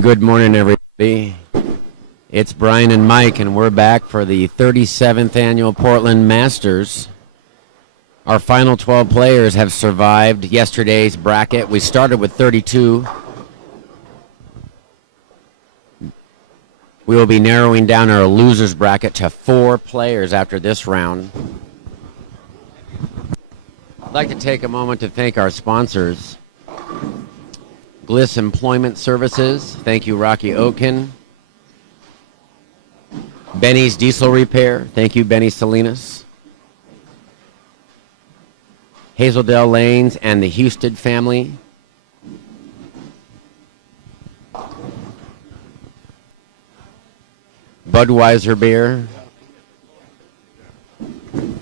Good morning, everybody. It's Brian and Mike, and we're back for the 37th annual Portland Masters. Our final 12 players have survived yesterday's bracket. We started with 32. We will be narrowing down our losers bracket to 4 players after this round. I'd like to take a moment to thank our sponsors. Gliss Employment Services, thank you, Rocky Oaken. Benny's Diesel Repair, thank you, Benny Salinas. Hazeldale Lanes and the Houston family. Budweiser Beer. And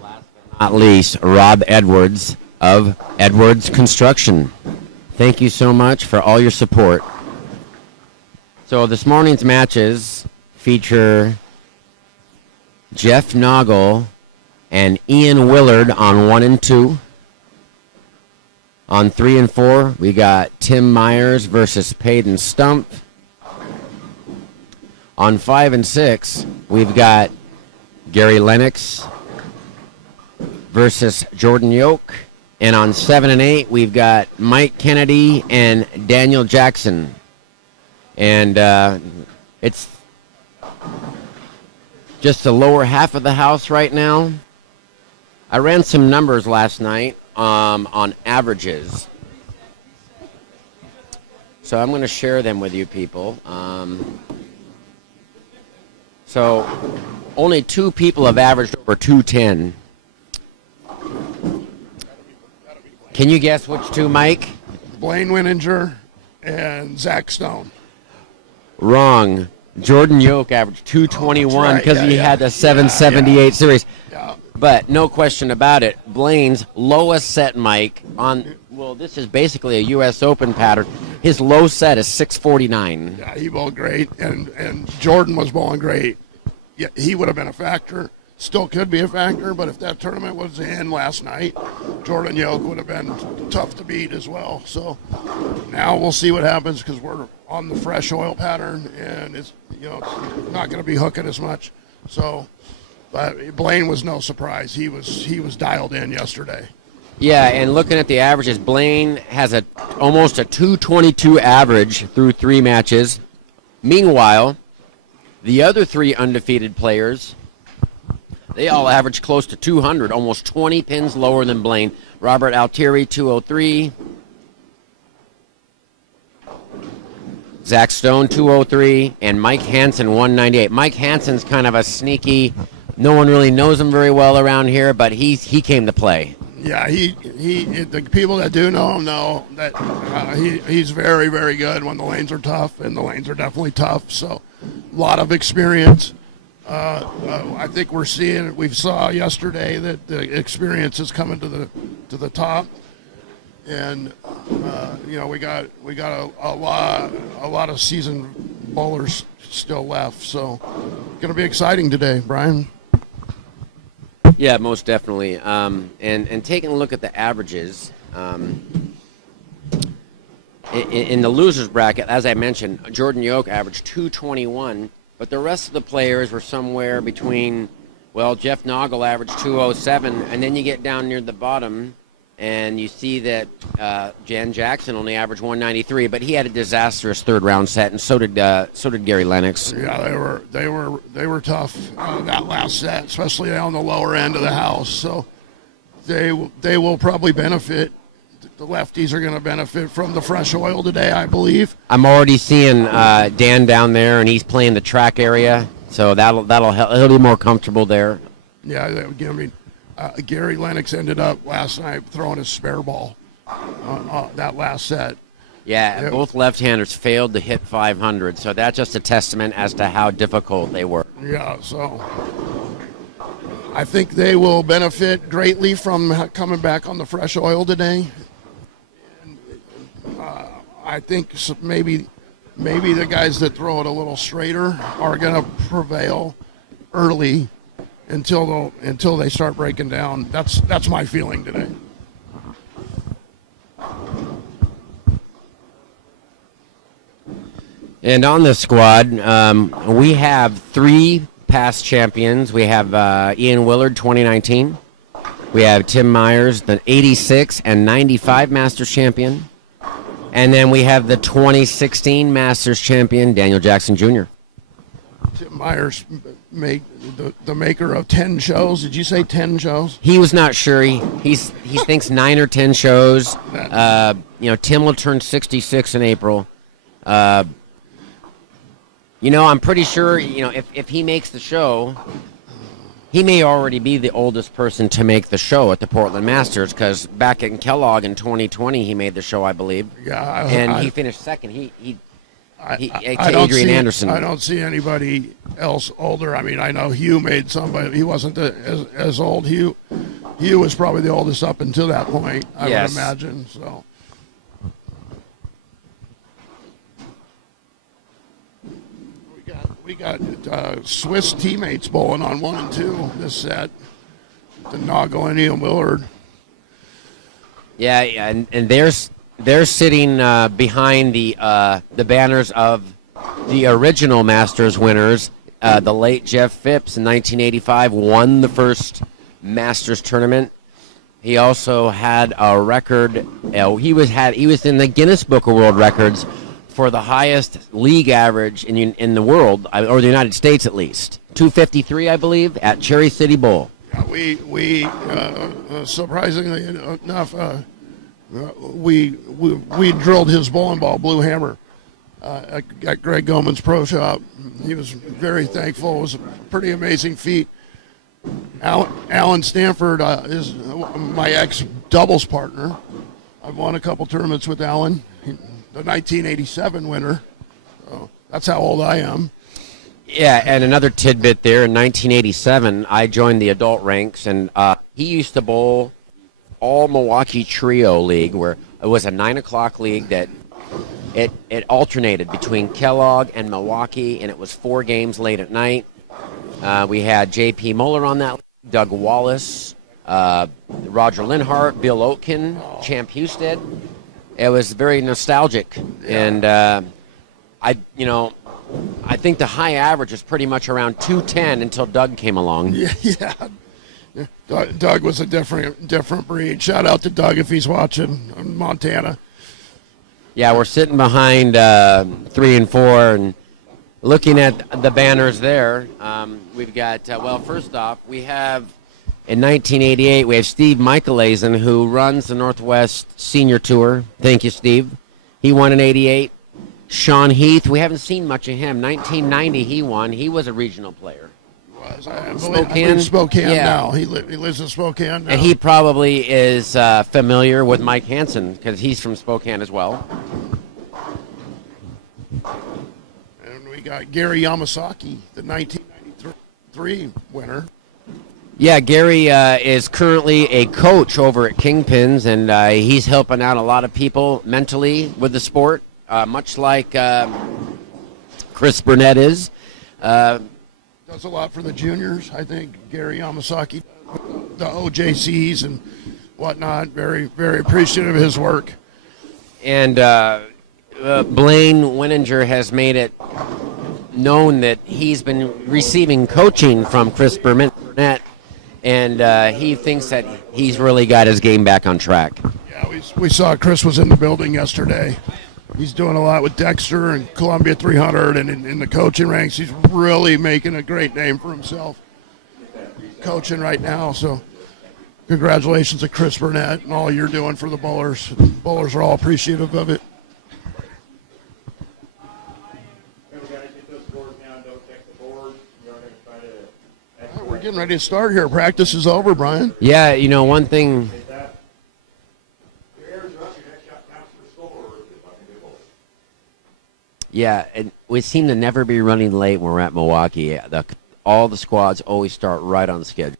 last but not least, Rob Edwards of Edwards Construction. Thank you so much for all your support. So this morning's matches feature Jeff Noggle and Ian Willard on 1 and 2. On 3 and 4, we got Tim Myers versus Peyton Stump. On 5 and 6, we've got Gary Lennox versus Jordan Yoke. And on 7 and 8, we've got Mike Kennedy and Daniel Jackson. And it's just the lower half of the house right now. I ran some numbers last night on averages. So I'm going to share them with you people. So only 2 people have averaged over 210. Can you guess which 2, Mike? Blaine Wininger and Zach Stone. Wrong. Jordan Yoke averaged 221 because he had the 778 series. Yeah. But no question about it, Blaine's lowest set, Mike, on, well, this is basically a U.S. Open pattern. His low set is 649. Yeah, he bowled great, and Jordan was bowling great. Yeah, he would have been a factor. Still could be a factor, but if that tournament was in last night, Jordan Yoke would have been tough to beat as well. So now we'll see what happens because we're on the fresh oil pattern, and it's it's not going to be hooking as much. So, but Blaine was no surprise. He was dialed in yesterday. Yeah, and looking at the averages, Blaine has almost a 222 average through 3 matches. Meanwhile, the other 3 undefeated players, they all average close to 200, almost 20 pins lower than Blaine. Robert Altieri, 203. Zach Stone, 203. And Mike Hansen, 198. Mike Hansen's kind of a sneaky, no one really knows him very well around here, but he came to play. Yeah, the people that do know him know that he's very, very good when the lanes are tough, and the lanes are definitely tough. So a lot of experience. I think we saw yesterday that the experience is coming to the top, and we got a lot of seasoned bowlers still left, so going to be exciting today, Brian. Yeah, most definitely. And taking a look at the averages, in the losers bracket, as I mentioned, Jordan Yoke averaged 221. But the rest of the players were somewhere between, well, Jeff Noggle averaged 207, and then you get down near the bottom, and you see that Jan Jackson only averaged 193, but he had a disastrous third round set, and so did Gary Lennox. Yeah, they were tough that last set, especially on the lower end of the house. So they will probably benefit. The lefties are going to benefit from the fresh oil today, I believe. I'm already seeing Dan down there, and he's playing the track area, so that'll help. He'll be more comfortable there. Yeah, I mean, Gary Lennox ended up last night throwing his spare ball that last set. Yeah, both left-handers failed to hit 500, so that's just a testament as to how difficult they were. Yeah, so I think they will benefit greatly from coming back on the fresh oil today. I think maybe the guys that throw it a little straighter are going to prevail early until they start breaking down. That's my feeling today. And on this squad, we have 3 past champions. We have Ian Willard, 2019. We have Tim Myers, the 86 and 95 Masters champion. And then we have the 2016 Masters champion, Daniel Jackson Jr. Tim Myers, the maker of 10 shows. Did you say 10 shows? He was not sure. He thinks 9 or 10 shows. Tim will turn 66 in April. I'm pretty sure, if he makes the show, he may already be the oldest person to make the show at the Portland Masters, because back in Kellogg in 2020, he made the show, I believe. Yeah. And he finished second. He Adrian Anderson. I don't see anybody else older. I mean, I know Hugh made some, but he wasn't as old. Hugh was probably the oldest up until that point, I would imagine. So. We got Swiss teammates bowling on 1 and 2 this set. The Noggle and Ian Willard. Yeah, and they're sitting behind the banners of the original Masters winners. The late Jeff Phipps in 1985 won the first Masters tournament. He also had a record. He was in the Guinness Book of World Records for the highest league average in the world, or the United States at least. 253, I believe, at Cherry City Bowl. Yeah, we surprisingly enough, we drilled his bowling ball, Blue Hammer, at Greg Goman's pro shop. He was very thankful. It was a pretty amazing feat. Alan Stanford is my ex-doubles partner. I've won a couple tournaments with Alan. The 1987 winner. So that's how old I am. Yeah, and another tidbit there. In 1987, I joined the adult ranks, and he used to bowl all Milwaukee Trio League, where it was a 9 o'clock league that it alternated between Kellogg and Milwaukee, and it was 4 games late at night. We had J.P. Muller on that league, Doug Wallace, Roger Linhart, Bill Oatkin, Champ Husted. It was very nostalgic, and I think the high average was pretty much around 210 until Doug came along. Yeah. Doug was a different breed. Shout out to Doug if he's watching in Montana. Yeah, we're sitting behind 3 and 4 and looking at the banners there. We've got first off, we have. In 1988, we have Steve Michaelazen, who runs the Northwest Senior Tour. Thank you, Steve. He won in 88. Sean Heath, we haven't seen much of him. 1990, he won. He was a regional player. I believe Spokane now. He lives in Spokane now. And he probably is familiar with Mike Hansen, because he's from Spokane as well. And we got Gary Yamasaki, the 1993 winner. Yeah, Gary is currently a coach over at Kingpins, and he's helping out a lot of people mentally with the sport, much like Chris Burnett is. Does a lot for the juniors, I think. Gary Yamasaki, the OJCs and whatnot. Very, very appreciative of his work. And Blaine Winninger has made it known that he's been receiving coaching from Chris Burnett. And he thinks that he's really got his game back on track. Yeah, we saw Chris was in the building yesterday. He's doing a lot with Dexter and Columbia 300 and in the coaching ranks. He's really making a great name for himself coaching right now. So congratulations to Chris Burnett and all you're doing for the bowlers. The bowlers are all appreciative of it. We're getting ready to start here. Practice is over, Brian. Yeah, one thing. Yeah, and we seem to never be running late when we're at Milwaukee. All the squads always start right on schedule.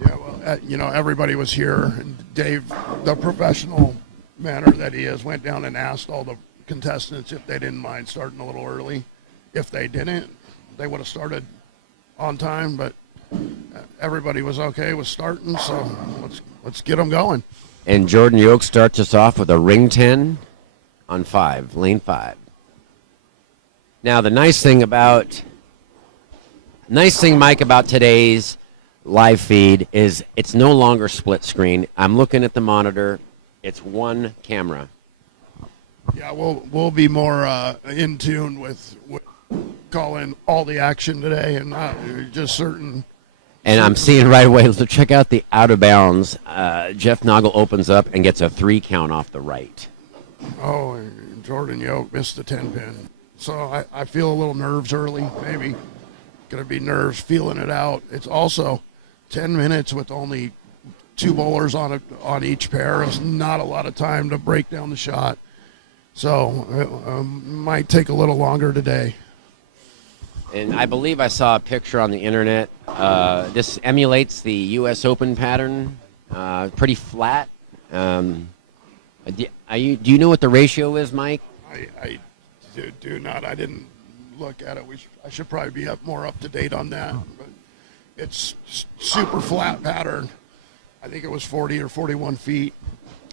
Yeah, well, everybody was here. And Dave, the professional manner that he is, went down and asked all the contestants if they didn't mind starting a little early. If they didn't, they would have started on time, but everybody was okay with starting, so let's get them going. And Jordan Yoke starts us off with a ring 10 on 5, lane 5. Now, the nice thing, Mike, about today's live feed is it's no longer split screen. I'm looking at the monitor. It's one camera. Yeah, we'll be more in tune with calling all the action today and not just certain. And I'm seeing right away, let's check out the out of bounds. Jeff Noggle opens up and gets a 3 count off the right. Oh, and Jordan Yoke missed the 10-pin. So I feel a little nerves early, maybe. Going to be nerves feeling it out. It's also 10 minutes with only 2 bowlers on each pair. It's not a lot of time to break down the shot. So it might take a little longer today. And I believe I saw a picture on the internet. This emulates the U.S. Open pattern. Pretty flat. Do you know what the ratio is, Mike? I do not. I didn't look at it. I should probably be more up to date on that. But it's super flat pattern. I think it was 40 or 41 feet.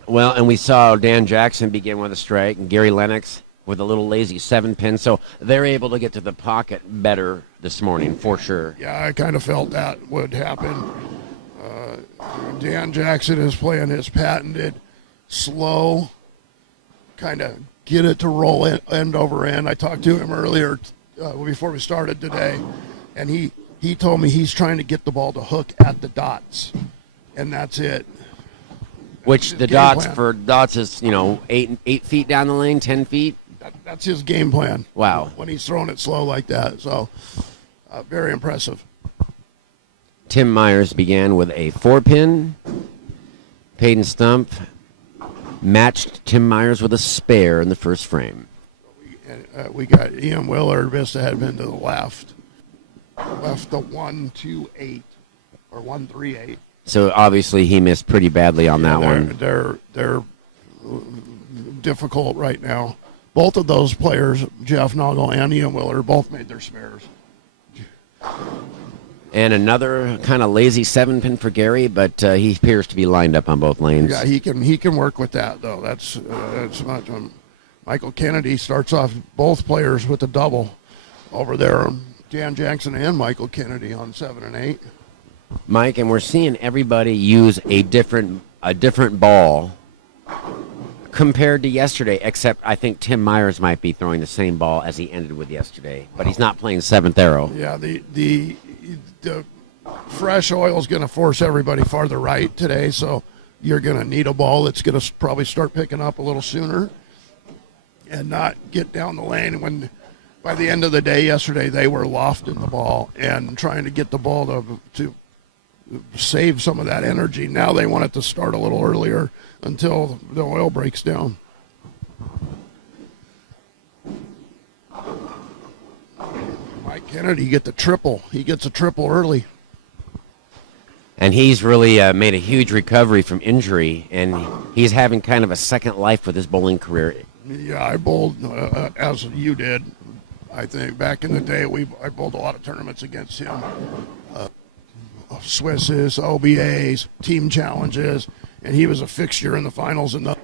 Well, and we saw Dan Jackson begin with a strike and Gary Lennox with a little lazy 7-pin. So they're able to get to the pocket better this morning, for sure. Yeah, I kind of felt that would happen. Dan Jackson is playing his patented slow, kind of get it to roll end over end. I talked to him earlier before we started today, and he told me he's trying to get the ball to hook at the dots, and that's it. Which the dots plan. For dots is 8 feet down the lane, 10 feet. That's his game plan. Wow. When he's throwing it slow like that, so very impressive. Tim Myers began with a 4-pin. Peyton Stump matched Tim Myers with a spare in the first frame. We got Ian Willard, Vista had been to the left the 1-2-8 or 1-3-8. So obviously he missed pretty badly on that one. They're difficult right now. Both of those players, Jeff Noggle and Ian Willard, both made their spares. And another kind of lazy 7-pin for Gary, but he appears to be lined up on both lanes. Yeah, he can work with that though. That's not. Michael Kennedy starts off both players with a double over there. Dan Jackson and Michael Kennedy on 7 and 8. Mike, and we're seeing everybody use a different ball compared to yesterday, except I think Tim Myers might be throwing the same ball as he ended with yesterday, but he's not playing 7th arrow. Yeah, the fresh oil is going to force everybody farther right today, so you're going to need a ball that's going to probably start picking up a little sooner and not get down the lane. When by the end of the day yesterday, they were lofting the ball and trying to get the ball to save some of that energy. Now they want it to start a little earlier until the oil breaks down. Mike Kennedy get the triple. He gets a triple early. And he's really made a huge recovery from injury, and he's having kind of a second life with his bowling career. Yeah, I bowled as you did. I think back in the day, I bowled a lot of tournaments against him. Swisses, OBAs, team challenges, and he was a fixture in the finals and those.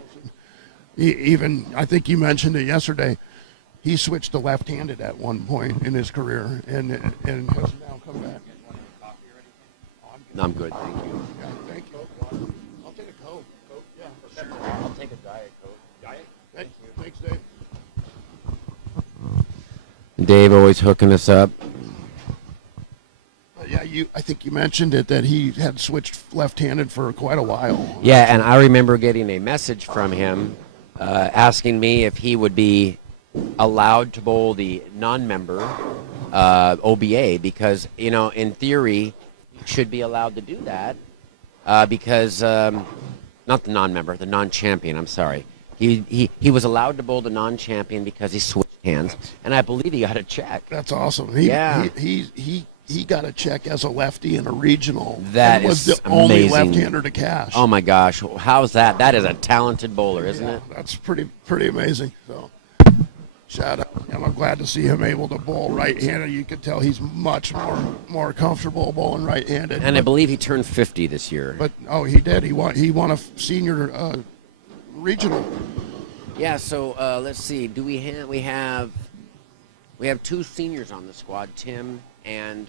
Even, I think you mentioned it yesterday, he switched to left-handed at one point in his career and has now come back. I'm good, thank you. Yeah, thank you. I'll take a Coke. Yeah, for sure. I'll take a Diet Coke. Diet? Thank you. Thanks, Dave. Dave always hooking us up. Yeah, I think you mentioned it, that he had switched left-handed for quite a while. Yeah, and I remember getting a message from him asking me if he would be allowed to bowl the non-member OBA because, in theory, should be allowed to do that because, not the non-member, the non-champion, I'm sorry. He was allowed to bowl the non-champion because he switched hands, and I believe he got a check. That's awesome. He got a check as a lefty in a regional. That was is the only amazing. left-hander to cash. Oh my gosh, how's that? That is a talented bowler, isn't it? That's pretty amazing. So, shout out. And I'm glad to see him able to bowl right-handed. You could tell he's much more comfortable bowling right-handed. And I believe he turned 50 this year. But he did. He won a senior regional. Yeah. So let's see. Do we have two seniors on the squad, Tim and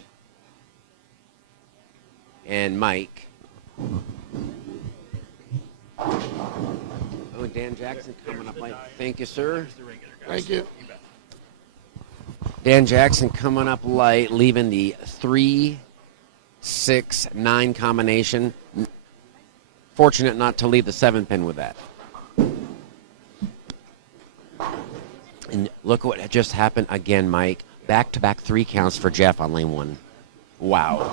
Mike. Oh, Dan Jackson coming up late. Thank you, sir. Thank you. Dan Jackson coming up light, leaving the 3-6-9 combination. Fortunate not to leave the 7-pin with that. And look what just happened again, Mike. Back-to-back 3 counts for Jeff on lane 1. Wow.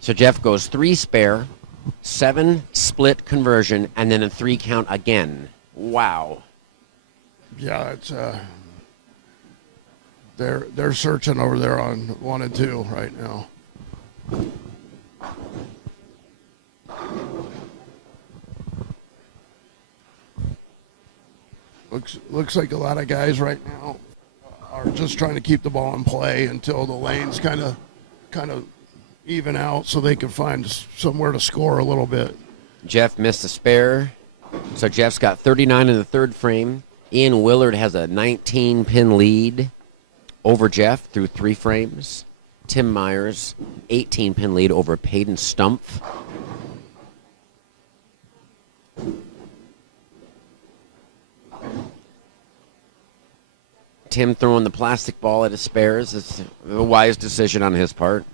So Jeff goes 3 spare, 7 split conversion, and then a 3 count again. Wow. Yeah, it's they're searching over there on 1 and 2 right now. Looks like a lot of guys right now are just trying to keep the ball in play until the lanes kind of even out so they can find somewhere to score a little bit. Jeff missed a spare, so Jeff's got 39 in the 3rd frame. Ian Willard has a 19-pin lead over Jeff through 3 frames. Tim Myers, 18-pin lead over Peyton Stumpf. Tim throwing the plastic ball at his spares. It's a wise decision on his part.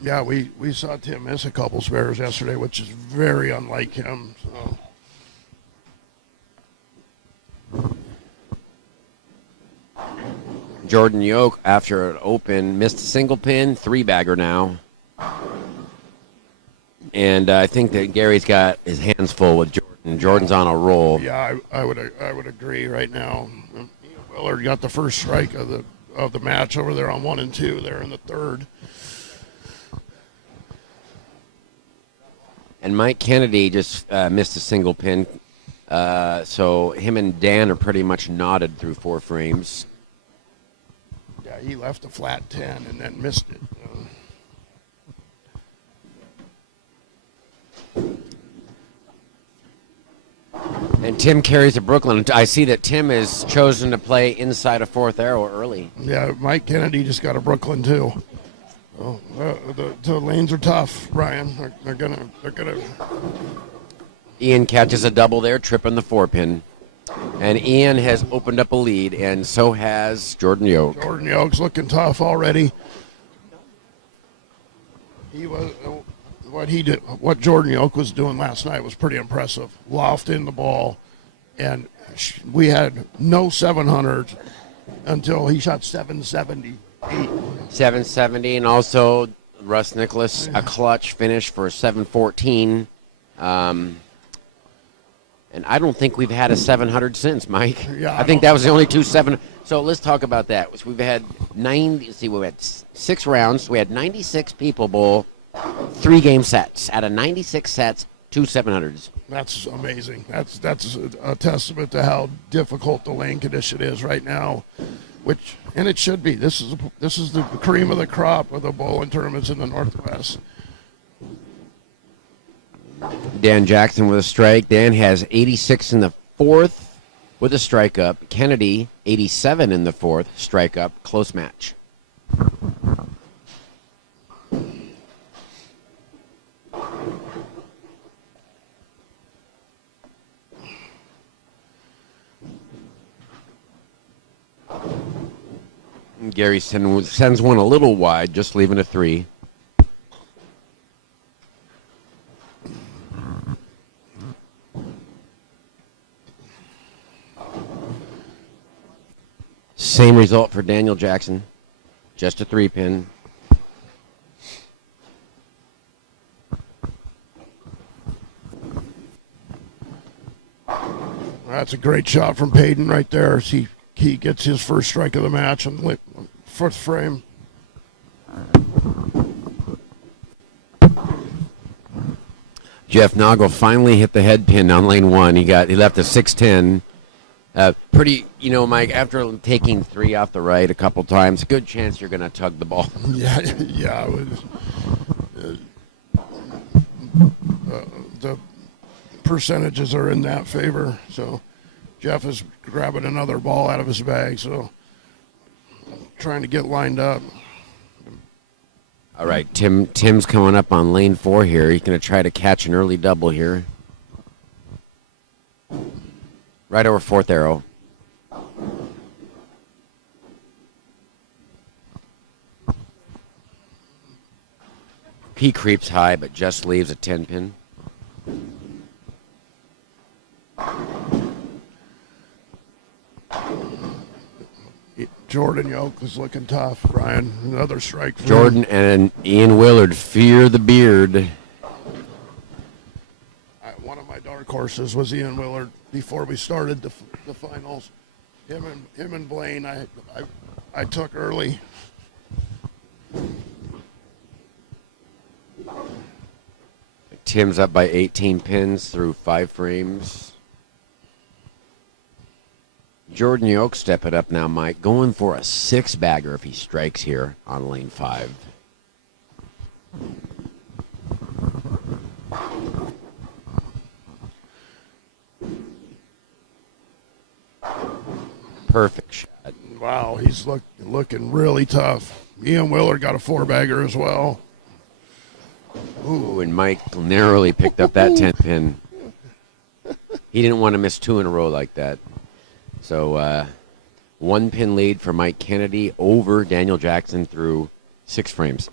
Yeah, we saw Tim miss a couple spares yesterday, which is very unlike him. So. Jordan Yoke, after an open, missed a single pin, 3-bagger now. And I think that Gary's got his hands full with Jordan. Jordan's on a roll. Yeah, I would agree right now. Willard got the first strike of the match over there on 1 and 2. They're in the 3rd. And Mike Kennedy just missed a single pin. So him and Dan are pretty much knotted through 4 frames. Yeah, he left a flat 10 and then missed it. And Tim carries to Brooklyn. I see that Tim has chosen to play inside a 4th arrow early. Yeah, Mike Kennedy just got a Brooklyn too. Oh, the lanes are tough, Brian. They're gonna. Ian catches a double there, tripping the 4-pin. And Ian has opened up a lead, and so has Jordan Yoke. Jordan Yoke's looking tough already. He was what Jordan Yoke was doing last night was pretty impressive. Lofting the ball, and we had no 700s until he shot 778. 770, and also Russ Nicholas, a clutch finish for 714. And I don't think we've had a 700 since, Mike. Yeah, I think that was the only 2 7. So let's talk about that. We've had 6 rounds. We had 96 people bowl 3-game sets. Out of 96 sets, 2 700s. That's amazing. That's a testament to how difficult the lane condition is right now. And it should be. This is the cream of the crop of the bowling tournaments in the Northwest. Dan Jackson with a strike. Dan has 86 in the 4th with a strike up. Kennedy, 87 in the 4th, strike up. Close match. Gary sends one a little wide, just leaving a 3. Same result for Daniel Jackson, just a 3-pin. That's a great shot from Peyton right there. He gets his first strike of the match on the 4th frame. Jeff Noggle finally hit the head pin on lane 1. He left a 610. Pretty, Mike, after taking 3 off the right a couple times, good chance you're going to tug the ball. Yeah. The percentages are in that favor. So Jeff is grabbing another ball out of his bag. So trying to get lined up. All right, Tim's coming up on lane 4 here. He's going to try to catch an early double here. Right over 4th arrow. He creeps high, but just leaves a 10 pin. Jordan Yoke is looking tough, Brian. Another strike for Jordan him. and Ian Willard fear the beard. One of my dark horses was Ian Willard before we started the finals. Him and Blaine, I took early. Tim's up by 18 pins through 5 frames. Jordan Yoke stepping up now, Mike, going for a 6-bagger if he strikes here on lane 5. Perfect shot. Wow, he's looking really tough. Ian Willard got a 4-bagger as well. Ooh, and Mike narrowly picked up that 10 pin. He didn't want to miss 2 in a row like that. So 1 pin lead for Mike Kennedy over Daniel Jackson through 6 frames.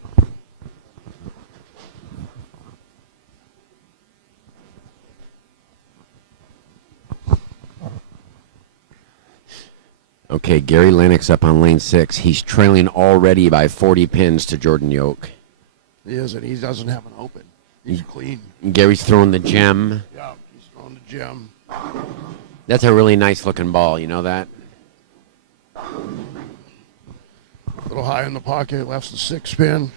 Okay, Gary Lennox up on lane 6. He's trailing already by 40 pins to Jordan Yoke. He isn't. He doesn't have an open. He's clean. Gary's throwing the gem. Yeah, he's throwing the gem. That's a really nice looking ball, you know that? A little high in the pocket, left the 6 pin.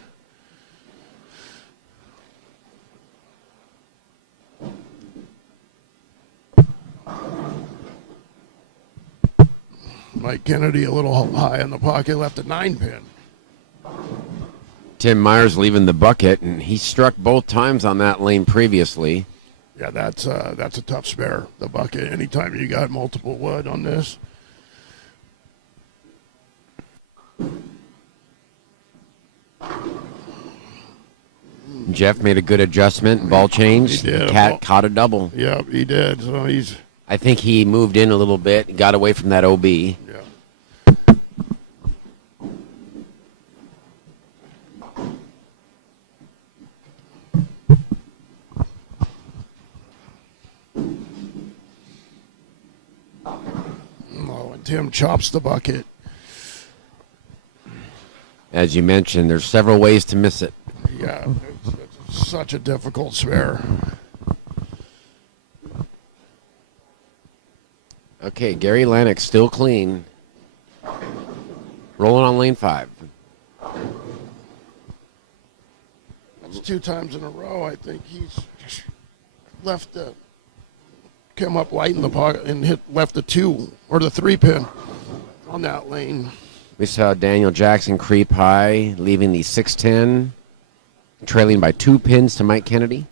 Mike Kennedy a little high in the pocket, left a 9 pin. Tim Myers leaving the bucket, and he struck both times on that lane previously. Yeah, that's a tough spare, the bucket. Anytime you got multiple wood on this. Jeff made a good adjustment, ball changed. He did. Cat caught a double. Yeah, he did. So he's. I think he moved in a little bit, got away from that OB. Yeah. Oh, and Tim chops the bucket. As you mentioned, there's several ways to miss it. Yeah, it's such a difficult spare. Okay, Gary Lennox still clean. Rolling on lane 5. That's 2 times in a row. I think he's left the come up light in the pocket and left the 2 or the 3 pin on that lane. We saw Daniel Jackson creep high, leaving the 610, trailing by 2 pins to Mike Kennedy.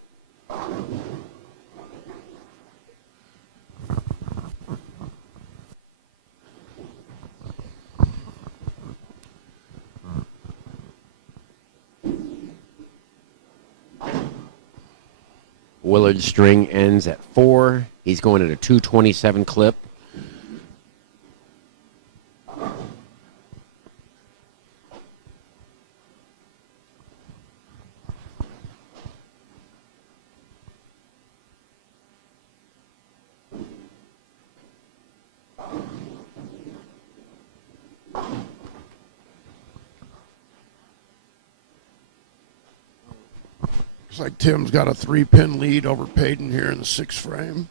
Willard's string ends at 4. He's going at a 227 clip. Looks like Tim's got a 3 pin lead over Payton here in the 6th frame.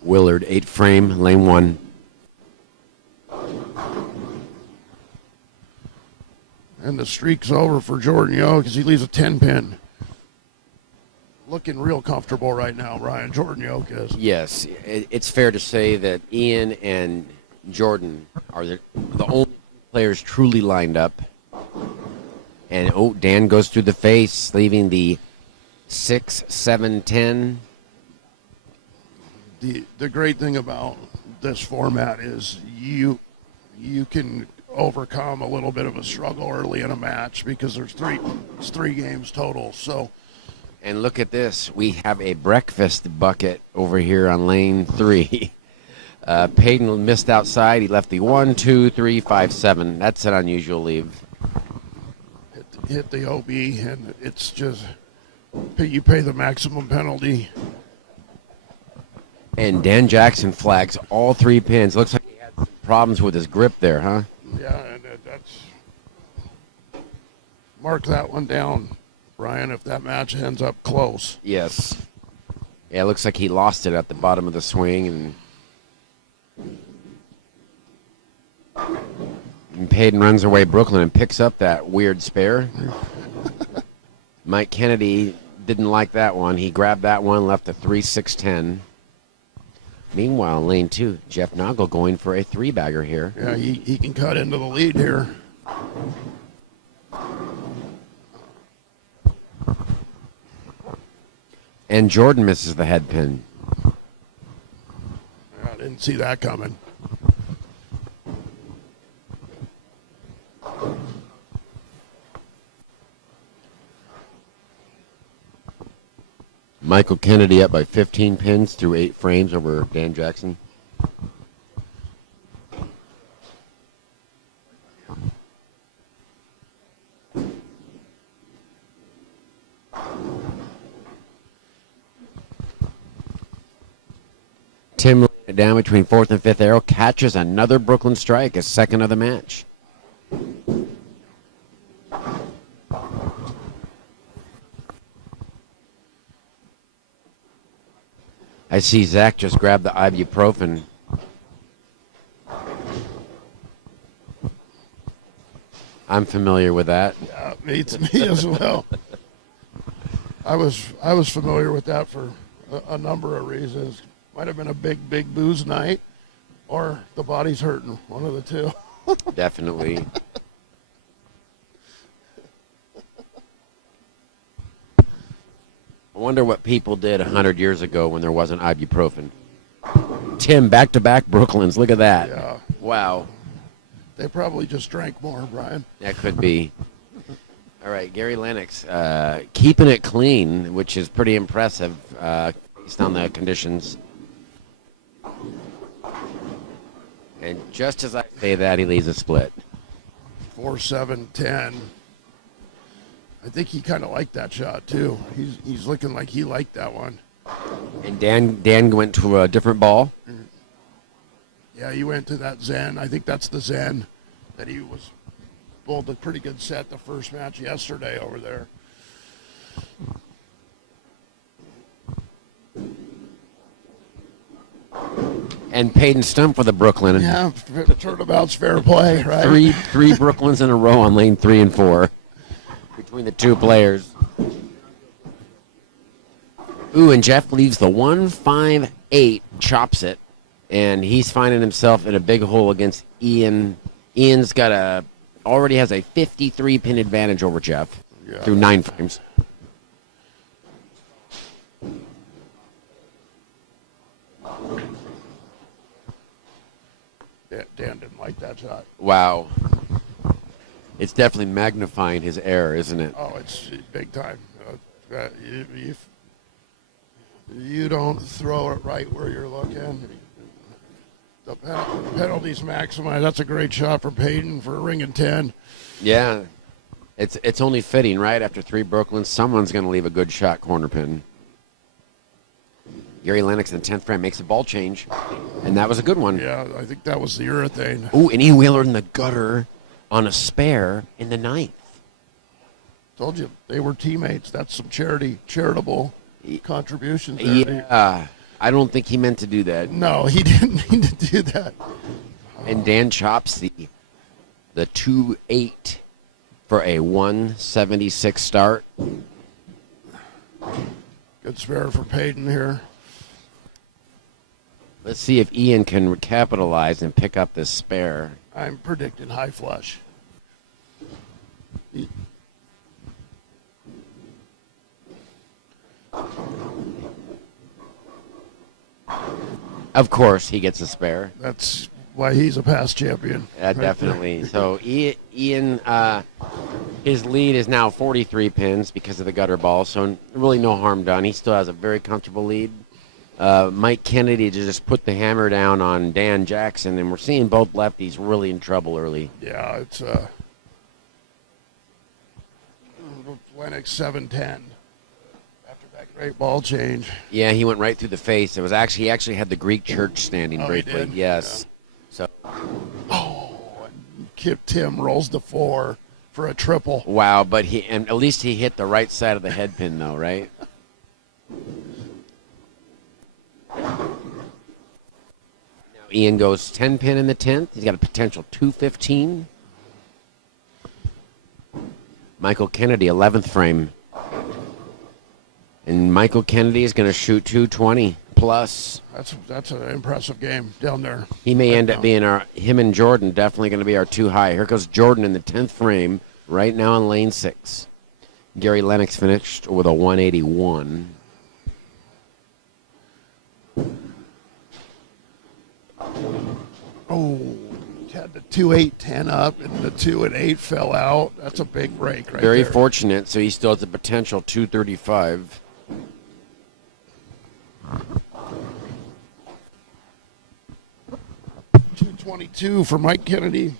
Willard, 8 frame, lane 1. And the streak's over for Jordan Yoke because he leaves a 10-pin. Looking real comfortable right now, Brian. Jordan Yoke is. Yes, it's fair to say that Ian and Jordan are the only players truly lined up. And Dan goes through the face, leaving the 6, 7, 10. The great thing about this format is you can overcome a little bit of a struggle early in a match because it's three games total. So. And look at this. We have a breakfast bucket over here on lane 3. Payton missed outside. He left the 1, 2, 3, 5, 7. That's an unusual leave. Hit the OB, and it's just you pay the maximum penalty. And Dan Jackson flags all 3 pins. Looks like he had some problems with his grip there, huh? Yeah, and that's mark that one down, Brian, if that match ends up close. Yes. Yeah, it looks like he lost it at the bottom of the swing, and Payton runs away Brooklyn and picks up that weird spare. Mike Kennedy didn't like that one. He grabbed that one, left a 3, 6, 10. Meanwhile, in lane 2, Jeff Noggle going for a 3-bagger here. Yeah, he can cut into the lead here. And Jordan misses the head pin. I didn't see that coming. Michael Kennedy up by 15 pins through 8 frames over Dan Jackson. Tim laying it down between 4th and 5th arrow, catches another Brooklyn strike, his second of the match. I see Zach just grab the ibuprofen. I'm familiar with that. Yeah, me as well. I was familiar with that for a number of reasons. Might have been a big booze night, or the body's hurting. One of the two. Definitely. I wonder what people did 100 years ago when there wasn't ibuprofen. Tim, back-to-back Brooklyns. Look at that. Yeah. Wow. They probably just drank more, Brian. That could be. All right, Gary Lennox, keeping it clean, which is pretty impressive based on the conditions. And just as I say that, he leaves a split. 4, 7, 10. I think he kind of liked that shot too. He's looking like he liked that one. And Dan went to a different ball. Yeah, he went to that Zen. I think that's the Zen that he was bowled a pretty good set the first match yesterday over there. And Payton Stump for the Brooklyn. Yeah, turnabout's fair play, right? Three Brooklyns in a row on lane 3 and 4 between the two players. Ooh, and Jeff leaves the 1-5-8, chops it, and he's finding himself in a big hole against Ian. Ian's already has a 53 pin advantage over Jeff through 9 frames. Dan didn't like that shot. Wow. It's definitely magnifying his error, isn't it? Oh, it's big time. You don't throw it right where you're looking. The penalty's maximized. That's a great shot for Payton for a ring and 10. Yeah. It's only fitting, right? After 3 Brooklyns, someone's going to leave a good shot corner pin. Gary Lennox in the 10th frame makes a ball change, and that was a good one. Yeah, I think that was the urethane. Ooh, and he wheelered in the gutter on a spare in the 9th. Told you, they were teammates. That's some charitable contributions there. Yeah, I don't think he meant to do that. No, he didn't mean to do that. And Dan chops the 2-8 for a 176 start. Good spare for Payton here. Let's see if Ian can capitalize and pick up this spare. I'm predicting high flush. Of course, he gets a spare. That's why he's a past champion. Right Definitely. there. So Ian, his lead is now 43 pins because of the gutter ball. So really no harm done. He still has a very comfortable lead. Mike Kennedy just put the hammer down on Dan Jackson, and we're seeing both lefties really in trouble early. Yeah, it's Lennox 710 after that great ball change. Yeah, he went right through the face. It was actually he actually had the Greek church standing Oh, he briefly. did? Yes. Yeah. So Tim rolls the 4 for a triple. Wow, but at least he hit the right side of the head pin though, right? Now Ian goes 10 pin in the 10th. He's got a potential 215. Michael Kennedy, 11th frame. And Michael Kennedy is going to shoot 220 plus. That's an impressive game down there. He may Right end up now. being him and Jordan definitely going to be our 2 high. Here goes Jordan in the 10th frame right now in lane 6. Gary Lennox finished with a 181. Oh, had the 2-8-10 up and the 2 and 8 fell out. That's a big break right Very there. fortunate, so he still has a potential 235. $222 for Mike Kennedy.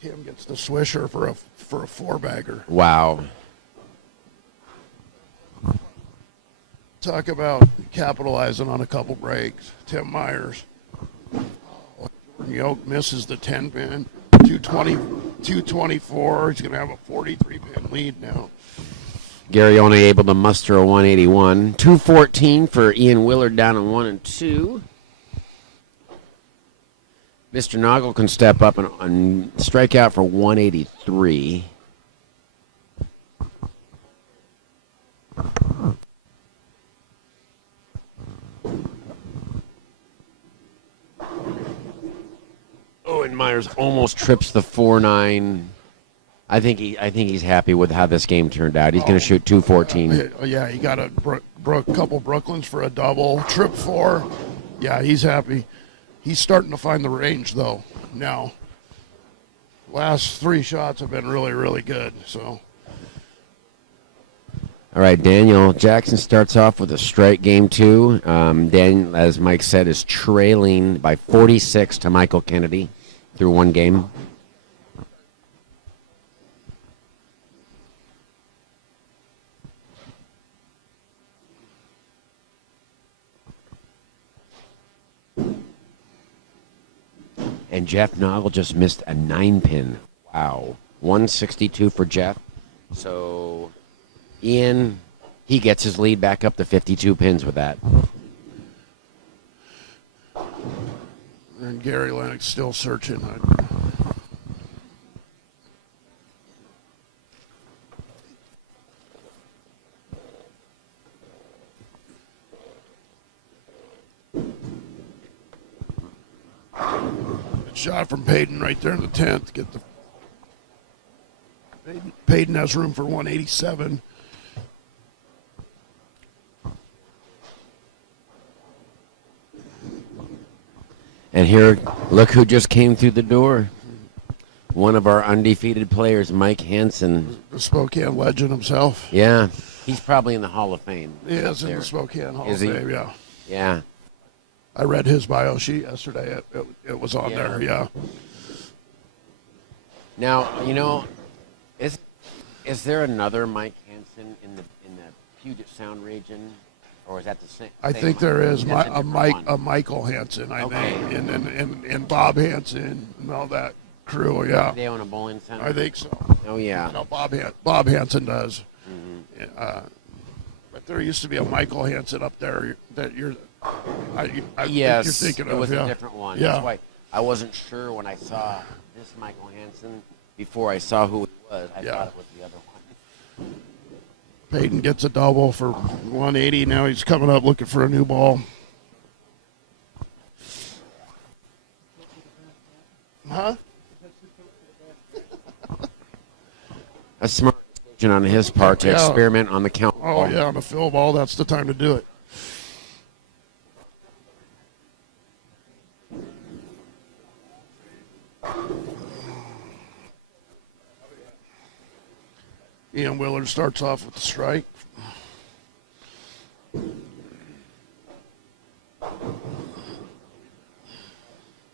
Tim gets the swisher for a 4-bagger. Wow. Talk about capitalizing on a couple breaks. Tim Myers. Jordan Yoke misses the 10 pin. 224. He's going to have a 43 pin lead now. Gary only able to muster a 181. 214 for Ian Willard down in 1 and 2. Mr. Noggle can step up and strike out for 183. Oh, and Myers almost trips the 4-9. I think he's happy with how this game turned out. He's going to shoot 214. Yeah, he got a couple Brooklyns for a double. Trip 4. Yeah, he's happy. He's starting to find the range, though, now. Last 3 shots have been really, really good, so. All right, Daniel Jackson starts off with a strike game 2. Dan, as Mike said, is trailing by 46 to Michael Kennedy through 1 game. And Jeff Noggle just missed a 9-pin. Wow. 162 for Jeff. So Ian, he gets his lead back up to 52 pins with that. And Gary Lennox still searching. Good shot from Payton right there in the 10th. Get the Payton has room for 187. And here, look who just came through the door. One of our undefeated players, Mike Hansen. The Spokane legend himself. Yeah, he's probably in the Hall of Fame. He is in there. the Spokane Hall Is of he? Fame, yeah. Yeah. I read his bio sheet yesterday. It was on Yeah. there, yeah. Now, you know, is there another Mike Hansen in the Puget Sound region, or is that the same? I same think Mike? there is That's a different one. Michael Hansen, I Okay. think, and Bob Hansen and all that crew, yeah. They own a bowling center. I think so. Oh yeah. No, Bob Hansen does. Mm-hmm. But there used to be a Michael Hansen up there that I Yes, think you're thinking it of. was Yeah. a different one. Yeah. That's why I wasn't sure when I saw this Michael Hansen before I saw who it was. I Yeah. thought it was the other one. Peyton gets a double for 180. Now he's coming up looking for a new ball. Huh? A smart decision on his part to Yeah. experiment on the count. Oh, ball. yeah, on a fill ball, that's the time to do it. Ian Willard starts off with the strike.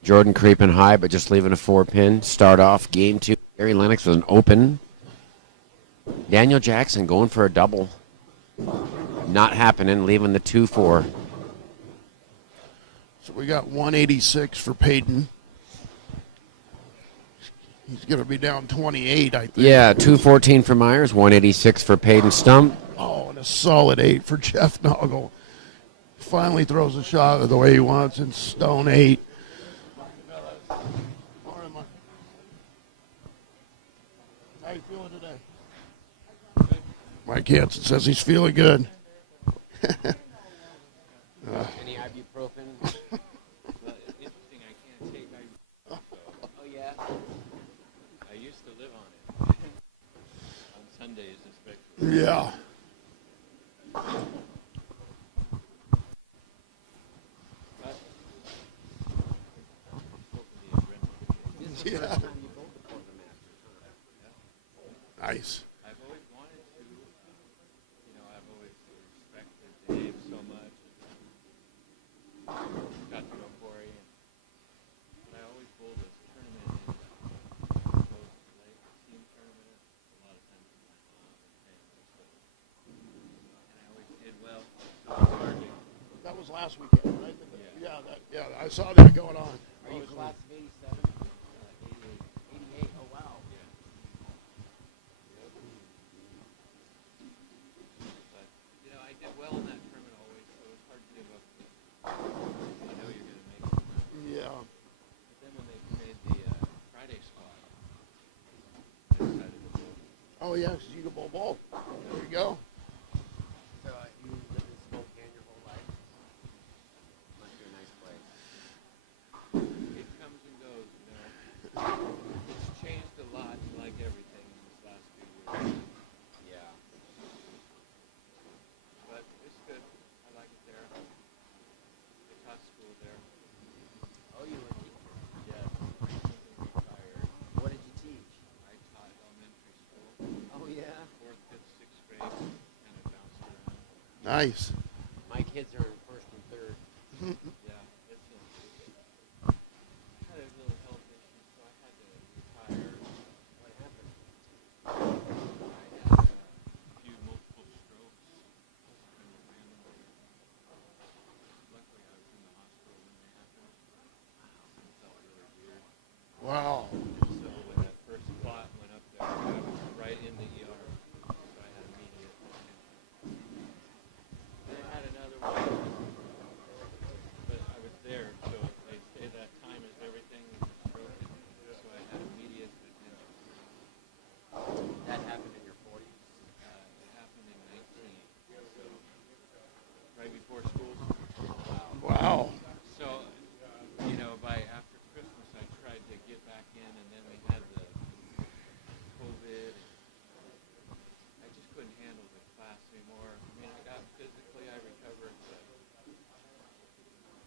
Jordan creeping high, but just leaving a 4-pin. Start off game 2. Gary Lennox with an open. Daniel Jackson going for a double. Not happening, leaving the 2-4. So we got 186 for Peyton. He's going to be down 28, I think. Yeah, 214 for Myers, 186 for Peyton Stump. Oh, and a solid 8 for Jeff Noggle. Finally throws a shot the way he wants in stone 8. How you feeling today? Mike Hansen says he's feeling good. Any ibuprofen? Interesting, I can't take ibuprofen. Oh, yeah? I used to live on it. On Sundays especially. Yeah. Yeah. Nice. I've always wanted to, I've always respected Dave so much. Got to know Corey, but I always bowled this tournament in those late team tournaments. A lot of times with my mom and family, and I always did well. So it's hard to, That was last weekend, right? Yeah, I saw that going on. Are you class of 87? 88. Oh, wow. but I did well in that tournament always, so it's hard to give up. I know you're going to make it. Yeah. But then when they made the Friday squad, I decided to go. Oh, yeah, 'cause you can bowl ball. There you go. So you lived in Spokane your whole life? Must be a nice place. It comes and goes, It's changed a lot, like everything in this last few years. Yeah. But it's good. I like it there. I taught school there. Oh, you were a teacher. Yes. Recently retired. What did you teach? I taught elementary school, Oh, yeah. 4th, 5th, 6th grade. Kind of bounced around. Nice. My kids are in 1st and 3rd. Yeah, I had a little health issue, so I had to retire. What happened? I had a few multiple strokes. Kind of randomly. Luckily, I was in the hospital when they happened. It felt really weird. Wow. So when that first clot went up there, I was right in the ER. So I had immediate attention. Then I had another one, but I was there, so they say that time is everything with the stroke. So I had immediate attention. That happened in your 40s? It happened in 19, so right before school. Wow. So, by after Christmas, I tried to get back in, and then we had the COVID. I just couldn't handle the class anymore. I mean, I got physically, I recovered, but,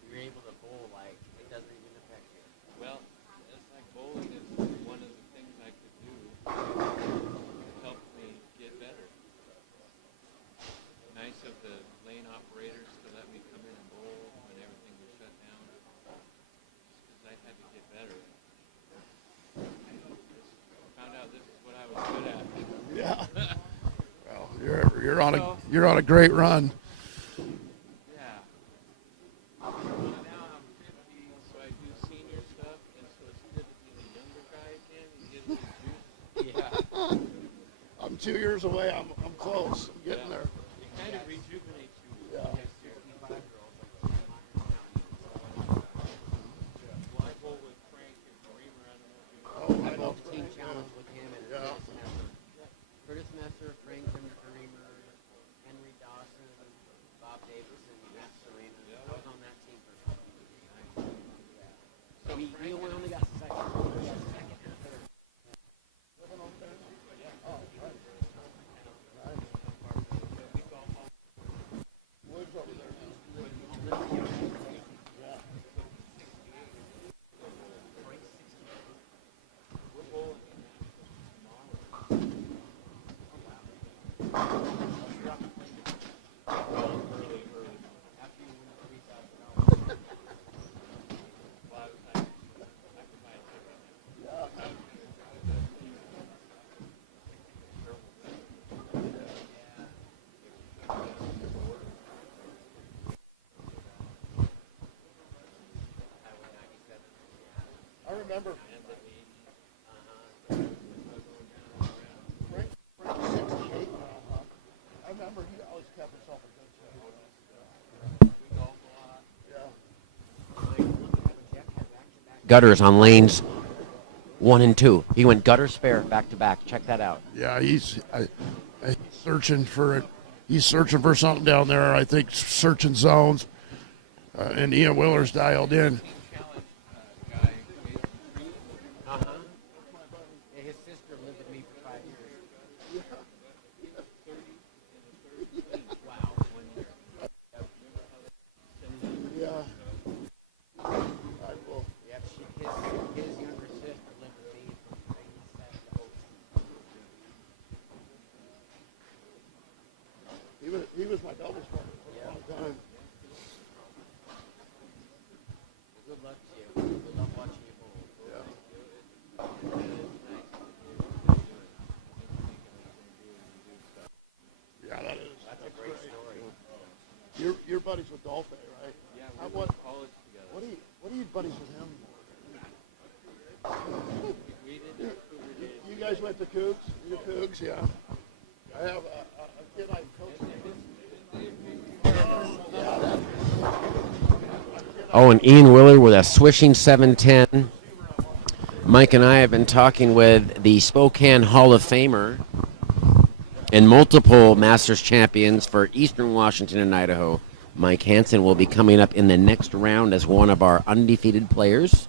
You're able to bowl like it doesn't even affect you. well, it's like bowling is one of the things I could do to help me get better. Nice of the lane operators to let me come in and bowl when everything was shut down. Just because I had to get better. I just found out this is what I was good at. Yeah. Well, you're on a great run. Yeah. Now I'm 50, so I do senior stuff, and so it's good to be the younger guy again and get a little juice. Yeah. I'm 2 years away. I'm close. I'm getting there. It kind of rejuvenates you. Yeah. There's 65-year-olds like remember. and the 80s. Frank 68. I remember he always kept himself in good shape. We golfed a lot. Yeah. Gutters on lanes 1 and 2. He went gutter spare back to back. Check that out. Yeah, he's searching for it. He's searching for something down there. I think searching zones. And Ian Willer's dialed in. Challenge guy made His sister lived with me for 5 years. 30 Wow. 1 year. Yeah. I will. Yep, his younger sister lived with me from 97 to 06. He was my doubles partner for a long time. Good luck to you. We love watching you bowl. Yeah, that is. That's a great story. You're buddies with Dolphin, right? Yeah, How- we went to college together. What are you buddies with him? We did Cougar days. You guys went to Cougs? You Cougs, yeah. I have a kid I coached. Oh, and Ian Willard with a swishing 710. Mike and I have been talking with the Spokane Hall of Famer and multiple Masters champions for Eastern Washington and Idaho. Mike Hansen will be coming up in the next round as one of our undefeated players.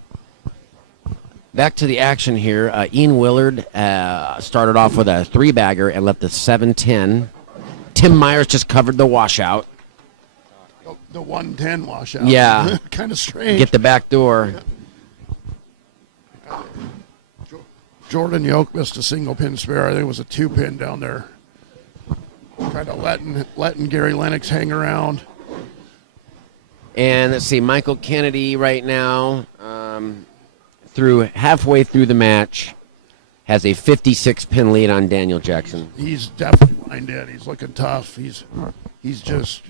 Back to the action here. Ian Willard started off with a 3-bagger and left the 710. Tim Myers just covered the washout. The 110 washout. Yeah. Kind of strange. Get the back door. Jordan Yoke missed a single pin spare. I think it was a 2-pin down there. Kind of letting Gary Lennox hang around. And let's see, Michael Kennedy right now, halfway through the match, has a 56-pin lead on Daniel Jackson. He's definitely lined in. He's looking tough. He's just,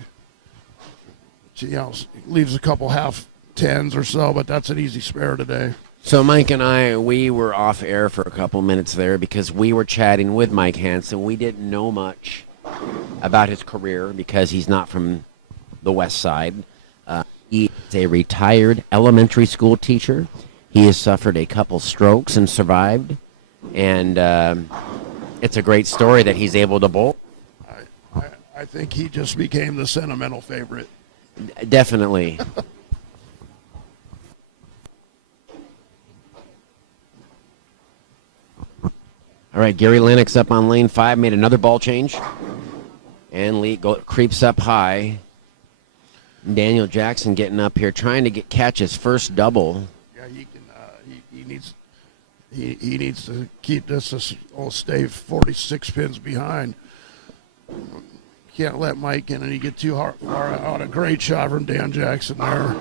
leaves a couple half tens or so, but that's an easy spare today. So Mike and I, we were off air for a couple minutes there because we were chatting with Mike Hansen. We didn't know much about his career because he's not from the West Side. He is a retired elementary school teacher. He has suffered a couple strokes and survived. And it's a great story that he's able to bowl. I think he just became the sentimental favorite. Definitely. All right, Gary Lennox up on lane 5, made another ball change. And Lee creeps up high. Daniel Jackson getting up here, trying to catch his first double. Yeah, he can. He needs to keep this. Or stay 46 pins behind. Can't let Mike in, and he get too far out. A great shot from Dan Jackson there.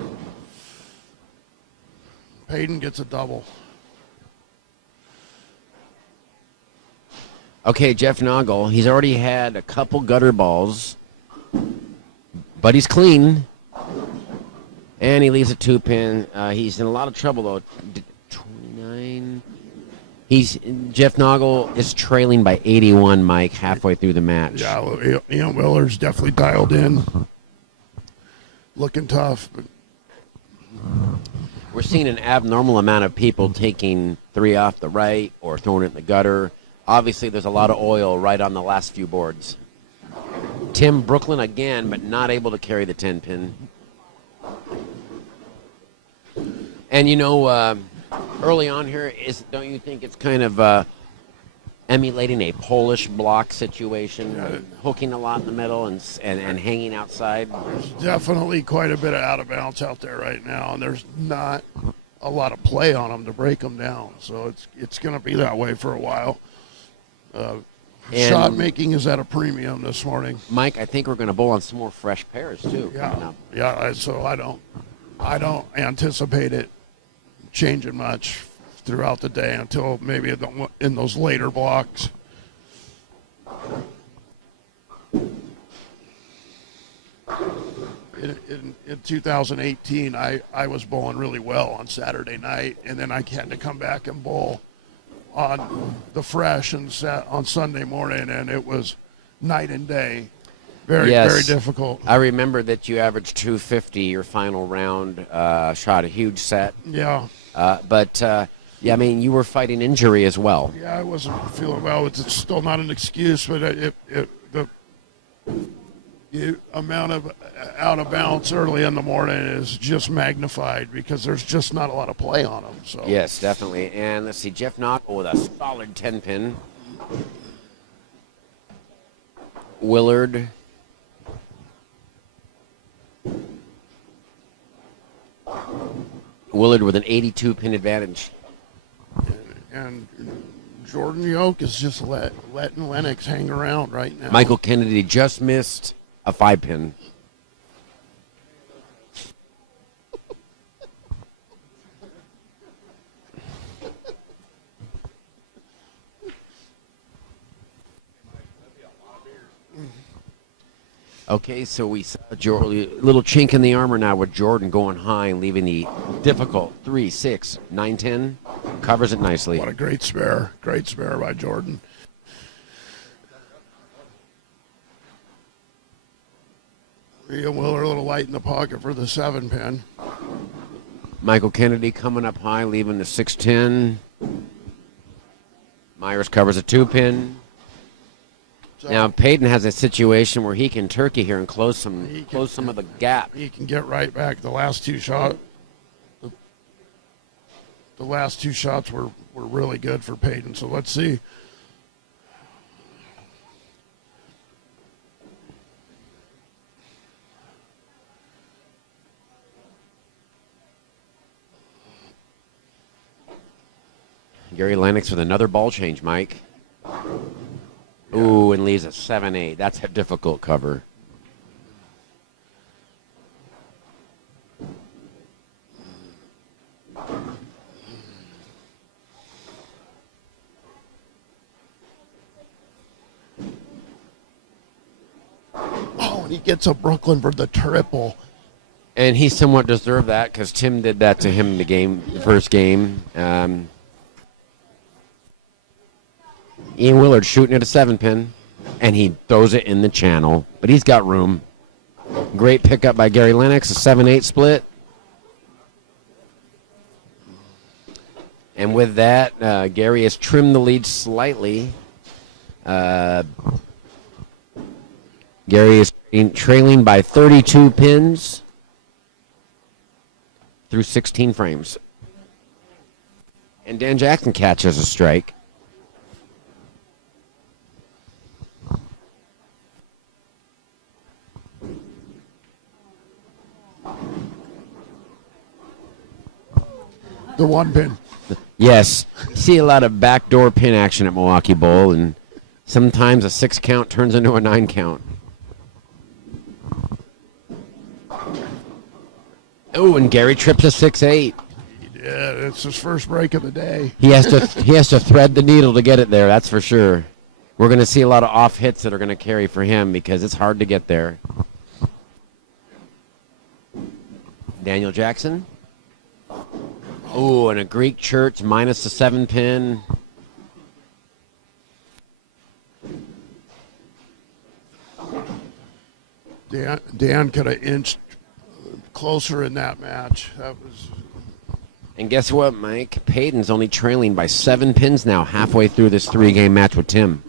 Payton gets a double. Okay, Jeff Noggle, he's already had a couple gutter balls, but he's clean. And he leaves a 2-pin. He's in a lot of trouble, though. 29. Jeff Noggle is trailing by 81, Mike, halfway through the match. Yeah, well, Ian Willer's definitely dialed in. Looking tough. But We're seeing an abnormal amount of people taking 3 off the right or throwing it in the gutter. Obviously, there's a lot of oil right on the last few boards. Tim Brooklyn again, but not able to carry the 10-pin. And, early on here, don't you think it's kind of emulating a Polish block situation, hooking a lot in the middle and hanging outside? there's definitely quite a bit of out of bounds out there right now, and there's not a lot of play on them to break them down. So it's going to be that way for a while. Shot making is at a premium this morning. Mike, I think we're going to bowl on some more fresh pairs too. coming up. So I don't anticipate it changing much throughout the day until maybe in those later blocks. in 2018, I was bowling really well on Saturday night, and then I had to come back and bowl on the fresh and on Sunday morning, and it was night and day. Very, Yes. very difficult. I remember that you averaged 250 your final round, shot a huge set. Yeah. But yeah, I mean, you were fighting injury as well. Yeah, I wasn't feeling well. It's still not an excuse, but the amount of out of balance early in the morning is just magnified because there's just not a lot of play on them. So Yes, definitely. And let's see, Jeff Noggle with a solid 10 pin. Willard. Willard with an 82 pin advantage. and Jordan Yoke is just letting Lennox hang around right now. Michael Kennedy just missed a 5 pin. Okay, so we saw a little chink in the armor now with Jordan going high and leaving the difficult 3, 6, 9, 10. Covers it nicely. What a great spare. Great spare by Jordan. Ian Willer a little light in the pocket for the 7 pin. Michael Kennedy coming up high, leaving the 6-10. Myers covers a 2 pin. So Now Payton has a situation where he can turkey here and close some of the gap. he can get right back. The last two shots were really good for Payton. So let's see. Gary Lennox with another ball change, Mike. Ooh, and leaves a 7-8. That's a difficult cover. Oh, and he gets a Brooklyn for the triple. And he somewhat deserved that because Tim did that to him the first game. Ian Willard shooting at a 7 pin, and he throws it in the channel, but he's got room. Great pickup by Gary Lennox, a 7-8 split. And with that, Gary has trimmed the lead slightly. Gary is trailing by 32 pins through 16 frames. And Dan Jackson catches a strike. The 1 pin. Yes, you see a lot of backdoor pin action at Milwaukee Bowl, and sometimes a 6 count turns into a 9 count. Oh, and Gary trips a 6-8. Yeah, it's his first break of the day. He has to thread the needle to get it there. That's for sure. We're going to see a lot of off hits that are going to carry for him because it's hard to get there. Daniel Jackson. Oh, and a Greek church minus the 7 pin. Dan could have inched closer in that match. That was. And guess what, Mike? Payton's only trailing by 7 pins now, halfway through this 3-game match with Tim.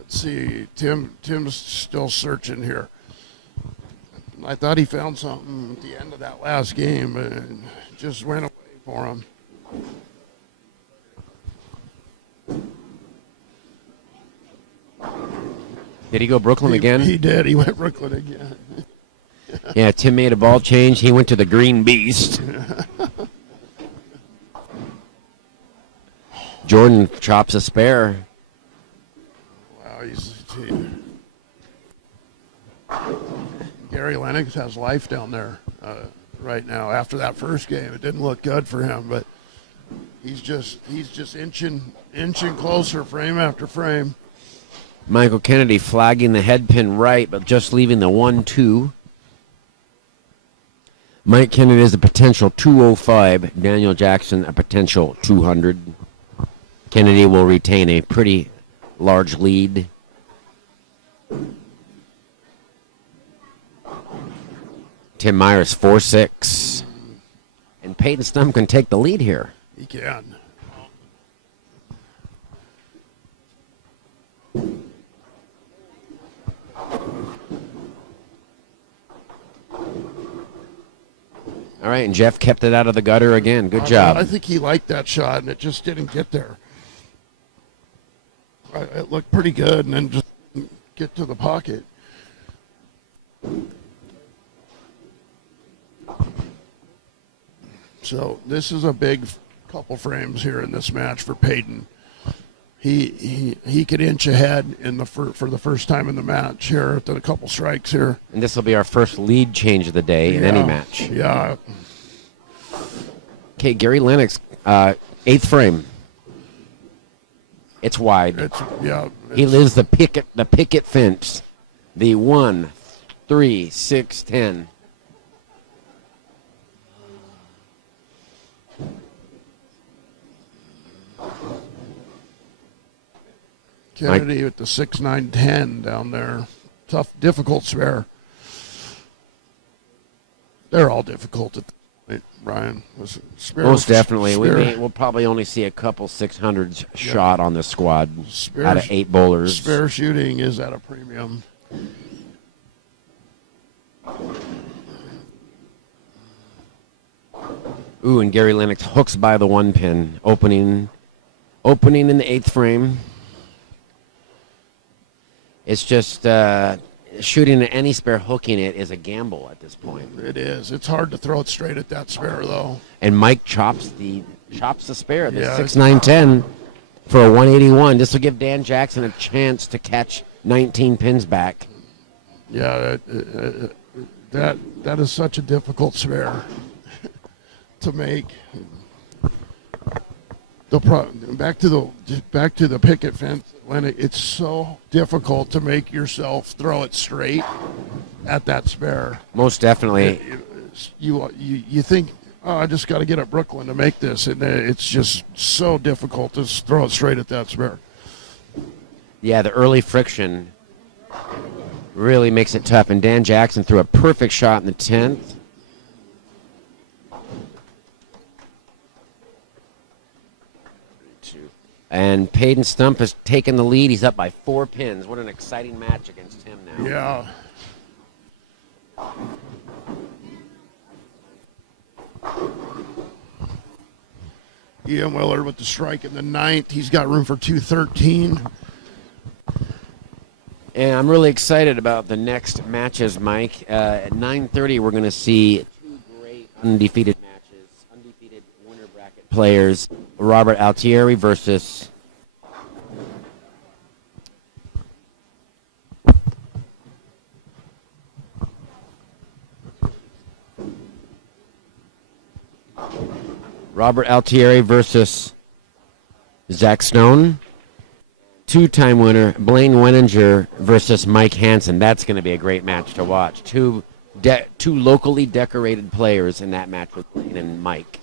Let's see. Tim's still searching here. I thought he found something at the end of that last game, but it just went away for him. Did he go Brooklyn again? He did. He went Brooklyn again. Yeah, Tim made a ball change. He went to the Green Beast. Jordan chops a spare. Wow, Gary Lennox has life down there right now. After that first game, it didn't look good for him, but he's just inching closer frame after frame. Michael Kennedy flagging the head pin right, but just leaving the 1-2. Mike Kennedy is a potential 205. Daniel Jackson a potential 200. Kennedy will retain a pretty large lead. Tim Myers 4-6. And Peyton Stump can take the lead here. He can. All right, and Jeff kept it out of the gutter again. Good job. I think he liked that shot, and it just didn't get there. It looked pretty good, and then just didn't get to the pocket. So this is a big couple frames here in this match for Peyton. He could inch ahead in the for the first time in the match here at the couple strikes here. And this will be our first lead change of the day in any match. Yeah. Okay, Gary Lennox, 8th frame. It's wide. He lives the picket fence. The 1, 3, 6, 10. Kennedy with the 6, 9, 10 down there. Tough, difficult spare. They're all difficult at this point, Brian. Most definitely. We'll probably only see a couple 600s shot on this squad out of 8 bowlers. Spare shooting is at a premium. Ooh, and Gary Lennox hooks by the 1 pin, opening in the 8th frame. It's just shooting at any spare, hooking it is a gamble at this point. It is. It's hard to throw it straight at that spare, though. And Mike chops the spare, the 6, 9, 10 for a 181. This will give Dan Jackson a chance to catch 19 pins back. Yeah, that is such a difficult spare to make. Back to the picket fence, Lennox. It's so difficult to make yourself throw it straight at that spare. Most definitely. You think, oh, I just got to get at Brooklyn to make this, and it's just so difficult to throw it straight at that spare. Yeah, the early friction really makes it tough, and Dan Jackson threw a perfect shot in the 10th. And Peyton Stump has taken the lead. He's up by 4 pins. What an exciting match against him now. Yeah. Ian Willard with the strike in the 9th. He's got room for 213. And I'm really excited about the next matches, Mike. At 9:30, we're going to see 2 great undefeated matches. Undefeated winner bracket players. Robert Altieri versus Zach Stone. 2-time winner Blaine Weninger versus Mike Hansen. That's going to be a great match to watch. Two locally decorated players in that match with Blaine and Mike.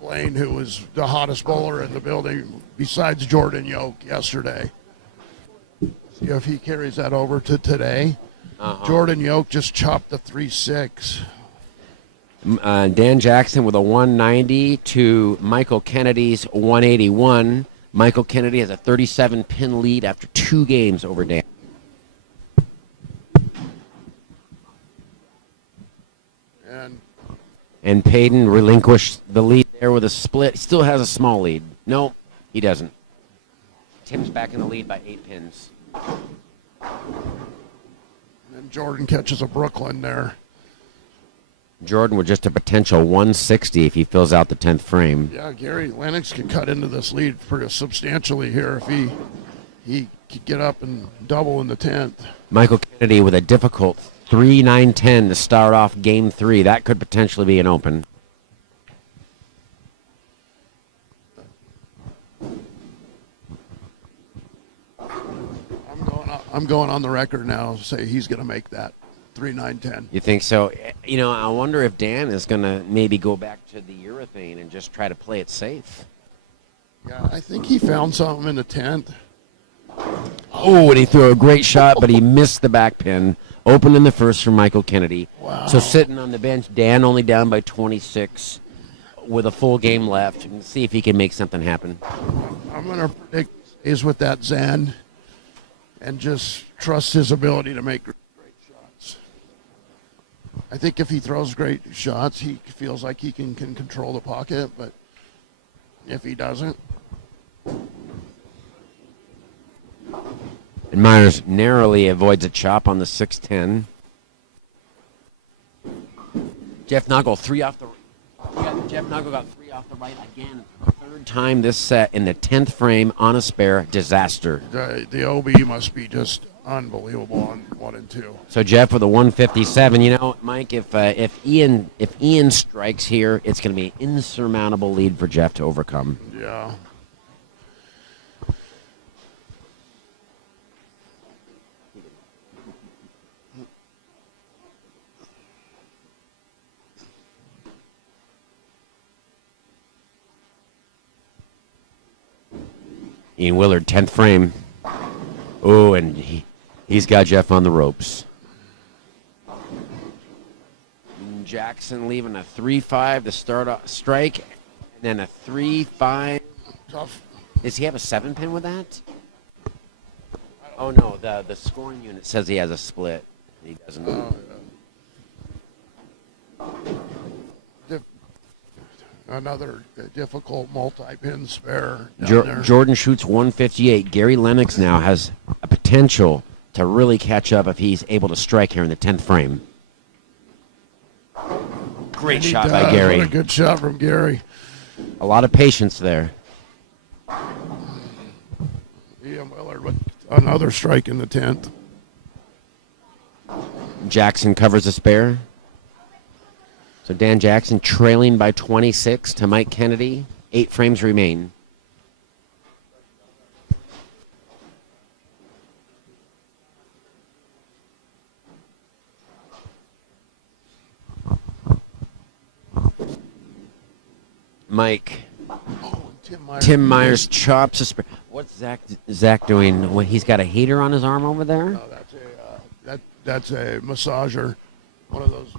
Blaine, who was the hottest bowler in the building besides Jordan Yoke yesterday. See if he carries that over to today. Jordan Yoke just chopped the 3-6. Dan Jackson with a 190 to Michael Kennedy's 181. Michael Kennedy has a 37-pin lead after 2 games over Dan. And Peyton relinquished the lead there with a split. He still has a small lead. No, he doesn't. Tim's back in the lead by 8 pins. And Jordan catches a Brooklyn there. Jordan with just a potential 160 if he fills out the 10th frame. Yeah, Gary Lennox can cut into this lead pretty substantially here if he could get up and double in the 10th. Michael Kennedy with a difficult 3-9-10 to start off game 3. That could potentially be an open. I'm going on the record now to say he's going to make that 3-9-10. You think so? I wonder if Dan is going to maybe go back to the urethane and just try to play it safe. Yeah, I think he found something in the 10th. Oh, and he threw a great shot, but he missed the back pin. Open in the first for Michael Kennedy. Wow. So sitting on the bench, Dan only down by 26 with a full game left. And see if he can make something happen. I'm going to predict is with that Zan and just trust his ability to make great shots. I think if he throws great shots, he feels like he can control the pocket, but if he doesn't. And Myers narrowly avoids a chop on the 6-10. Jeff Noggle, 3 off the right. Jeff Noggle got 3 off the right again. Third time this set in the 10th frame on a spare. Disaster. The OB must be just unbelievable on 1 and 2. So Jeff with a 157. Mike, if Ian strikes here, it's going to be an insurmountable lead for Jeff to overcome. Yeah. Ian Willard, 10th frame. Oh, and he's got Jeff on the ropes. Jackson leaving a 3-5 to start off strike, and then a 3-5. Tough. Does he have a 7-pin with that? Oh, no, the scoring unit says he has a split. He doesn't. Another difficult multi-pin spare down there. Jordan shoots 158. Gary Lennox now has a potential to really catch up if he's able to strike here in the 10th frame. Great shot by Gary. What a good shot from Gary. A lot of patience there. Ian Willard with another strike in the 10th. Jackson covers the spare. So Dan Jackson trailing by 26 to Mike Kennedy. 8 frames remain. Mike. Oh, Tim Myers chops a spare. What's Zach doing? What, he's got a heater on his arm over there? No, that's a massager. One of those.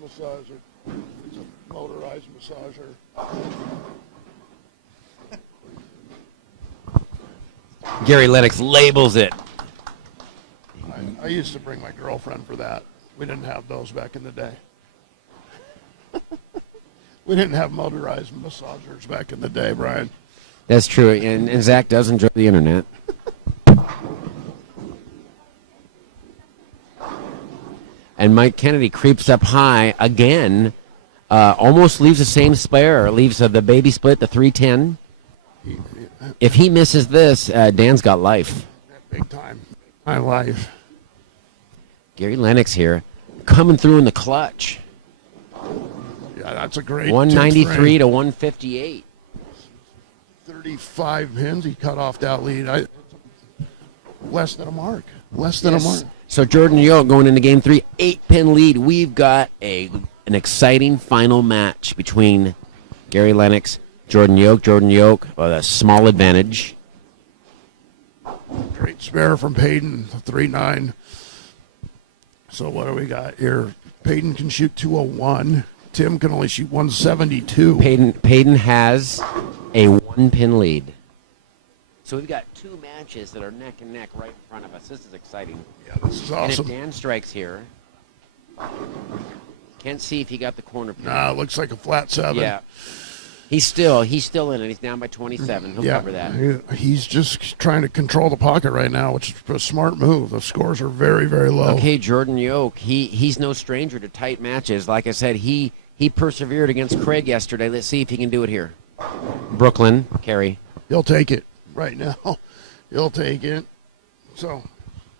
Massager. It's a motorized massager. Gary Lennox labels it. I used to bring my girlfriend for that. We didn't have those back in the day. We didn't have motorized massagers back in the day, Brian. That's true, and Zach does enjoy the internet. And Mike Kennedy creeps up high again, almost leaves the same spare, leaves the baby split, the 310. If he misses this, Dan's got life. Big time. My life. Gary Lennox here, coming through in the clutch. Yeah, that's a great 193 to 158. 35 pins. He cut off that lead. Less than a mark. Less than a mark. So Jordan Yoke going into game 3, 8-pin lead. We've got an exciting final match between Gary Lennox, Jordan Yoke. Jordan Yoke with a small advantage. Great spare from Payton, 3-9. So what do we got here? Payton can shoot 201. Tim can only shoot 172. Payton has a 1-pin lead. So we've got 2 matches that are neck and neck right in front of us. This is exciting. Yeah, this is awesome. And if Dan strikes here, can't see if he got the corner pin. Nah, it looks like a flat 7. Yeah. He's still in it. He's down by 27. He'll cover that. He's just trying to control the pocket right now, which is a smart move. The scores are very, very low. Okay, Jordan Yoke, he's no stranger to tight matches. Like I said, he persevered against Craig yesterday. Let's see if he can do it here. Brooklyn, Carey. He'll take it right now. He'll take it. So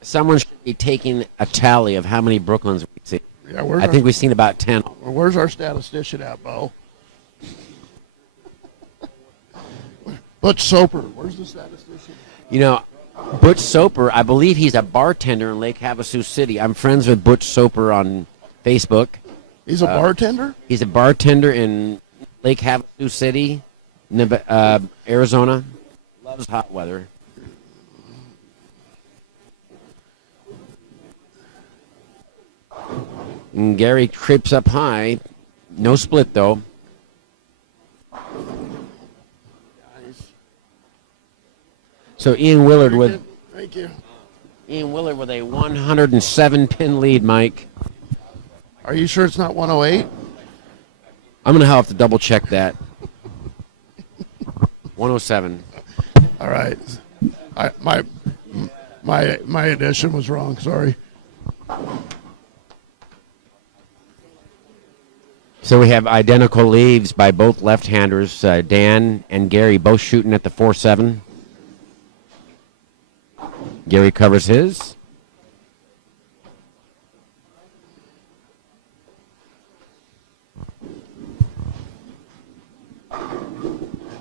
someone should be taking a tally of how many Brooklyns we see. Yeah, I think we've seen about 10. Where's our statistician at, Bo? Butch Soper. Where's the statistician? You know, Butch Soper, I believe he's a bartender in Lake Havasu City. I'm friends with Butch Soper on Facebook. He's a bartender? He's a bartender in Lake Havasu City, Arizona. Loves hot weather. And Gary creeps up high. No split, though. So Ian Willard with Thank you. a 107-pin lead, Mike. Are you sure it's not 108? I'm going to have to double-check that. 107. All right. My addition was wrong. Sorry. So we have identical leads by both left-handers, Dan and Gary, both shooting at the 4-7. Gary covers his.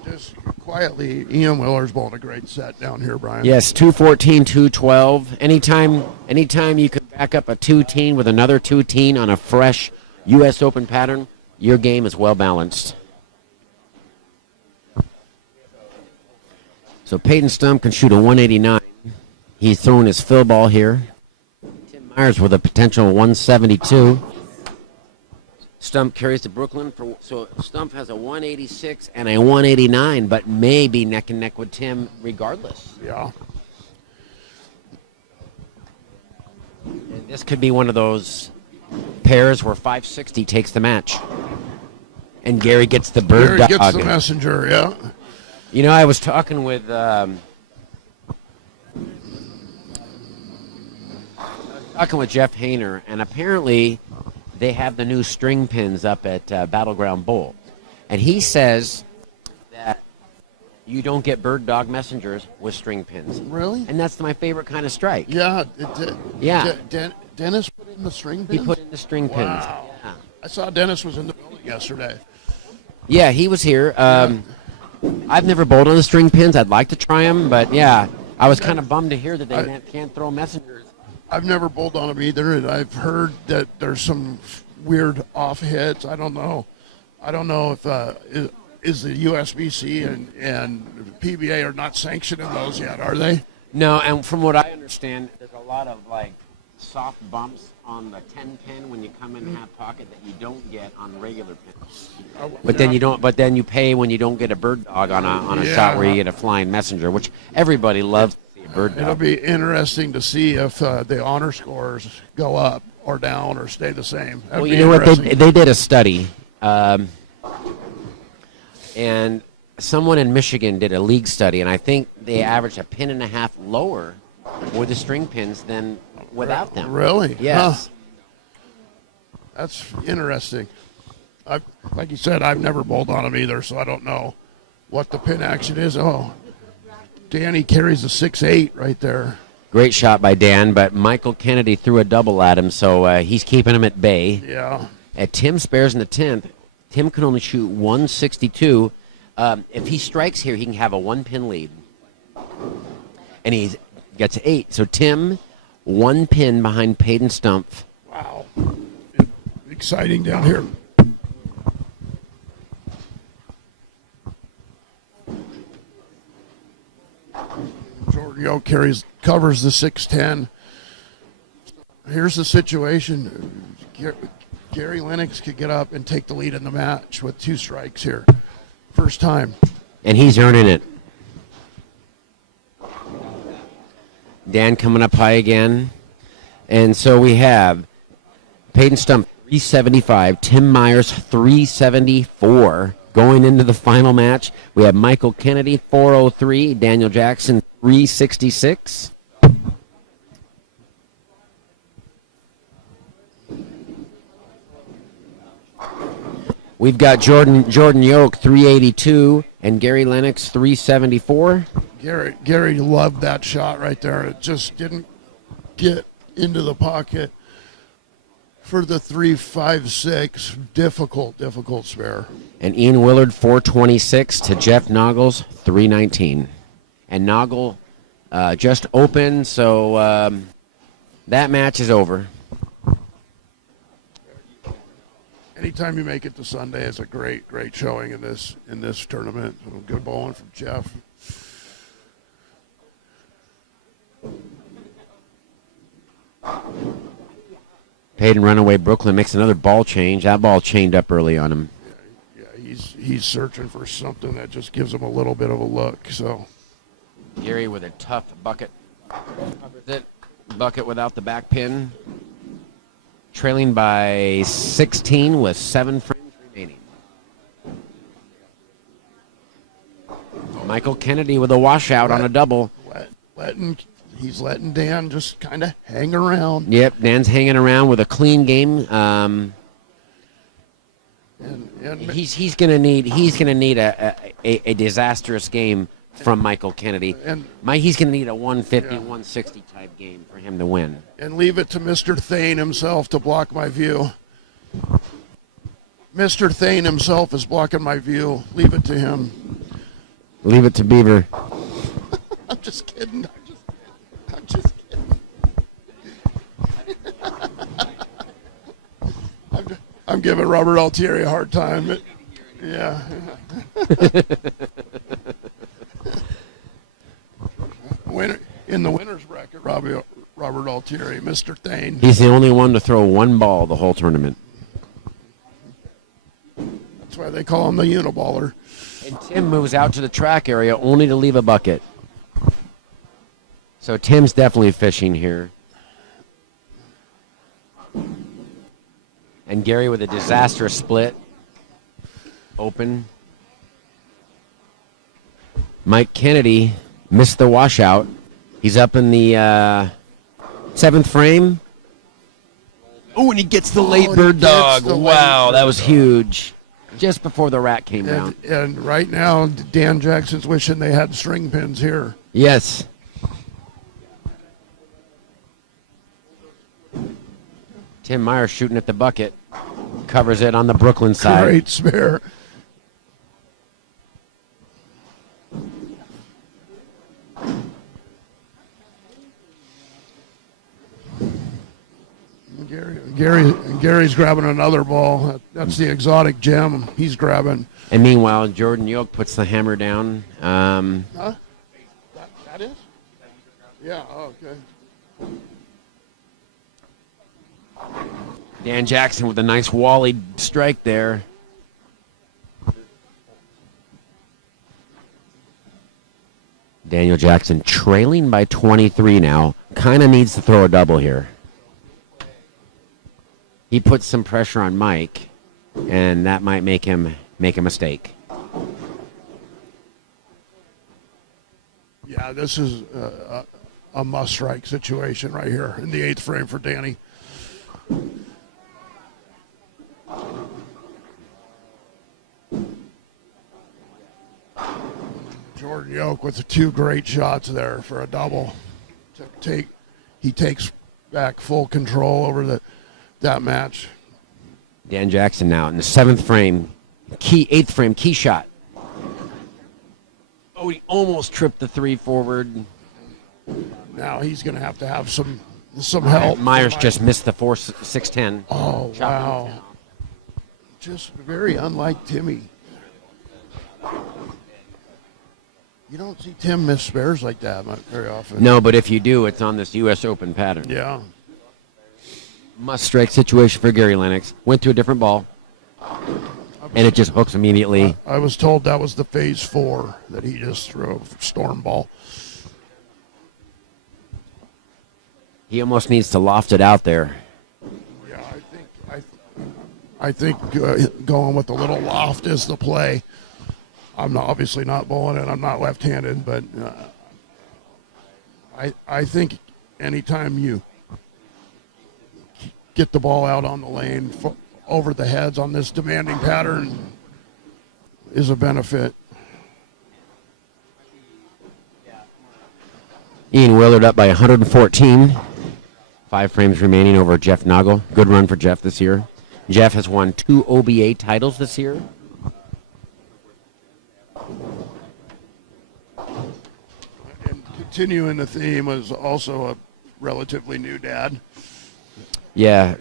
Just quietly, Ian Willer's bowled a great set down here, Brian. Yes, 214, 212. Anytime you can back up a 2-teen with another 2-teen on a fresh U.S. Open pattern, your game is well balanced. So Peyton Stump can shoot a 189. He's throwing his fill ball here. Tim Myers with a potential 172. Stump carries to Brooklyn. So Stump has a 186 and a 189, but may be neck and neck with Tim regardless. Yeah. And this could be one of those pairs where 560 takes the match. And Gary gets the bird Gary dog. gets the messenger, yeah. You know, I was talking with Jeff Hayner, and apparently they have the new string pins up at Battleground Bowl. And he says that you don't get bird dog messengers with string pins. Really? And that's my favorite kind of strike. Yeah. Yeah. Dennis put in the string He pins? put in the string pins. Wow. Yeah. I saw Dennis was in the building yesterday. Yeah, he was here. I've never bowled on the string pins. I'd like to try them, but yeah, I was kind of bummed to hear that they can't throw messengers. I've never bowled on them either, and I've heard that there's some weird off hits. I don't know. I don't know if is the USBC and PBA are not sanctioning those yet, are they? No, and from what I understand, there's a lot of like soft bumps on the 10 pin when you come in half pocket that you don't get on regular pins. But then you don't. But then you pay when you don't get a bird dog on a shot where you get a flying messenger, which everybody loves to see a bird dog. It'll be interesting to see if the honor scores go up or down or stay the same. Well, you know what? They did a study, and someone in Michigan did a league study, and I think they averaged a pin and a half lower with the string pins than without them. Really? Yes. Huh. That's interesting. Like you said, I've never bowled on them either, so I don't know what the pin action is. Oh, Danny carries a 6-8 right there. Great shot by Dan, but Michael Kennedy threw a double at him, so he's keeping him at bay. Yeah. At Tim spares in the 10th. Tim can only shoot 162. If he strikes here, he can have a 1-pin lead. And he gets 8. So Tim, 1 pin behind Peyton Stump. Wow. Exciting down here. Jordan Yoke covers the 6'10". Here's the situation. Gary Lennox could get up and take the lead in the match with 2 strikes here. First time. And he's earning it. Dan coming up high again. And so we have Peyton Stump 375, Tim Myers 374. Going into the final match, we have Michael Kennedy 403, Daniel Jackson 366. We've got Jordan Yoke 382 and Gary Lennox 374. Gary loved that shot right there. It just didn't get into the pocket for the 356. Difficult spare. And Ian Willard 426 to Jeff Noggles 319. And Noggle just opened, so that match is over. Anytime you make it to Sunday, it's a great showing in this tournament. Good bowling from Jeff. Peyton Runaway Brooklyn makes another ball change. That ball chained up early on him. Yeah, he's searching for something that just gives him a little bit of a look. So Gary with a tough bucket. Bucket without the back pin. Trailing by 16 with 7 frames remaining. Michael Kennedy with a washout on a double. He's letting Dan just kind of hang around. Yep, Dan's hanging around with a clean game. And He's gonna need a disastrous game from Michael Kennedy. And- He's gonna need a 150, 160 type game for him to win. and leave it to Mr. Thane himself to block my view. Mr. Thane himself is blocking my view. Leave it to him. Leave it to Beaver. I'm just kidding. I'm just kidding. I'm giving Robert Altieri a hard time. Yeah. In the winner's bracket, Robert Altieri, Mr. Thane. He's the only one to throw one ball the whole tournament. That's why they call him the Uniballer. And Tim moves out to the track area only to leave a bucket. So Tim's definitely fishing here. And Gary with a disastrous split. Open. Mike Kennedy missed the washout. He's up in the 7th frame. Oh, and he gets the late bird dog. Wow, that was huge. Just before the rack came down. And right now, Dan Jackson's wishing they had string pins here. Yes. Tim Meyer shooting at the bucket. Covers it on the Brooklyn side. Great spare. Gary's grabbing another ball. That's the exotic gem he's grabbing. And meanwhile, Jordan Yoke puts the hammer down. Huh? That is? Yeah, okay. Dan Jackson with a nice Wally strike there. Daniel Jackson trailing by 23 now. Kind of needs to throw a double here. He puts some pressure on Mike, and that might make him make a mistake. Yeah, this is a must-strike situation right here in the 8th frame for Danny. Jordan Yoke with the 2 great shots there for a double. He takes back full control over that match. Dan Jackson now in the 7th frame, 8th frame, key shot. Oh, he almost tripped the 3 forward. Now he's going to have some help. Myers just missed the 4-6-10. Oh, wow. Just very unlike Timmy. You don't see Tim miss spares like that very often. No, but if you do, it's on this U.S. Open pattern. Yeah. Must-strike situation for Gary Lennox. Went to a different ball, and it just hooks immediately. I was told that was the phase 4 that he just threw a storm ball. He almost needs to loft it out there. Yeah, I think going with a little loft is the play. I'm obviously not bowling it. I'm not left-handed, but I think anytime you get the ball out on the lane over the heads on this demanding pattern is a benefit. Ian Willard up by 114. 5 frames remaining over Jeff Noggle. Good run for Jeff this year. Jeff has won 2 OBA titles this year. And continuing the theme, was also a relatively new dad. Yeah.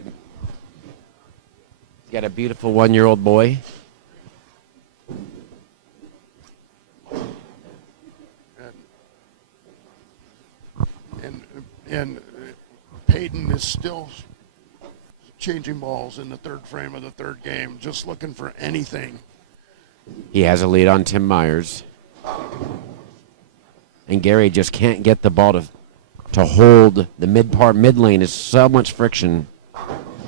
He's got a beautiful 1-year-old boy. And Peyton is still changing balls in the third frame of the third game, just looking for anything. He has a lead on Tim Myers. And Gary just can't get the ball to hold. The mid lane is so much friction.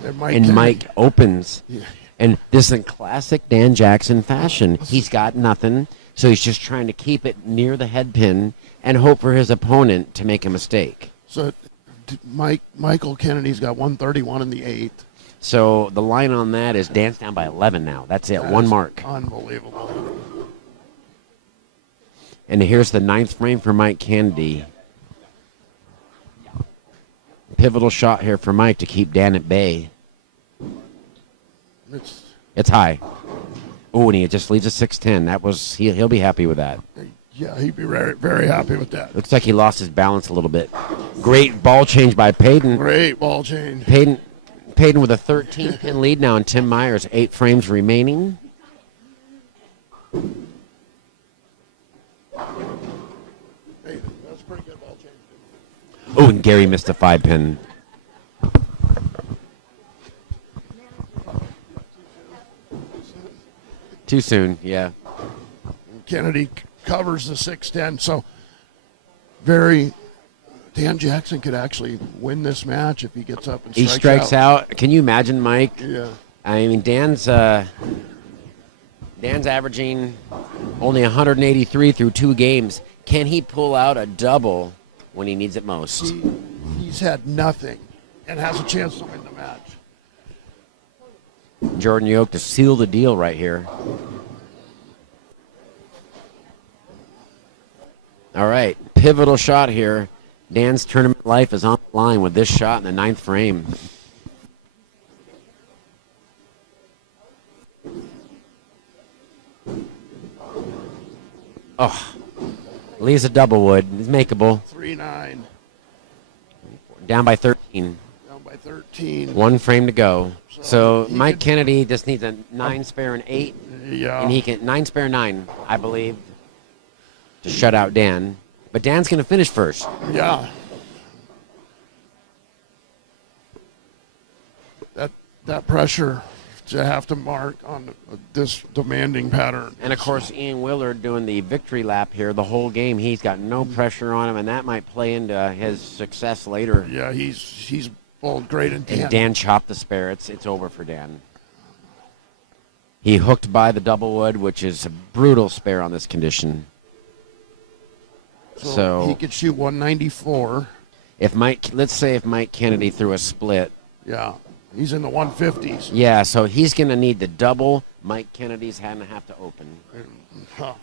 And Mike opens. Yeah. And this is in classic Dan Jackson fashion. He's got nothing, so he's just trying to keep it near the head pin and hope for his opponent to make a mistake. So Michael Kennedy's got 131 in the eighth. So the line on that is Dan's down by 11 now. That's it, one mark. Unbelievable. And here's the 9th frame for Mike Kennedy. Pivotal shot here for Mike to keep Dan at bay. It's high. Oh, and he just leaves a 6-10. He'll be happy with that. Yeah, he'd be very, very happy with that. Looks like he lost his balance a little bit. Great ball change by Peyton. Great ball change. Peyton with a 13-pin lead now, and Tim Myers 8 frames remaining. Hey, that's a pretty good ball change. Oh, and Gary missed a 5-pin. Too soon, yeah. Kennedy covers the 6-10, so Dan Jackson could actually win this match if he gets up and He strikes out. Can you imagine, Mike? Yeah. I mean, Dan's averaging only 183 through 2 games. Can he pull out a double when he needs it most? He's had nothing and has a chance to win the match. Jordan Yoke to seal the deal right here. All right, pivotal shot here. Dan's tournament life is on the line with this shot in the 9th frame. Oh, leaves a double wood. It's makeable. 3-9. Down by 13. Down by 13. 1 frame to go. So he Mike could- Kennedy just needs a 9 spare and 8. Yeah. And he can 9 spare 9, I believe, to shut out Dan. But Dan's going to finish first. Yeah. That pressure to have to mark on this demanding pattern. And, of course, Ian Willard doing the victory lap here the whole game. He's got no pressure on him, and that might play into his success later. Yeah, he's bowled great in And Dan chopped the spare. It's over for Dan. He hooked by the double wood, which is a brutal spare on this condition. So he could shoot 194. Let's say if Mike Kennedy threw a split. Yeah, he's in the 150s. Yeah, so he's going to need the double. Mike Kennedy's going to have to open. Huh.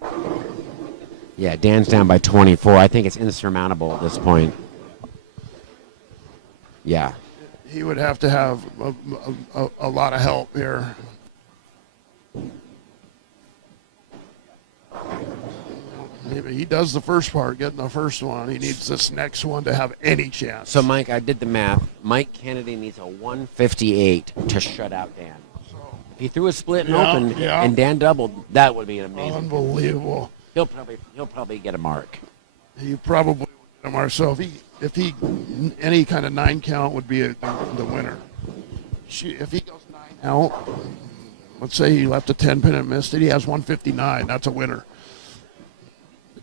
13. Yeah, Dan's down by 24. I think it's insurmountable at this point. Yeah. He would have to have a lot of help here. Maybe he does the first part, getting the first one. He needs this next one to have any chance. So, Mike, I did the math. Mike Kennedy needs a 158 to shut out Dan. If he threw a split and opened and Dan doubled, that would be an amazing. Unbelievable. He'll probably get a mark. He probably would get a mark. So if he any kind of 9 count would be the winner. If he goes 9 out, let's say he left a 10 pin and missed it, he has 159. That's a winner.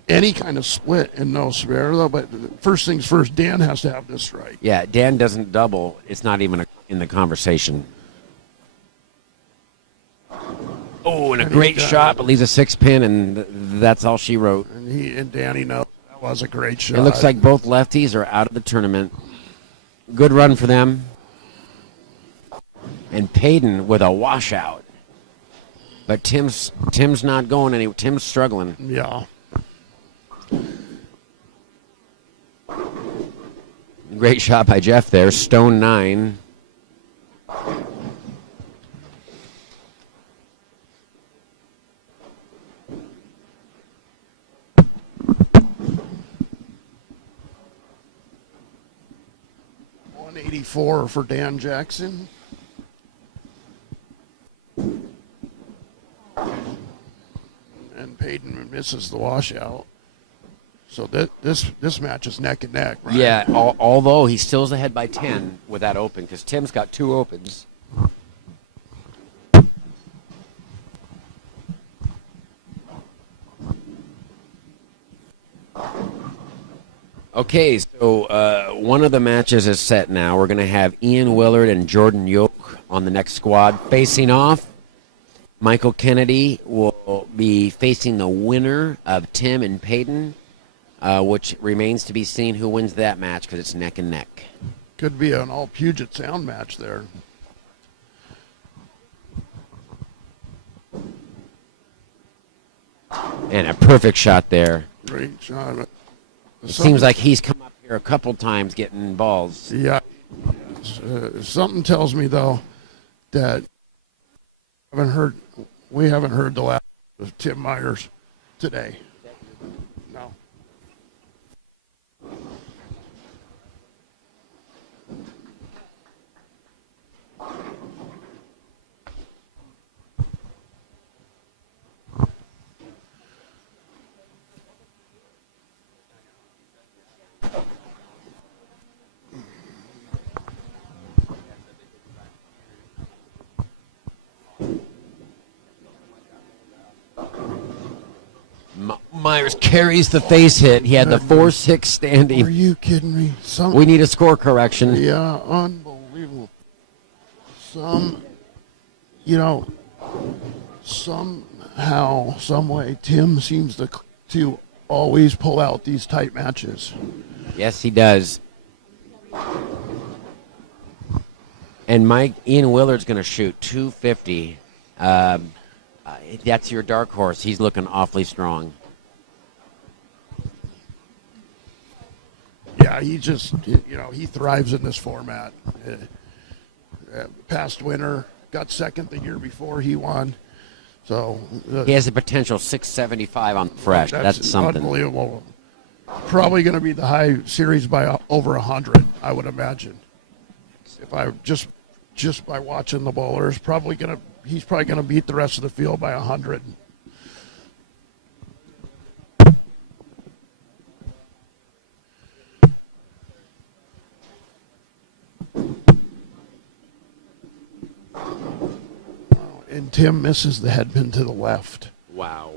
Any kind of split and no spare, though, but first things first, Dan has to have this right. Yeah, Dan doesn't double. It's not even in the conversation. Oh, and a great shot, but leaves a 6 pin, and that's all she wrote. And Danny knows that was a great shot. It looks like both lefties are out of the tournament. Good run for them. And Peyton with a washout. But Tim's not going anywhere. Tim's struggling. Yeah. Great shot by Jeff there. Stone 9. 4 for Dan Jackson. And Payton misses the washout. So this match is neck and neck, right? Yeah, although he still's ahead by 10 with that open, because Tim's got 2 opens. Okay, so one of the matches is set now. We're going to have Ian Willard and Jordan Yoke on the next squad facing off. Michael Kennedy will be facing the winner of Tim and Payton, which remains to be seen who wins that match because it's neck and neck. Could be an all Puget Sound match there. And a perfect shot there. Great shot. It seems like he's come up here a couple times getting balls. Yeah. Something tells me, though, that we haven't heard the last of Tim Myers today. No. Myers carries the face hit. He had the 4-6 Are standing. you kidding me? We need a score correction. Yeah, unbelievable. Somehow, some way, Tim seems to always pull out these tight matches. Yes, he does. And Ian Willard's going to shoot 250. That's your dark horse. He's looking awfully strong. Yeah, he just, he thrives in this format. Past winner, got second the year before he won. So He has a potential 675 on the fresh. That's something. Unbelievable. Probably going to be the high series by over 100, I would imagine. If I just by watching the bowlers, he's probably going to beat the rest of the field by 100. And Tim misses the headpin to the left. Wow.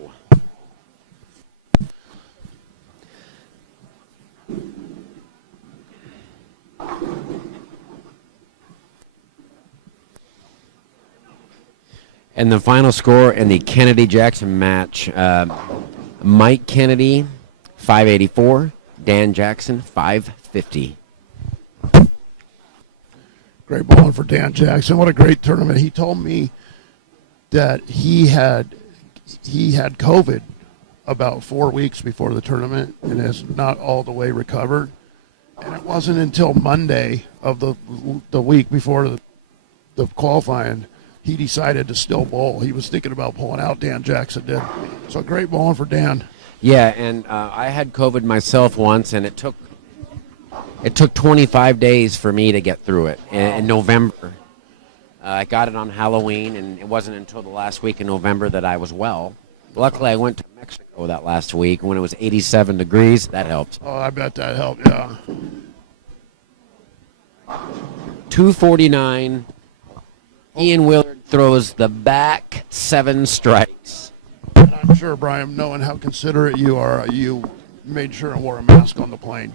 And the final score in the Kennedy-Jackson match, Mike Kennedy, 584, Dan Jackson, 550. Great bowling for Dan Jackson. What a great tournament. He told me that he had COVID about 4 weeks before the tournament and is not all the way recovered. And it wasn't until Monday of the week before the qualifying he decided to still bowl. He was thinking about pulling out. Dan Jackson did. So great bowling for Dan. Yeah, and I had COVID myself once, and it took 25 days for me to get through it in November. I got it on Halloween, and it wasn't until the last week in November that I was well. Luckily, I went to Mexico that last week when it was 87 degrees. That helped. Oh, I bet that helped, yeah. 249. Ian Willard throws the back 7 strikes. I'm sure, Brian, knowing how considerate you are, you made sure and wore a mask on the plane.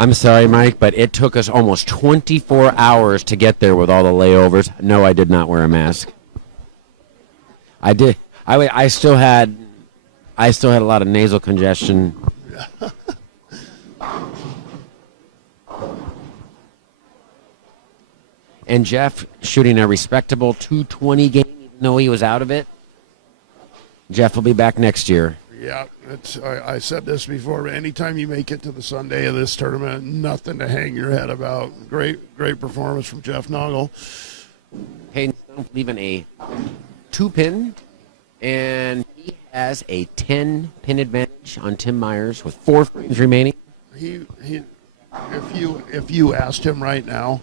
I'm sorry, Mike, but it took us almost 24 hours to get there with all the layovers. No, I did not wear a mask. I did. I still had a lot of nasal congestion. And Jeff shooting a respectable 220 game, even though he was out of it. Jeff will be back next year. Yeah, I said this before, but anytime you make it to the Sunday of this tournament, nothing to hang your head about. Great performance from Jeff Noggle. Hayden Stump leaving a 2-pin, and he has a 10-pin advantage on Tim Myers with 4 frames remaining. He if you asked him right now,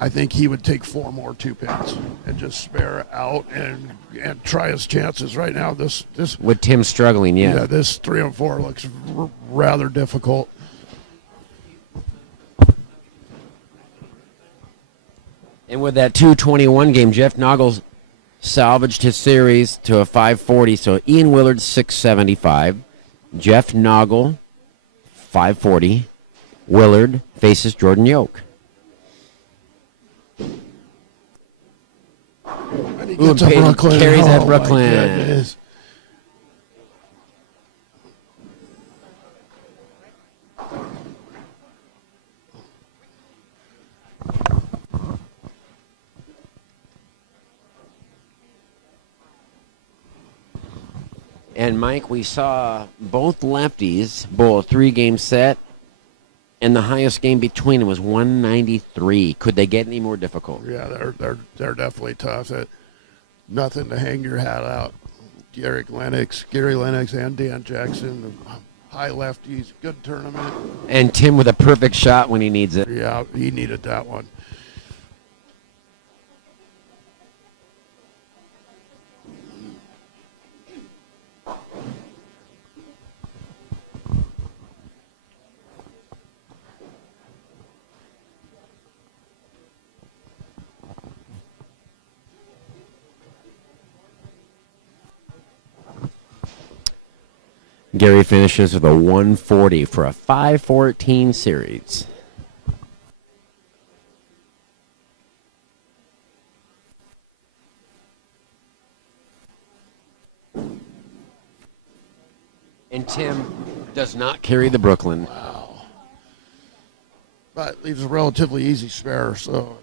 I think he would take 4 more 2-pins and just spare out and try his chances right now. This With Tim struggling, yeah, this 3 and 4 looks rather difficult. And with that 221 game, Jeff Noggle salvaged his series to a 540. So Ian Willard 675, Jeff Noggle 540. Willard faces Jordan Yoke. And he Ooh, gets a Peyton Brooklyn. carries that Oh, my Brooklyn. goodness. And Mike, we saw both lefties bowl a 3-game set, and the highest game between them was 193. Could they get any more difficult? Yeah, they're definitely tough. Nothing to hang your hat out. Gary Lennox, and Dan Jackson, high lefties, good tournament. And Tim with a perfect shot when he needs it. Yeah, he needed that one. Gary finishes with a 140 for a 514 series. And Tim does not carry the Brooklyn. But leaves a relatively easy spare, so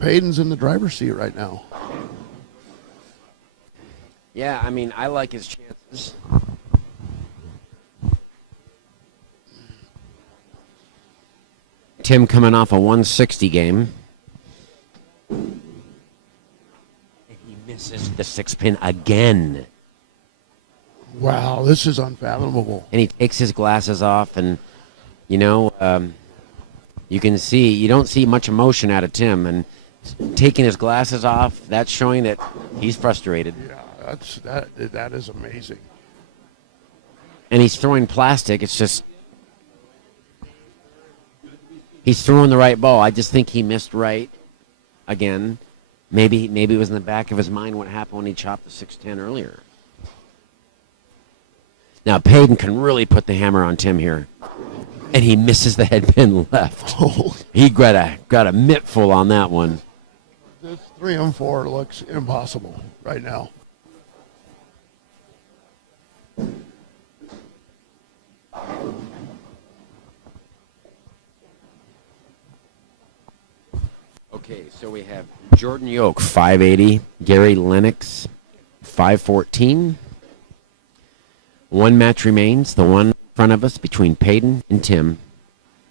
Peyton's in the driver's seat right now. Yeah, I mean, I like his chances. Tim coming off a 160 game. And he misses the 6-pin again. Wow, this is unfathomable. And he takes his glasses off, and, you know, you can see, you don't see much emotion out of Tim. And taking his glasses off, that's showing that he's frustrated. Yeah, that is amazing. And he's throwing plastic. It's just, he's throwing the right ball. I just think he missed right again. Maybe it was in the back of his mind what happened when he chopped the 610 earlier. Now Peyton can really put the hammer on Tim here, and he misses the head pin left. He got a mittful on that one. This 3 and 4 looks impossible right now. Okay, so we have Jordan Yoke 580, Gary Lennox 514. One match remains, the one in front of us between Peyton and Tim.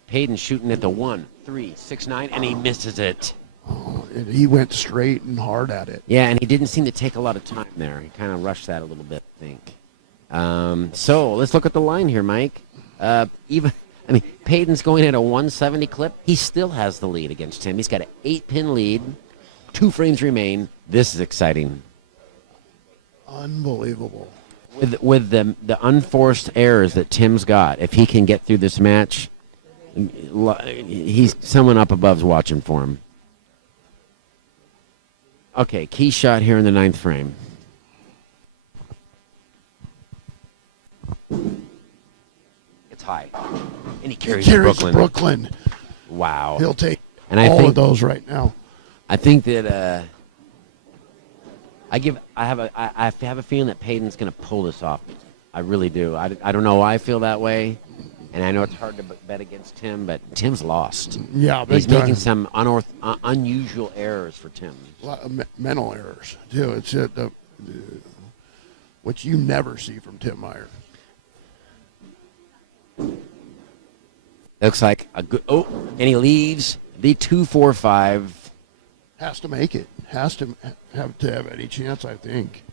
Peyton shooting at the 1, 3, 6, 9, and he misses it. Oh, and he went straight and hard at it. Yeah, and he didn't seem to take a lot of time there. He kind of rushed that a little bit, I think. So let's look at the line here, Mike. Peyton's going at a 170 clip. He still has the lead against Tim. He's got an 8-pin lead. 2 frames remain. This is exciting. Unbelievable. With the unforced errors that Tim's got, if he can get through this match, he's someone up above's watching for him. Okay, key shot here in the 9th frame. It's high, and he carries Brooklyn. Wow, He'll take and all of those right now. I think that I have a feeling that Peyton's going to pull this off. I really do. I don't know why I feel that way, and I know it's hard to bet against Tim, but Tim's lost. Yeah, he's making some unusual errors for Tim. A lot of mental errors too. It's which you never see from Tim Meyer. Looks like a good. Oh, and he leaves the 2-4-5. Has to make it. Has to have any chance, I think.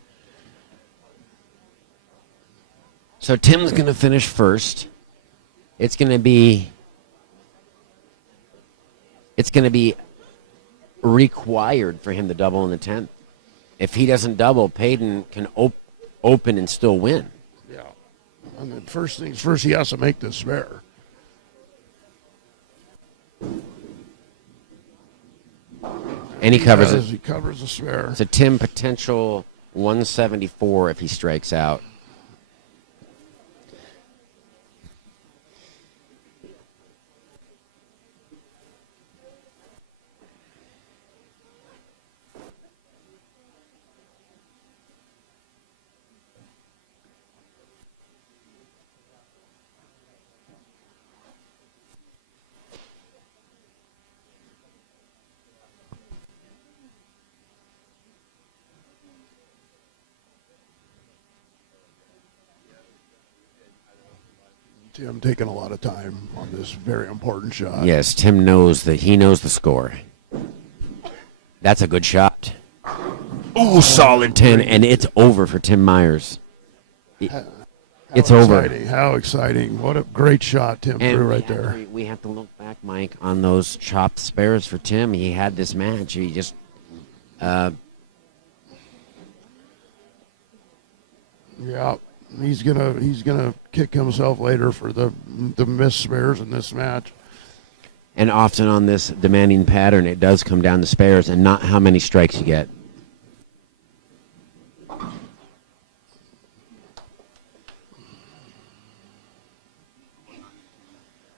So Tim's going to finish first. It's going to be required for him to double in the 10th. If he doesn't double, Payton can open and still win. Yeah. And then first things first, he has to make this spare. And he covers it. He covers the spare. It's a Tim potential 174 if he strikes out. Tim taking a lot of time on this very important shot. Yes, Tim knows that he knows the score. That's a good shot. Oh, solid 10, and it's over for Tim Myers. It's over. Exciting. How exciting. What a great shot Tim And threw right there. we have to look back, Mike, on those chopped spares for Tim. He had this match. He just Yeah. He's gonna kick himself later for the missed spares in this match. and often on this demanding pattern, it does come down to spares and not how many strikes you get.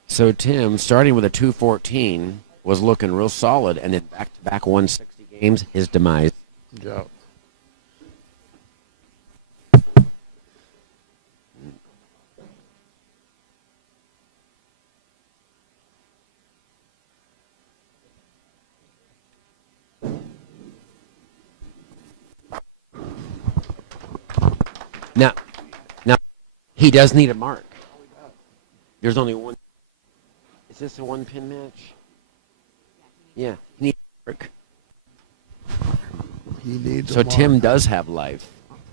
So Tim, starting with a 214, was looking real solid, and then back-to-back 160 games, his demise. Yeah. Now, he does need a mark. There's only one. Is this a one-pin match? Yeah, he needs a mark. He needs So a mark. Tim does have life.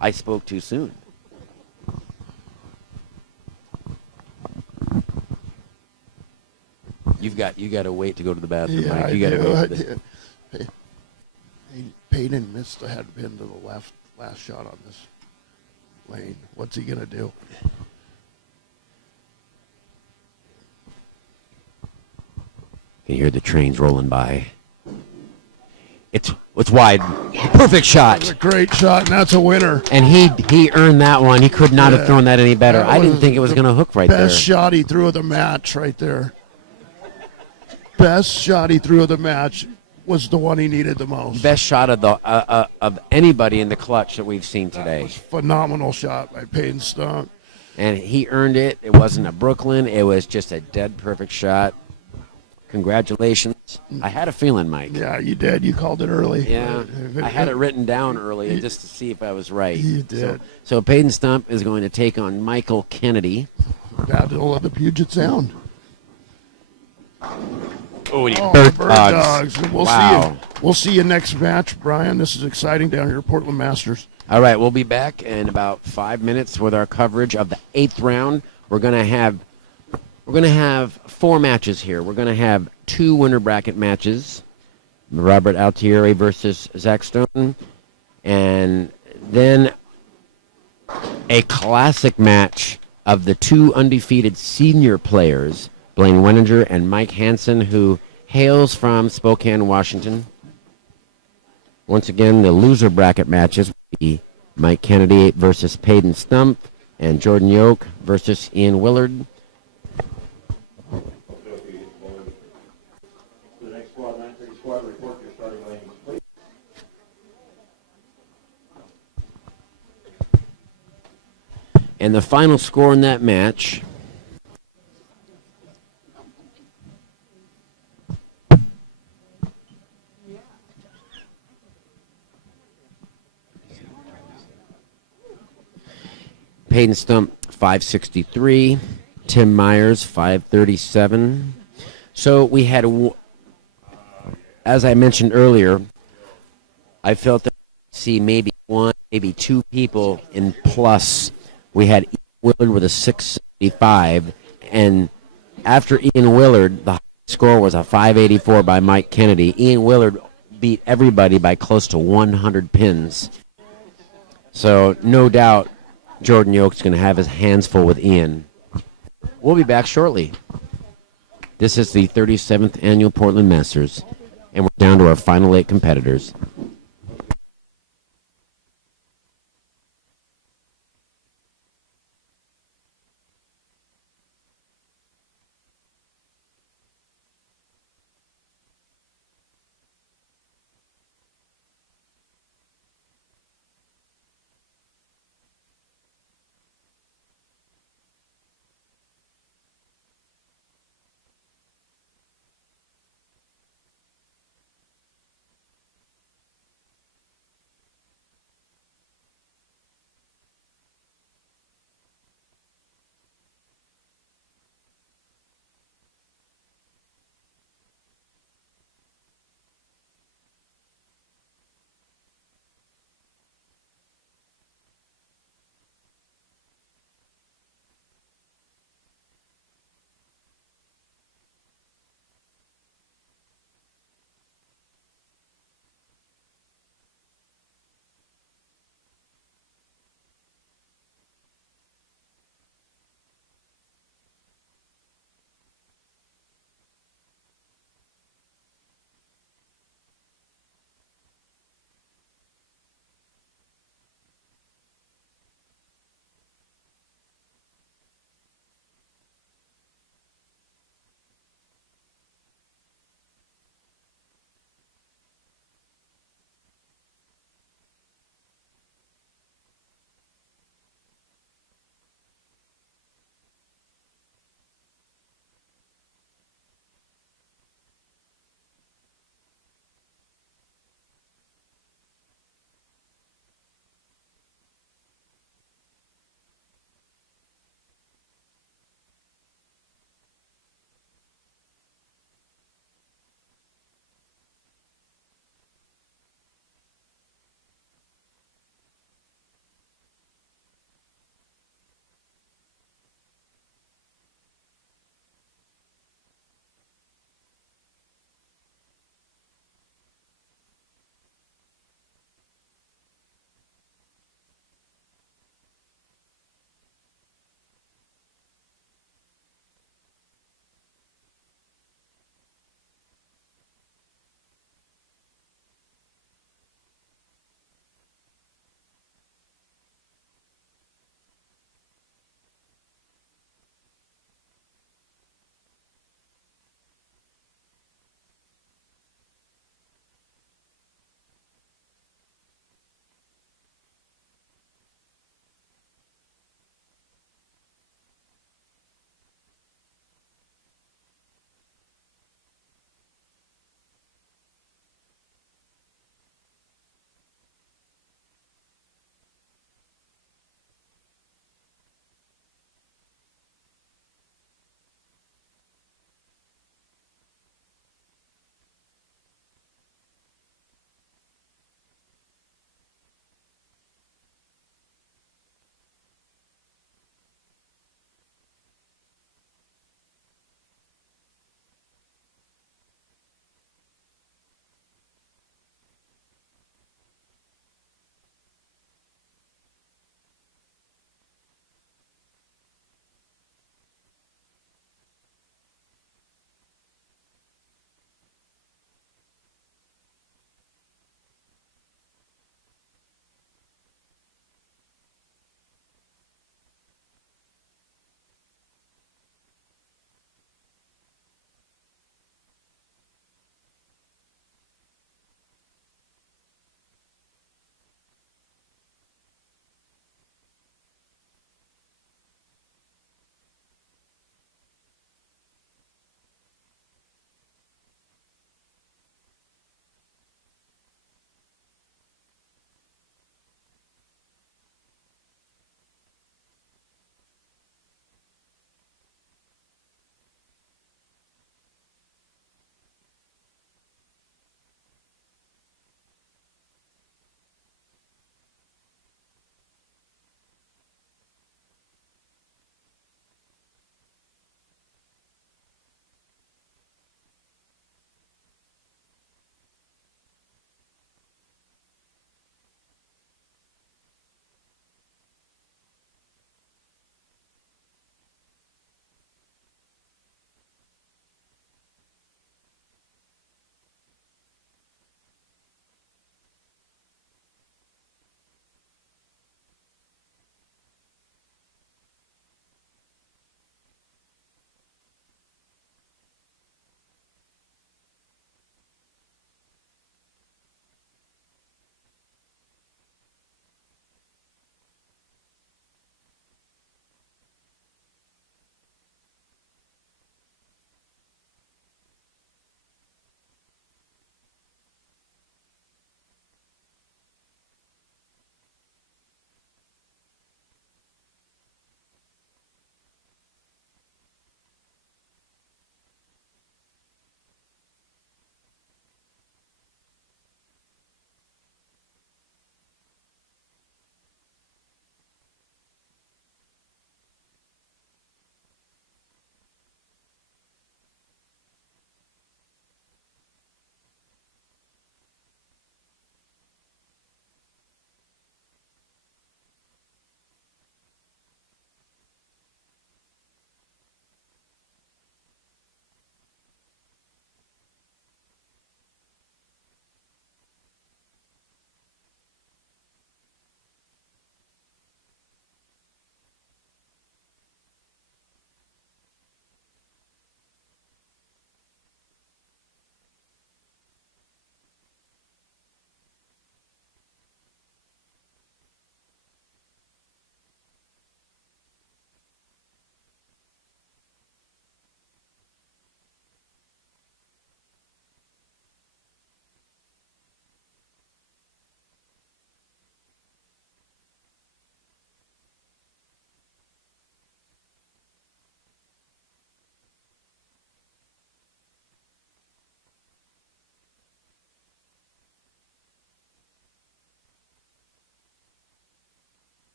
I spoke too soon. You got to wait to go to the bathroom, Yeah, Mike. You got to I wait. For this. did. Payton missed the headpin to the last shot on this lane. What's he gonna do? You hear the trains rolling by. It's wide. Perfect shot. That's a great shot, and that's a winner. And he earned that one. He could not have Yeah. thrown that any better. That I didn't was think it was the going to hook right there. Best shot he threw of the match right there. Best shot he threw of the match was the one he needed the most. Best shot of the of anybody in the clutch that we've seen today. Phenomenal shot by Payton Stump. And he earned it. It wasn't a Brooklyn. It was just a dead perfect shot. Congratulations. I had a feeling, Mike. Yeah, you did. You called it early. Yeah, I had it written down early just to see if I was right. You did. So Payton Stump is going to take on Michael Kennedy. Battle of the Puget Sound. Oh, and he Oh, bird bird dogs. dogs. We'll see Wow. you. We'll see you next match, Brian. This is exciting down here at Portland Masters. All right, we'll be back in about 5 minutes with our coverage of the 8th round. We're going to have 4 matches here. We're going to have 2 winner bracket matches. Robert Altieri versus Zach Stone. And then a classic match of the 2 undefeated senior players, Blaine Weninger and Mike Hansen, who hails from Spokane, Washington. Once again, the loser bracket matches will be Mike Kennedy versus Payton Stump and Jordan Yoke versus Ian Willard. The next squad, 930 squad, report your starting lanes, please. And the final score in that match Payton Stump 563, Tim Myers 537. So we had, as I mentioned earlier, I felt that see maybe 1, maybe 2 people in plus. We had Willard with a 675 and after Ian Willard, the score was a 584 by Mike Kennedy. Ian Willard beat everybody by close to 100 pins. So no doubt Jordan Yoke's going to have his hands full with Ian. We'll be back shortly. This is the 37th Annual Portland Masters, and we're down to our final 8 competitors.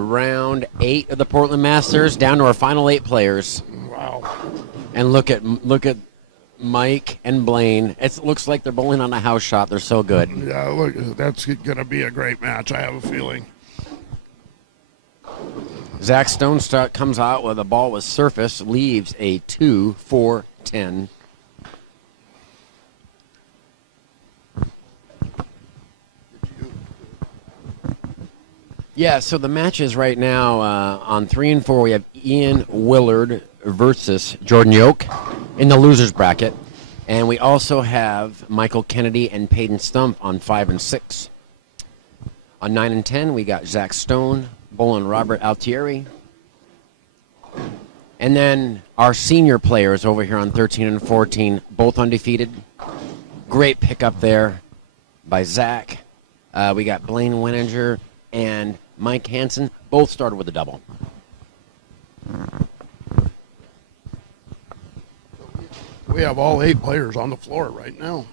round 8 of the Portland Masters, down to our final 8 players. Wow. And look at Mike and Blaine. It looks like they're bowling on a house shot. They're so good. Yeah, look, that's going to be a great match, I have a feeling. Zach Stone comes out with a ball with surface, leaves a 2-4-10. Yeah, so the matches right now on 3 and 4, we have Ian Willard versus Jordan Yoke in the losers bracket. And we also have Michael Kennedy and Peyton Stump on 5 and 6. On 9 and 10, we got Zach Stone, bowling Robert Altieri. And then our senior players over here on 13 and 14, both undefeated. Great pickup there by Zach. We got Blaine Weninger and Mike Hansen, both started with a double. We have all 8 players on the floor right now.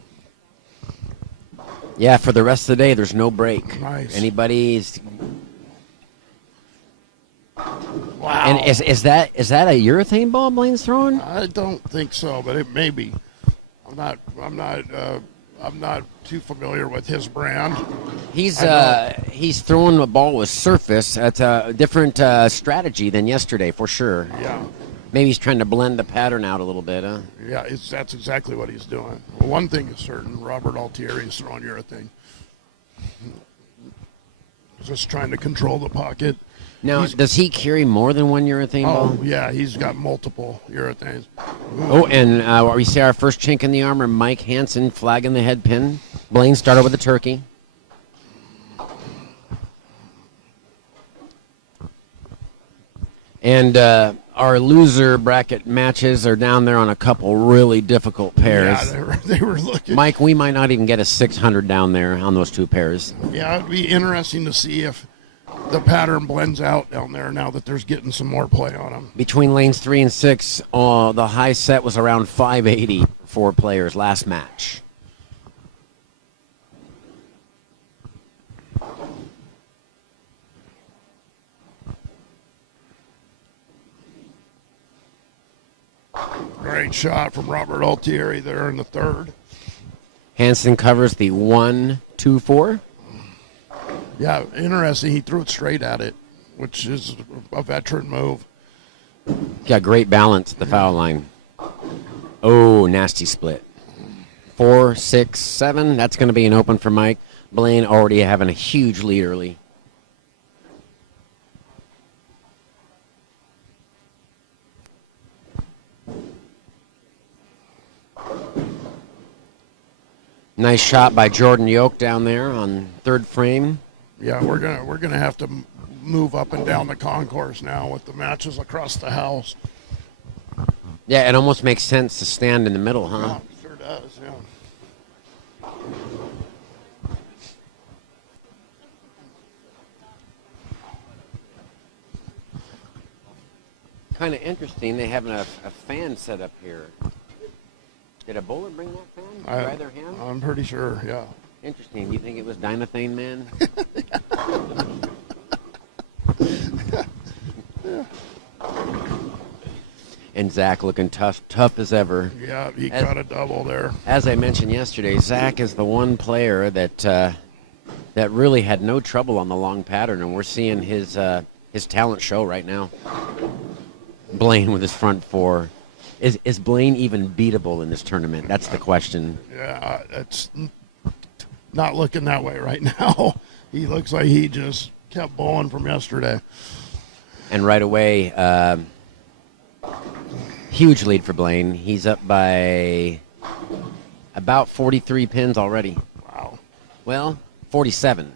Yeah, for the rest of the day, there's no break. Nice. Anybody's. Wow. And is that a urethane ball Blaine's throwing? I don't think so, but it may be. I'm not too familiar with his brand. He's throwing a ball with surface. That's a different strategy than yesterday, for sure. Yeah. Maybe he's trying to blend the pattern out a little bit, huh? Yeah, that's exactly what he's doing. Well, one thing is certain, Robert Altieri is throwing urethane. Just trying to control the pocket. Now, does he carry more than one urethane ball? Oh, yeah, he's got multiple urethanes. Oh, and we see our first chink in the armor, Mike Hansen flagging the head pin. Blaine started with a turkey. And our loser bracket matches are down there on a couple really difficult pairs. Yeah, they were looking. Mike, we might not even get a 600 down there on those 2 pairs. Yeah, it'd be interesting to see if the pattern blends out down there now that there's getting some more play on them. Between lanes 3 and 6, the high set was around 580 for 4 players last match. Great shot from Robert Altieri there in the 3rd. Hansen covers the 1-2-4. Yeah, interesting. He threw it straight at it, which is a veteran move. Got great balance at the foul line. Oh, nasty split. 4, 6, 7. That's going to be an open for Mike. Blaine already having a huge lead early. Nice shot by Jordan Yoke down there on 3rd frame. Yeah, we're gonna have to move up and down the concourse now with the matches across the house. Yeah, it almost makes sense to stand in the middle, huh? Yeah, sure does. Yeah. Kind of interesting. They have a fan set up here. Did a bowler bring that fan? By their hand? I'm pretty sure. Yeah. Interesting. Do you think it was Dynathane Man? And Zach looking tough as ever. Yeah, he got a double there. As I mentioned yesterday, Zach is the one player that really had no trouble on the long pattern, and we're seeing his talent show right now. Blaine with his front 4. Is Blaine even beatable in this tournament? That's the question. Yeah, it's not looking that way right now. He looks like he just kept bowling from yesterday. And right away, huge lead for Blaine. He's up by about 43 pins already. Wow. Well, 47.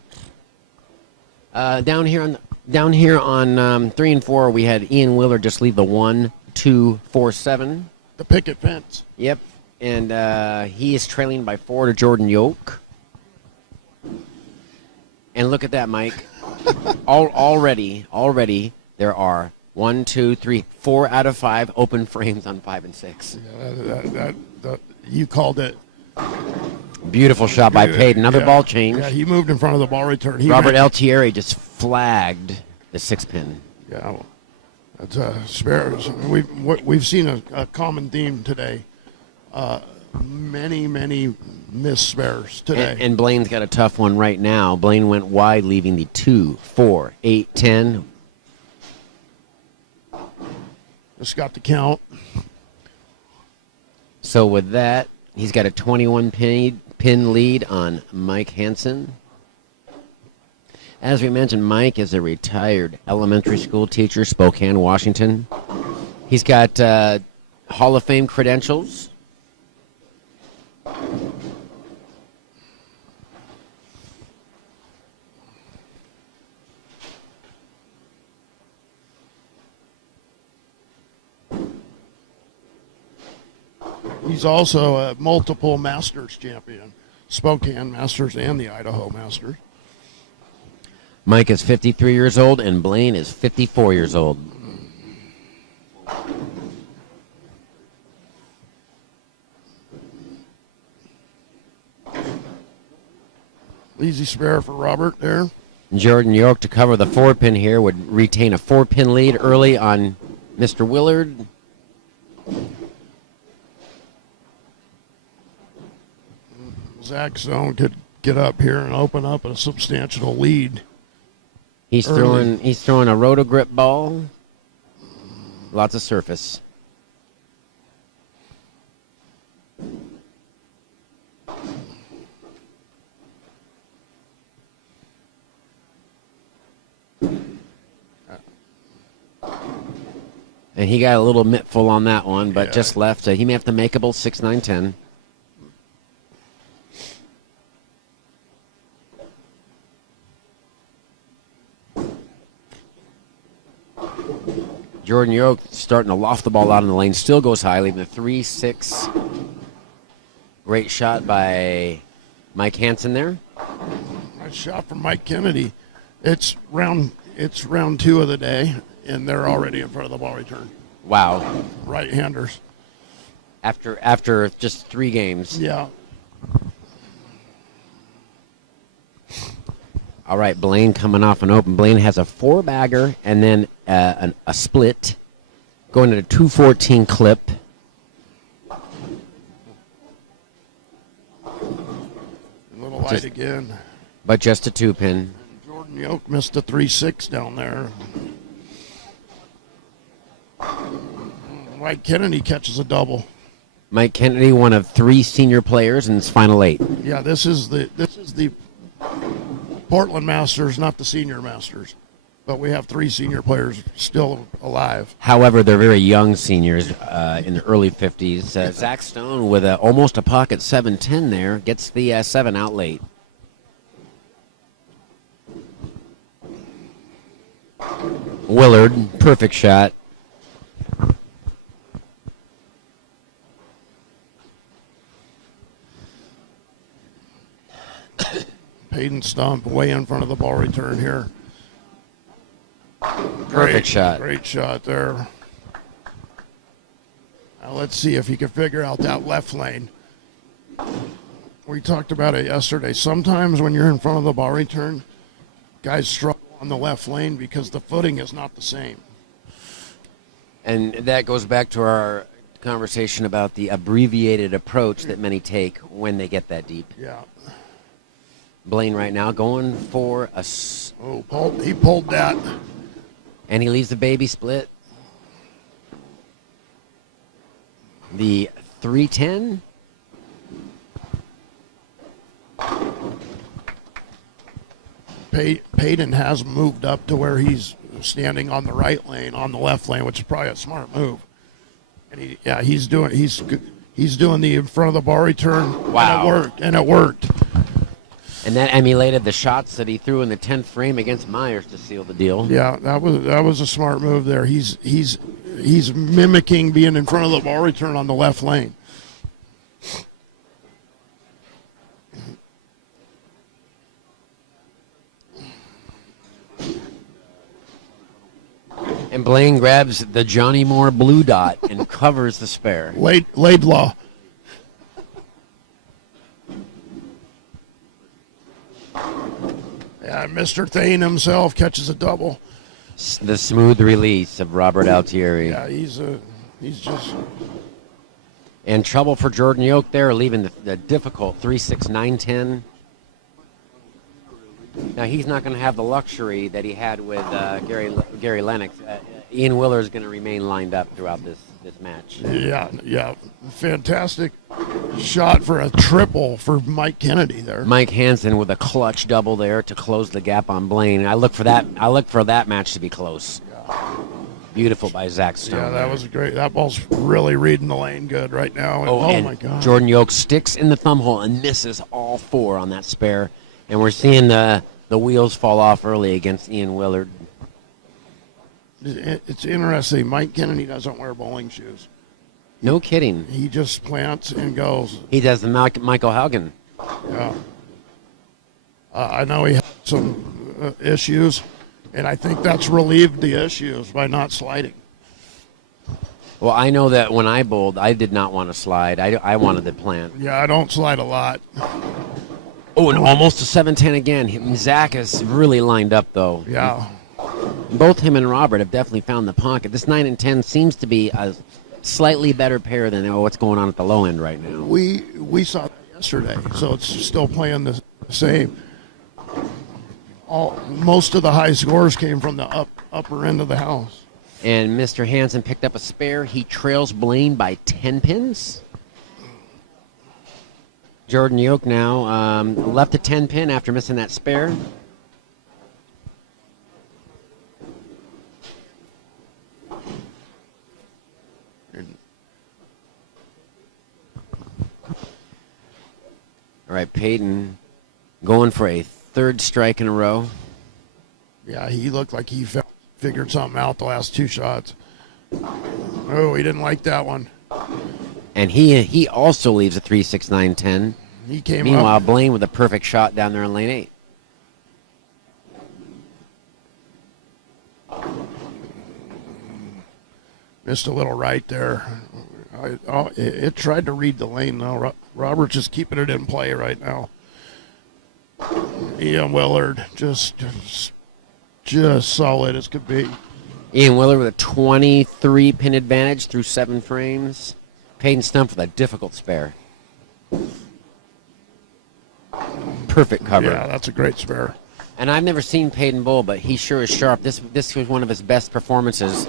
Down here on 3 and 4, we had Ian Willard just leave the 1-2-4-7. The picket fence. Yep, and he is trailing by 4 to Jordan Yoke. And look at that, Mike. Already, there are 1, 2, 3, 4 out of 5 open frames on 5 and 6. Yeah, that you called it. Beautiful shot by Payton. Another ball change. Yeah, he moved in front of the ball return. Robert Altieri just flagged the 6-pin. Yeah, well, that's spares. We've seen a common theme today. Many missed spares today. And Blaine's got a tough one right now. Blaine went wide, leaving the 2, 4, 8, 10. Just got the count. So with that, he's got a 21 pin lead on Mike Hansen. As we mentioned, Mike is a retired elementary school teacher, Spokane, Washington. He's got Hall of Fame credentials. He's also a multiple Masters champion, Spokane Masters and the Idaho Masters. Mike is 53 years old, and Blaine is 54 years old. Easy spare for Robert there. Jordan York, to cover the 4-pin here, would retain a 4-pin lead early on Mr. Willard. Zach Stone could get up here and open up a substantial lead. He's Early. throwing a roto-grip ball. Lots of surface. And he got a little mittful on that one, but Yeah. just left. He may have to makeable 6, 9, 10. Jordan Yoke starting to loft the ball out in the lane. Still goes high, leaving a 3, 6. Great shot by Mike Hansen there. Nice shot from Mike Kennedy. It's round 2 of the day, and they're already in front of the ball return. Wow. Right-handers. After just 3 games. Yeah. All right, Blaine coming off an open. Blaine has a 4-bagger and then a split. Going to a 214 clip. A little light Just- again. But just a 2-pin. Jordan Yoke missed a 3-6 down there. Mike Kennedy catches a double. Mike Kennedy, one of 3 senior players in his final 8. Yeah, this is the Portland Masters, not the Senior Masters. But we have 3 senior players still alive. However, they're very young seniors in the early 50s. Zach Stone with almost a pocket 7-10 there. Gets the 7 out late. Willard, perfect shot. Peyton Stump way in front of the ball return here. Perfect shot. Great shot there. Now let's see if he can figure out that left lane. We talked about it yesterday. Sometimes when you're in front of the ball return, guys struggle on the left lane because the footing is not the same. And that goes back to our conversation about the abbreviated approach that many take when they get that deep. Yeah. Blaine right now going for He pulled that. and he leaves the baby split. The 310. Peyton has moved up to where he's standing on the right lane, on the left lane, which is probably a smart move. And he's doing the in front of the bar return. Wow. And it worked. And that emulated the shots that he threw in the 10th frame against Myers to seal the deal. Yeah, that was a smart move there. He's mimicking being in front of the bar return on the left lane. And Blaine grabs the Johnny Moore blue dot and covers the spare. Laidlaw. Yeah, Mr. Thane himself catches a double. The smooth release of Robert Altieri. Yeah, he's just. And trouble for Jordan Yoke there, leaving the difficult 3-6, 9-10. Now, he's not going to have the luxury that he had with Gary Lennox. Ian Willer is going to remain lined up throughout this match. Yeah. Fantastic shot for a triple for Mike Kennedy there. Mike Hansen with a clutch double there to close the gap on Blaine. I look for that match to be close. Beautiful by Zach Stone. Yeah, that was great. That ball's really reading the lane good right now. And my God. Jordan Yoke sticks in the thumb hole and misses all 4 on that spare. And we're seeing the wheels fall off early against Ian Willard. It's interesting. Mike Kennedy doesn't wear bowling shoes. No kidding. He just plants and goes. He does the Michael Haugen. Yeah. I know he had some issues, and I think that's relieved the issues by not sliding. Well, I know that when I bowled, I did not want to slide. I wanted to plant. Yeah, I don't slide a lot. Oh, and almost a 7-10 again. Zach is really lined up, though. Yeah. Both him and Robert have definitely found the pocket. This 9 and 10 seems to be a slightly better pair than what's going on at the low end right now. We saw that yesterday, so it's still playing the same. Most of the high scores came from the upper end of the house. And Mr. Hansen picked up a spare. He trails Blaine by 10 pins. Jordan Yoke now left a 10 pin after missing that spare. All right, Peyton going for a 3rd strike in a row. Yeah, he looked like he figured something out the last 2 shots. Oh, he didn't like that one. And he also leaves a 3-6, 9-10. He came Meanwhile, up. Blaine with a perfect shot down there in lane 8. Missed a little right there. It tried to read the lane now. Robert's just keeping it in play right now. Ian Willard just solid as could be. Ian Willard with a 23 pin advantage through 7 frames. Peyton Stump with a difficult spare. Perfect cover. Yeah, that's a great spare. And I've never seen Peyton bowl, but he sure is sharp. This was one of his best performances.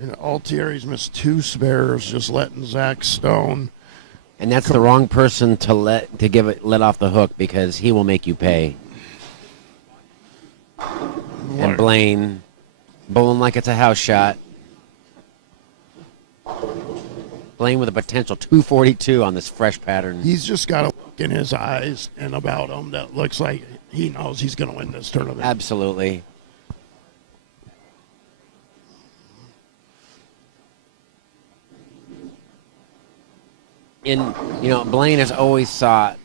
And Altieri's missed 2 spares, just letting Zach Stone. And that's the wrong person to let off the hook, because he will make you pay. And Blaine bowling like it's a house shot. Blaine with a potential 242 on this fresh pattern. He's just got a look in his eyes and about him that looks like he knows he's going to win this tournament. Absolutely. Blaine has always sought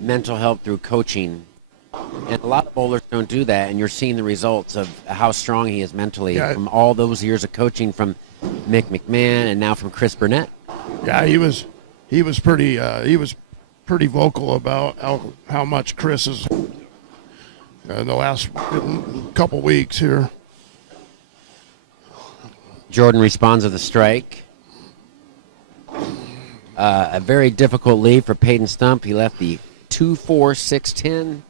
mental help through coaching. And a lot of bowlers don't do that, and you're seeing the results of how strong he is mentally from all those years of coaching from Mick McMahon and now from Chris Burnett. Yeah, he was pretty vocal about how much Chris is in the last couple weeks here. Jordan responds to the strike. A very difficult lead for Peyton Stump. He left the 2-4-6-10.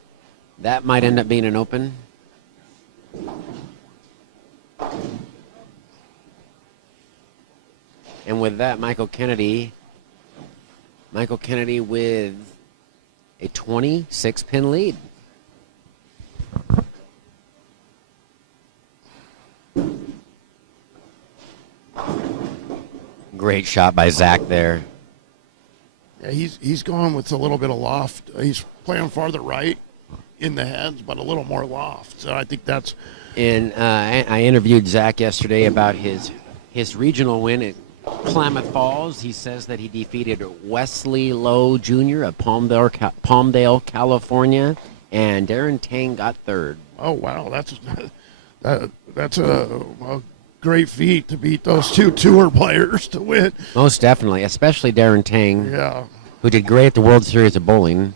That might end up being an open. And with that, Michael Kennedy with a 26-pin lead. Great shot by Zach there. Yeah, he's going with a little bit of loft. He's playing farther right in the heads, but a little more loft. So I think that's. And I interviewed Zach yesterday about his regional win at Klamath Falls. He says that he defeated Wesley Lowe Jr. of Palmdale, California, and Darren Tang got 3rd. Oh wow, that's a great feat to beat those 2 tour players to win. Most definitely, especially Darren Tang, Yeah. who did great at the World Series of Bowling.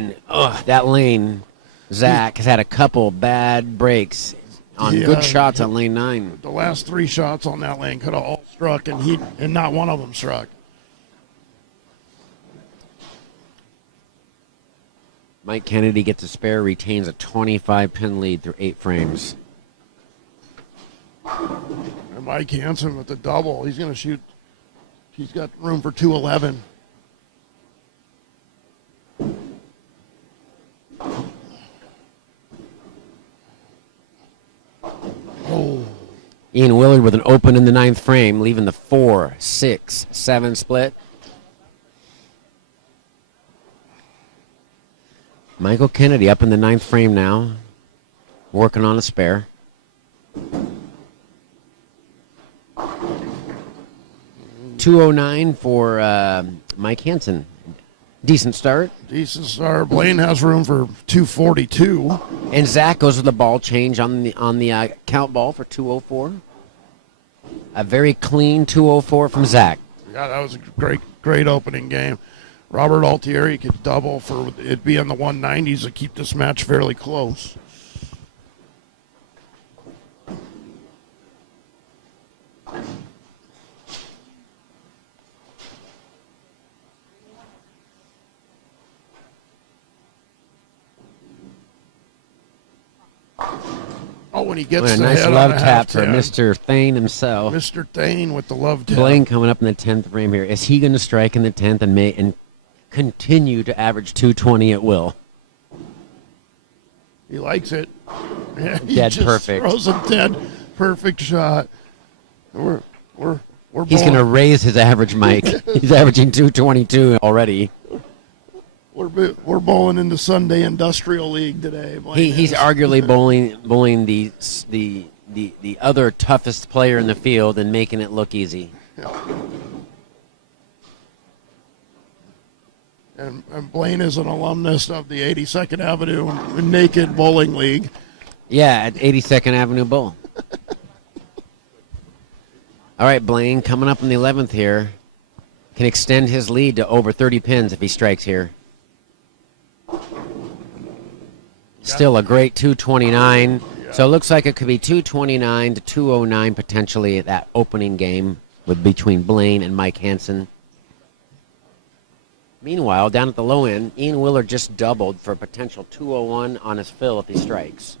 and that lane, Zach has had a couple bad breaks on Yeah. good shots on lane 9. The last 3 shots on that lane could have all struck, and not one of them struck. Mike Kennedy gets a spare, retains a 25-pin lead through 8 frames. And Mike Hansen with the double. He's going to shoot. He's got room for 211. Oh, Ian Willard with an open in the 9th frame, leaving the 4, 6, 7 split. Michael Kennedy up in the 9th frame now, working on a spare. .209 for Mike Hansen. Decent start. decent start. Blaine has room for 242. And Zach goes with the ball change on the count ball for 204. A very clean 204 from Zach. Yeah, that was a great opening game. Robert Altieri could double for it be in the 190s to keep this match fairly close. Oh, when he gets What a the nice head on love the tap for half-ten. Mr. Thane himself. Mr. Thane with the love tap. Blaine coming up in the 10th frame here. Is he going to strike in the 10th and continue to average 220 at will? He likes it. Yeah, he Dead just perfect. Throws a dead perfect shot. We're He's going to raise his average, Mike. He's averaging 222 already. we're bowling in the Sunday Industrial League today. Blaine He's is. arguably bowling the other toughest player in the field and making it look easy. And Blaine is an alumnus of the 82nd Avenue Naked Bowling League. Yeah, at 82nd Avenue Bowl. All right, Blaine coming up in the 11th here. Can extend his lead to over 30 pins if he strikes here. Still a great 229. So it looks like it could be 229 to 209 potentially at that opening game between Blaine and Mike Hansen. Meanwhile, down at the low end, Ian Willard just doubled for a potential 201 on his fill if he strikes.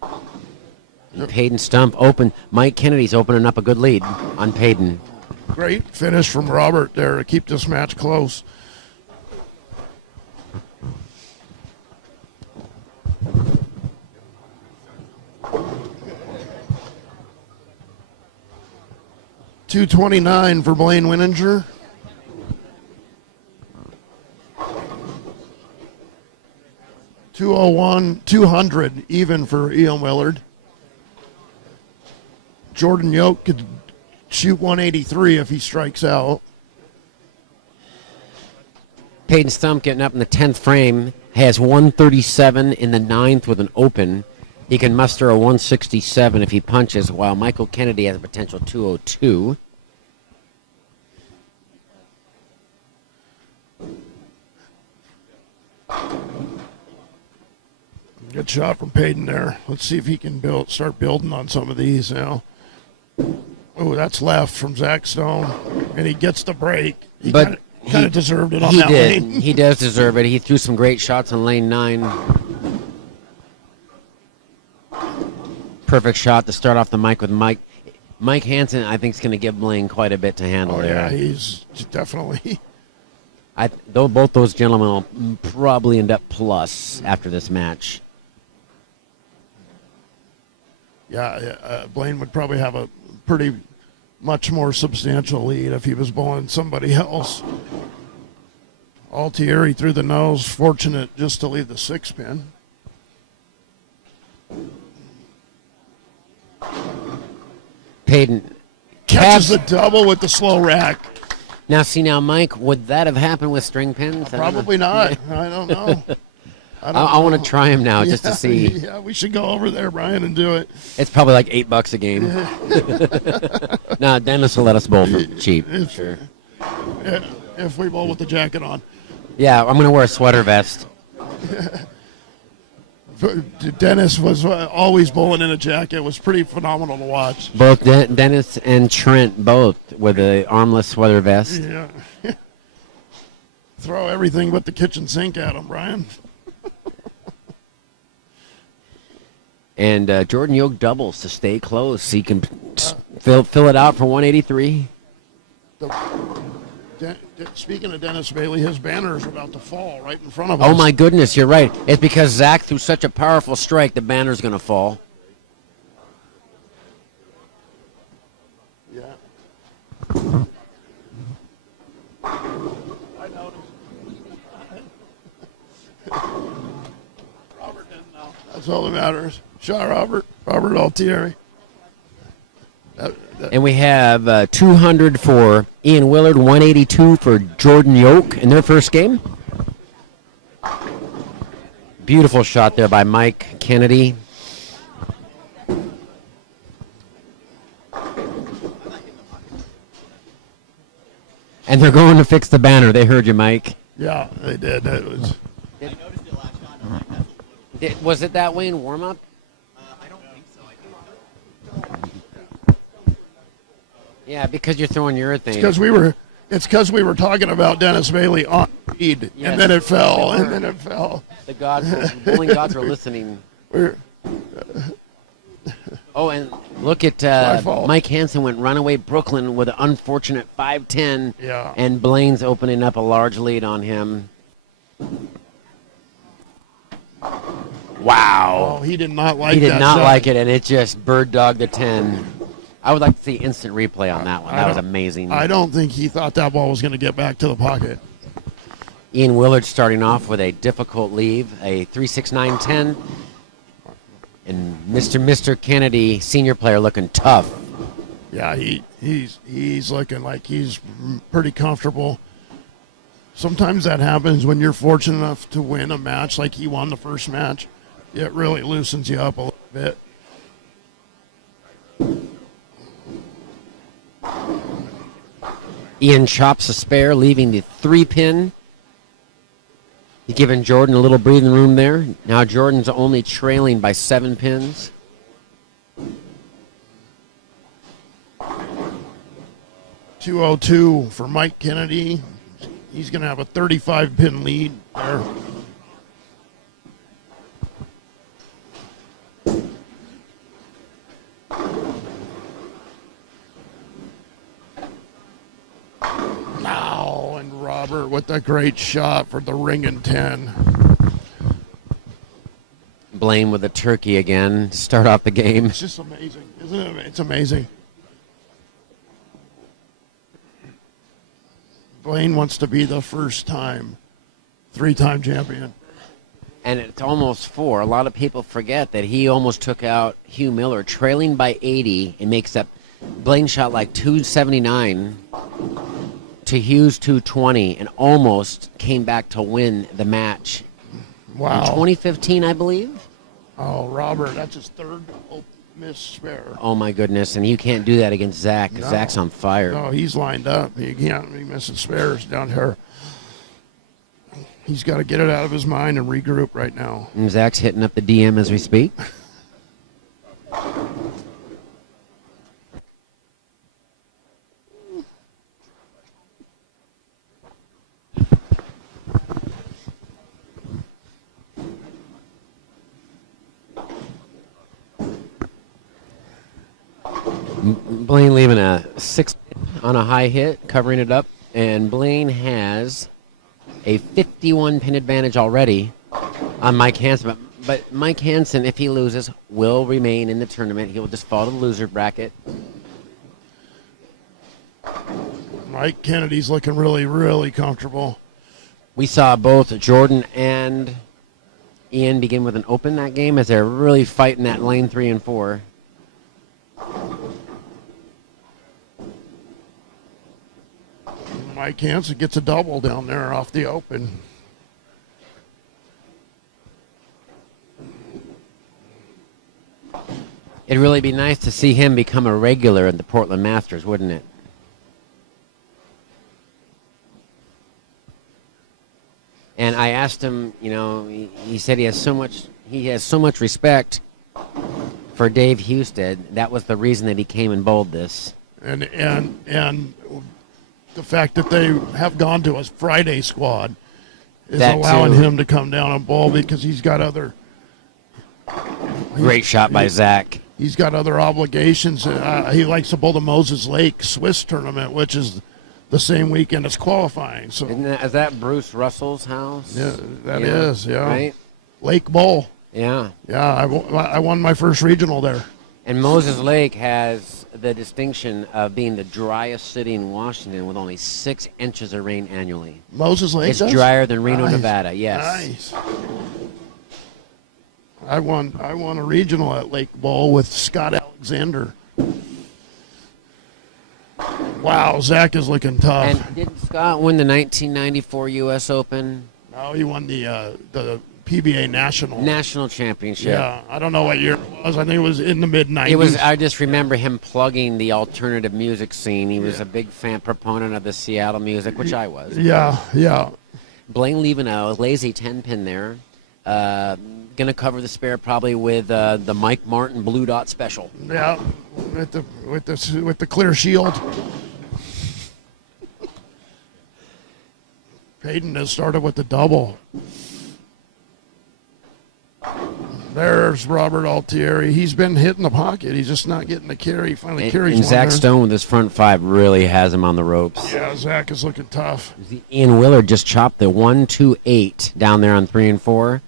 And Payton Stump open. Mike Kennedy's opening up a good lead on Payton. Great finish from Robert there to keep this match close. .229 for Blaine Wininger. .201, 200 even for Ian Willard. Jordan Yoke could shoot 183 if he strikes out. Payton Stump getting up in the 10th frame, has 137 in the 9th with an open. He can muster a 167 if he punches, while Michael Kennedy has a potential 202. Good shot from Payton there. Let's see if he can start building on some of these now. Oh, that's left from Zach Stone, and he gets the break. He But kind of deserved it on he that did. lane. He does deserve it. He threw some great shots on lane 9. Perfect shot to start off the mic with Mike. Mike Hansen, I think, is going to give Blaine quite a bit to handle Oh there. yeah, he's definitely. Though both those gentlemen will probably end up plus after this match. Yeah, Blaine would probably have a pretty much more substantial lead if he was bowling somebody else. Altieri through the nose, fortunate just to leave the 6-pin. Payton Catches Cabs- the double with the slow rack. Now, Mike, would that have happened with string pins? I don't know. Probably not. I don't know. I want to try him now just to see. Yeah, we should go over there, Brian, and do it. It's probably like $8 a game. Nah, Dennis will let us bowl for cheap. If- Sure. If we bowl with the jacket on. Yeah, I'm going to wear a sweater vest. Dennis was always bowling in a jacket. It was pretty phenomenal to watch. Both Dennis and Trent both with a armless sweater vest. Yeah. Throw everything but the kitchen sink at him, Brian. And Jordan Yoke doubles to stay close. He can fill it out for 183. Speaking of Dennis Bailey, his banner is about to fall right in front of us. Oh, my goodness, you're right. It's because Zach threw such a powerful strike, the banner's going to fall. Yeah. I noticed. Robert didn't know. That's all that matters. Shot Robert. Robert Altieri. And we have 200 for Ian Willard, 182 for Jordan Yoke in their first game. Beautiful shot there by Mike Kennedy. And they're going to fix the banner. They heard you, Mike. Yeah, they did. That was. Was it that way in warm-up? I don't think so. Yeah, because you're throwing urethane. It's because we were talking about Dennis Bailey on speed, Yes. and then it fell, and then it fell. The bowling gods are listening. We're, Oh, and look at my fault. Mike Hansen went runaway Brooklyn with an unfortunate 5-10. Yeah. And Blaine's opening up a large lead on him. Wow. oh, he did not like He did that not shot. like it, and it just bird dogged the 10. I would like to see instant replay on that one. I That was don't- amazing. I don't think he thought that ball was going to get back to the pocket. Ian Willard starting off with a difficult leave, a 3.69.10. And Mr. Kennedy, senior player, looking tough. Yeah, he's looking like he's pretty comfortable. Sometimes that happens when you're fortunate enough to win a match like he won the first match. It really loosens you up a little bit. Ian chops a spare, leaving the 3-pin. He's giving Jordan a little breathing room there. Now Jordan's only trailing by 7 pins. .202 for Mike Kennedy. He's going to have a 35-pin lead there. Now, and Robert with a great shot for the ring and 10. Blaine with a turkey again to start off the game. It's just amazing, isn't it? It's amazing. Blaine wants to be the first time 3-time champion. And it's almost 4. A lot of people forget that he almost took out Hugh Miller, trailing by 80, and makes up. Blaine shot like 279 to Hugh's 220, and almost came back to win the match. Wow. In 2015, I believe. Oh, Robert, that's his third missed spare. Oh my goodness! And you can't do that against Zach. 'Cause No. Zach's on fire. No, he's lined up. He can't be missing spares down here. He's got to get it out of his mind and regroup right now. And Zach's hitting up the DM as we speak. Blaine leaving a 6 on a high hit, covering it up, and Blaine has a 51 pin advantage already on Mike Hansen. But Mike Hansen, if he loses, will remain in the tournament. He will just fall to the loser bracket. Mike Kennedy's looking really, really comfortable. We saw both Jordan and Ian begin with an open that game as they're really fighting that lane 3 and 4. Mike Hansen gets a double down there off the open. It'd really be nice to see him become a regular in the Portland Masters, wouldn't it? And I asked him, he said he has so much respect for Dave Husted. That was the reason that he came and bowled this. And the fact that they have gone to a Friday squad is That allowing too. him to come down and bowl because he's got other Great shot by Zach. he's got other obligations. He likes to bowl the Moses Lake Swiss tournament, which is the same weekend as qualifying. So Is that Bruce Russell's house? yeah, that is Right? Lake Bowl. Yeah. Yeah, I won my first regional there. And Moses Lake has the distinction of being the driest city in Washington with only 6 inches of rain annually. Moses Lake. It's does? drier than Reno, Nice. Nevada. Yes. Nice. I won a regional at Lake Bowl with Scott Alexander. Wow, Zach is looking tough. And didn't Scott win the 1994 U.S. Open No, he won the PBA National. National Championship? Yeah, I don't know what year it was. I think it was in the mid '90s. It was. I just remember him plugging the alternative music scene. He was a big proponent of the Seattle music, which I was. Yeah. Blaine leaving a lazy 10-pin there. Going to cover the spare probably with the Mike Martin Blue Dot Special. Yeah, with the clear shield. Payton has started with the double. There's Robert Altieri. He's been hitting the pocket. He's just not getting the carry. He finally carries And one Zach there. Stone with his front 5 really has him on the ropes. Yeah, Zach is looking tough. Ian Willard just chopped the 1-2-8 down there on 3 and 4.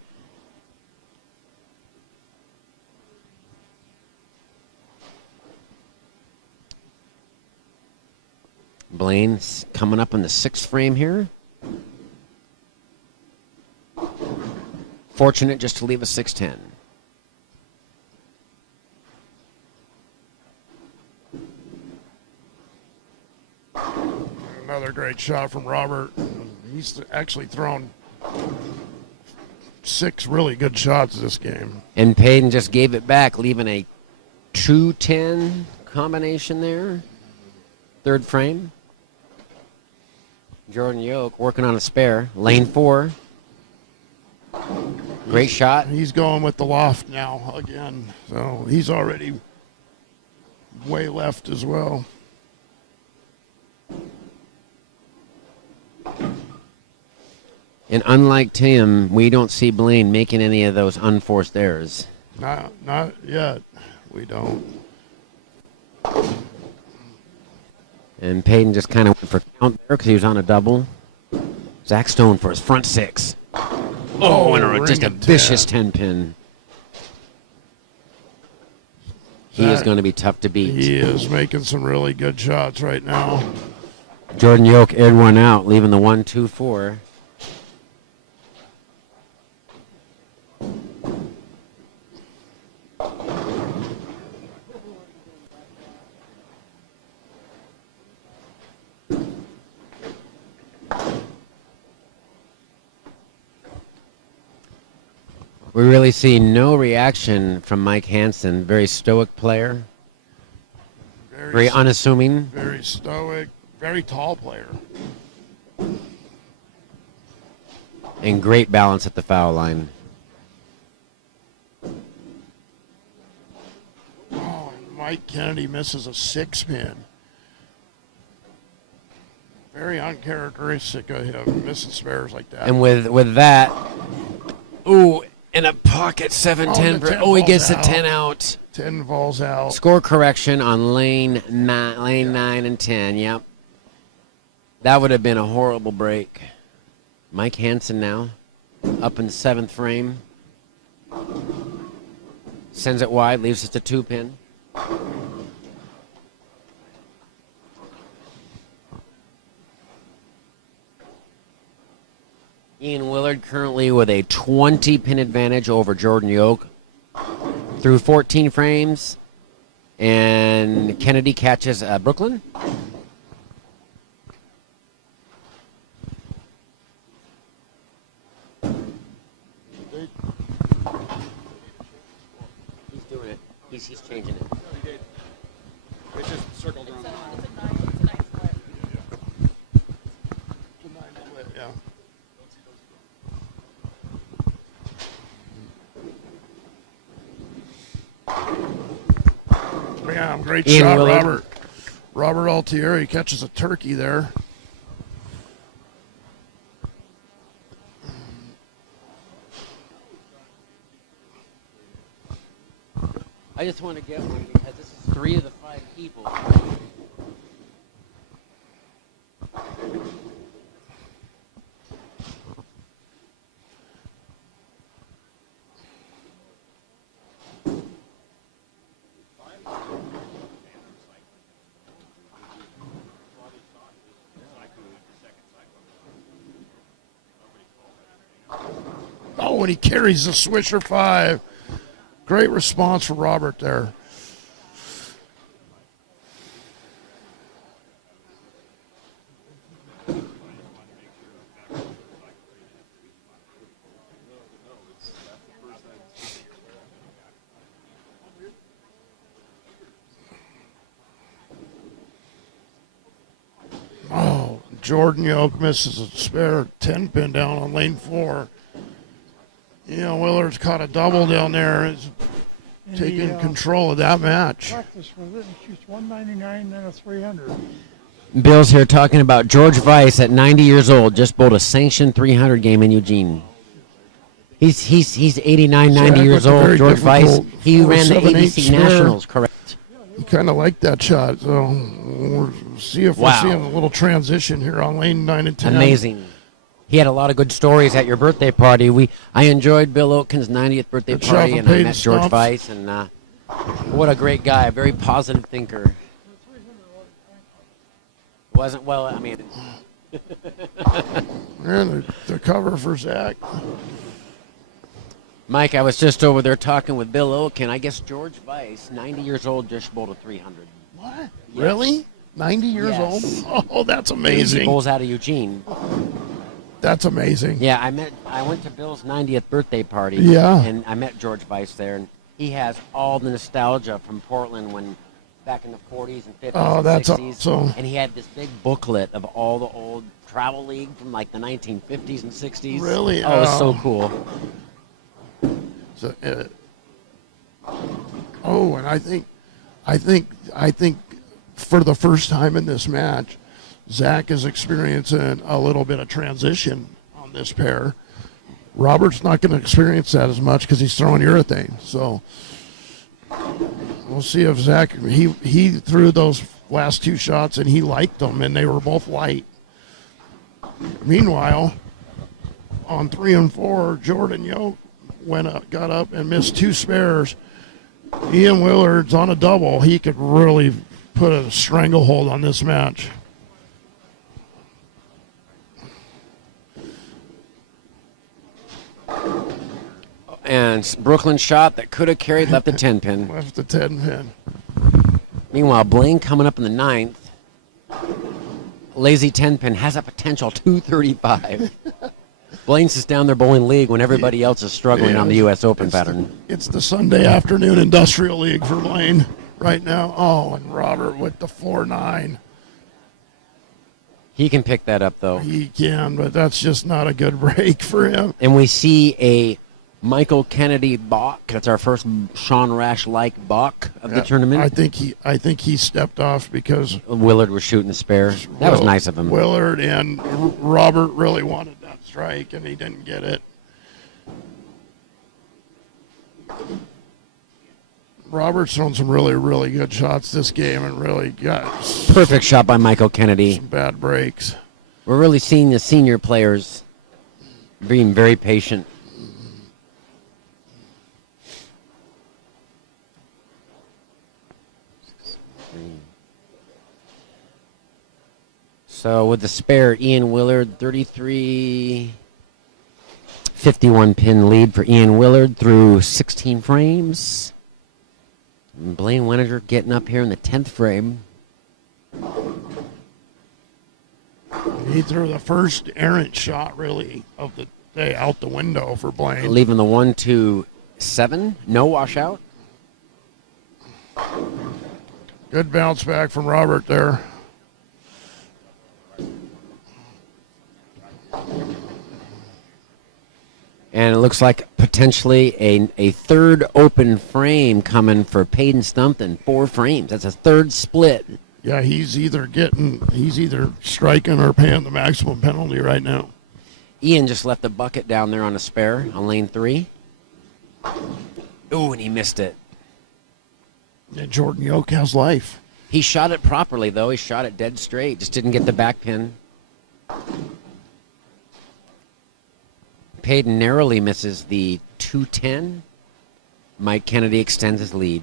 Blaine's coming up on the 6th frame here. Fortunate just to leave a 6-10. Another great shot from Robert. He's actually thrown 6 really good shots this game. And Payton just gave it back, leaving a 2-10 combination there. 3rd frame. Jordan Yoke working on a spare. Lane 4. Great shot. He's going with the loft now again. So he's already way left as well. And unlike Tim, we don't see Blaine making any of those unforced errors. Not yet. We don't. And Payton just kind of went for count there because he was on a double. Zach Stone for his front 6. Oh, and just a ring and vicious 10. 10-pin. He is Zach- going to be tough to beat. He is making some really good shots right now. Jordan Yoke aired one out, leaving the 1-2-4. We really see no reaction from Mike Hansen. Very stoic player. Very unassuming. very stoic, very tall player. And great balance at the foul line. Oh, and Mike Kennedy misses a 6-pin. Very uncharacteristic of him missing spares like that. And with that, ooh, in a pocket 7-10. the 10 He gets the falls 10 out. 10 falls out. Score correction on lane 9 and 10. Yep. That would have been a horrible break. Mike Hansen now up in the 7th frame. Sends it wide, leaves it to 2-pin. Ian Willard currently with a 20-pin advantage over Jordan Yoke through 14 frames. And Kennedy catches Brooklyn. He's doing it. He's changing it. It just circled around. Yeah. Yeah, great Ian shot, Willard. Robert. Robert Altieri catches a turkey there. I just want to get one because this is 3 of the 5 people. Oh, and he carries the Swisher 5. Great response from Robert there. Oh, Jordan Yoke misses a spare 10 pin down on lane 4. Willard's caught a double down there. Is taking control of that match. Practice with it and shoots 199 and a 300. Bill's here talking about George Weiss at 90 years old, just bowled a sanctioned 300 game in Eugene. He's 89, 90 Zach years with a old. very George Weiss. difficult He ran the 4.78 ABC spare. Nationals, correct? He kind of liked that shot, so we'll see if Wow. we see a little transition here on lane 9 and 10. Amazing. He had a lot of good stories at your birthday party. I enjoyed Bill Oatkin's 90th birthday Good shot party, from and I Peyton met George Stumps. Weiss, and what a great guy, a very positive thinker. Wasn't well. I mean, And the cover for Zach. Mike, I was just over there talking with Bill Oatkin. I guess George Weiss, 90 years old, just bowled a 300. What? Yes. Really? 90 years Yes. old? Oh, that's He amazing. bowls out of Eugene. That's amazing. Yeah, I went to Bill's 90th birthday party. Yeah. And I met George Weiss there, and he has all the nostalgia from Portland when back in the 40s and 50s Oh, and that's 60s. awesome. And he had this big booklet of all the old travel league from like the 1950s and 60s. Really? Oh, it was so Oh. cool. So, and I think for the first time in this match, Zach is experiencing a little bit of transition on this pair. Robert's not going to experience that as much because he's throwing urethane. So we'll see if Zach he threw those last 2 shots and he liked them and they were both light. Meanwhile, on 3 and 4, Jordan Yoke got up and missed 2 spares. Ian Willard's on a double. He could really put a stranglehold on this match. And Brooklyn shot that could have carried, left the 10 pin. Left the 10 pin. Meanwhile, Blaine coming up in the 9th. Lazy 10 pin has a potential 235. Blaine's just down there bowling league when everybody else is struggling on the U.S. Open pattern. It's the Sunday afternoon Industrial League for Blaine right now. Oh, and Robert with the 4-9. He can pick that up, though. He can, but that's just not a good break for him. And we see a Michael Kennedy balk. That's our first Sean Rash-like balk of the tournament. I think he stepped off because Willard was shooting the spare. That was nice of him. Willard and Robert really wanted that strike, and he didn't get it. Robert's thrown some really, really good shots this game and really got Perfect shot by Michael Kennedy. some bad breaks. We're really seeing the senior players being very patient. So with the spare, Ian Willard, 33, 51 pin lead for Ian Willard through 16 frames. And Blaine Weninger getting up here in the 10th frame. He threw the first errant shot, really, of the day out the window for Blaine. Leaving the 1-2-7, no washout. Good bounce back from Robert there. And it looks like potentially a third open frame coming for Peyton Stumpton. 4 frames. That's a third split. Yeah, he's either striking or paying the maximum penalty right now. Ian just left the bucket down there on a spare on lane 3. Ooh, and he missed it. And Jordan Yoke has life. He shot it properly, though. He shot it dead straight. Just didn't get the back pin. Peyton narrowly misses the 210. Mike Kennedy extends his lead.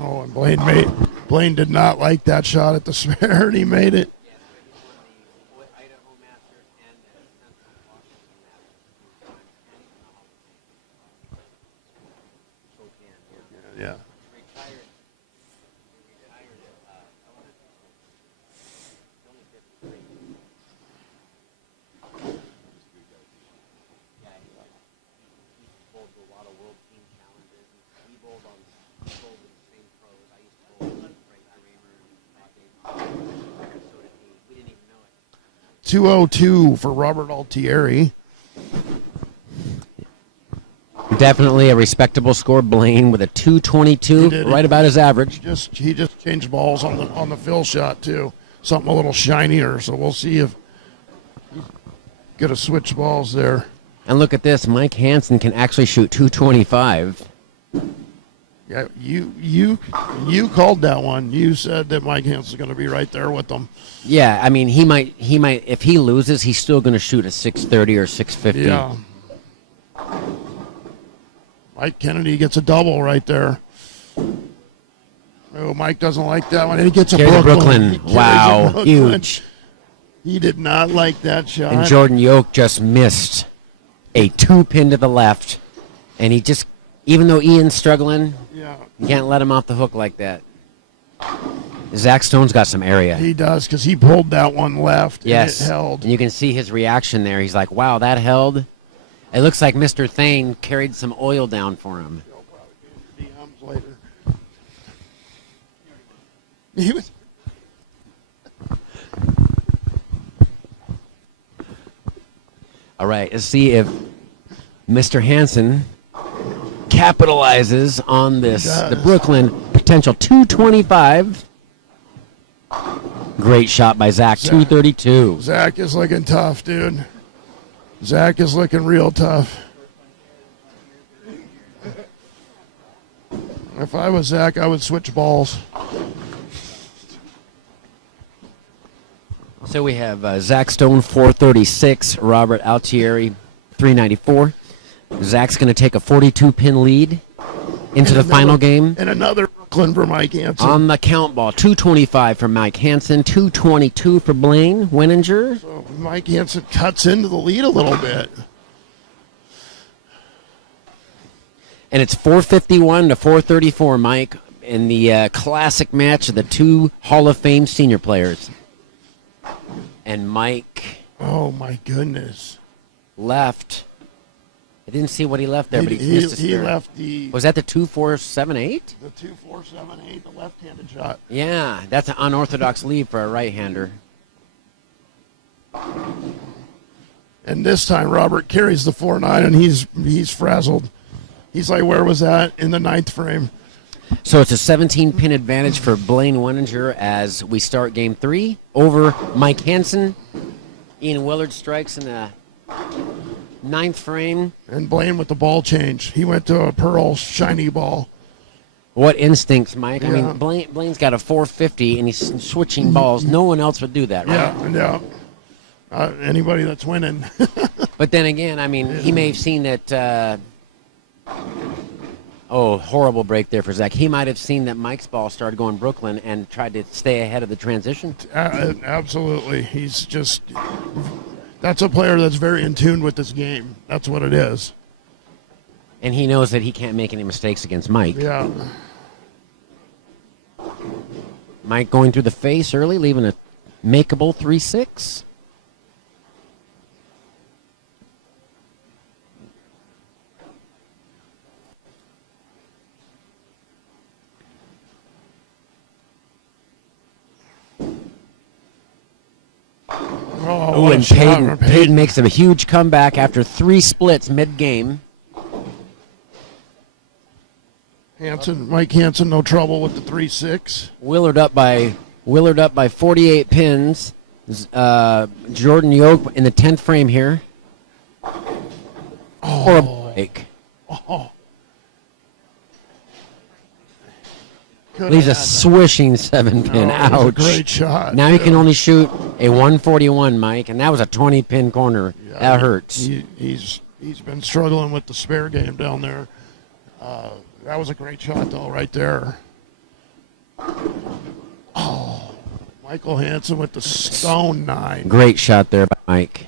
Oh, and Blaine did not like that shot at the spare, and he made it. Yeah. .202 for Robert Altieri. Definitely a respectable score. Blaine with a He 222, did. right about his average. He just changed balls on the fill shot too. Something a little shinier. So we'll see if get a switch balls there. And look at this. Mike Hansen can actually shoot 225. Yeah, you called that one. You said that Mike Hansen's going to be right there with them. Yeah, I mean, he might, if he loses, he's still going to shoot a 630 or 650. Yeah. Mike Kennedy gets a double right there. Oh, Mike doesn't like that one. And he gets a Carries a Brooklyn. He Brooklyn. carries a Wow, Brooklyn. huge. He did not like that shot. And Jordan Yoke just missed a 2-pin to the left. And he just, even though Ian's struggling, Yeah, you can't let him off the hook like that. Zach Stone's got some area. he does because he pulled that one left. Yes. And it held. And you can see his reaction there. He's like, wow, that held. It looks like Mr. Thane carried some oil down for him. DMs later. He was. All right, let's see if Mr. Hansen capitalizes on this. He does. The Brooklyn potential 225. Great shot by Zach, 232. Zach is looking tough, dude. Zach is looking real tough. If I was Zach, I would switch balls. So we have Zach Stone, 436. Robert Altieri, 394. Zach's going to take a 42-pin lead into the final game. And another Brooklyn for Mike Hansen. On the count ball, 225 for Mike Hansen, 222 for Blaine Winninger. So Mike Hansen cuts into the lead a little bit. And it's 451 to 434, Mike, in the classic match of the two Hall of Fame senior players. And Mike Oh, my goodness. left. I didn't see what he left there, but he missed a He spare. left the Was that the 2-4-7-8? 2-4-7-8, the left-handed shot. Yeah, that's an unorthodox lead for a right-hander. And this time, Robert carries the 4-9, and he's frazzled. He's like, where was that in the ninth frame? So it's a 17-pin advantage for Blaine Winninger as we start game 3 over Mike Hansen. Ian Willard strikes in the ninth frame. And Blaine with the ball change. He went to a pearl shiny ball. What instincts, Mike? I Yeah. mean, Blaine's got a 450 and he's switching balls. No one else would do that, right? Yeah. Anybody that's winning. But then again, I mean, he may have seen that. Horrible break there for Zach. He might have seen that Mike's ball started going Brooklyn and tried to stay ahead of the transition. Absolutely. He's just. That's a player that's very in tune with this game. That's what it is. And he knows that he can't make any mistakes against Mike. Yeah. Mike going through the face early, leaving a makeable 3-6. Oh, Ooh, what a and shot Peyton, from Peyton makes a huge comeback after 3 splits mid-game. Mike Hansen, no trouble with the 3-6. Willard up by 48 pins. Jordan Yoke in the 10th frame here. For a break. Oh. Leaves a swishing 7-pin. That was a Ouch. great shot. Now he can only shoot a 141, Mike, and that was a 20-pin corner. That hurts. He's been struggling with the spare game down there. That was a great shot, though, right there. Oh, Michael Hansen with the stone 9. Great shot there by Mike.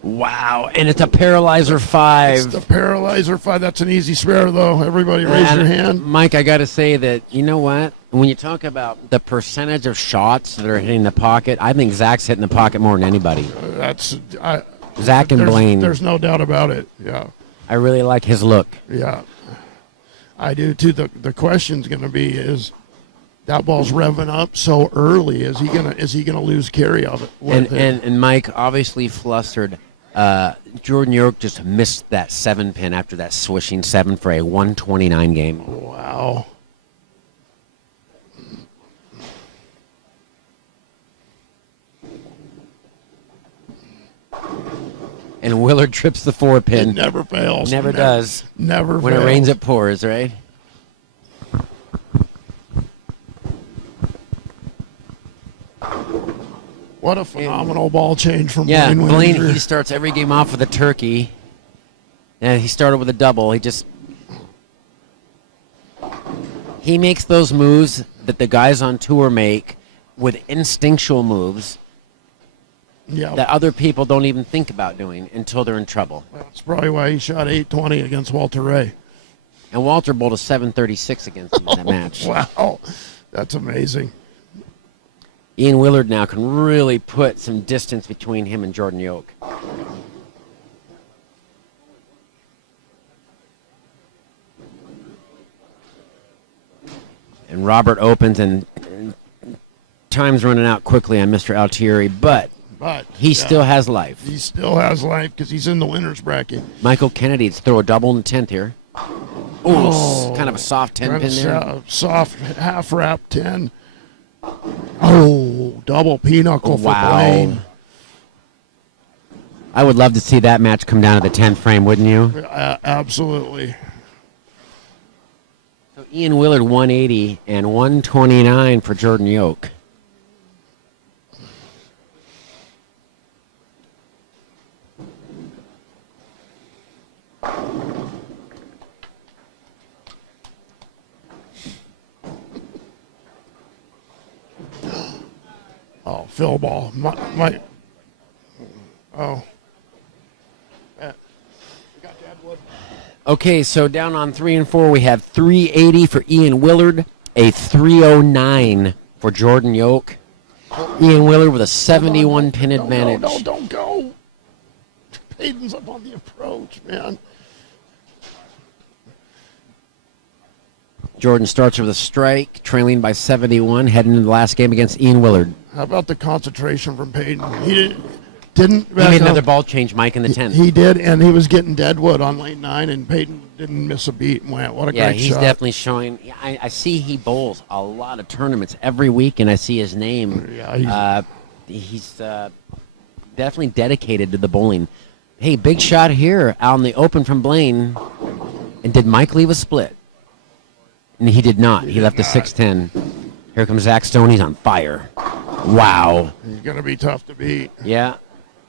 Wow, and it's a paralyzer 5. It's the paralyzer 5. That's an easy spare, though. Everybody raise your hand. Mike, I got to say that, you know what? When you talk about the percentage of shots that are hitting the pocket, I think Zach's hitting the pocket more than anybody. Zach and Blaine. There's no doubt about it. Yeah. I really like his look. Yeah. I do, too. The question's going to be is that ball's revving up so early. Is he gonna lose carry of it? And Mike, obviously flustered. Jordan York just missed that 7-pin after that swishing 7 for a 129 game. Wow. And Willard trips the 4-pin. It never fails. Never does. Never When fails. it rains, it pours, right? What a phenomenal ball change from Yeah, Blaine Blaine, Windsor. he starts every game off with a turkey. And he started with a double. He makes those moves that the guys on tour make with instinctual moves Yeah, that other people don't even think about doing until they're in trouble. that's probably why he shot 820 against Walter Ray. And Walter bowled a 736 against him in that match. Wow, that's amazing. Ian Willard now can really put some distance between him and Jordan Yoke. And Robert opens, and time's running out quickly on Mr. Altieri, but he still has life. He still has life because he's in the winner's bracket. Michael Kennedy to throw a double in the 10th here. Ooh, kind of a soft 10 pin there. Soft half wrap 10. Oh, double pinochle for Blaine. I would love to see that match come down to the 10th frame, wouldn't you? Absolutely. So Ian Willard 180 and 129 for Jordan Yoke. Oh, Phil ball. Oh. Okay, so down on 3 and 4, we have 380 for Ian Willard, a 309 for Jordan Yoke. Ian Willard with a 71 pin advantage. No, don't go. Peyton's up on the approach, man. Jordan starts with a strike, trailing by 71, heading into the last game against Ian Willard. How about the concentration from Peyton? He didn't He made another ball change, Mike, in the 10th. He did, and he was getting deadwood on lane 9, and Peyton didn't miss a beat and went. What a Yeah, great he's shot. definitely showing. I see he bowls a lot of tournaments every week, and I see his name. Yeah, He's definitely dedicated to the bowling. Hey, big shot here out in the open from Blaine. And did Mike leave a split? And he did not. He left a 6-10. Here comes Zach Stone. He's on fire. Wow. He's going to be tough to beat. Yeah.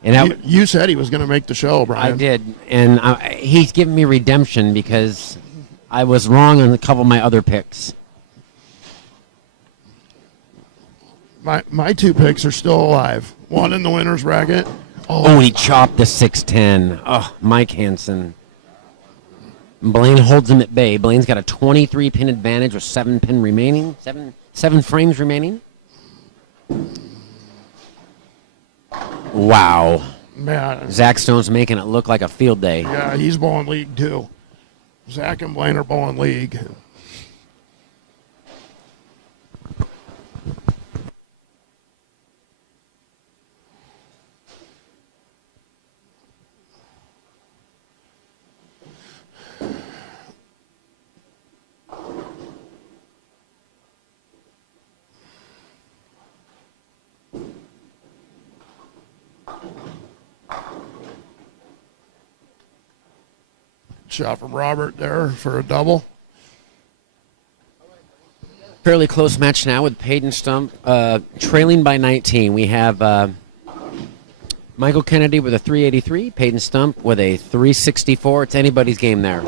And You said he was going to make the show, Brian. I did. And he's giving me redemption because I was wrong on a couple of my other picks. My 2 picks are still alive. One in the winner's bracket. Oh, he chopped the 6-10. Oh, Mike Hansen. Blaine holds him at bay. Blaine's got a 23-pin advantage with 7 pin remaining. Seven frames remaining. Wow. Man, Zach Stone's making it look like a field day. yeah, he's bowling league too. Zach and Blaine are bowling league. shot from Robert there for a double. Fairly close match now with Peyton Stump trailing by 19. We have Michael Kennedy with a 383, Peyton Stump with a 364. It's anybody's game there.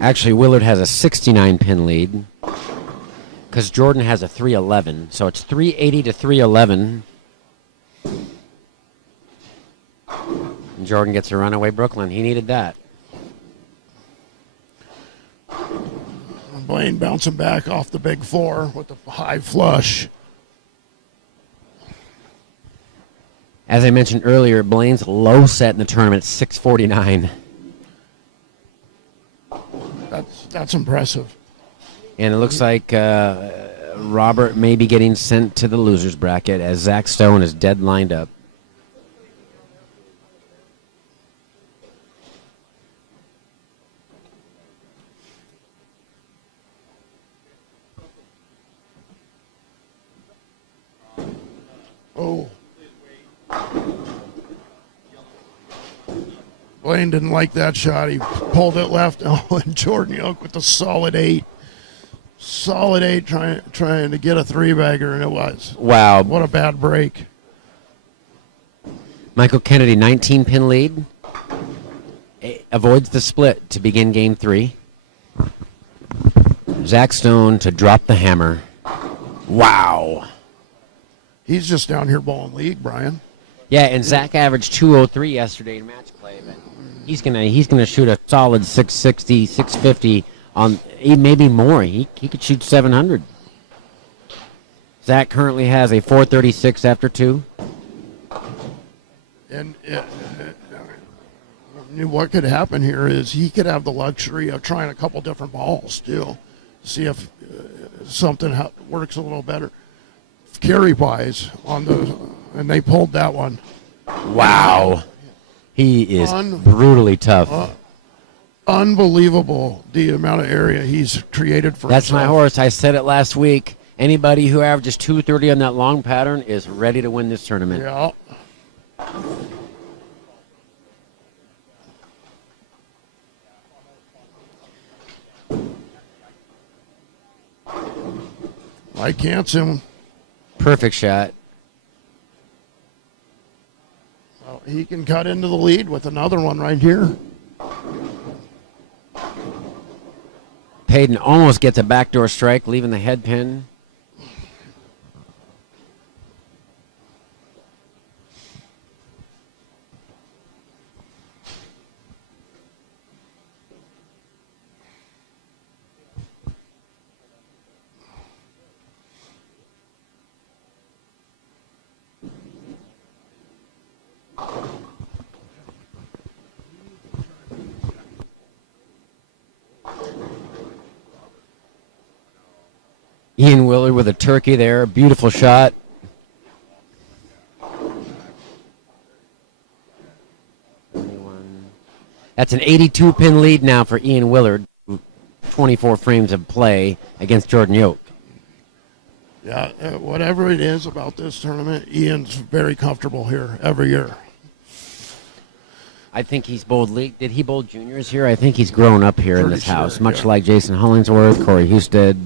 Actually, Willard has a 69 pin lead because Jordan has a 311. So it's 380 to 311. And Jordan gets a runaway Brooklyn. He needed that. Blaine bouncing back off the big four with the high flush. As I mentioned earlier, Blaine's low set in the tournament, 649. That's impressive. And it looks like Robert may be getting sent to the losers bracket as Zach Stone is dead lined up. Oh. Blaine didn't like that shot. He pulled it left. Oh, and Jordan Yoke with the solid 8. Solid 8 trying to get a 3-bagger, and it was. Wow. What a bad break. Michael Kennedy, 19 pin lead. Avoids the split to begin game 3. Zach Stone to drop the hammer. Wow. He's just down here bowling league, Brian. Yeah, and Zach averaged 203 yesterday in match play, but he's gonna shoot a solid 660, 650 on maybe more. He could shoot 700. Zach currently has a 436 after 2. And what could happen here is he could have the luxury of trying a couple different balls too, see if something works a little better. Carry-wise and they pulled that one. Wow. He is brutally tough. Unbelievable the amount of area he's created for That's himself. my horse. I said it last week. Anybody who averages 230 on that long pattern is ready to win this tournament. Yeah. Mike Hansen. Perfect shot. Well, he can cut into the lead with another one right here. Payton almost gets a backdoor strike, leaving the head pin. Ian Willard with a turkey there. Beautiful shot. That's an 82-pin lead now for Ian Willard. 24 frames of play against Jordan Yoke. Yeah, whatever it is about this tournament, Ian's very comfortable here every year. I think he's bowled league. Did he bowl juniors here? I think he's grown up here in Pretty this house, sure, much yeah. like Jason Hollingsworth, Corey Husted.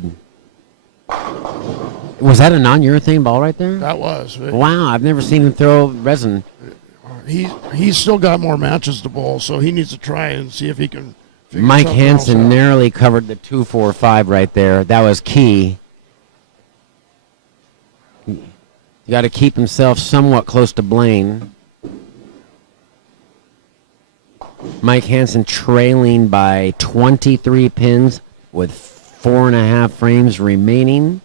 Was that a non-urethane ball right there? That was. Wow, I've never seen him throw resin. He's still got more matches to bowl, so he needs to try and see if he can figure Mike something else Hansen out. narrowly covered the 2-4-5 right there. That was key. You got to keep himself somewhat close to Blaine. Mike Hansen trailing by 23 pins with 4.5 frames remaining.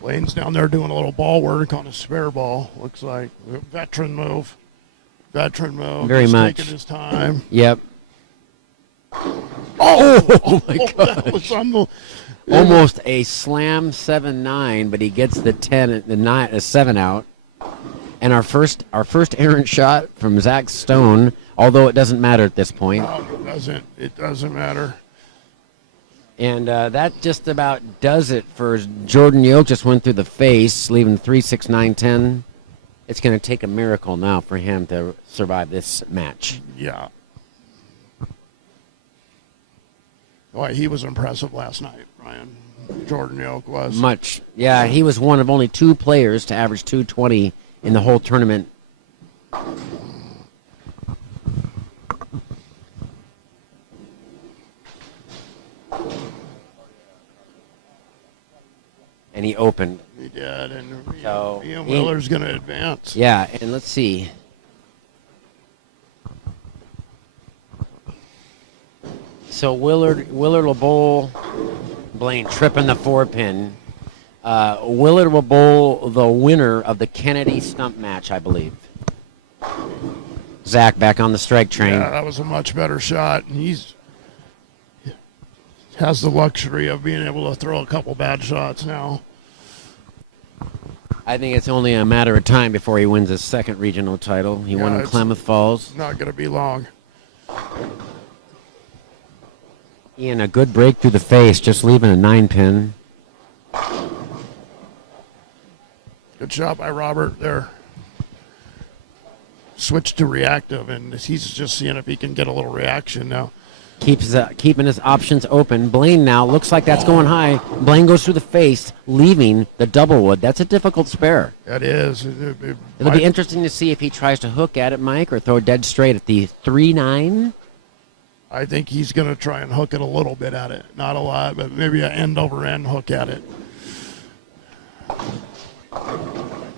Blaine's down there doing a little ball work on a spare ball. Looks like a veteran move. Very Just much. taking his time. Yep. Oh my that was unbelievable. Almost a slam 7-9, but he gets the 10, the 9, a 7 out. And our first errant shot from Zach Stone, although it doesn't matter at this point. doesn't matter. And that just about does it for Jordan Yoke. Just went through the face, leaving 3-6-9-10. It's going to take a miracle now for him to survive this match. Yeah. Boy, he was impressive last night, Brian. Jordan Yoke was. Much. Yeah, he was one of only 2 players to average 220 in the whole tournament. And he opened. He did, and So, Ian Willer's going to advance. Yeah, and let's see. So Willard will bowl. Blaine tripping the 4-pin. Willard will bowl the winner of the Kennedy stump match, I believe. Zach back on the strike train. Yeah, that was a much better shot. And he's has the luxury of being able to throw a couple bad shots now. I think it's only a matter of time before he wins his second regional title. He won in it's Klamath Falls. Not going to be long. Ian, a good break through the face, just leaving a 9-pin. Good shot by Robert there. Switched to reactive, and he's just seeing if he can get a little reaction now. Keeping his options open. Blaine now looks like that's going high. Blaine goes through the face, leaving the double wood. That's a difficult spare. That is. It'll be interesting to see if he tries to hook at it, Mike, or throw dead straight at the 3-9. I think he's going to try and hook it a little bit at it. Not a lot, but maybe an end over end hook at it.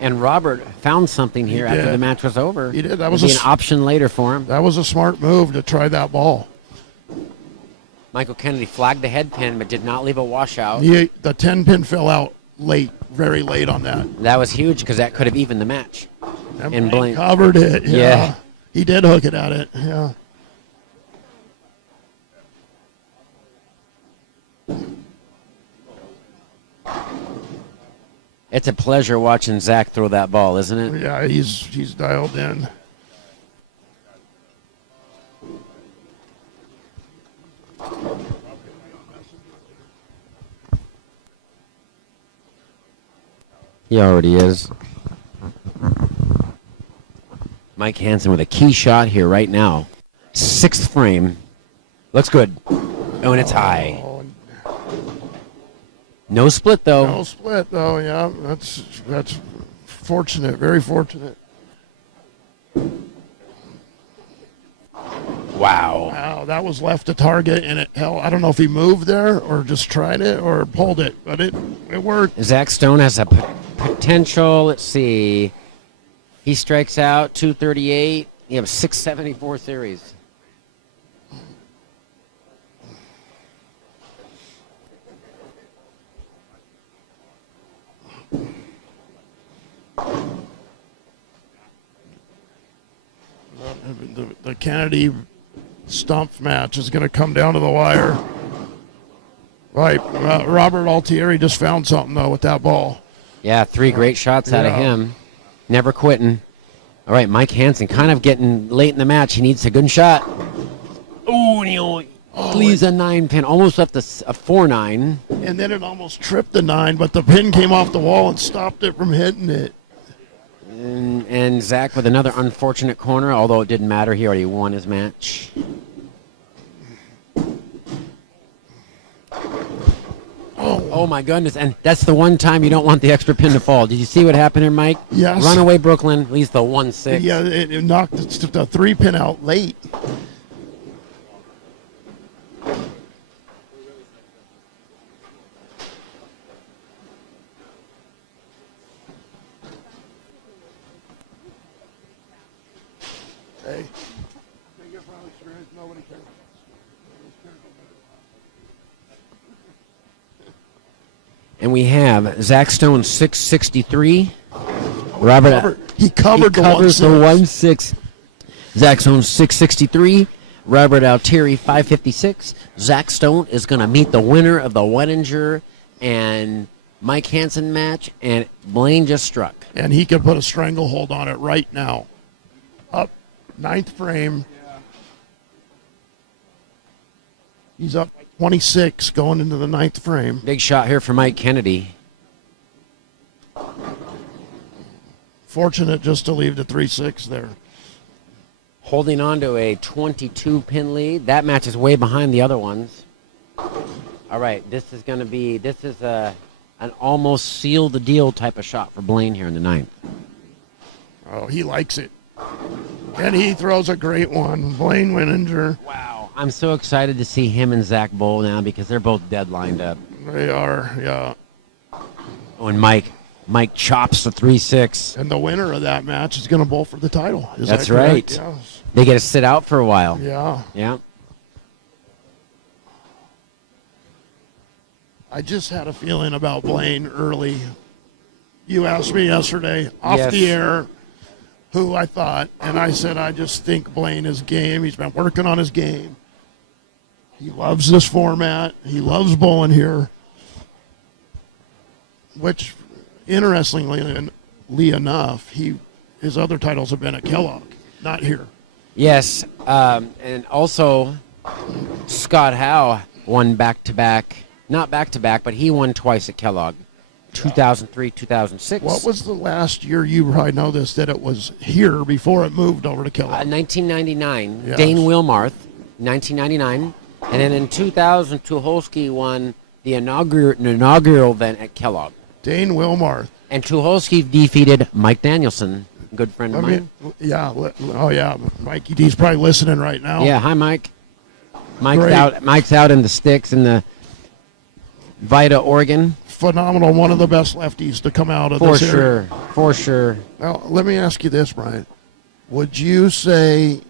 And Robert found something here after did. the match was over. He did. That It'll was be an option later for him. That was a smart move to try that ball. Michael Kennedy flagged the head pin, but did not leave a washout. The 10-pin fell out late, very late on that. That was huge because that could have evened the match. And Blaine covered it. Yeah. He did hook it at it. Yeah. It's a pleasure watching Zach throw that ball, isn't it? Yeah, he's dialed in. He already is. Mike Hansen with a key shot here right now. 6th frame. Looks good. Oh, and it's high. No split, though. No split, though. Yeah, that's fortunate. Very fortunate. Wow. Wow, that was left to target, and I don't know if he moved there or just tried it or pulled it, but it worked. Zach Stone has a potential. Let's see. He strikes out 238. You have a 674 series. The Kennedy stump match is going to come down to the wire. Right, Robert Altieri just found something, though, with that ball. Yeah, 3 great shots out of him. Never quitting. All right, Mike Hansen kind of getting late in the match. He needs a good shot. Ooh, and he only leaves a 9-pin. Almost left a 4-9. And then it almost tripped the 9, but the pin came off the wall and stopped it from hitting it. And Zach with another unfortunate corner, although it didn't matter. He already won his match. Oh, my goodness. And that's the one time you don't want the extra pin to fall. Did you see what happened here, Mike? Yes. Runaway Brooklyn leaves the 1-6. Yeah, it knocked the 3-pin out late. Hey. Nobody cares. And we have Zach Stone 663. Robert He covered the covers 1-6. the 1-6. Zach Stone 663. Robert Altieri 556. Zach Stone is going to meet the winner of the Wettinger and Mike Hansen match, and Blaine just struck. And he could put a stranglehold on it right now. Up, 9th frame. He's up 26 going into the ninth frame. Big shot here for Mike Kennedy. Fortunate just to leave the 3-6 there. Holding on to a 22-pin lead. That match is way behind the other ones. All right, this is an almost seal the deal type of shot for Blaine here in the ninth. Oh, he likes it. And he throws a great one. Blaine Winninger. Wow. I'm so excited to see him and Zach Bowl now because they're both dead lined up. They are, yeah. Oh, and Mike chops the 3-6. And the winner of that match is going to bowl for the title. Is That's that correct? right. Yes. They get to sit out for a while. Yeah. Yeah. I just had a feeling about Blaine early. You asked me yesterday off Yes. the air who I thought, and I said I just think Blaine is game. He's been working on his game. He loves this format. He loves bowling here, which, interestingly enough, his other titles have been at Kellogg, not here. Yes. And also, Scott Howe won back-to-back. Not back-to-back, but he won twice at Kellogg. 2003, 2006. What was the last year, you probably know this, that it was here before it moved over to Kellogg? 1999, Yes. Dane Wilmarth, 1999. And then in 2000, Tucholsky won the inaugural event at Kellogg. Dane Wilmarth. And Tucholsky defeated Mike Danielson, a good friend of mine. Yeah. Oh, yeah. Mikey D's probably listening right now. Yeah, hi, Mike. Great. Mike's out in the sticks in the Vida, Oregon. Phenomenal. One of the best lefties to come out of For this area. sure. For sure. Now, let me ask you this, Brian. Would you say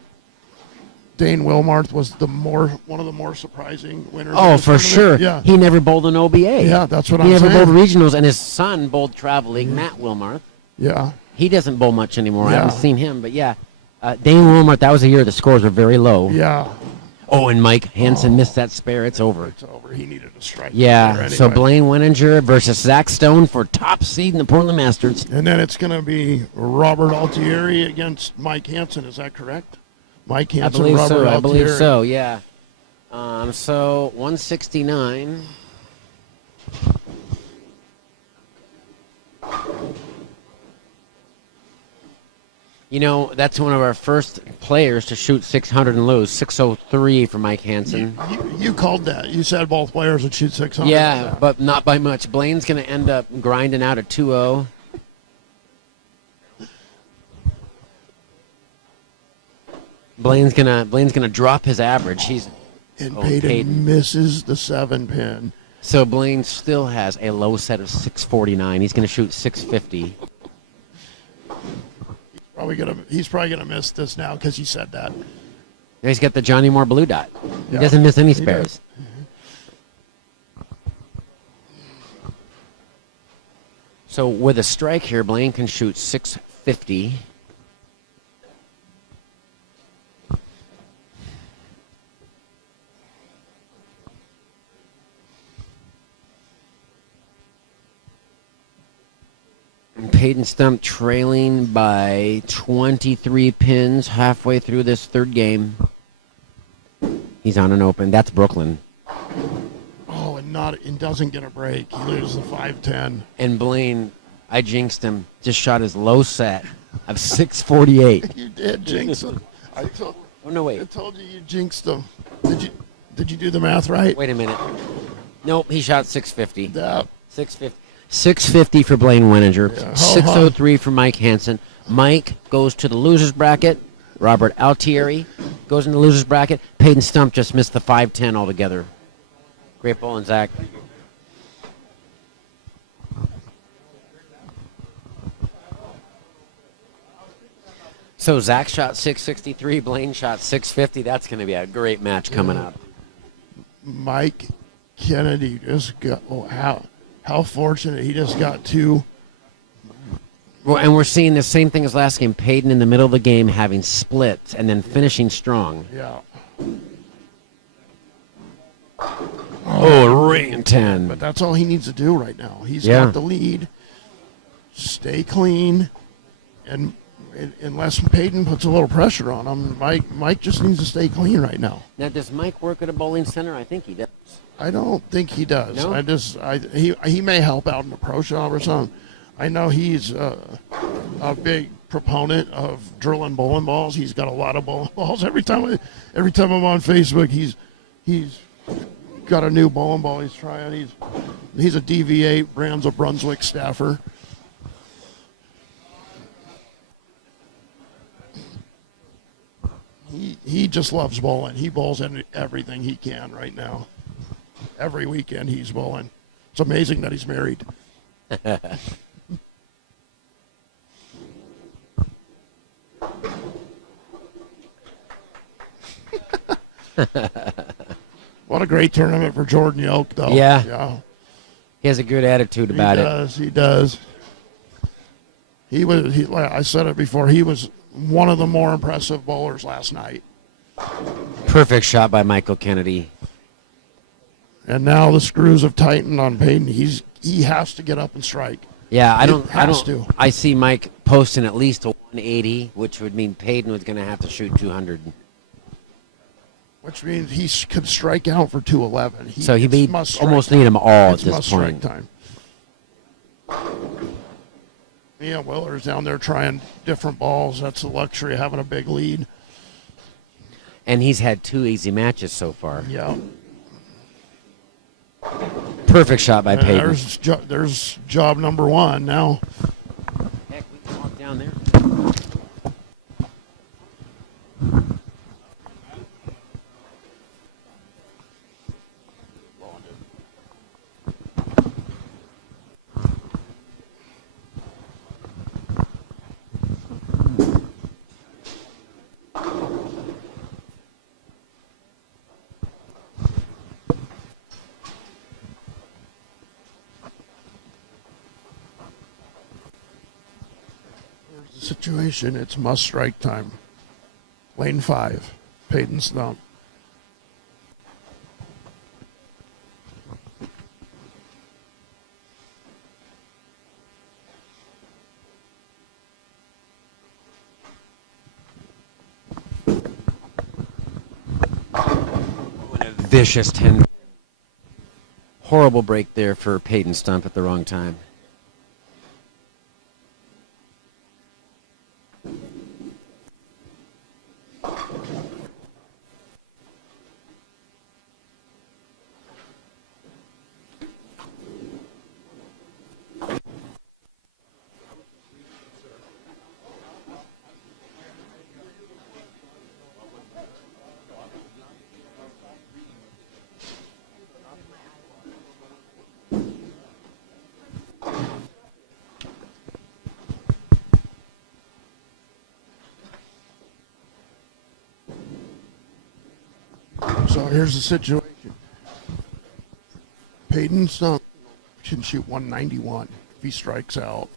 Dane Wilmarth was one of the more surprising winners? of Oh, this for tournament? sure. Yeah. He never bowled an OBA. Yeah, that's what he I'm never saying. bowled regionals, and his son bowled travel league, Matt Wilmarth. Yeah. He doesn't bowl much anymore. I Yeah. haven't seen him, but yeah. Dane Wilmarth, that was a year the scores were very low. Yeah. Oh, and Mike Hansen missed that spare. It's over. It's over. He needed a strike. Yeah, there so anyway. Blaine Winninger versus Zach Stone for top seed in the Portland Masters. And then it's going to be Robert Altieri against Mike Hansen. Is that correct? Mike I Hansen, believe Robert so. Altieri. I believe so. Yeah. So 169. You know, that's one of our first players to shoot 600 and lose. 603 for Mike Hansen. You called that. You said both players would shoot 600. Yeah, but not by much. Blaine's going to end up grinding out a 2-0. Blaine's gonna drop his average. And Oh, Peyton Peyton. misses the 7-pin. So Blaine still has a low set of 649. He's going to shoot 650. He's probably gonna miss this now because he said that. He's got the Johnny Moore blue dot. He Yeah. doesn't miss any He spares. So with a strike here, Blaine can shoot 650. And Peyton Stump trailing by 23 pins halfway through this third game. He's on an open. That's Brooklyn. Oh, and doesn't get a break. He loses the 5-10. And Blaine, I jinxed him, just shot his low set of 648. You did jinx him. I told Oh, no, wait. you jinxed him. Did you do the math right? Wait a minute. Nope, he shot 650. Yeah. 650. 650 for Blaine Winninger. Yeah. 603 for Mike Hansen. Mike goes to the losers bracket. Robert Altieri goes in the losers bracket. Peyton Stump just missed the 5-10 altogether. Great bowling, Zach. So Zach shot 663. Blaine shot 650. That's going to be a great match coming up. Mike Kennedy just got. How fortunate he just got two. Well, and we're seeing the same thing as last game. Peyton in the middle of the game having splits and then finishing strong. Yeah. Oh, ring 10. But that's all he needs to do right now. He's Yeah. got the lead. Stay clean. And unless Peyton puts a little pressure on him, Mike just needs to stay clean right now. Now, does Mike work at a bowling center? I think he does. I don't think he does. No? He may help out in the pro shop or something. I know he's a big proponent of drilling bowling balls. He's got a lot of bowling balls. Every time I'm on Facebook, he's got a new bowling ball he's trying. He's a DV8 Brands of Brunswick staffer. He just loves bowling. He bowls everything he can right now. Every weekend he's bowling. It's amazing that he's married. What a great tournament for Jordan Yoke, though. Yeah. He has a good attitude about it. He does. Like I said it before, he was one of the more impressive bowlers last night. Perfect shot by Michael Kennedy. And now the screws have tightened on Peyton. He has to get up and strike. Yeah, Has to. I see Mike posting at least a 180, which would mean Peyton was going to have to shoot 200. Which means he could strike out for 211. So he must almost strike need them all It's at this must strike point. time. Yeah, Willer's down there trying different balls. That's the luxury of having a big lead. And he's had 2 easy matches so far. Yeah. Perfect shot by And Peyton. there's job number 1 now. Heck, we can walk down there. Here's the situation. It's must strike time. Lane 5. Peyton's thumb. Vicious 10. Horrible break there for Peyton Stump at the wrong time. So here's the situation. Peyton Stump can shoot 191 if he strikes out.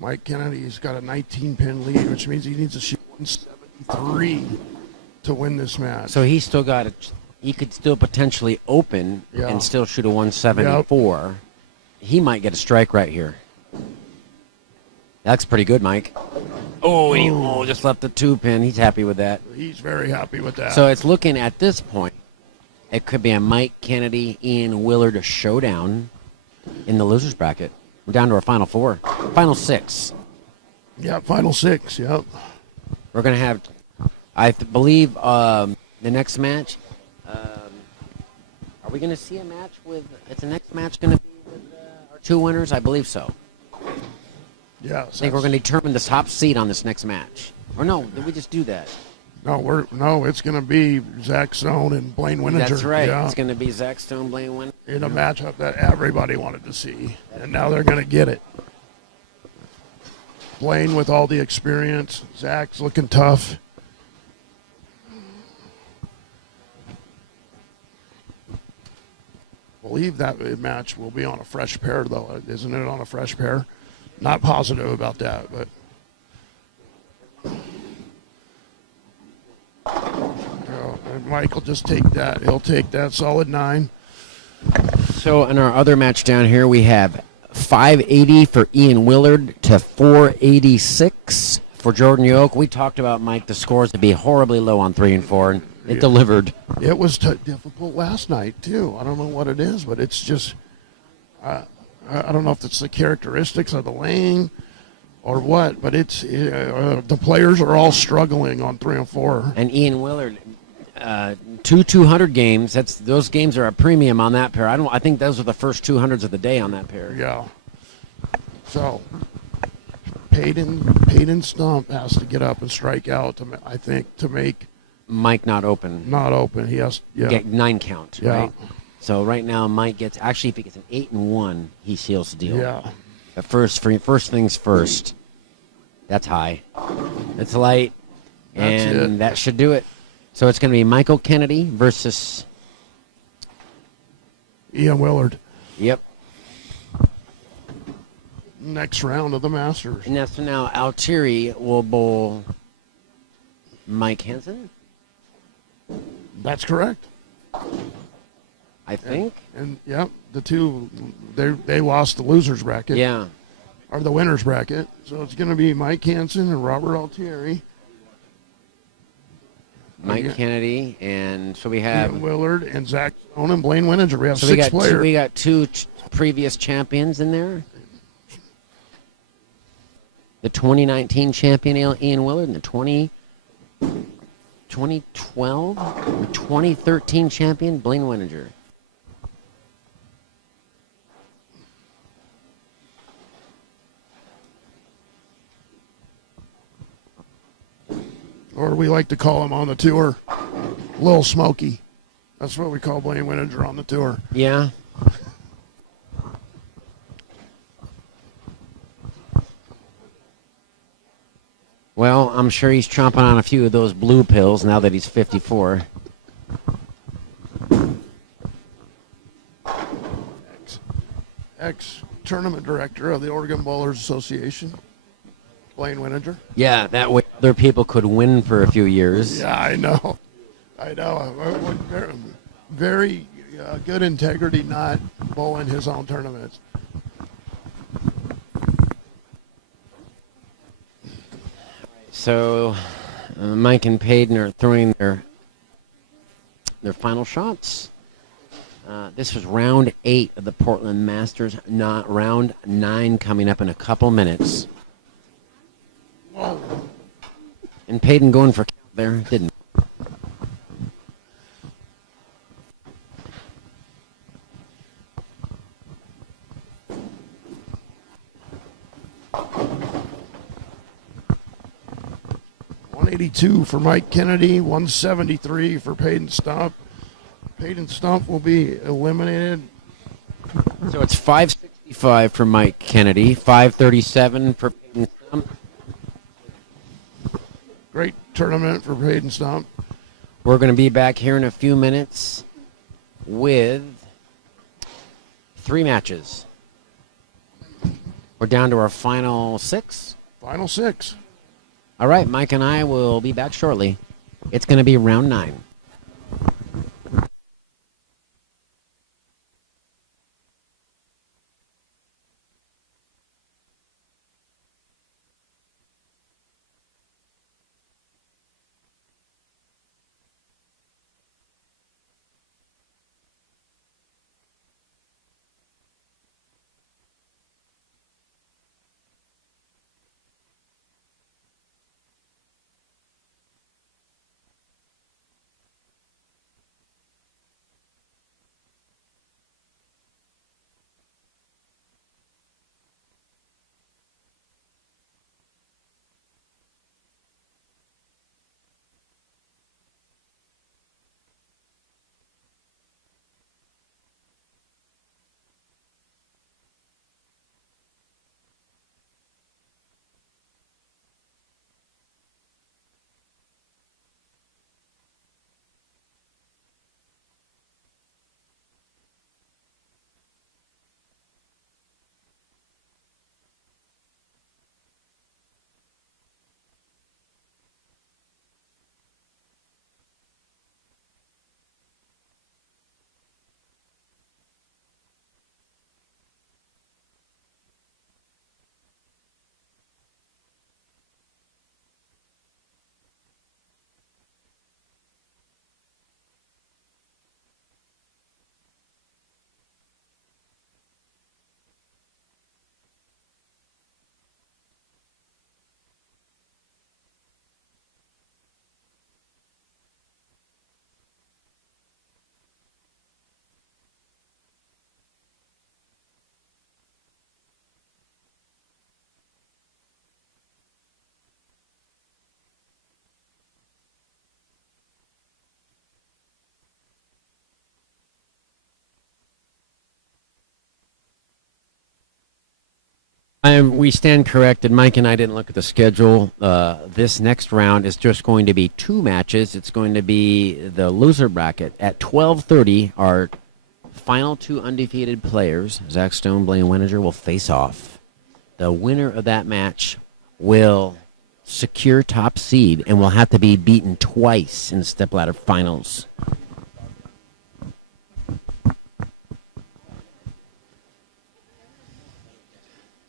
Mike Kennedy's got a 19-pin lead, which means he needs to shoot 173 to win this match. So he still got he could still potentially open Yeah. and still shoot a 174. He might get a strike right here. That's pretty good, Mike. Oh, he just left the 2-pin. He's happy with that. He's very happy with that. So it's looking at this point, it could be a Mike Kennedy, Ian Willard showdown in the losers bracket. We're down to our final 4. Final 6. yeah, final 6, yep. We're going to have, I believe, the next match. Are we going to see a match with, is the next match going to be with our 2 winners? I believe so. Yeah, I think we're going to determine the top seed on this next match. Or no, did we just do that? No, it's going to be Zach Stone and Blaine Wininger. That's right. Yeah, It's going to be Zach Stone, Blaine Win. in a matchup that everybody wanted to see, and now they're going to get it. Blaine with all the experience. Zach's looking tough. I believe that match will be on a fresh pair, though. Isn't it on a fresh pair? Not positive about that, but and Mike will just take that. He'll take that solid 9. So in our other match down here, we have 580 for Ian Willard to 486 for Jordan Yoke. We talked about, Mike, the scores to be horribly low on 3 and 4, and it delivered. It was difficult last night too. I don't know what it is, but it's just I don't know if it's the characteristics of the laying or what, but it's the players are all struggling on 3 and 4. And Ian Willard, 200 games. Those games are a premium on that pair. I think those are the first 200s of the day on that pair. Yeah. So Peyton Stump has to get up and strike out to make Mike not open. not open. He has Get 9 count. Yeah. Right. So right now Mike gets if he gets an 8 and 1, he seals the deal. Yeah. But first things first. That's high. It's light, That's and it. that should do it. So it's going to be Michael Kennedy versus. Ian Willard. Yep. Next round of the Masters. And so now Altieri will bowl Mike Hansen, That's correct. I think. And yep, the two they lost the losers bracket. Yeah. Or the winners bracket. So it's going to be Mike Hansen and Robert Altieri. Mike Yeah. Kennedy, and so we have. Ian Willard and Zach Stone and Blaine Winninger. We have So 6 players. we got two previous champions in there. The 2019 champion Ian Willard and the 2012, 2013 champion Blaine Winninger. Or we like to call him on the tour, Lil Smokey. That's what we call Blaine Winninger on the tour. Yeah. Well, I'm sure he's chomping on a few of those blue pills now that he's 54. Ex-tournament director of the Oregon Bowlers Association, Blaine Winninger. Yeah, that way other people could win for a few years. Yeah, I know. Very good integrity, not bowling his own tournaments. So, Mike and Peyton are throwing their final shots. This was round 8 of the Portland Masters. Not round 9 coming up in a couple minutes. Whoa. And Peyton going for count there, didn't. .182 for Mike Kennedy, 173 for Peyton Stump. Peyton Stump will be eliminated. So it's 565 for Mike Kennedy, 537 for Peyton Stump. Great tournament for Peyton Stump. We're going to be back here in a few minutes with 3 matches. We're down to our final 6. Final 6. All right, Mike and I will be back shortly. It's going to be round 9. We stand corrected. Mike and I didn't look at the schedule. This next round is just going to be 2 matches. It's going to be the loser bracket at 12:30. Our final 2 undefeated players, Zach Stone, Blaine Weninger, will face off. The winner of that match will secure top seed and will have to be beaten twice in the stepladder finals.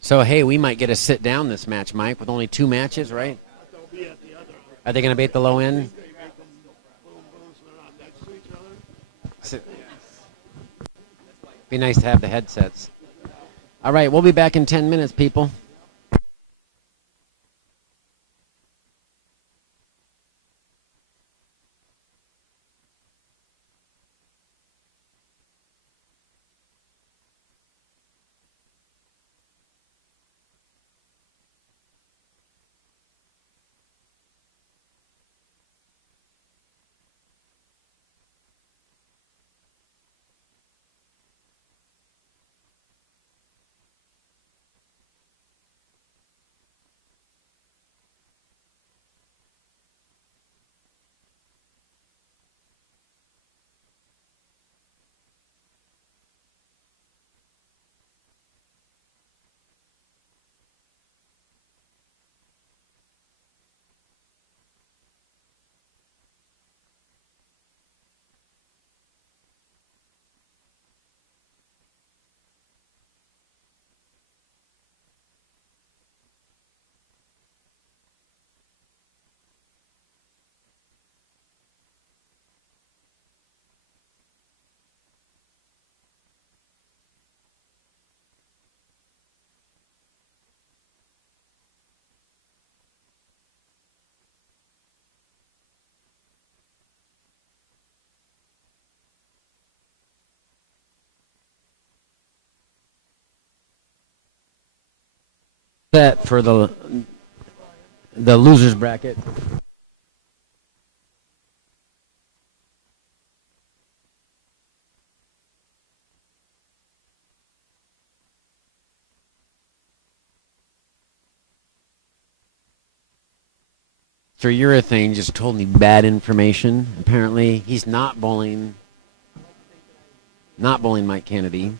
So, hey, we might get a sit down this match, Mike, with only 2 matches, right? Are they going to be at the low end? Be nice to have the headsets. All right, we'll be back in 10 minutes, people. Set for the losers bracket. Mr. Urethane just told me bad information. Apparently, he's not bowling Mike Kennedy.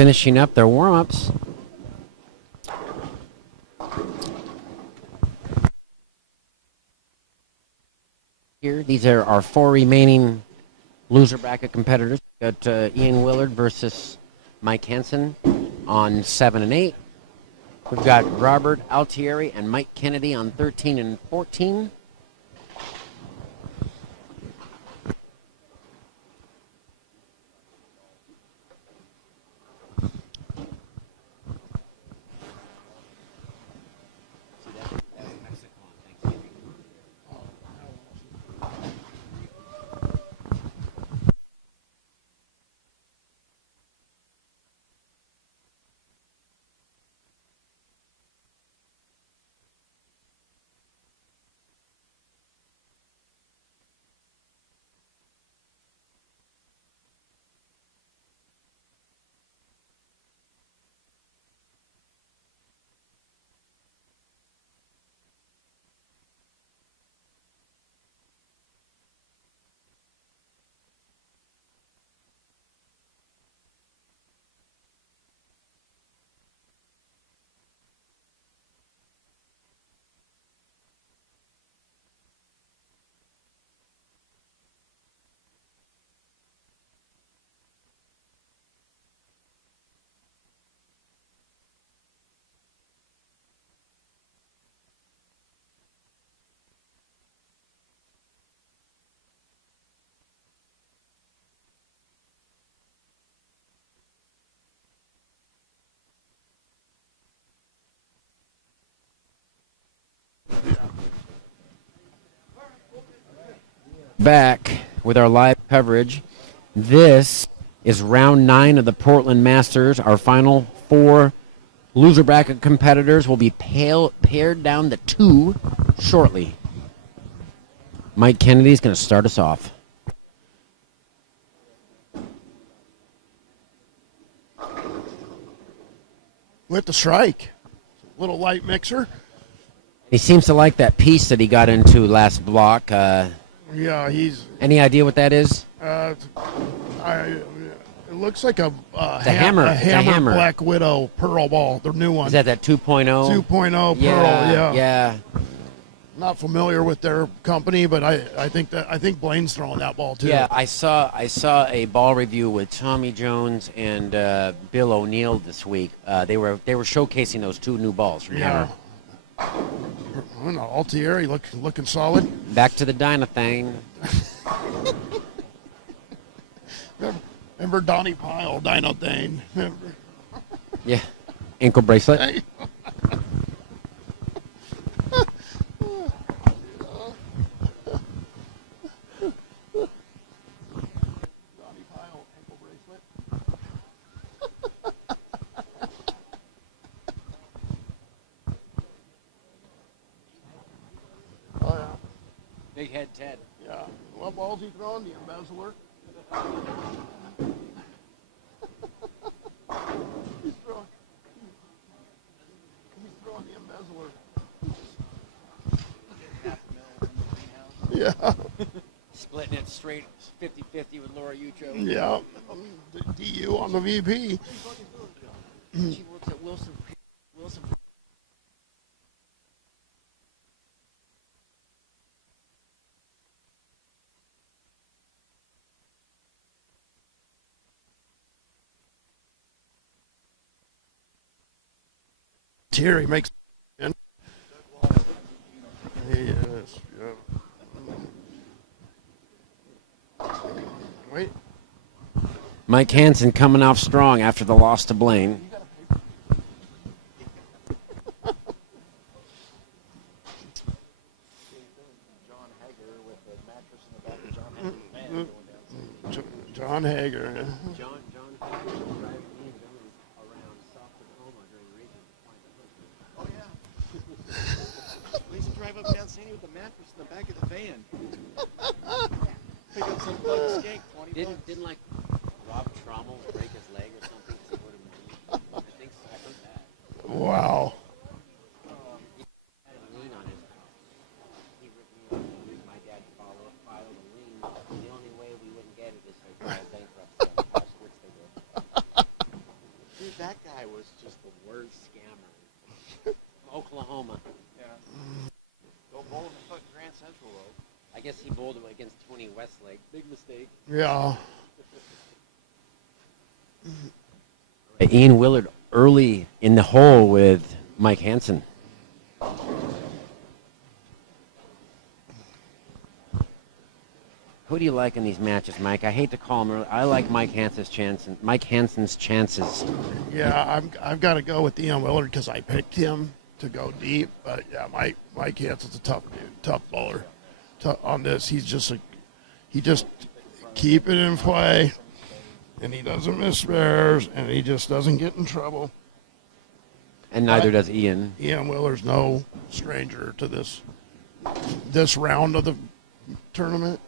finishing up their warm-ups. Here, these are our 4 remaining loser bracket competitors. Got Ian Willard versus Mike Hansen on 7 and 8. We've got Robert Altieri and Mike Kennedy on 13 and 14. Back with our live coverage. This is round 9 of the Portland Masters. Our final 4 loser bracket competitors will be paired down to 2 shortly. Mike Kennedy is going to start us off. With the strike. Little light mixer. He seems to like that piece that he got into last block. Yeah, he's. Any idea what that is? It looks like a hammer. A It's a hammer. Black Widow Pearl ball. Their new one. Is that 2.0? 2.0 Pearl? Yeah, Yeah. yeah. Not familiar with their company, but I think Blaine's throwing that ball too. Yeah, I saw a ball review with Tommy Jones and Bill O'Neill this week. They were showcasing those 2 new balls from Yeah. Hammer. I don't know. Altieri looking solid. Back to the Dynathane. Remember Donnie Pyle, Dino Dane. Remember? Yeah, ankle bracelet. Hey. Donnie Pyle, ankle bracelet. Oh yeah. Big head Ted. Yeah. What ball's he throwing? The embezzler? he's throwing the embezzler. Yeah. Splitting it straight 50-50 with Laura Ucho. Yeah. The DU on the VP. She works at Wilson. Here he makes. He is. Yeah. Wait. Mike Hansen coming off strong after the loss to Blaine. John Hager. Yeah. John Hager was driving me and going around South Tacoma during region to find the hood. We used to drive up and down Sandy with a mattress in the back of the van. Pick up some plug skank, 20 bucks. Didn't like Rob Trommel break his leg or something because he would have moved? I think so. I heard that. Wow. He had a lien on his house. He ripped me off and my dad filed a lien. The only way we wouldn't get it is if they filed bankruptcy on the house, which they did. guy was just the worst scammer. Oklahoma. Yeah. Don't bowl in the fucking Grand Central though. I guess he bowled against Tony Westlake. Big mistake. Yeah. Ian Willard early in the hole with Mike Hansen. Who do you like in these matches, Mike? I hate to call him early. I like Mike Hansen's chances. Yeah, I've got to go with Ian Willard because I picked him to go deep. But yeah, Mike Hansen's a tough dude, tough bowler. On this, he just keep it in play, and he doesn't miss spares, and he just doesn't get in trouble. And neither does Ian. Ian Willard's no stranger to this round of the tournament.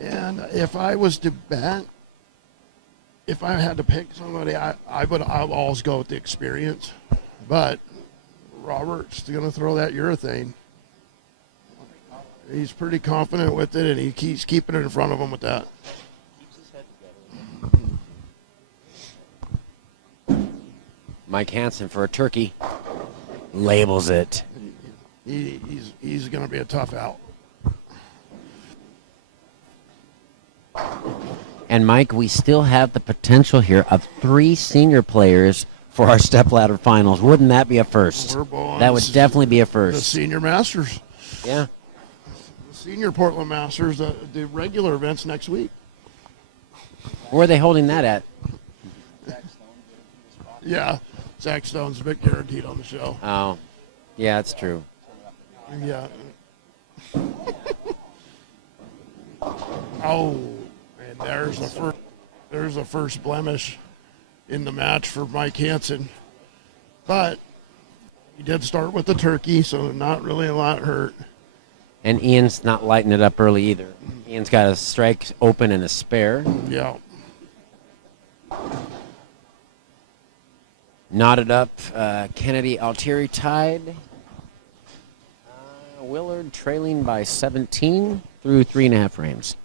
And if I was to bet, if I had to pick somebody, I'll always go with the experience. But Robert's going to throw that urethane. He's pretty confident with it, and he keeps keeping it in front of him with that. Keeps his head together. Mike Hansen for a turkey. Labels it. He's going to be a tough out. And Mike, we still have the potential here of 3 senior players for our stepladder finals. Wouldn't that be a first? We're bowling That would definitely be a the first. Senior Masters. Yeah. The Senior Portland Masters, the regular events next week. Where are they holding that at? Yeah, Zach Stone's a bit guaranteed on the show. Oh, yeah, it's true. Yeah. Oh, and there's the first blemish in the match for Mike Hansen. But he did start with the turkey, so not really a lot hurt. And Ian's not lighting it up early either. Ian's got a strike open and a spare. Yeah. Knotted up. Kennedy Altieri tied. Willard trailing by 17 through 3.5 frames.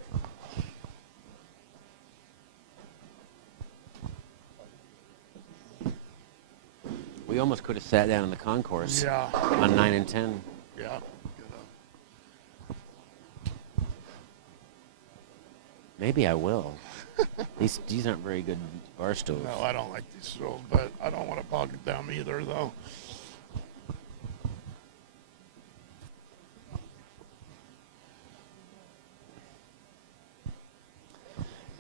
We almost could have sat down in the concourse Yeah. on 9 and 10. Yeah. Maybe I will. These aren't very good bar stools. No, I don't like these stools, but I don't want to bog it down either, though.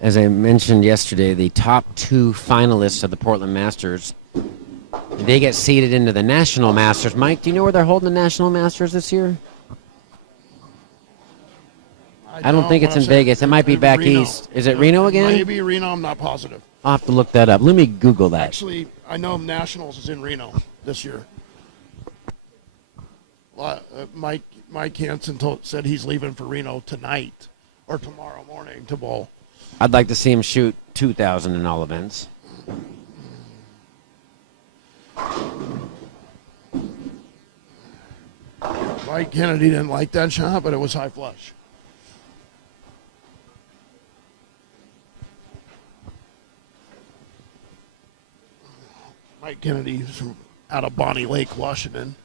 As I mentioned yesterday, the top 2 finalists of the Portland Masters, they get seeded into the National Masters. Mike, do you know where they're holding the National Masters this year? I don't think it's in Vegas. It might be back Reno. east. Is it Reno again? Maybe Reno. I'm not positive. I'll have to look that up. Let me Google that. Actually, I know Nationals is in Reno this year. Mike Hansen said he's leaving for Reno tonight or tomorrow morning to bowl. I'd like to see him shoot 2,000 in all events. Mike Kennedy didn't like that shot, but it was high flush. Mike Kennedy's out of Bonnie Lake, Washington.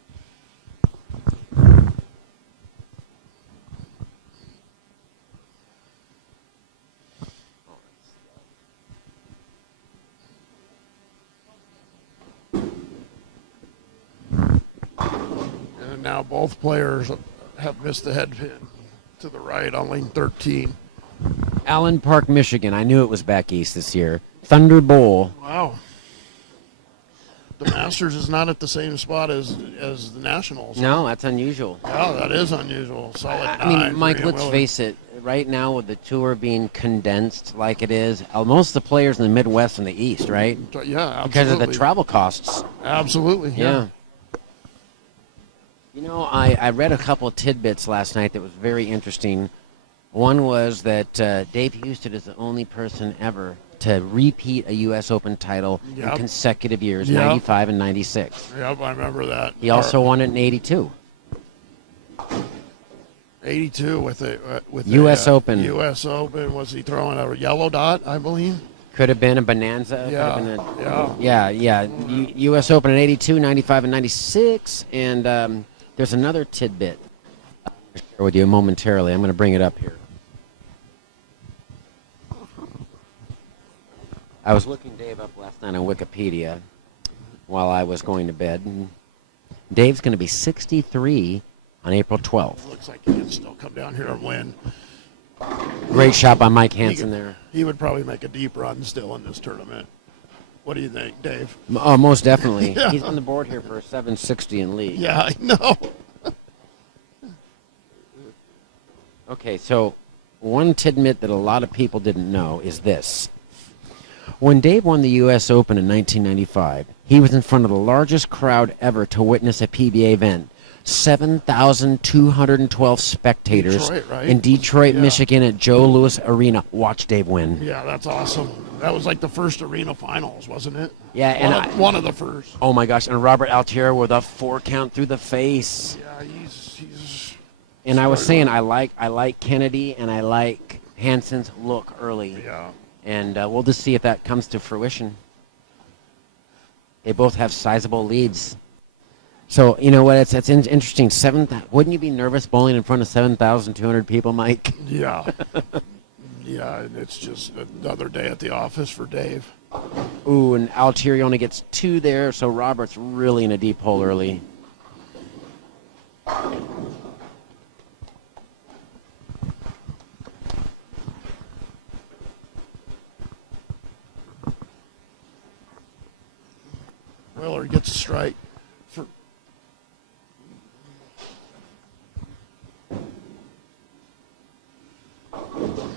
And now both players have missed the head pin to the right on lane 13. Allen Park, Michigan. I knew it was back east this year. Thunder Bowl. Wow. The Masters is not at the same spot as the Nationals. No, that's unusual. Yeah, that is unusual. Solid I nine mean, for Mike, Ian let's Willard. face it. Right now, with the tour being condensed like it is, most of the players in the Midwest and the East, right? Yeah, absolutely. Because of the travel costs. Absolutely, yeah. You know, I read a couple of tidbits last night that was very interesting. One was that Dave Houston is the only person ever to repeat a U.S. Open title in Yep. consecutive years, Yep. 95 and 96. Yep, I remember that. He also won it in 82. 82 with U.S. Open. U.S. Open. Was he throwing a yellow dot? I believe. Could have been a Bonanza. Yeah. Could have been Yeah. yeah. U.S. Open in 82, 95, and 96. And there's another tidbit I'll share with you momentarily. I'm going to bring it up here. I was looking Dave up last night on Wikipedia while I was going to bed. And Dave's going to be 63 on April 12th. Looks like he can still come down here and win. Great shot by Mike Hansen there. He would probably make a deep run still in this tournament. What do you think, Dave? Oh, most definitely. Yeah. He's on the board here for a 760 in league. Yeah, I know. Okay, so one tidbit that a lot of people didn't know is this. When Dave won the U.S. Open in 1995, he was in front of the largest crowd ever to witness a PBA event. 7,212 spectators Detroit, right? in Detroit, Yeah. Michigan at Joe Louis Arena. Watch Dave win. Yeah, that's awesome. That was like the first arena finals, wasn't it? Yeah, and one of the first. Oh my gosh, and Robert Altieri with a 4 count through the face. Yeah, he's And I was saying I like Kennedy and I like Hansen's look early. yeah. And we'll just see if that comes to fruition. They both have sizable leads. So, you know what? It's interesting. Wouldn't you be nervous bowling in front of 7,200 people, Mike? Yeah. Yeah, and it's just another day at the office for Dave. Ooh, and Altieri only gets 2 there, so Robert's really in a deep hole early. Willard gets a strike.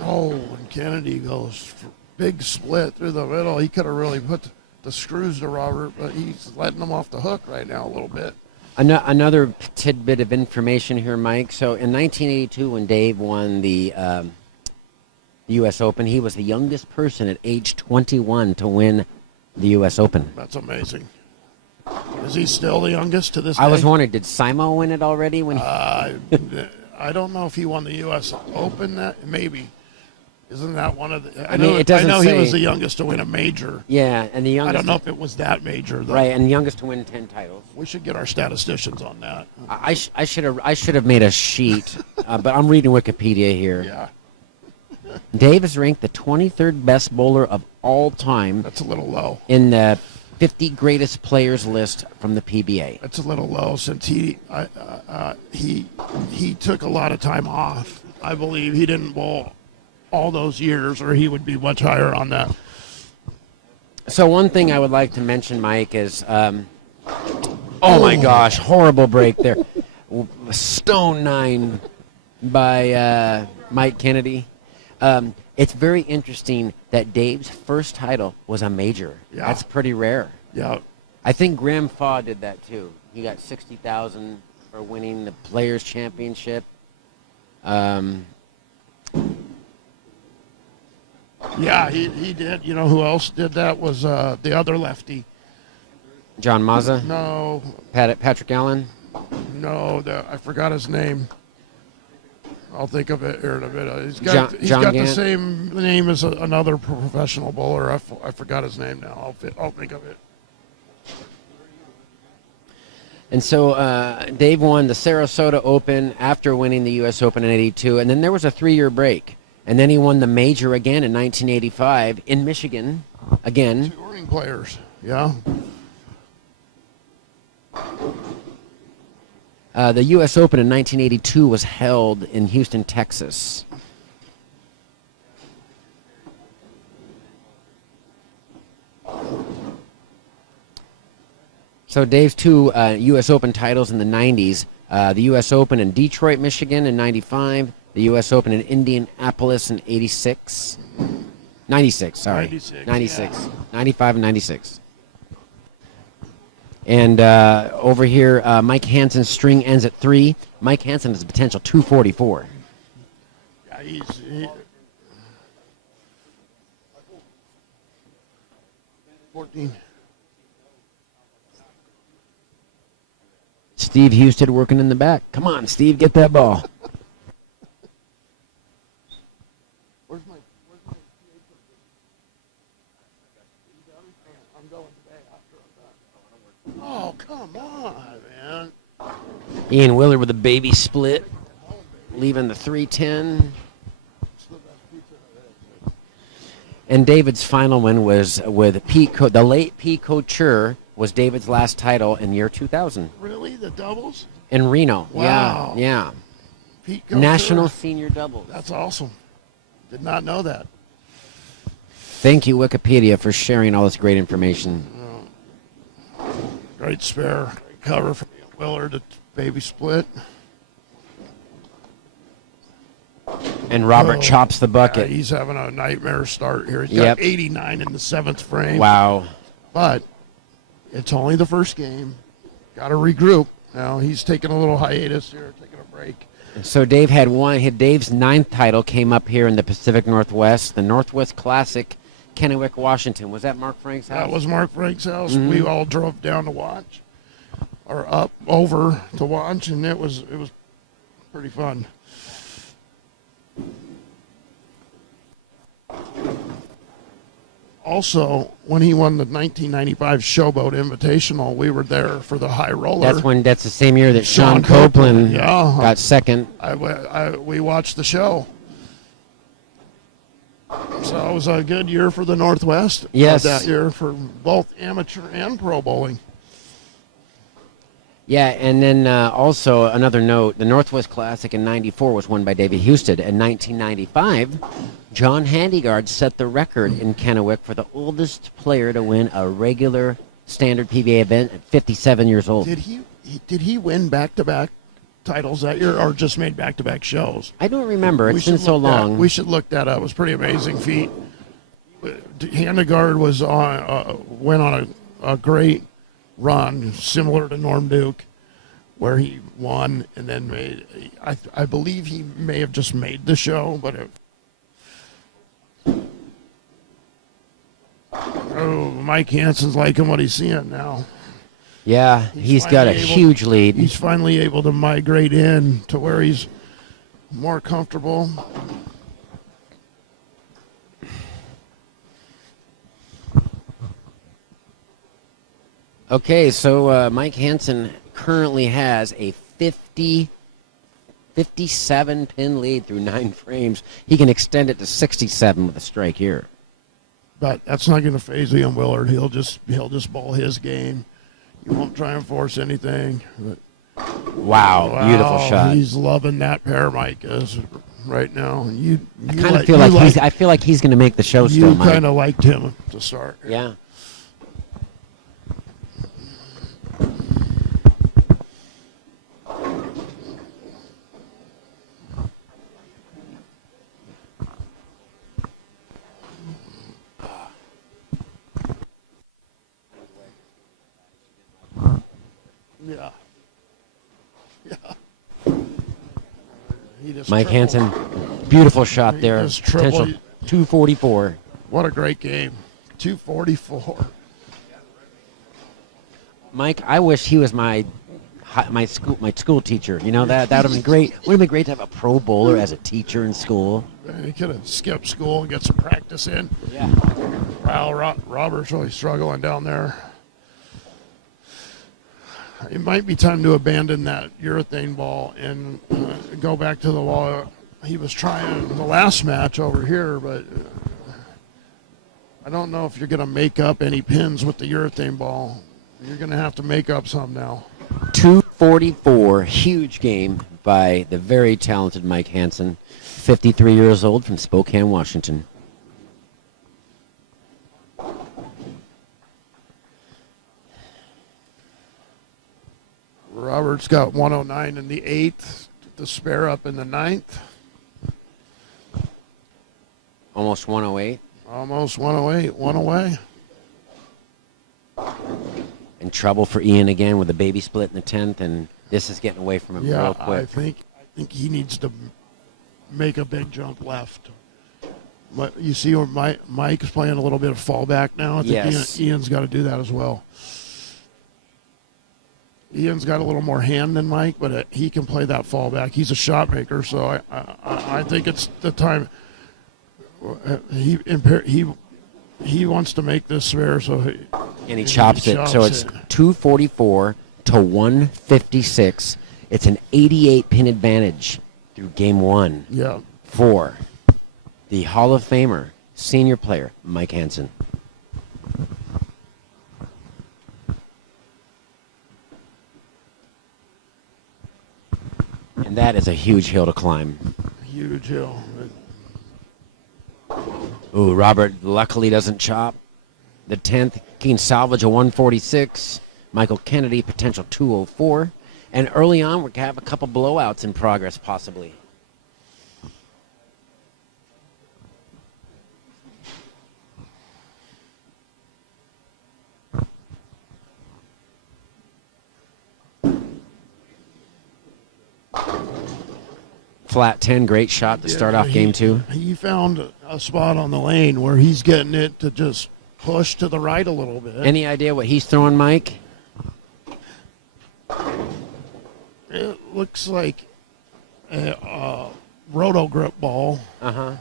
And Kennedy goes for big split through the middle. He could have really put the screws to Robert, but he's letting him off the hook right now a little bit. Another tidbit of information here, Mike. So in 1982, when Dave won the U.S. Open, he was the youngest person at age 21 to win the U.S. Open. That's amazing. Is he still the youngest to this day? I was wondering, did Simo win it already? When I don't know if he won the U.S. Open. That maybe. Isn't that one of the? I mean, it doesn't I know say. he was the youngest to win a major. Yeah, and the youngest. I don't know if it was that major though. Right, and the youngest to win 10 titles. We should get our statisticians on that. I should have made a sheet, but I'm reading Wikipedia here. Yeah, Dave is ranked the 23rd best bowler of all time that's a little low. in the 50 greatest players list from the PBA. That's a little low since he took a lot of time off. I believe he didn't bowl all those years, or he would be much higher on that. So one thing I would like to mention, Mike, is oh my gosh, horrible break there. Stone 9 by Mike Kennedy. It's very interesting that Dave's first title was a major. Yeah. That's pretty rare. Yeah, I think Graham Faw did that too. He got 60,000 for winning the Players Championship. yeah, he did. You know who else did that was the other lefty. John Mazza, No, Patrick Allen. no, I forgot his name. I'll think of it here in a minute. He's got John the Gant? same name as another professional bowler. I forgot his name now. I'll think of it. And so Dave won the Sarasota Open after winning the U.S. Open in '82, and then there was a 3-year break. And then he won the major again in 1985 in Michigan again. Touring players, yeah. The U.S. Open in 1982 was held in Houston, Texas. So Dave's 2 U.S. Open titles in the 90s, the U.S. Open in Detroit, Michigan in 95, the U.S. Open in Indianapolis in 96. 96, sorry. 96, yeah. 95 and 96. And over here, Mike Hansen's string ends at 3. Mike Hansen has a potential 244. Yeah, he 14. Steve Houston working in the back. Come on, Steve, get that ball. Oh, come on, man. Ian Willard with a baby split, leaving the 310. And David's final win was with the late Pete Couture was David's last title in the year 2000 Really? The doubles? in Reno. Wow. Yeah. Pete Couture? National Senior Doubles. That's awesome. Did not know that. Thank you, Wikipedia, for sharing all this great information. Great spare. Great cover from Willard at baby split. And Robert Oh, chops the bucket. He's having a nightmare start here. He's Yep. got 89 in the 7th frame. Wow. But it's only the first game. Got to regroup. Now he's taking a little hiatus here, taking a break. So Dave had Dave's 9th title came up here in the Pacific Northwest, the Northwest Classic, Kennewick, Washington. Was that Mark Frank's house? That was Mark Frank's house. Mm-hmm. We all drove down to watch, or over to watch, and it was pretty fun. Also, when he won the 1995 Showboat Invitational, we were there for the high roller. That's the same year that Sean Sean Copeland Copeland, yeah. got second. We watched the show. So it was a good year for the Northwest. Yes. That year for both amateur and pro bowling. Yeah, and then also another note, the Northwest Classic in 94 was won by David Houston. In 1995, John Handigard set the record in Kennewick for the oldest player to win a regular standard PBA event at 57 years old. Did he win back-to-back titles that year, or just made back-to-back shows? I don't remember. It's been should so look that- long. We should look that up. It was a pretty amazing feat. Handigard was went on a great run, similar to Norm Duke, where he won and then made. I believe he may have just made the show, but Mike Hansen's liking what he's seeing now. Yeah, he's got a finally able- huge lead. He's finally able to migrate in to where he's more comfortable. Okay, so Mike Hansen currently has a 57 pin lead through 9 frames. He can extend it to 67 with a strike here. But that's not going to phase Ian Willard. He'll just bowl his game. He won't try and force anything. But, Wow, beautiful shot. He's loving that pair, Mike is right now. I kind of feel like he's going to make the show still, You Mike. kind of liked him to start. Yeah. Yeah. He just Mike tripled. Hansen, beautiful shot He there. just Potential tripled. 244. What a great game. 244. Mike, I wish he was my school teacher. You know, that would have been great. Would have been great to have a pro bowler as a teacher in school. He could have skipped school and get some practice in. Yeah. Wow, Robert's really struggling down there. It might be time to abandon that urethane ball and go back to the wall. He was trying the last match over here, but I don't know if you're going to make up any pins with the urethane ball. You're going to have to make up some now. 244, huge game by the very talented Mike Hansen, 53 years old from Spokane, Washington. Robert's got 109 in the 8th, the spare up in the 9th. Almost 108. Almost 108, one away. In trouble for Ian again with a baby split in the 10th, and this is getting away from him Yeah, real quick. I think he needs to make a big jump left. But you see where Mike is playing a little bit of fallback now. I think Yes. Ian's got to do that as well. Ian's got a little more hand than Mike, but he can play that fallback. He's a shot maker, so I think it's the time. He wants to make this spare, so And he chops it. So it's 244 to 156. It's an 88 pin advantage through game one Yeah. for the Hall of Famer, senior player, Mike Hansen. And that is a huge hill to climb. Huge hill. Ooh, Robert luckily doesn't chop. The 10th, Keen salvage a 146. Michael Kennedy, potential 204. And early on, we have a couple blowouts in progress, possibly. Flat 10, great shot to start off game two. He found a spot on the lane where he's getting it to just push to the right a little bit. Any idea what he's throwing, Mike? It looks like a roto grip ball. Uh-huh.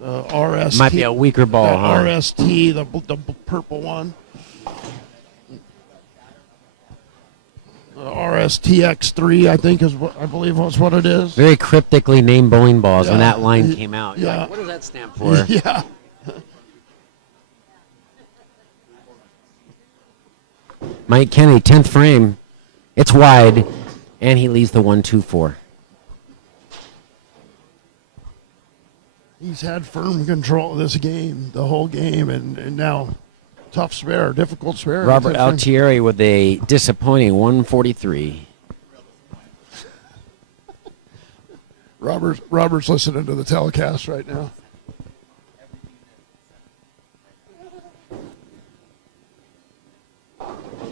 The RST. Might be a weaker ball, the huh? RST, the purple one. The RSTX3, I think, I believe was what it is. Very cryptically named bowling balls when Yeah. that line came out. You're Yeah. like, what does that stand for? Yeah. Mike Kennedy, 10th frame. It's wide, and he leads the 1-2-4. He's had firm control of this game, the whole game, and now tough spare, difficult spare. Robert Tough frame. Altieri with a disappointing 143. Robert's listening to the telecast right now.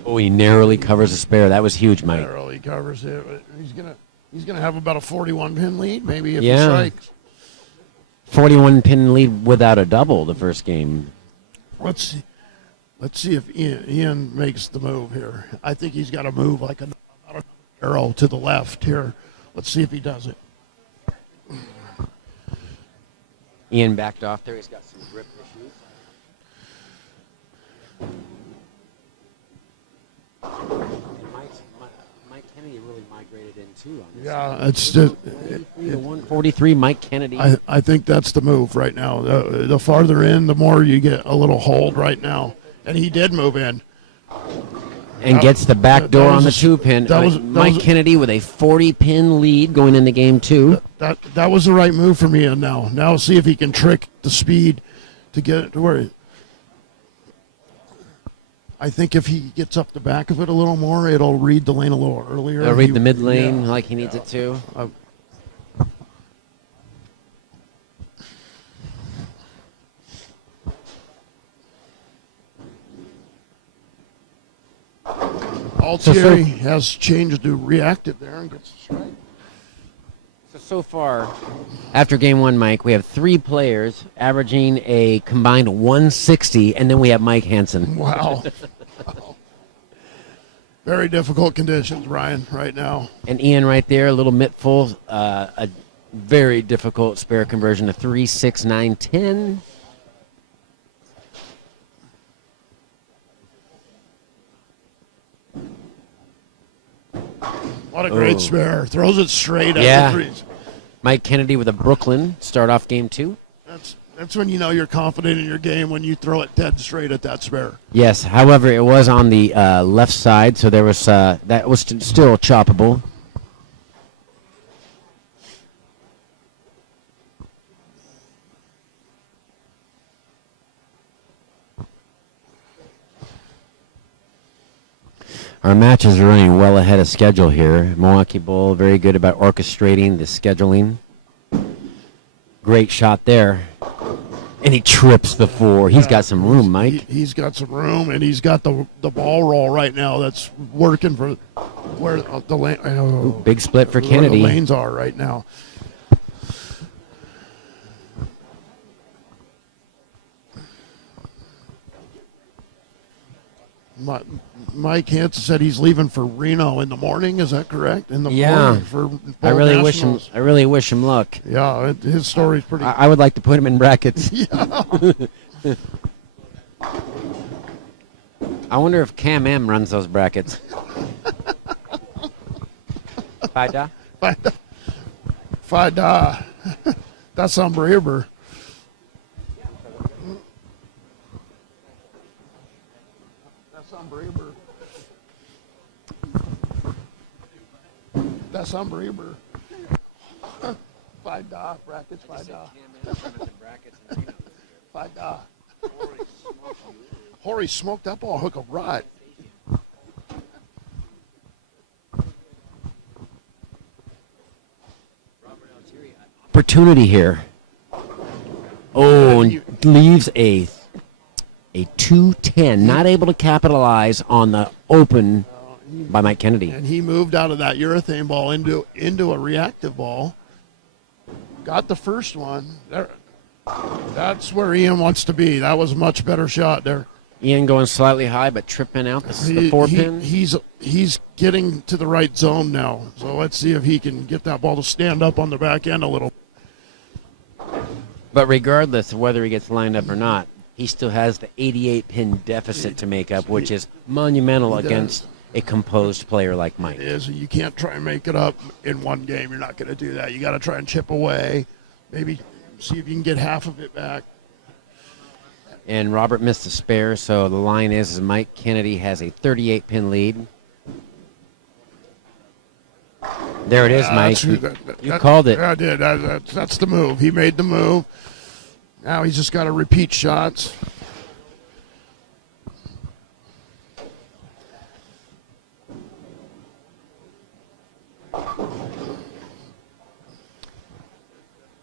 Oh, he narrowly covers a spare. That was huge, Mike. Narrowly covers it. But he's gonna have about a 41 pin lead, maybe if he Yeah. strikes. 41 pin lead without a double the first game. Let's see if Ian makes the move here. I think he's got to move like an arrow to the left here. Let's see if he does it. Ian backed off there. He's got some grip issues. And Mike Kennedy really migrated in too on this. Yeah, it's just. 143 to 143, Mike Kennedy. I think that's the move right now. The farther in, the more you get a little hold right now. And he did move in. And gets the back door that on the was a- 2-pin. that was- Mike Kennedy with a 40-pin lead going into game two. That was the right move for me. And now see if he can trick the speed to get it to where. I think if he gets up the back of it a little more, it'll read the lane a little earlier. Read the mid lane Yeah. like he needs it to. Altieri has changed to reactive there and gets the strike. So far, after game one, Mike, we have 3 players averaging a combined 160, and then we have Mike Hansen. Wow. Very difficult conditions, Brian, right now. And Ian right there, a little mitt full, a very difficult spare conversion to 3, 6, 9, 10. What a great Oh. spare. Throws it straight at Yeah. the threes. Mike Kennedy with a Brooklyn start off game two. That's when you know you're confident in your game, when you throw it dead straight at that spare. Yes, however, it was on the left side, so there was that was still choppable. Our matches are running well ahead of schedule here. Milwaukee Bull, very good about orchestrating the scheduling. Great shot there. And he trips the 4. He's got some room, Mike. He's got some room, and he's got the ball roll right now that's working for where the lane. Big split for where Kennedy. the lanes are right now. Mike Hansen said he's leaving for Reno in the morning. Is that correct? In the morning for I really Nationals. wish him luck. Yeah, his story's pretty. I would like to put him in brackets. I wonder if Cam M runs those brackets. Fida? Fida. That's unbelievable. That's unbelievable. That's unbelievable. Fida. Brackets, Fida. Fida. Horry smoked that ball hook of rot. Opportunity here. Oh, and leaves a 210. Not able to capitalize on the open by Mike Kennedy. And he moved out of that urethane ball into a reactive ball. Got the first one. There, that's where Ian wants to be. That was a much better shot there. Ian going slightly high, but tripping out the 4-pin. He's getting to the right zone now. So let's see if he can get that ball to stand up on the back end a little. But regardless of whether he gets lined up or not, he still has the 88-pin deficit to make up, which is monumental against a composed player like Mike. It is. You can't try and make it up in one game. You're not going to do that. You got to try and chip away. Maybe see if you can get half of it back. And Robert missed a spare, so the line is Mike Kennedy has a 38-pin lead. There it is, Mike. You called it. I did. That's the move. He made the move. Now he's just got to repeat shots.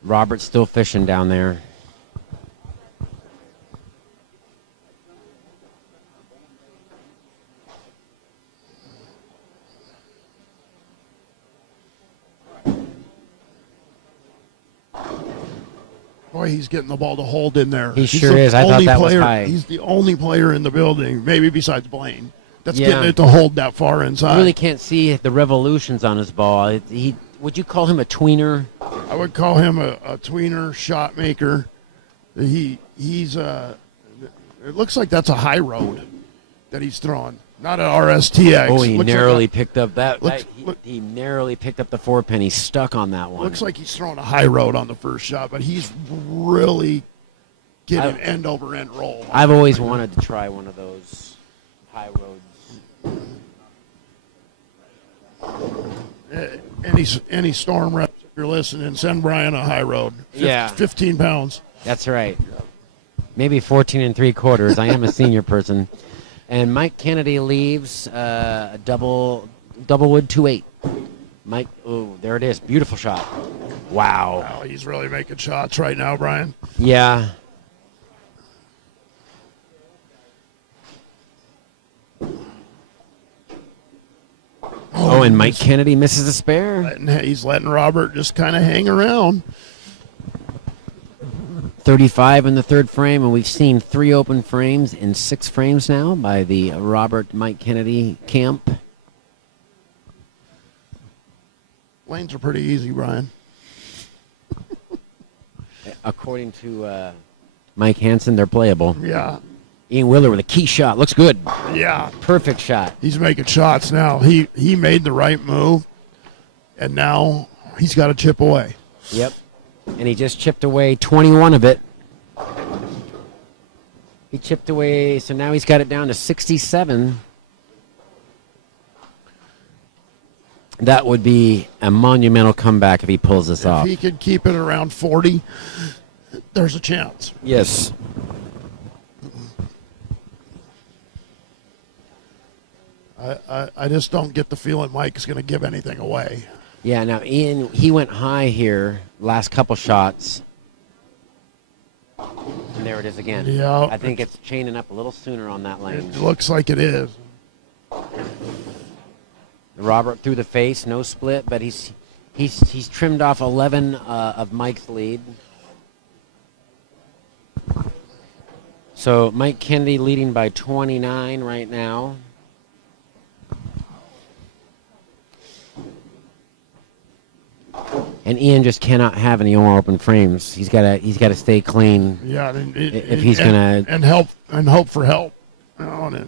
Robert's still fishing down there. Boy, he's getting the ball to hold in there. He He's sure the is. I thought only that was player, high. He's the only player in the building, maybe besides Blaine, that's Yeah. getting it to hold that far I inside. really can't see the revolutions on his ball. Would you call him a tweener? I would call him a tweener shot maker. He's it looks like that's a high road that he's throwing, not an RSTX. Oh, he Looks narrowly like picked up that. looks- He narrowly picked up the 4-pin. He's stuck on that one. looks like he's throwing a high road on the first shot, but he's really getting end over end roll. I've always wanted to try one of those high roads. Any storm reps, if you're listening, send Brian a high road. Yeah. 15 pounds. That's right. Maybe 14 3/4. I am a senior person. And Mike Kennedy leaves double wood 2-8. Mike, oh, there it is. Beautiful shot. Wow. Wow, he's really making shots right now, Brian. Yeah. Oh, and Mike Kennedy misses a spare. He's letting Robert just kind of hang around. 35 in the third frame, and we've seen 3 open frames in 6 frames now by the Robert Mike Kennedy camp. Lanes are pretty easy, Brian. According to Mike Hansen, they're playable. Yeah. Ian Willer with a key shot. Looks good. Yeah. Perfect shot. He's making shots now. He made the right move, and now he's got to chip away. Yep. And he just chipped away 21 of it. He chipped away, so now he's got it down to 67. That would be a monumental comeback if he pulls this off. If he could keep it around 40, there's a chance. Yes. I just don't get the feeling Mike is going to give anything away. Yeah, now Ian, he went high here last couple shots. And there it is again. Yeah. I think it's chaining up a little sooner on that lane. It looks like it is. Robert through the face, no split, but he's trimmed off 11 of Mike's lead. So Mike Kennedy leading by 29 right now. And Ian just cannot have any more open frames. He's got to stay clean. Yeah, If he's gonna- and hope for help on it.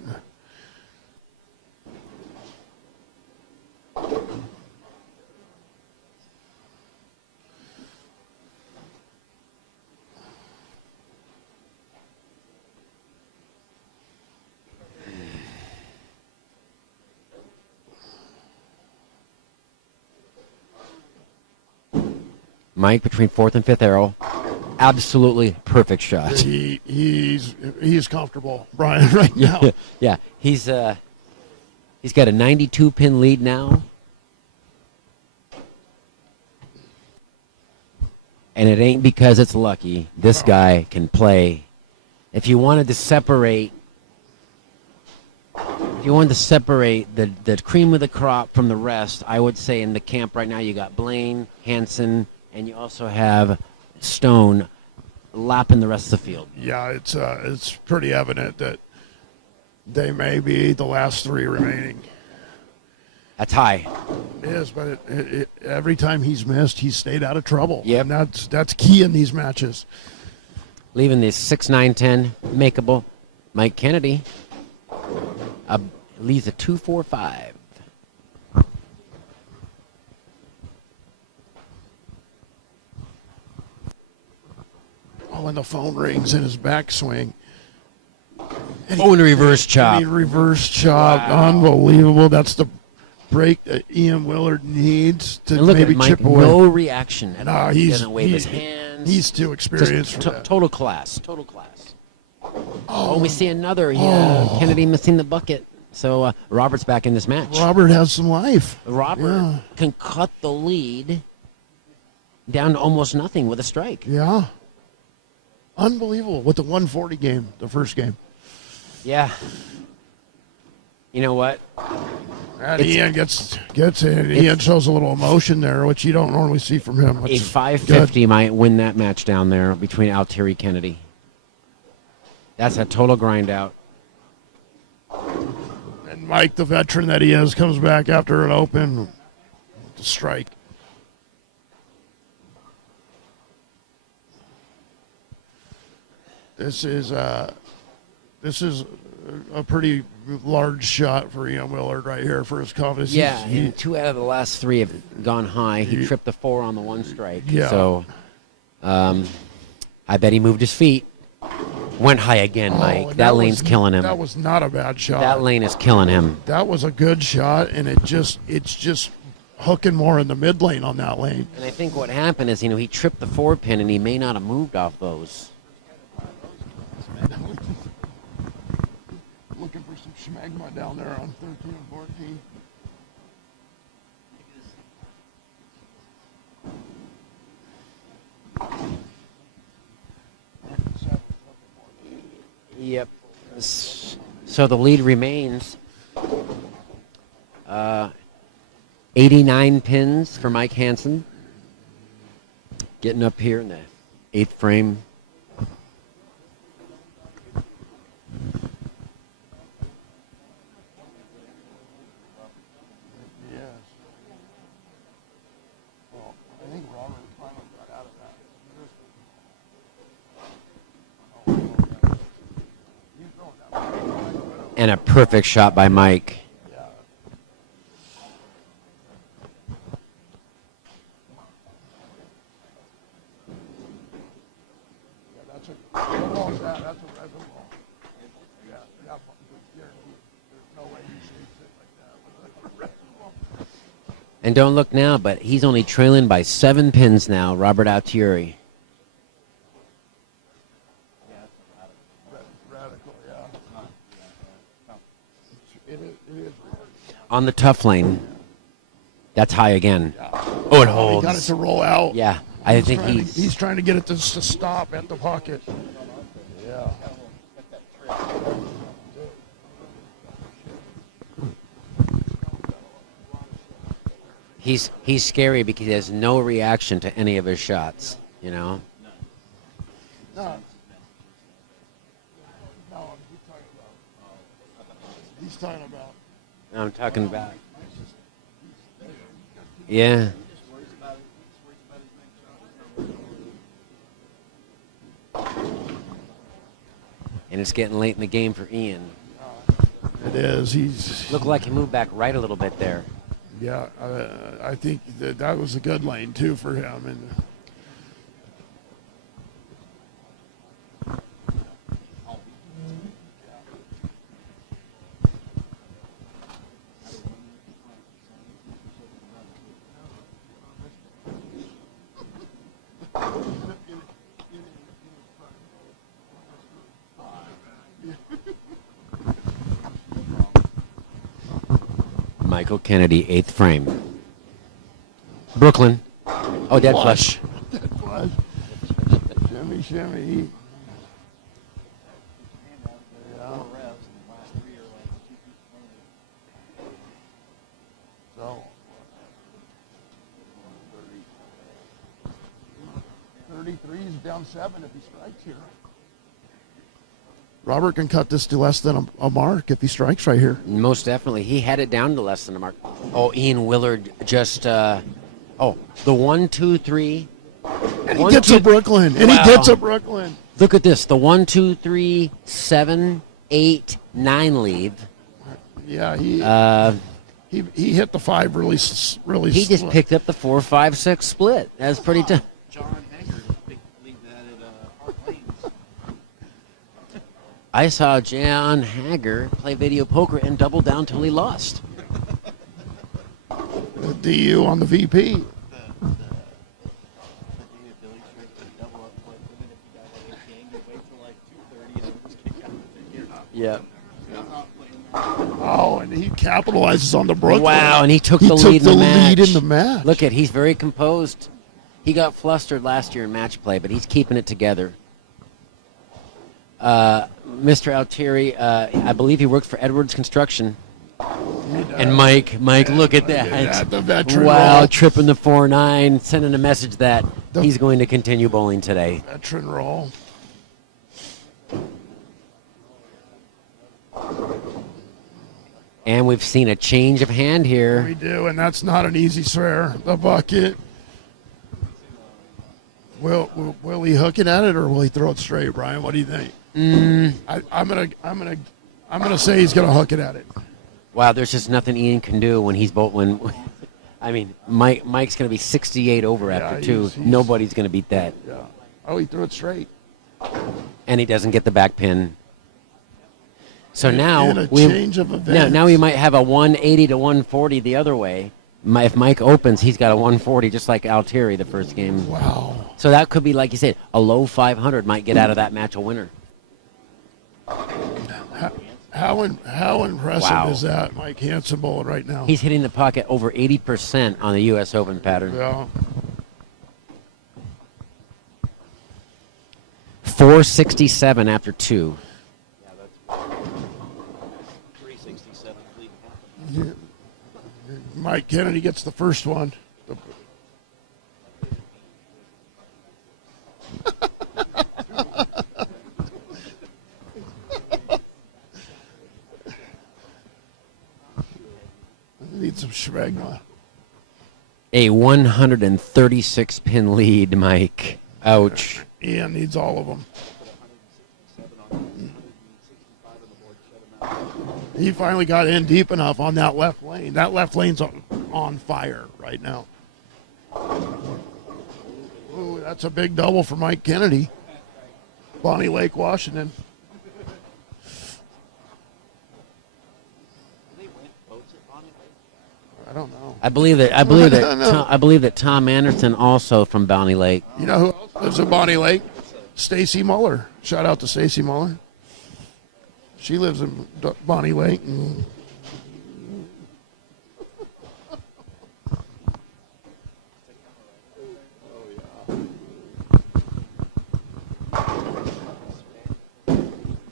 Mike between fourth and fifth arrow. Absolutely perfect shot. He's comfortable, Brian, right now. Yeah, he's got a 92 pin lead now. And it ain't because it's lucky. This guy can play. If you wanted to separate the cream of the crop from the rest, I would say in the camp right now you got Blaine, Hansen, and you also have Stone lapping the rest of the field. Yeah, it's pretty evident that they may be the last three remaining. That's high. It is, but every time he's missed, he's stayed out of trouble. Yep. And that's key in these matches. Leaving the 6-9-10 makeable. Mike Kennedy leaves a 2-4-5. Oh, and the phone rings in his backswing. And Oh, and a reverse chop. and he reverse chop. Wow. Unbelievable. That's the break that Ian Willard needs to And look maybe at Mike, chip away. no reaction at all. He he's doesn't wave his he- hands. He's too experienced Just for that. total class. Total class. Oh, We see another. Oh. Kennedy missing the bucket. So Robert's back in this match. Robert has some life. Robert Yeah. can cut the lead down to almost nothing with a strike. Yeah. Unbelievable. With the 140 game, the first game. Yeah. You know what? And It's- Ian gets in. Ian shows a little emotion there, which you don't normally see from him. A It's 550 might win that match down there between Altieri Kennedy. That's a total grind out. good. And Mike, the veteran that he is, comes back after an open to strike. This is a pretty large shot for Ian Willard right here for his confidence. Yeah, He's- he- and 2 out of the last 3 have gone high. He tripped the 4 on the 1 strike. Yeah. So I bet he moved his feet. Went high again, Oh, Mike. and That lane's killing him. That was not a bad shot. That lane is killing him. That was a good shot, and it's just hooking more in the mid lane on that lane. And I think what happened is, he tripped the 4 pin, and he may not have moved off those. Looking for some schmegma down there on 13 and 14. Yep. So the lead remains 89 pins for Mike Hansen. Getting up here in the 8th frame. Yes. Well, I think Robert finally got out of that. He's throwing that. And a perfect shot by Mike. Yeah. Yeah, that's what ball is that? That's a resin ball. Yeah, yeah, guaranteed. There's no way he shapes it like that. With a resin ball. And don't look now, but he's only trailing by 7 pins now, Robert Altieri. Radical, yeah. It is radical. On the tough lane. That's high again. Yeah. Oh, it He holds. got it to roll out. Yeah, I think he's trying to get it to stop at the pocket. Yeah. he's scary because he has no reaction to any of his shots, No. No, he's talking about. I'm talking about. Yeah. And it's getting late in the game for Ian. It is. He's. Looked like he moved back right a little bit there. Yeah, I think that was a good lane too for him, and Michael Kennedy, 8th frame. Brooklyn. Oh, dead flush. Dead flush. Shimmy, shimmy. So, 33 is down 7 if he strikes here. Robert can cut this to less than a mark if he strikes right here. Most definitely. He had it down to less than a mark. Oh, Ian Willard just, the 1, 2, 3. And he gets a Brooklyn. And he gets a Brooklyn. Look at this. The 1, 2, 3, 7, 8, 9 lead. Yeah, he hit the 5 really He just slow. picked up the 4, 5, 6 split. That's pretty tough. John Hager lead that at Park Lanes. I saw John Hager play video poker and double down till he lost. The DU on the VP. The David Billy trick to double up flip, and then if you got like a gang, you wait till like 2:30 and just kick out the figure. Yeah. Oh, and he capitalizes on the Brooklyn. Wow, and he took the lead in the match. lead in the match. Look at, he's very composed. He got flustered last year in match play, but he's keeping it together. Mr. Altieri, I believe he worked for Edwards Construction. And Mike, look at that. Yeah, the veteran Wow, roll. tripping the 4-9, sending a message that The- he's going to continue bowling today. Veteran roll. And we've seen a change of hand here. We do, and that's not an easy swear. The bucket. Will he hook it at it or will he throw it straight, Brian? What do you think? I'm gonna say he's gonna hook it at it. Wow, there's just nothing Ian can do when he's when I mean, Mike's going to be 68 over after two. he's- Nobody's going to beat that. Yeah. Oh, he threw it straight. And he doesn't get the back pin. So now in a change of events. now we might have a 180 to 140 the other way. If Mike opens, he's got a 140 just like Altieri the first game. Wow. So that could be, like you said, a low 500 might get out of that match a winner. How impressive Wow. is that, Mike Hansen bowling right now? He's hitting the pocket over 80% on the U.S. Open pattern. Yeah. 467 after 2. 367 lead half. Mike Kennedy gets the first one. Need some schmegma. A 136 pin lead, Mike. Ouch. Ian needs all of them. He finally got in deep enough on that left lane. That left lane's on fire right now. Ooh, that's a big double for Mike Kennedy. Bonnie Lake, Washington. I don't know. I believe that Tom Anderson also from Bounty Lake. You know who else lives in Bonnie Lake? Stacy Muller. Shout out to Stacy Muller. She lives in Bonnie Lake.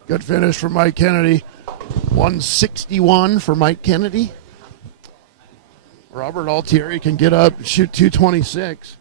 Good finish for Mike Kennedy. 161 for Mike Kennedy. Robert Altieri can get up and shoot 226.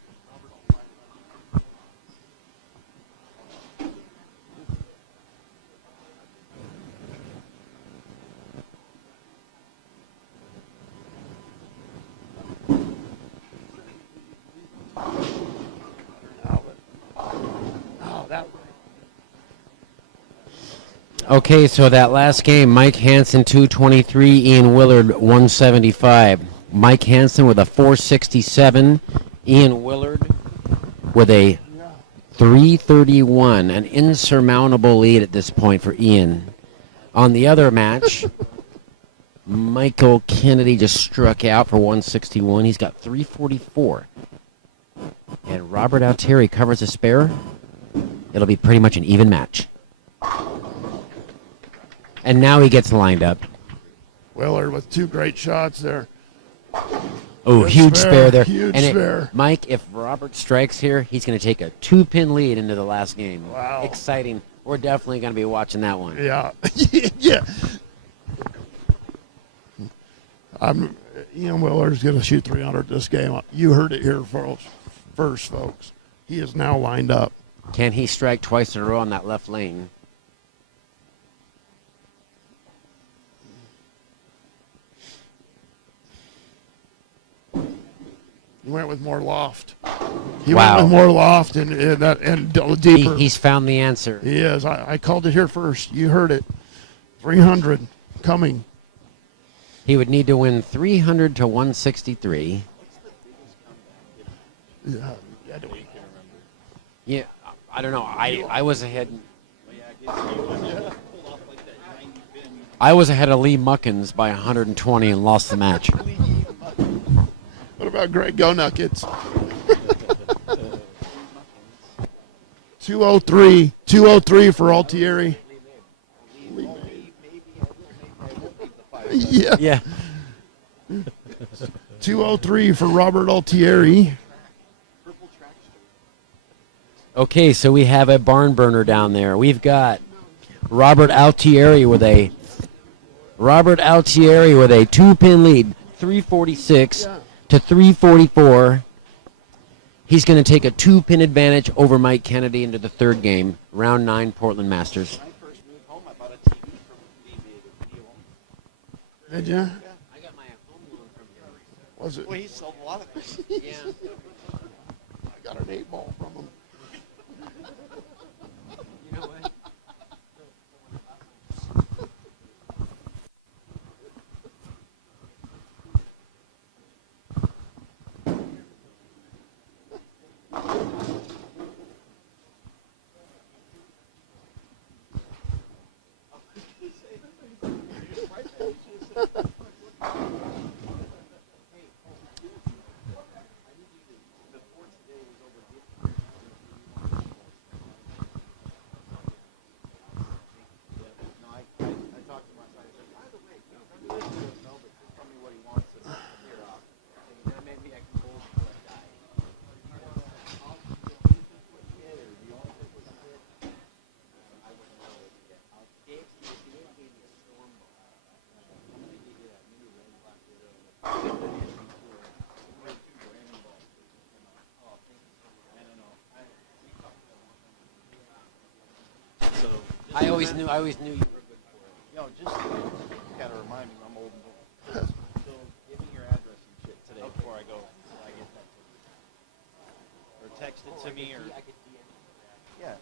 Okay, so that last game, Mike Hansen 223, Ian Willard 175. Mike Hansen with a 467, Ian Willard with a 331, an insurmountable lead at this point for Ian. On the other match, Michael Kennedy just struck out for 161. He's got 344. And Robert Altieri covers a spare. It'll be pretty much an even match. And now he gets lined up. Willard with two great shots there. Oh, Good huge spare, spare there. huge And spare. Mike, if Robert strikes here, he's going to take a 2-pin lead into the last game. Wow. Exciting. We're definitely going to be watching that one. Yeah, yeah. Ian Willer's going to shoot 300 this game. You heard it here first, folks. He is now lined up. Can he strike twice in a row on that left lane? He went with more loft. He Wow. went with more loft and deeper. He's found the answer. He is. I called it here first. You heard it. 300 coming. He would need to win 300 to 163. Yeah. Yeah, I don't know. I was ahead. I was ahead of Lee Muckins by 120 and lost the match. What about Greg Go Nuggets? 203 for Altieri. Yeah. Yeah. 203 for Robert Altieri. Okay, so we have a barn burner down there. We've got Robert Altieri with a 2-pin lead, 346 to 344. He's going to take a 2-pin advantage over Mike Kennedy into the third game, round 9 Portland Masters. When I first moved home, I bought a TV from Video Home. Did you? I got my home loan from him. Was it? Boy, he sold a lot of things. Yeah. I got an 8-ball from him. You know what? No, I talked to my son. I said, by the way, you really don't know, but just tell me what he wants to clear off. And maybe I can hold for a guy. I always knew you were good for it. Yo, just gotta remind me I'm old and bold. So give me your address and shit today before I go. So I get that to you. Or text it to me or yeah.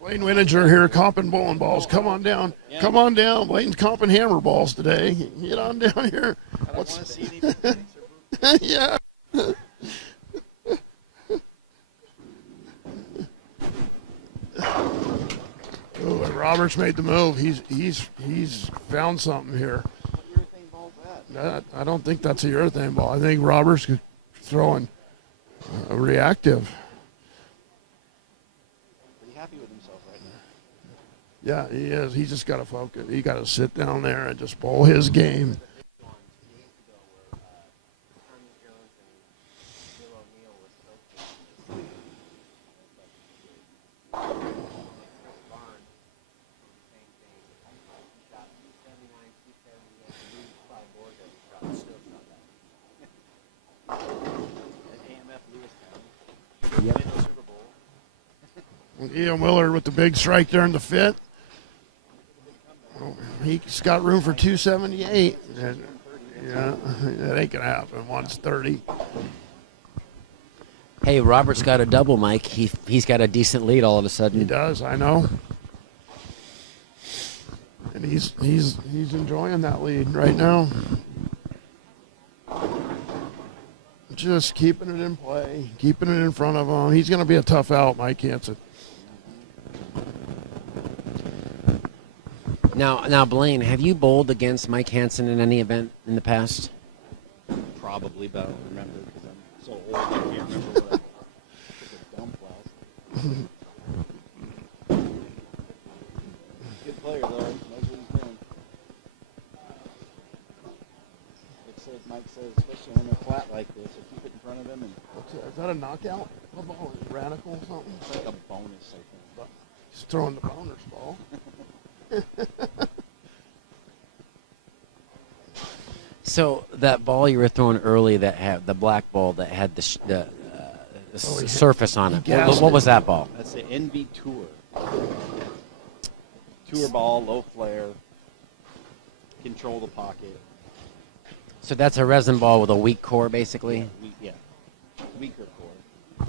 Blaine Wininger here, comping bowling balls. Come on down. Come on down. Blaine's comping hammer balls today. Get on down here. I don't want to see any mechanics or boots. Yeah. Oh, and Roberts made the move. He's found something here. What urethane ball's that? I don't think that's a urethane ball. I think Roberts throwing a reactive. Pretty happy with himself right now. Yeah, he is. He just got to focus. He got to sit down there and just bowl his game. At AMF Lewistown. Yep. In the Super Bowl. Ian Willard with the big strike there in the fifth. He's got room for 278. Yeah, that ain't gonna happen. 130. Hey, Robert's got a double, Mike. He's got a decent lead all of a He sudden. does, I know. And he's enjoying that lead right now. Just keeping it in play, keeping it in front of him. He's going to be a tough out, Mike Hansen. Now, Blaine, have you bowled against Mike Hansen in any event in the past? Probably, but I don't remember because I'm so old I can't remember what I took a dump last. Good player though, knows what he's doing. Like I said, Mike's says, especially when they're flat like this, so keep it in front of him, and Is that a knockout? A ball? Radical or something? it's like a bonus, I think. He's throwing the bonus ball. So that ball you were throwing early, that had the black ball that had the he- surface on he it. gassed What it. was that ball? That's the NV Tour. Tour ball, low flare, control the pocket. So that's a resin ball with a weak core, basically. Weaker core.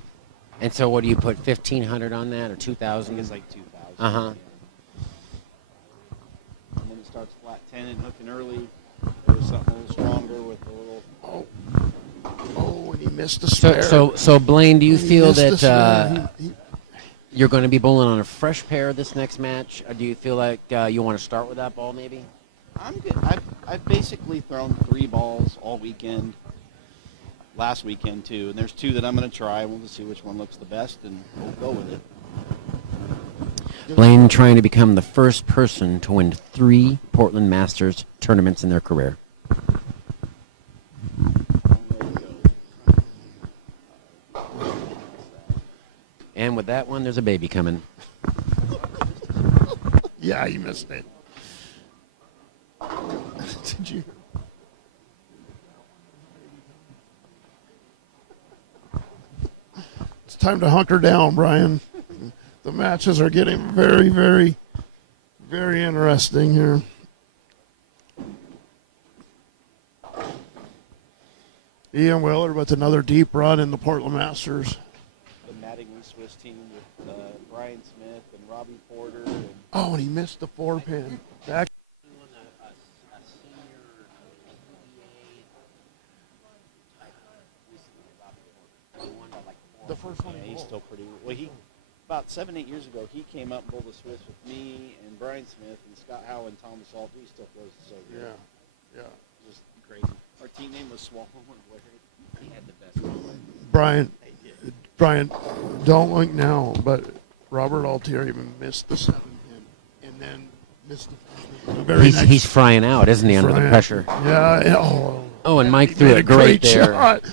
And so, what do you put 1,500 on that or I think 2,000? it's like 2,000. Uh-huh. And then it starts flat 10 and hooking early. There's something a little stronger with a little. Oh, and he missed the spare. So Blaine, do you He feel missed the that spare. you're going to be bowling on a fresh pair this next match? Or do you feel like you want to start with that ball, maybe? I'm good. I've basically thrown 3 balls all weekend. Last weekend too, and there's 2 that I'm going to try. We'll just see which one looks the best, and we'll go with it. Blaine trying to become the first person to win 3 Portland Masters tournaments in their career. And with that one, there's a baby coming. Yeah, you missed it. Did you? It's time to hunker down, Brian. The matches are getting very, very, very interesting here. Ian Willard with another deep run in the Portland Masters. The Mattingly Swiss team with Brian Smith and Robbie Porter. And Oh, and he missed the 4-pin. Back. The first one. yeah, he's still pretty. Well, he about 7-8 years ago he came up and bowled the Swiss with me and Brian Smith and Scott Howe and Thomas Alt. He still throws it so good. Yeah. Just crazy. Our team name was Swallow and Larry. He had the best. Brian, don't look now, but Robert Altieri even missed the 7-pin and then missed the very next. He's frying out, isn't he, under the Brian. pressure? Yeah. Oh, and Mike he threw made it a great there. shot.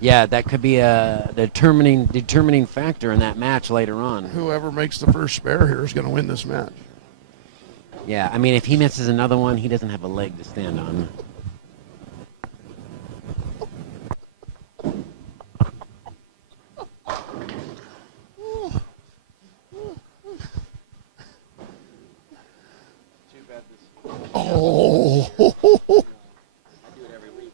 Yeah, that could be a determining factor in that match later on. Whoever makes the first spare here is going to win this match. Yeah, I mean, if he misses another one, he doesn't have a leg to stand on. Too bad this. Oh. I do it every week.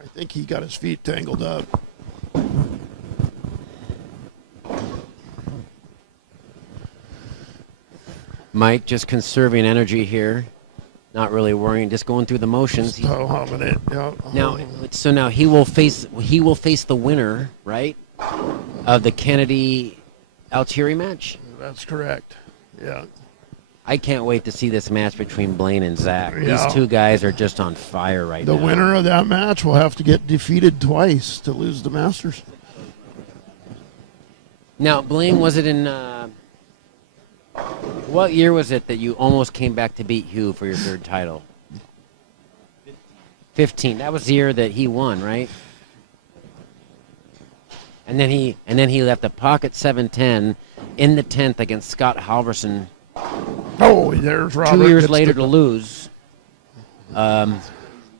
I think he got his feet tangled up. Mike just conserving energy here, not really worrying, just going through the motions. So humming it. Yeah. Now he will face the winner, right, of the Kennedy Altieri match. That's correct. Yeah. I can't wait to see this match between Blaine and Zach. Yeah. These two guys are just on fire right The now. winner of that match will have to get defeated twice to lose the Masters. Now, Blaine, was it in what year was it that you almost came back to beat Hugh for your 3rd title? 15. That was the year that he won, right? And then he left a pocket 7-10 in the 10th against Scott Halverson. Oh, there's Robert. 2 years gets later the- to lose. And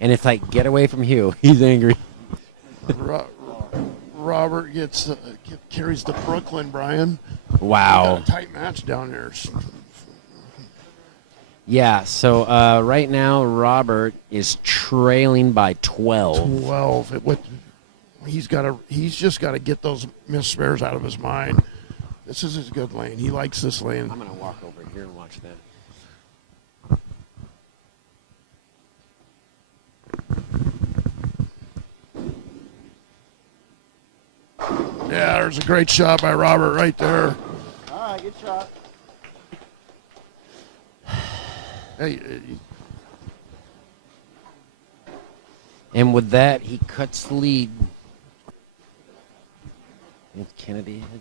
it's like, get away from Hugh. He's angry. Robert carries the Brooklyn, Brian. Wow. Got a tight match down there. Yeah, so right now Robert is trailing by 12. 12. He's just got to get those missed spares out of his mind. This is his good lane. He likes this lane. I'm going to walk over here and watch that. Yeah, there's a great shot by Robert right there. All right, good shot. Hey, And with that, he cuts the lead. Kennedy ahead.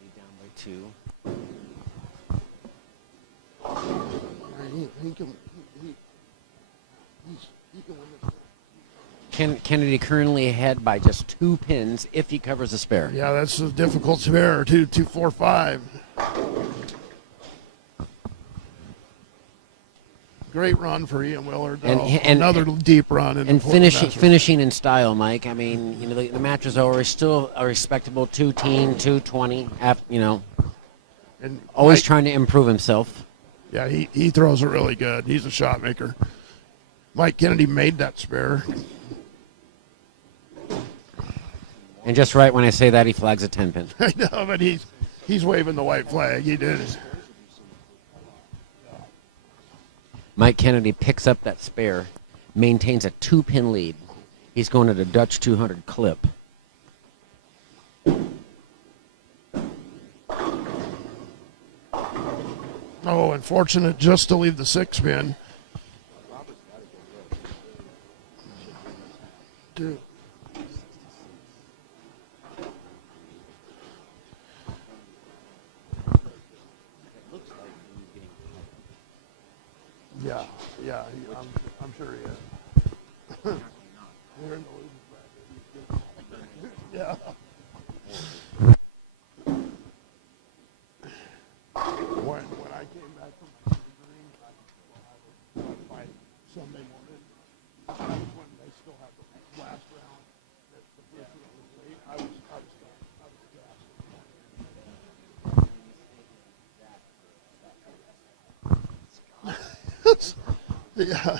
Lead down by 2. He can win this. Kennedy currently ahead by just 2 pins if he covers the spare. Yeah, that's a difficult spare. 2, 2, 4, 5. Great run for Ian Willard, though. And Another deep run. In And the quartermaster. finishing in style, Mike. I mean, you know, the match is over. Still a respectable 220. You know, And always Mike- trying to improve himself. Yeah, he throws it really good. He's a shot maker. Mike Kennedy made that spare. And just right when I say that, he flags a 10 pin. I know, but he's waving the white flag. He did it. Mike Kennedy picks up that spare, maintains a 2-pin lead. He's going at a Dutch 200 clip. Oh, unfortunate just to leave the 6-pin. Dude. Yeah, I'm sure he is. We're in the losing bracket. Yeah. When I came back from Green, I fight Sunday morning. That was when they still had the last round. The person that was late, I was gassed. Yeah.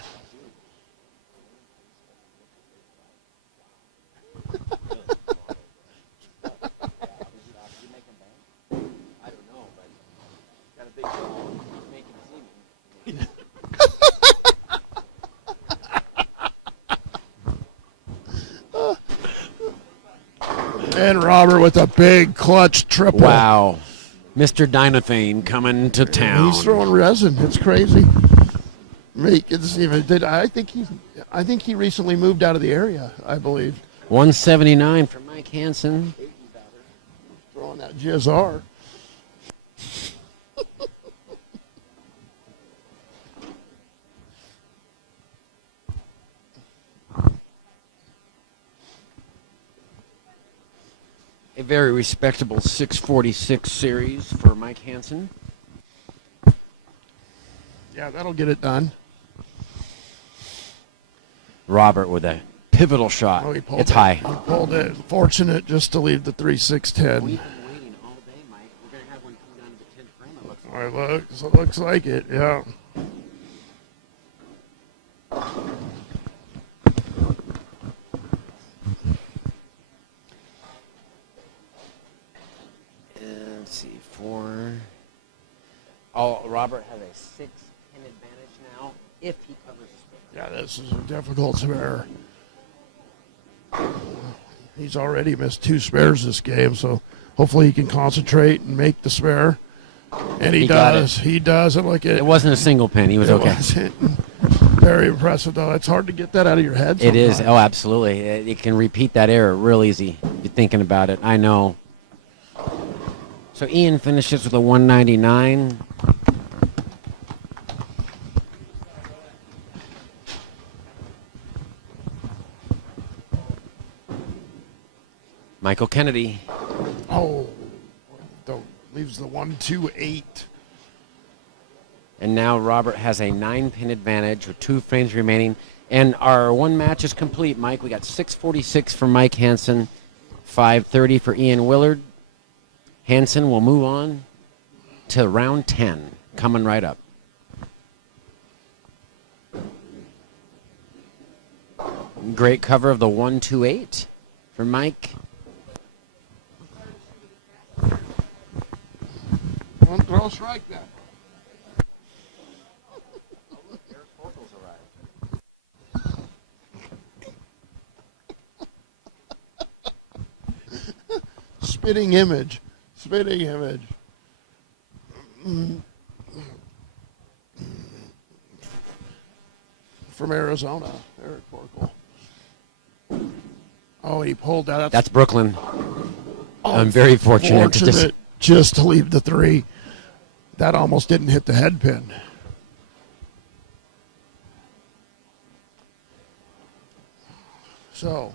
And Robert with a big clutch triple. Wow. Mr. Dynathane coming to town. He's throwing resin. It's crazy. I think he recently moved out of the area, I believe. 179 for Mike Hansen. Throwing that GSR. A very respectable 646 series for Mike Hansen. Yeah, that'll get it done. Robert with a pivotal shot. Oh, he pulled It's it. high. He pulled it. Fortunate just to leave the 3-6-10. We've been waiting all day, Mike. We're going to have one come down to the 10th frame, it looks like. All right, looks like it, yeah. Let's see, 4. Oh, Robert has a 6-pin advantage now if he covers the spare. Yeah, this is a difficult spare. He's already missed 2 spares this game, so hopefully he can concentrate and make the spare. And he got does. He does. And look at It wasn't a single pin. He was okay. Very impressive, though. It's hard to get that out of your head. It is. sometimes. Oh, absolutely. You can repeat that error real easy if you're thinking about it. I know. So Ian finishes with a 199. Michael Kennedy. Oh, leaves the 1-2-8. And now Robert has a 9-pin advantage with 2 frames remaining. And our one match is complete, Mike. We got 646 for Mike Hansen, 530 for Ian Willard. Hansen will move on to round 10, coming right up. Great cover of the 128 for Mike. One throw strike that. Spitting image. From Arizona, Eric Forkel. Oh, he pulled that. That's Brooklyn. I'm very fortunate to just to leave the 3. That almost didn't hit the head pin. So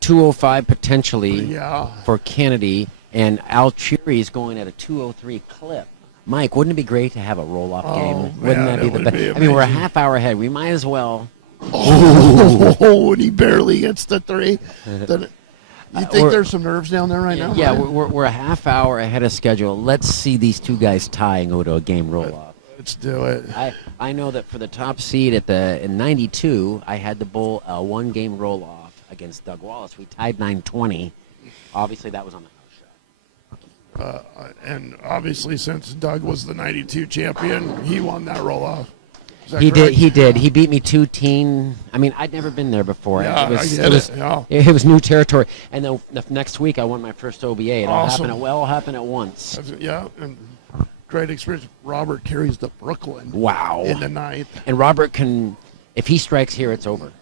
205 potentially yeah, for Kennedy, and Alcieri's going at a 203 clip. Mike, wouldn't it be great to have a roll-off game? Wouldn't man, that be it the would best? be I mean, we're a amazing. half hour ahead. We might as well. oh, and he barely gets the 3. Then, you think we're- there's some nerves down there right now? Yeah, Ryan? we're a half hour ahead of schedule. Let's see these two guys tie and go to a game roll-off. Let's do it. I know that for the top seed in '92, I had the Bull one-game roll-off against Doug Wallace. We tied 920. Obviously, that was on the house show. And obviously, since Doug was the '92 champion, he won that roll-off. Is that He correct? did. He did. He beat me 2-teen. I mean, I'd never been there before. Yeah, it was, I get it was, it, yeah. it was new territory. And then the next week, I won my first OBA. It all Awesome. happened at once. Yeah, and great experience. Robert carries the Brooklyn Wow. in the 9th. And Robert can, if he strikes here, it's over.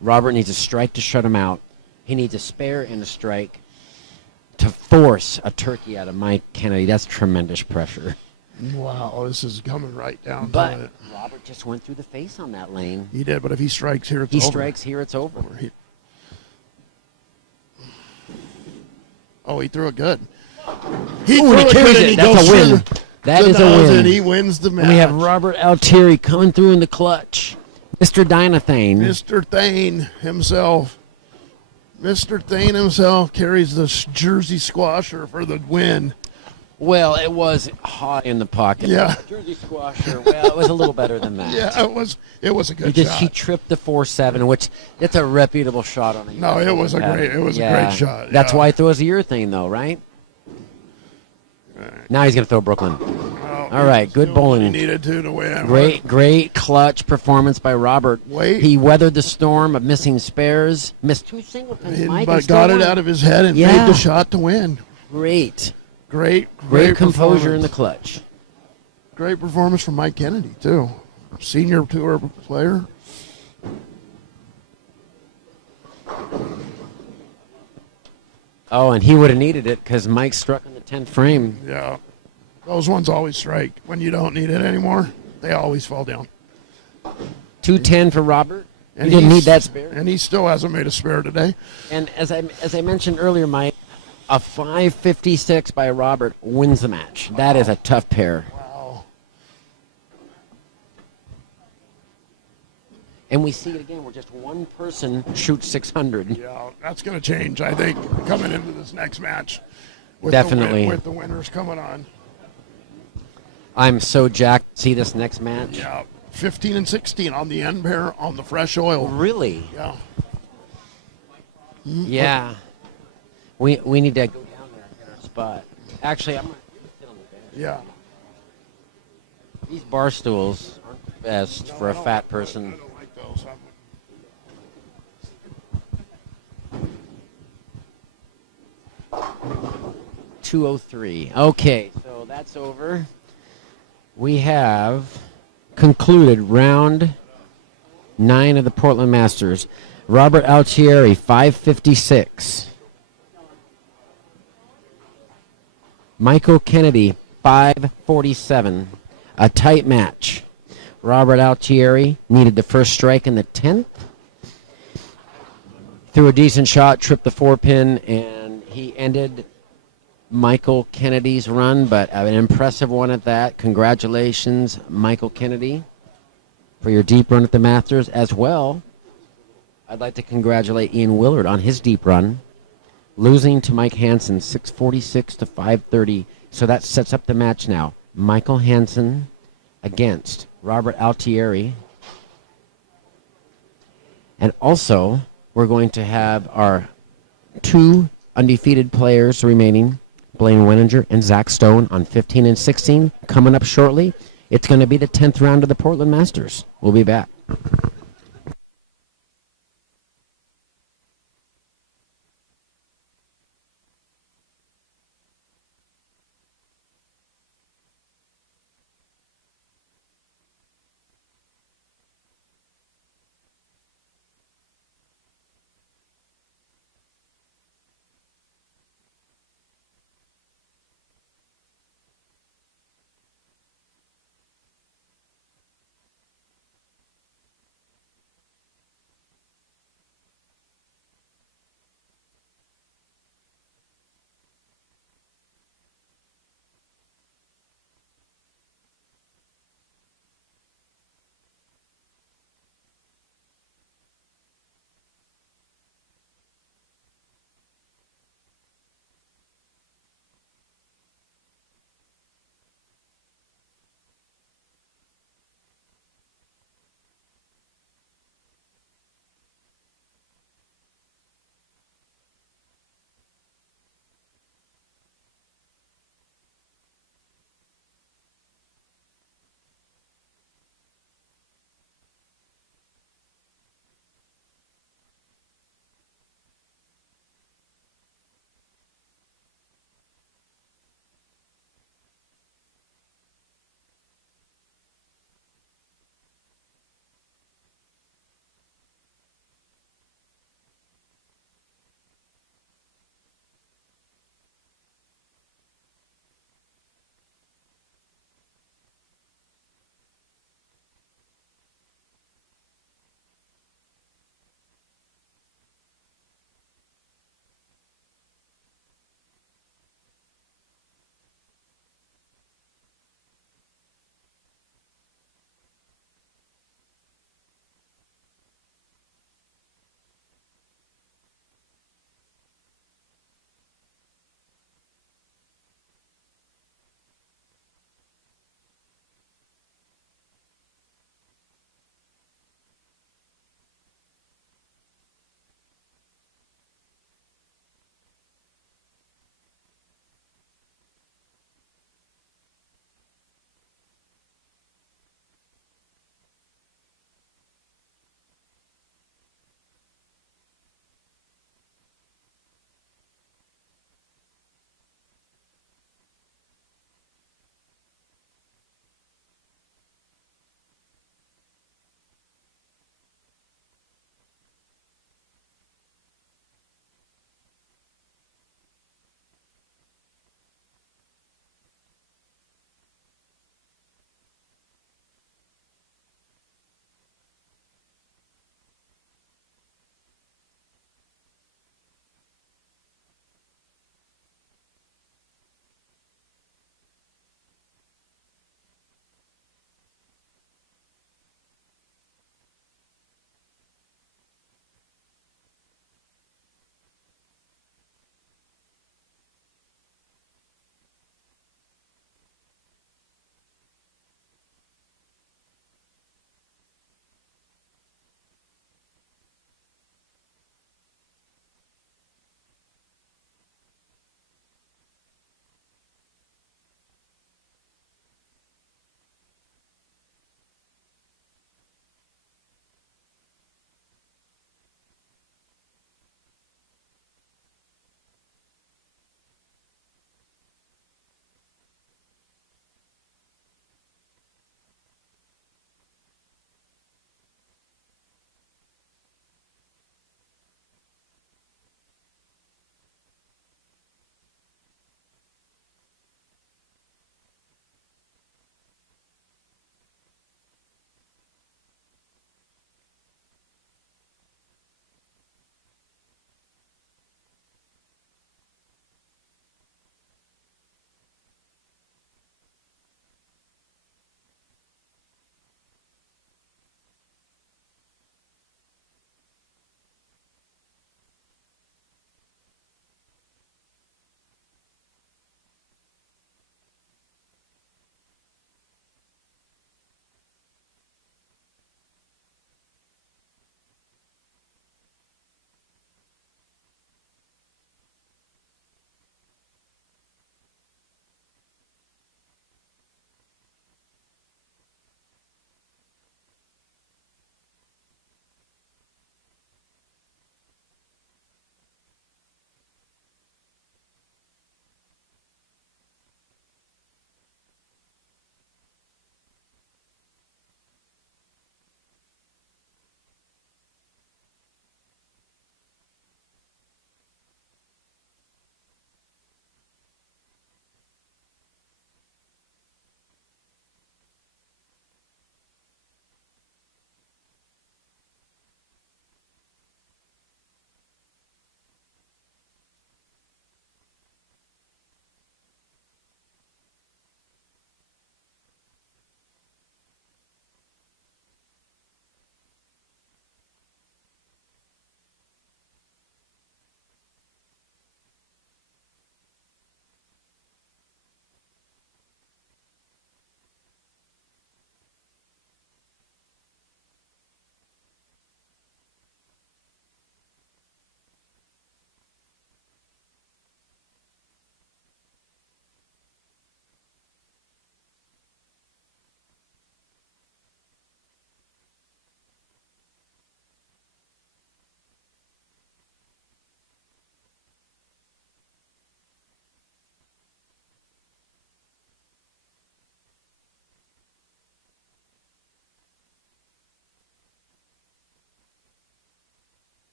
Robert needs a strike to shut him out. He needs a spare and a strike to force a turkey out of Mike Kennedy. That's tremendous pressure. Wow, this is coming right down to But it. Robert just went through the face on that lane. He did, but if he strikes here, it's He over. strikes here, it's over. He threw it good. Ooh, He and he carries and it. he That's goes a win. through That the is a nose, win. and he wins the match. And we have Robert Altieri coming through in the clutch. Mr. Dynathane. Mr. Thane himself. Mr. Thane himself carries the Jersey Squasher for the win. Well, it was hot in the pocket. Yeah. Jersey Squasher. Well, it was a little better than that. Yeah, it was a good He shot. tripped the 4-7, which it's a reputable shot on a No, it was a pattern. great shot. That's yeah. why he throws the urethane, though, right? Now he's going to throw Brooklyn. Well, All right, he good still bowling. Needed to win. Great clutch performance by Robert. Wait. He weathered the storm of missing spares, missed 2 singletons, Mike, and But still got it won. out of his head and Yeah. made the shot to win. Great Great composure in the performance. clutch. Great performance from Mike Kennedy too, senior tour player. Oh, and he would have needed it because Mike struck in the 10th frame. Yeah, those ones always strike when you don't need it anymore. They always fall down. 210 for Robert. And He didn't he's- need that spare. and he still hasn't made a spare today. And as I mentioned earlier, Mike, a 556 by Robert wins the match. That is a tough pair. Wow. And we see it again where just one person shoots 600. Yeah, that's going to change, I think, coming into this next match. With Definitely. with the winners coming on. I'm so jacked to see this next match. Yeah, 15 and 16 on the end pair on the fresh oil. Really? Yeah. Yeah. We need to go down there and get our spot. Actually, I'm going to sit on the bench. Yeah. These bar stools aren't the best for a fat person. I don't like those. 203. Okay, so that's over. We have concluded round 9 of the Portland Masters. Robert Altieri, 556. Michael Kennedy, 547. A tight match. Robert Altieri needed the first strike in the 10th. Threw a decent shot, tripped the 4-pin, and he ended Michael Kennedy's run, but an impressive one at that. Congratulations, Michael Kennedy, for your deep run at the Masters as well. I'd like to congratulate Ian Willard on his deep run, losing to Mike Hansen 646 to 530. So that sets up the match now. Michael Hansen against Robert Altieri. And also, we're going to have our 2 undefeated players remaining, Blaine Weninger and Zach Stone, on 15 and 16, coming up shortly. It's going to be the 10th round of the Portland Masters. We'll be back.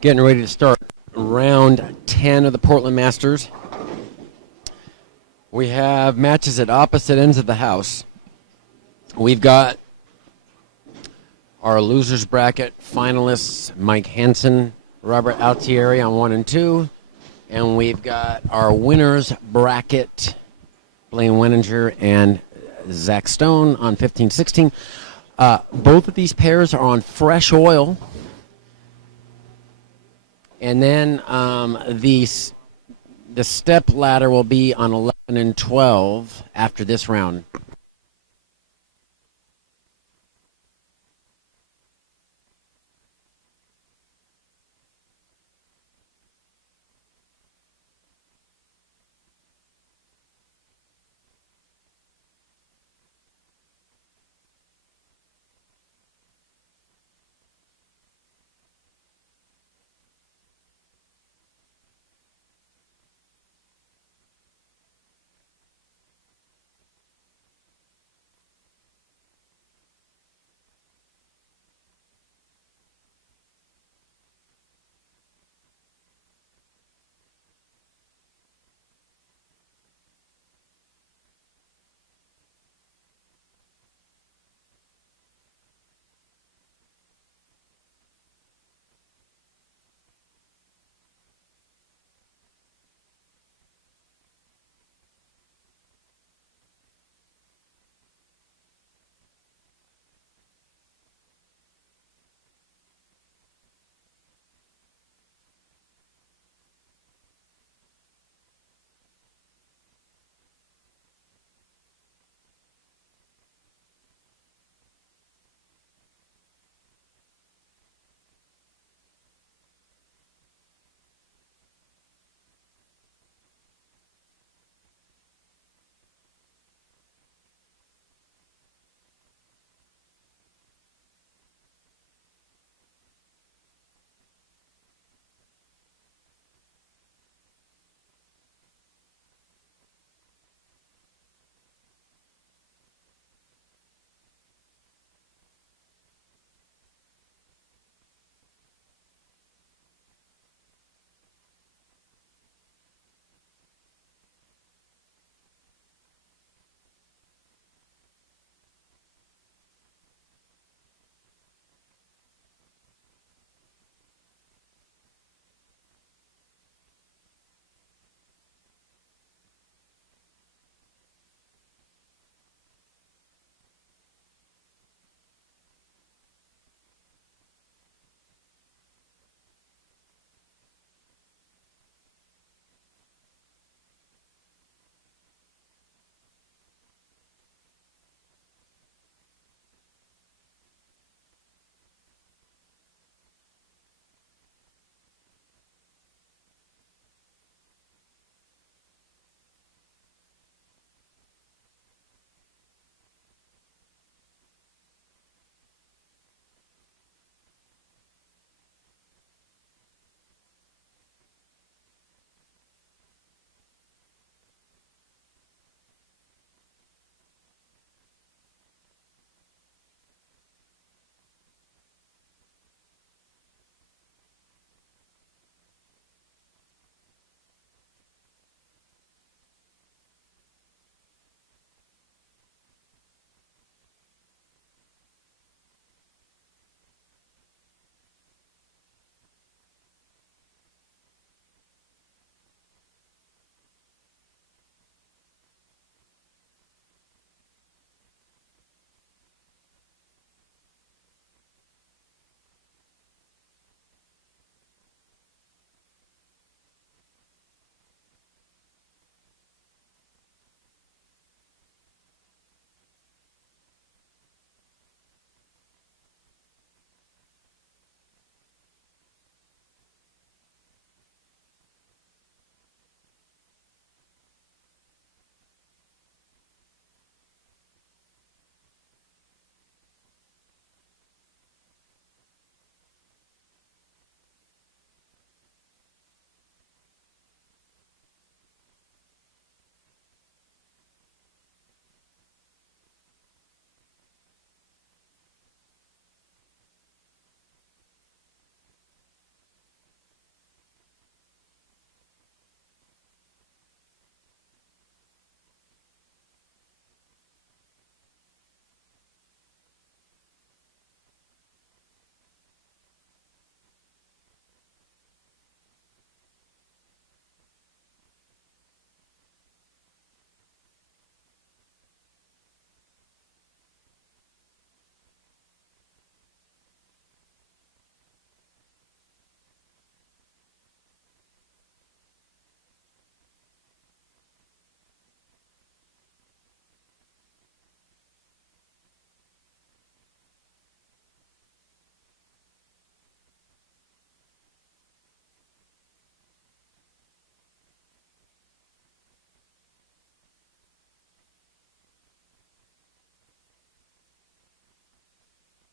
Getting ready to start round 10 of the Portland Masters. We have matches at opposite ends of the house. We've got our losers bracket finalists, Mike Hansen, Robert Altieri on 1 and 2. And we've got our winners bracket, Blaine Weninger and Zach Stone on 15-16. Both of these pairs are on fresh oil. And then the step ladder will be on 11 and 12 after this round.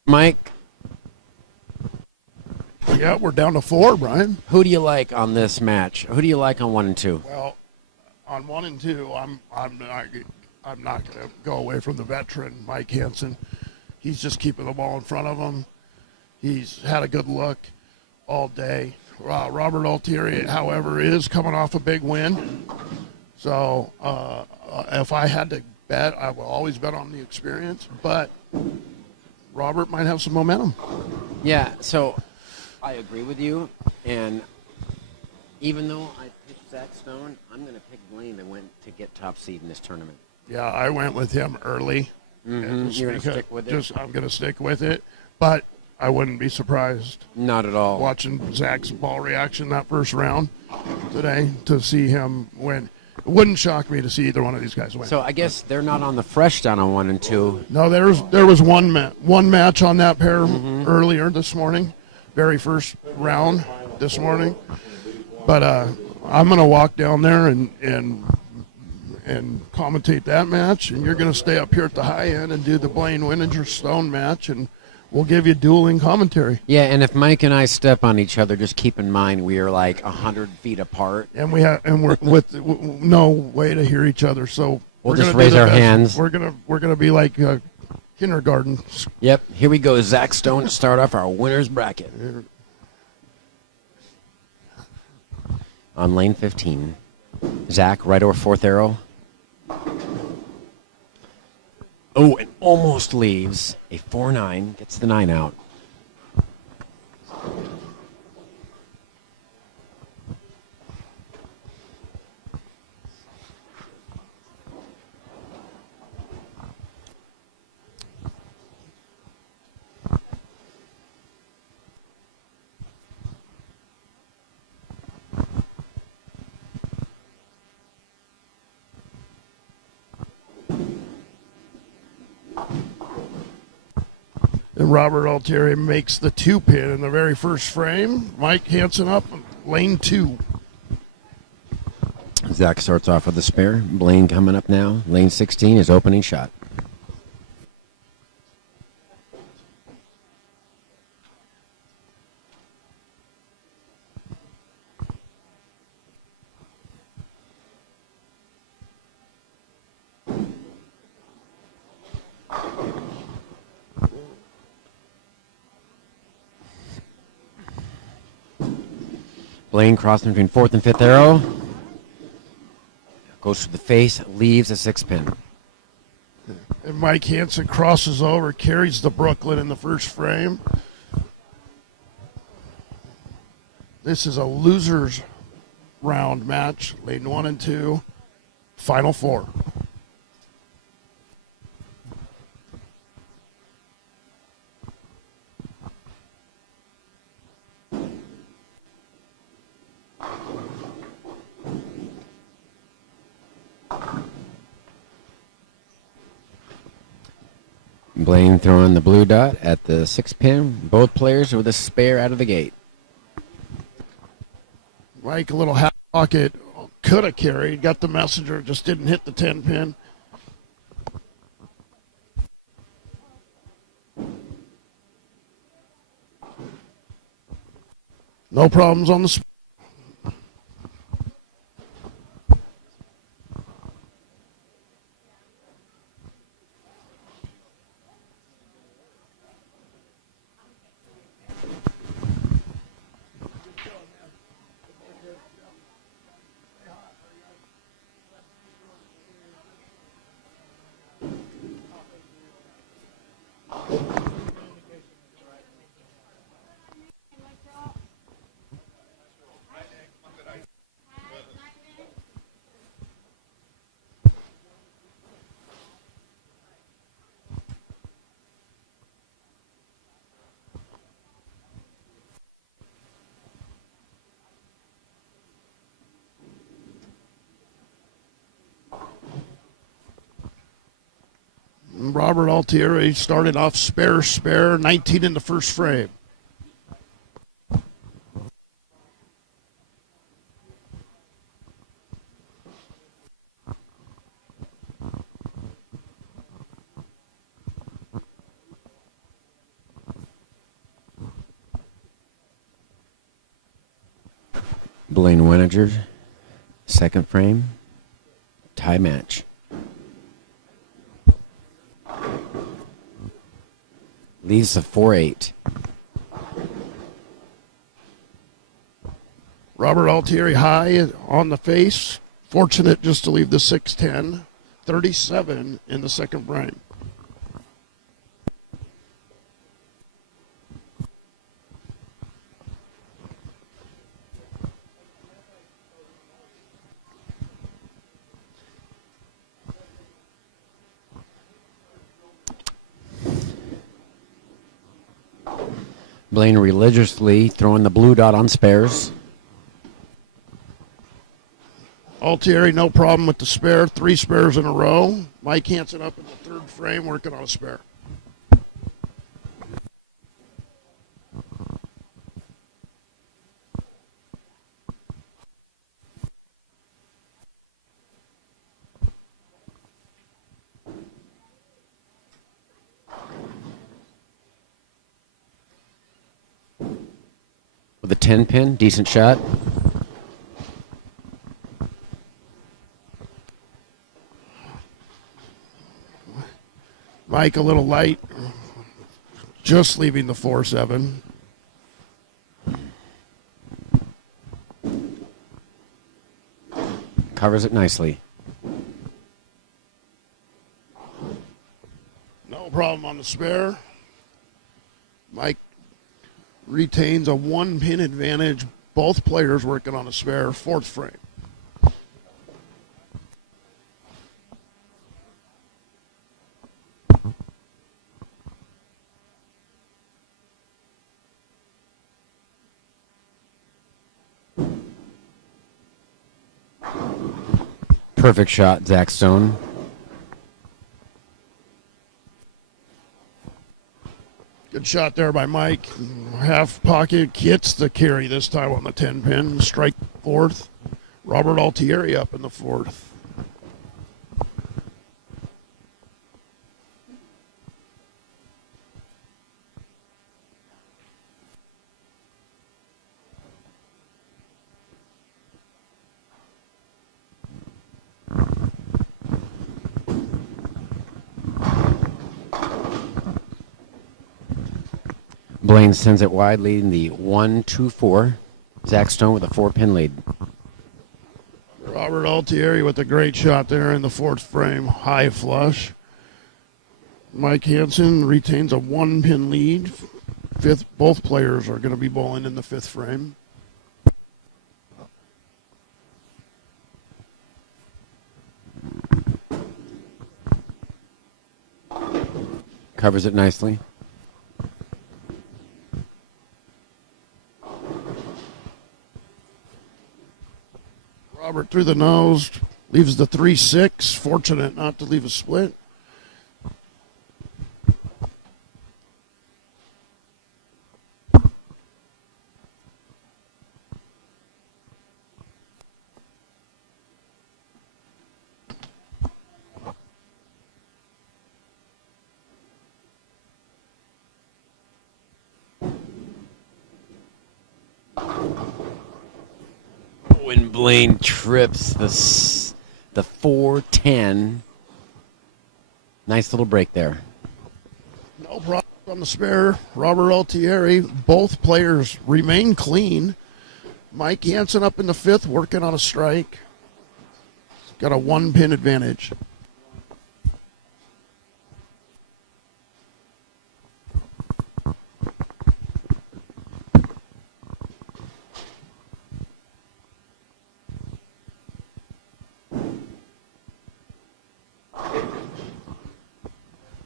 Mike, Yeah, we're down to 4, Brian. who do you like on this match? Who do you like on 1 and 2? Well, on 1 and 2, I'm not going to go away from the veteran Mike Hansen. He's just keeping the ball in front of him. He's had a good look all day. Robert Altieri, however, is coming off a big win. So if I had to bet, I will always bet on the experience. But Robert might have some momentum. Yeah, so I agree with you. And even though I picked Zach Stone, I'm going to pick Blaine that went to get top seed in this tournament. Yeah, I went with him early. Mm-hmm. You're going to stick with it? I'm going to stick with it. But I wouldn't be surprised Not at all. watching Zach's ball reaction that first round today to see him win. It wouldn't shock me to see either one of these guys win. So I guess they're not on the fresh down on 1 and 2. No, there was one match on that pair earlier this morning, very first round this morning. But I'm going to walk down there and commentate that match, and you're going to stay up here at the high end and do the Blaine Wininger Stone match, and we'll give you dueling commentary. Yeah, and if Mike and I step on each other, just keep in mind we are like 100 feet apart. And we're with no way to hear each other, so We'll we're just gonna do raise the our best. hands. We're gonna be like kindergarten. Yep, here we go. Zach Stone to start off our winner's bracket. On lane 15, Zach, right over 4th arrow. Oh, and almost leaves a 4-9, gets the 9 out. And Robert Altieri makes the 2-pin in the very first frame. Mike Hansen up, lane 2. Zach starts off with a spare. Blaine coming up now. Lane 16 is opening shot. Blaine crossing between 4th and 5th arrow. Goes to the face, leaves a 6-pin. And Mike Hansen crosses over, carries the Brooklyn in the first frame. This is a loser's round match, lane 1 and 2, final 4. Blaine throwing the blue dot at the 6-pin. Both players with a spare out of the gate. Mike, a little half pocket, could have carried, got the messenger, just didn't hit the 10-pin. No problems on the Robert Altieri started off spare, 19 in the first frame. Blaine Weniger, second frame, tie match. Leaves a 4-8. Robert Altieri high on the face. Fortunate just to leave the 6-10. 37 in the second frame. Blaine religiously throwing the blue dot on spares. Altieri, no problem with the spare. 3 spares in a row. Mike Hansen up in the third frame working on a spare. With a 10 pin, decent shot. Mike a little light. Just leaving the 4-7. Covers it nicely. No problem on the spare. Mike retains a 1-pin advantage. Both players working on a spare, 4th frame. Perfect shot, Zach Stone. Good shot there by Mike. Half pocket gets the carry this time on the 10-pin. Strike 4th. Robert Altieri up in the 4th. Blaine sends it wide, leading the 1-2-4. Zach Stone with a 4-pin lead. Robert Altieri with a great shot there in the 4th frame. High flush. Mike Hansen retains a 1-pin lead. 5th, both players are going to be bowling in the 5th frame. Covers it nicely. Robert through the nose, leaves the 3-6. Fortunate not to leave a split. When Blaine trips the 4-10. Nice little break there. No problem on the spare. Robert Altieri. Both players remain clean. Mike Hansen up in the 5th working on a strike. Got a 1-pin advantage.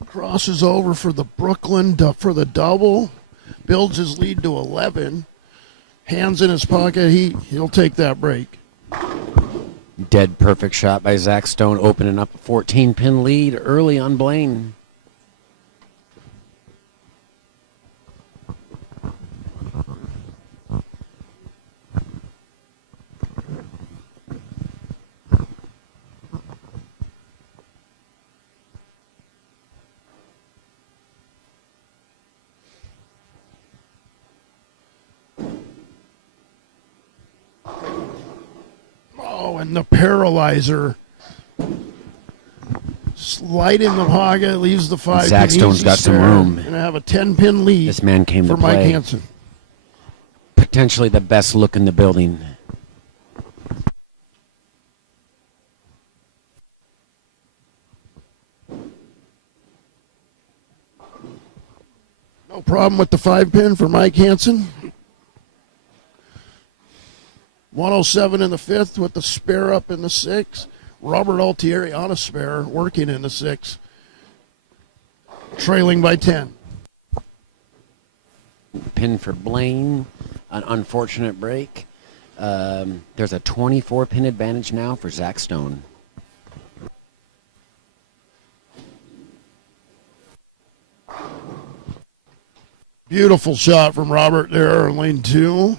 Crosses over for the Brooklyn for the double. Builds his lead to 11. Hands in his pocket. He'll take that break. Dead perfect shot by Zach Stone, opening up a 14-pin lead early on Blaine. when the paralyzer slide in the pocket, leaves the 5 Zach pin Stone's easy got some stare, room. and have a 10-pin lead This man came for to Mike play. Hansen. Potentially the best look in the building. No problem with the 5-pin for Mike Hansen. 107 in the 5th with the spare up in the 6th. Robert Altieri on a spare, working in the 6th. Trailing by 10. Pin for Blaine. An unfortunate break. There's a 24-pin advantage now for Zach Stone. Beautiful shot from Robert there in lane 2.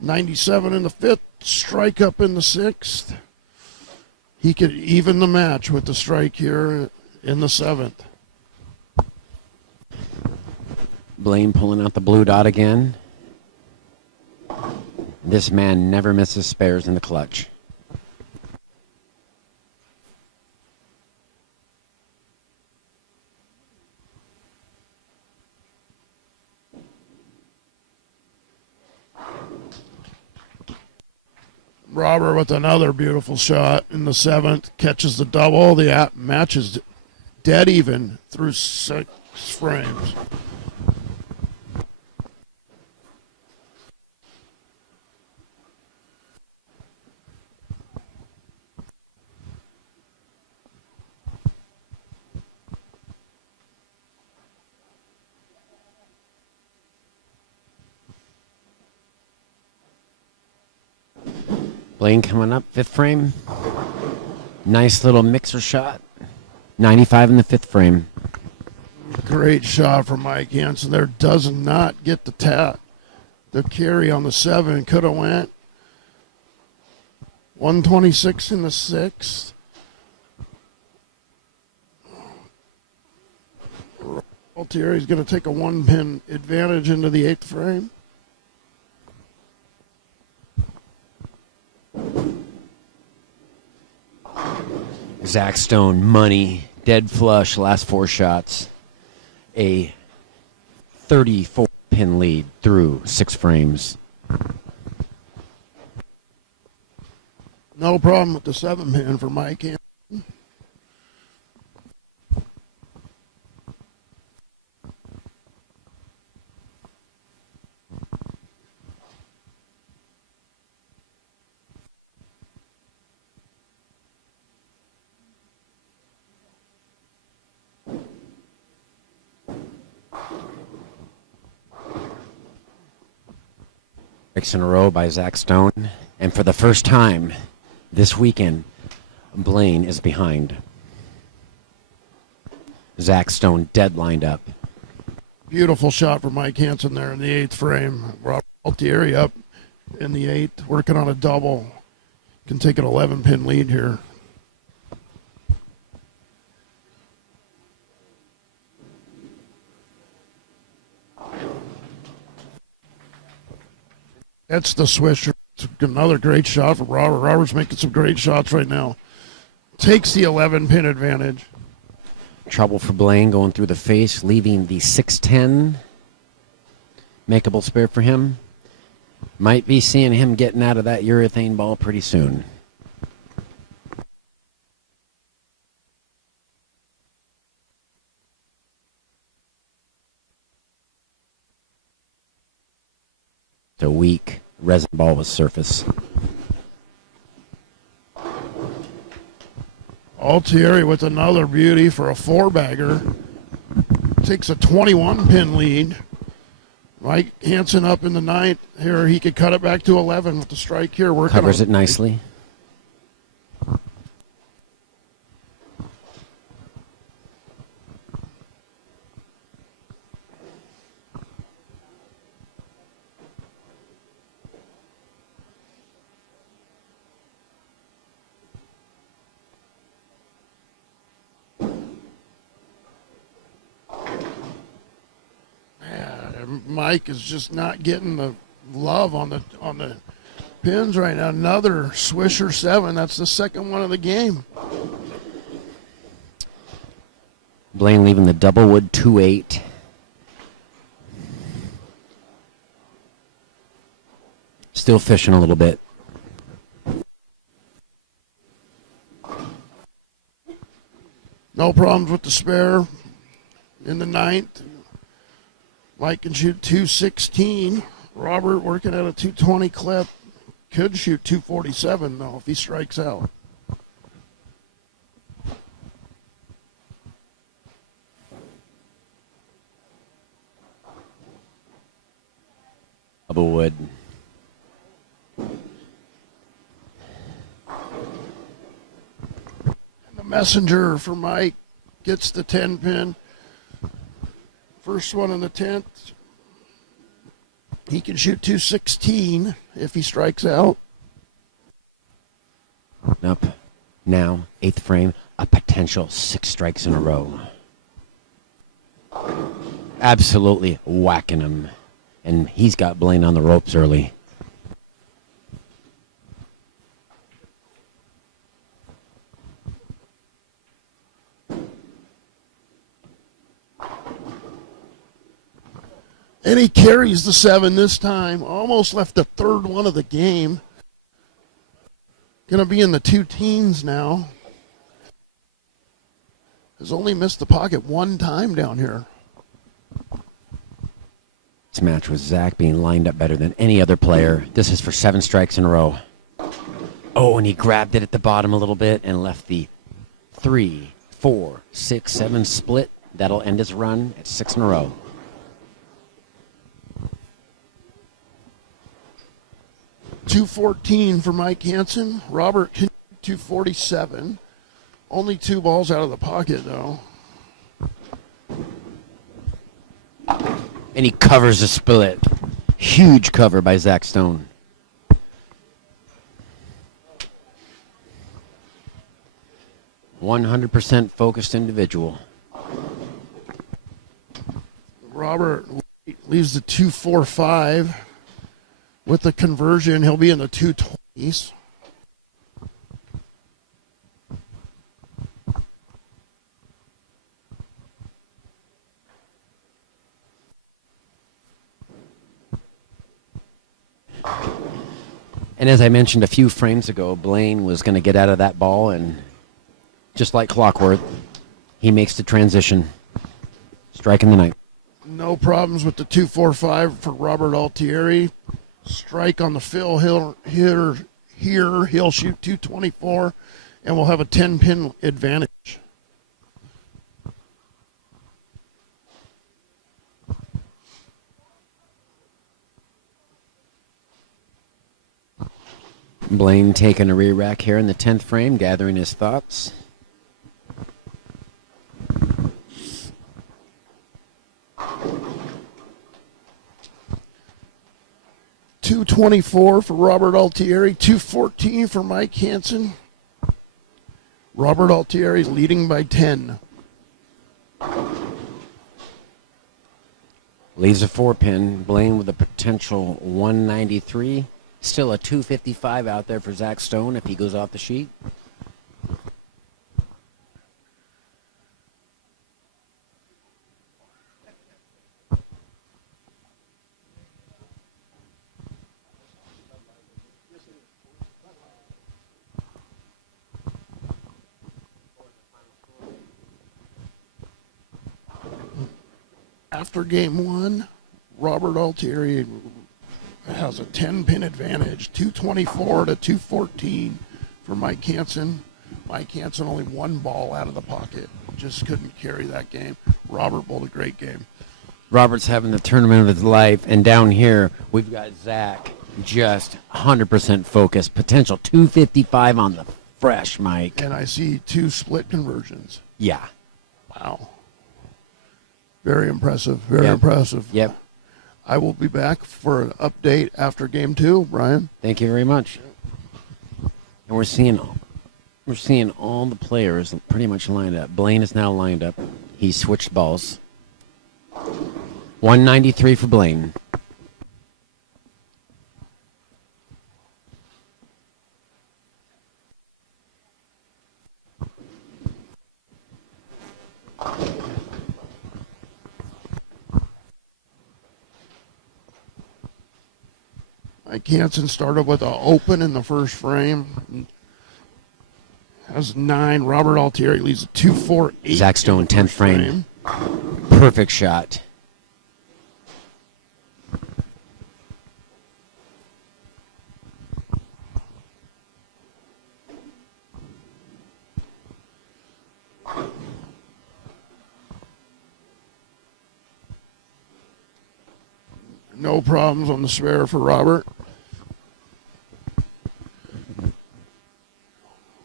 97 in the 5th, strike up in the 6th. He could even the match with the strike here in the 7th. Blaine pulling out the blue dot again. This man never misses spares in the clutch. Robert with another beautiful shot in the 7th, catches the double. The match is dead even through 6 frames. Blaine coming up, 5th frame. Nice little mixer shot. 95 in the 5th frame. Great shot from Mike Hansen there. Does not get the tap. The carry on the 7 could have went. 126 in the 6th. Altieri's going to take a 1-pin advantage into the 8th frame. Zach Stone, money, dead flush, last 4 shots. A 34-pin lead through 6 frames. No problem with the 7-pin for Mike Hansen. Breaks in a row by Zach Stone. And for the first time this weekend, Blaine is behind. Zach Stone dead lined up. Beautiful shot for Mike Hansen there in the 8th frame. Robert Altieri up in the 8th, working on a double. Can take an 11-pin lead here. That's the swisher. It's another great shot for Robert. Robert's making some great shots right now. Takes the 11-pin advantage. Trouble for Blaine going through the face, leaving the 610. Makeable spare for him. Might be seeing him getting out of that urethane ball pretty soon. A weak resin ball with surface. Altieri with another beauty for a 4-bagger. Takes a 21-pin lead. Mike Hansen up in the 9th. Here he could cut it back to 11 with the strike here. Covers it nicely. Mike is just not getting the love on the pins right now. Another Swisher 7. That's the second one of the game. Blaine leaving the double wood 2-8. Still fishing a little bit. No problems with the spare in the ninth. Mike can shoot 216. Robert working at a 220 clip. Could shoot 247 though if he strikes out. Double wood. The messenger for Mike gets the 10 pin. First one in the 10th. He can shoot 216 if he strikes out. Up. Now, 8th frame, a potential 6 strikes in a row. Absolutely whacking him. And he's got Blaine on the ropes early. And he carries the 7 this time. Almost left the third one of the game. Going to be in the 2 teens now. Has only missed the pocket one time down here. This match with Zach being lined up better than any other player. This is for 7 strikes in a row. Oh, and he grabbed it at the bottom a little bit and left the 3, 4, 6, 7 split. That'll end his run at 6 in a row. .214 for Mike Hansen. Robert can 247. Only 2 balls out of the pocket though. And he covers the split. Huge cover by Zach Stone. .100% focused individual. Robert leaves the 245. With the conversion, he'll be in the 220s. And as I mentioned a few frames ago, Blaine was going to get out of that ball, and just like clockwork, he makes the transition, striking the night. No problems with the 245 for Robert Altieri. Strike on the fill. He'll shoot 224, and we'll have a 10-pin advantage. Blaine taking a rear rack here in the 10th frame, gathering his thoughts. .224 for Robert Altieri, 214 for Mike Hansen. Robert Altieri leading by 10. Leaves a 4-pin. Blaine with a potential 193. Still a 255 out there for Zach Stone if he goes off the sheet. After game 1, Robert Altieri has a 10-pin advantage, 224 to 214 for Mike Hansen. Mike Hansen only 1 ball out of the pocket. Just couldn't carry that game. Robert bowled a great game. Robert's having the tournament of his life, and down here we've got Zach just 100% focused. Potential 255 on the fresh, Mike. And I see 2 split conversions. Yeah. Wow. Very impressive. Very Yep. impressive. Yep. I will be back for an update after game 2, Brian. Thank you very much. And we're seeing all the players pretty much lined up. Blaine is now lined up. He switched balls. 193 for Blaine. Mike Hansen started with an open in the first frame. Has 9. Robert Altieri leads a 2-4-8. Zach Stone, in the 10th first frame. Perfect shot. No problems on the spare for Robert.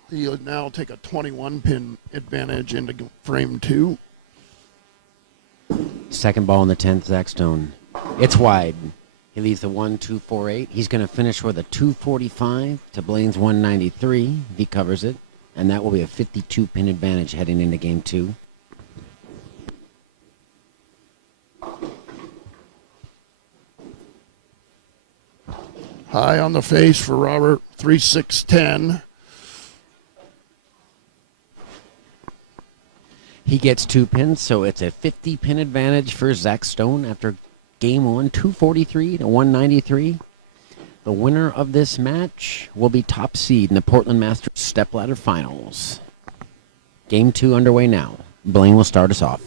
He'll now take a 21-pin advantage into frame 2. Second ball in the 10th, Zach Stone. It's wide. He leaves the 1-2-4-8. He's going to finish with a 245 to Blaine's 193. He covers it, and that will be a 52-pin advantage heading into game 2. High on the face for Robert, 3-6-10. He gets 2 pins, so it's a 50-pin advantage for Zach Stone after game 1, 243 to 193. The winner of this match will be top seed in the Portland Masters Stepladder Finals. Game 2 underway now. Blaine will start us off.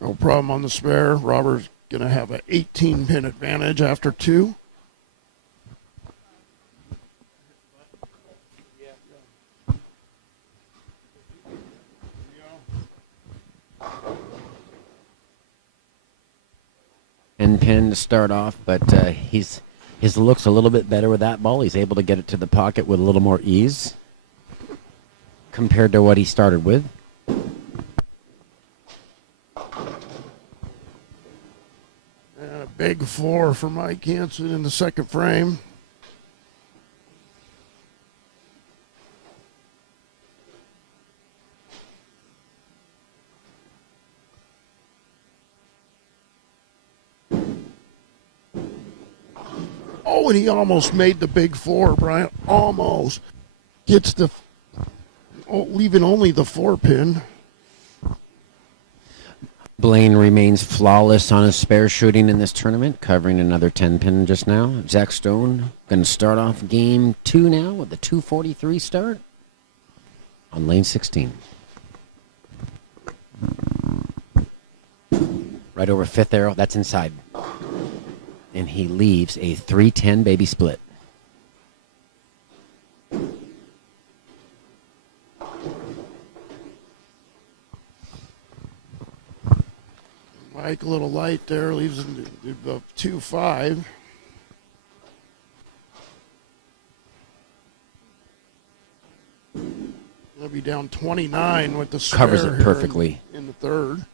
No problem on the spare. Robert's going to have an 18-pin advantage after 2. And pin to start off, but his looks a little bit better with that ball. He's able to get it to the pocket with a little more ease compared to what he started with. And a big 4 for Mike Hansen in the second frame. Oh, and he almost made the big 4, Brian. Almost. Gets the, leaving only the 4-pin. Blaine remains flawless on his spare shooting in this tournament, covering another 10-pin just now. Zach Stone going to start off game 2 now with a 243 start on lane 16. Right over 5th arrow. That's inside. And he leaves a 310 baby split. Mike a little light there, leaves the 2-5. He'll be down 29 with the spare Covers it here perfectly. in the third.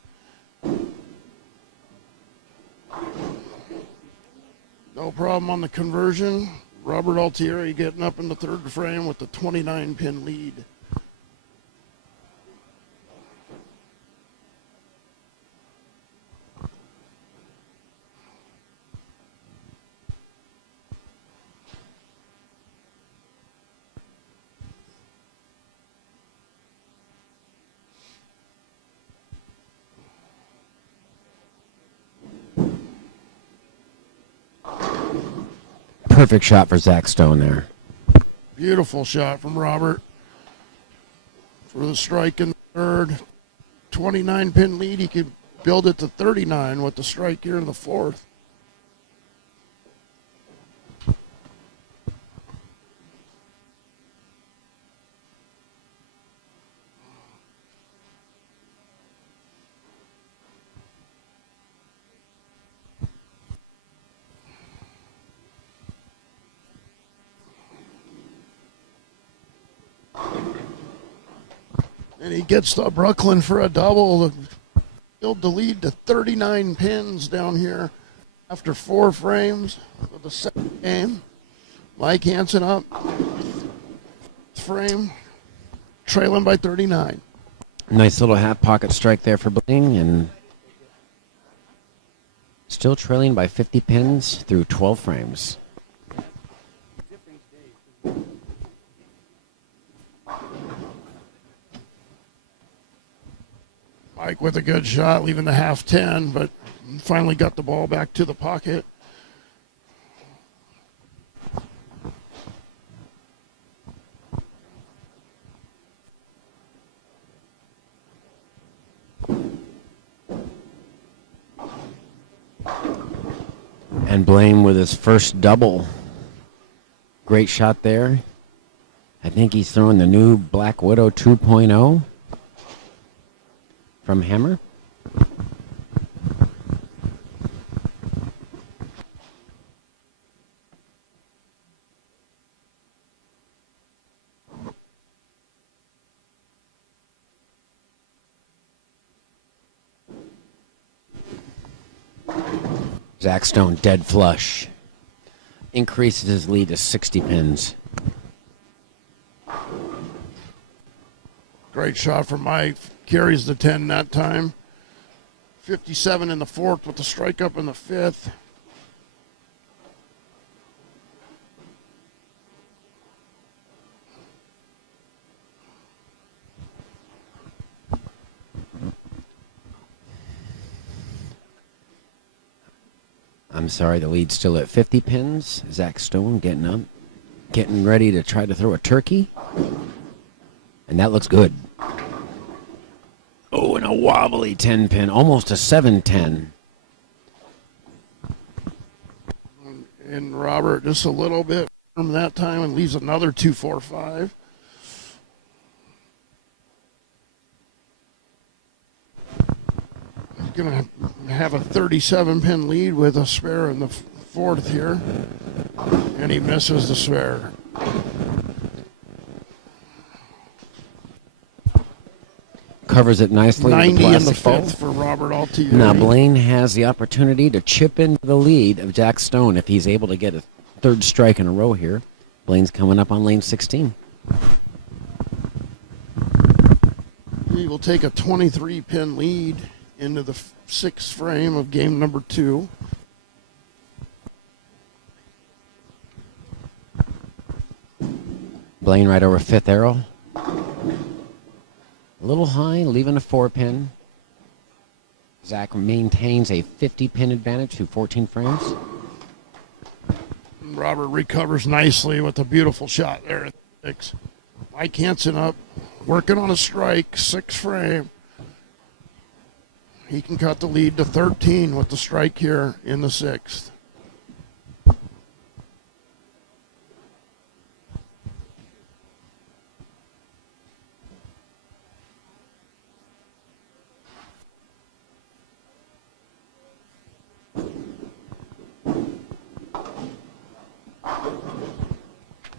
No problem on the conversion. Robert Altieri getting up in the third frame with the 29-pin lead. Perfect shot for Zach Stone there. Beautiful shot from Robert for the strike in the third. 29-pin lead. He could build it to 39 with the strike here in the fourth. And he gets to Brooklyn for a double to build the lead to 39 pins down here after 4 frames of the second game. Mike Hansen up. Frame. Trailing by 39. Nice little half pocket strike there for Blaine, and still trailing by 50 pins through 12 frames. Mike with a good shot, leaving the half 10, but finally got the ball back to the pocket. And Blaine with his first double. Great shot there. I think he's throwing the new Black Widow 2.0 from Hammer. Zach Stone dead flush. Increases his lead to 60 pins. Great shot from Mike. Carries the 10 that time. 57 in the fourth with the strike up in the fifth. I'm sorry, the lead's still at 50 pins. Zach Stone getting up, getting ready to try to throw a turkey. And that looks good. Oh, and a wobbly 10 pin, almost a 7-10. And Robert just a little bit from that time and leaves another 2-4-5. He's going to have a 37-pin lead with a spare in the fourth here. And he misses the spare. Covers it nicely. 90 with the in the plastic ball. fifth for Robert Altieri. Now Blaine has the opportunity to chip into the lead of Jack Stone if he's able to get a third strike in a row here. Blaine's coming up on lane 16. He will take a 23-pin lead into the sixth frame of game number 2. Blaine right over fifth arrow. A little high, leaving a 4-pin. Zach maintains a 50-pin advantage through 14 frames. Robert recovers nicely with a beautiful shot there at 6. Mike Hansen up, working on a strike, 6th frame. He can cut the lead to 13 with the strike here in the 6th.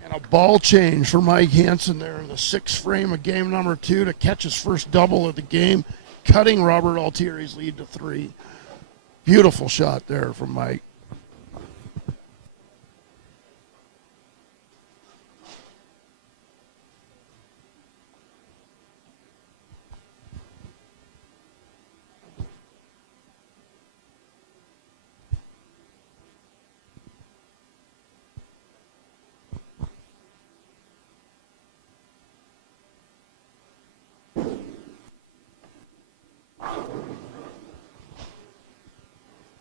And a ball change for Mike Hansen there in the 6th frame of game number 2 to catch his first double of the game, cutting Robert Altieri's lead to 3. Beautiful shot there from Mike.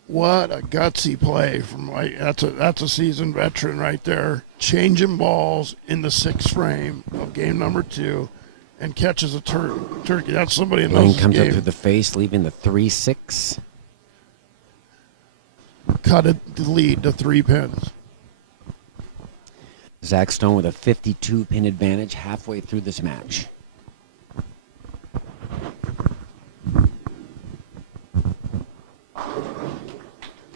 What a gutsy play from Mike. That's a seasoned veteran right there. Changing balls in the 6th frame of game number 2 and catches a turkey. That's somebody that Blaine knows his comes up game. through the face, leaving the 3-6. Cut it the lead to 3 pins. Zach Stone with a 52-pin advantage halfway through this match.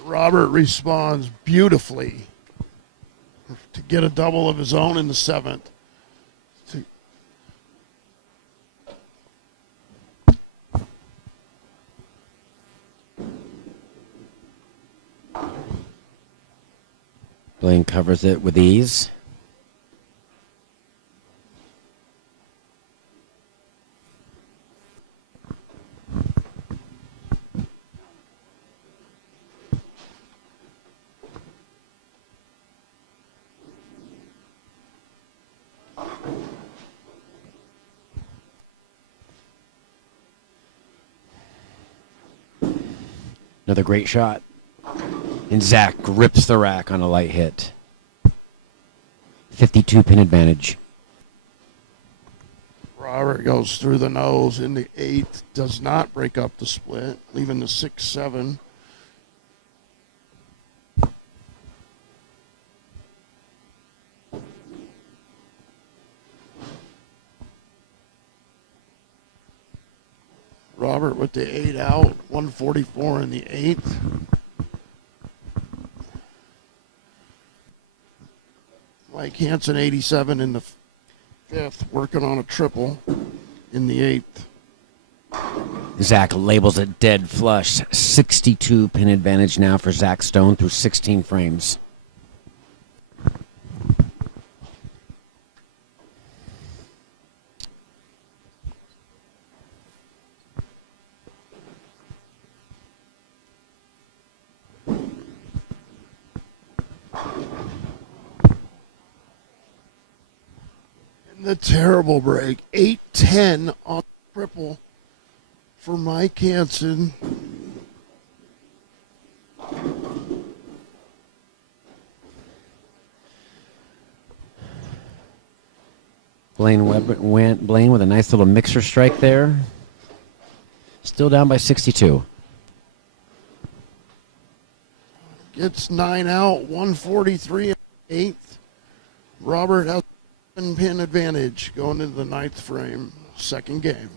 Robert responds beautifully to get a double of his own in the 7th. Blaine covers it with ease. Another great shot. And Zach rips the rack on a light hit. 52 pin advantage. Robert goes through the nose in the 8th, does not break up the split, leaving the 6-7. Robert with the 8 out, 144 in the 8th. Mike Hansen, 87 in the 5th, working on a triple in the 8th. Zach labels it dead flush. 62 pin advantage now for Zach Stone through 16 frames. The terrible break. 8-10 on triple for Mike Hansen. Blaine with a nice little mixer strike there. Still down by 62. Gets 9 out, 143 in the 8th. Robert has 7 pin advantage going into the 9th frame, second game.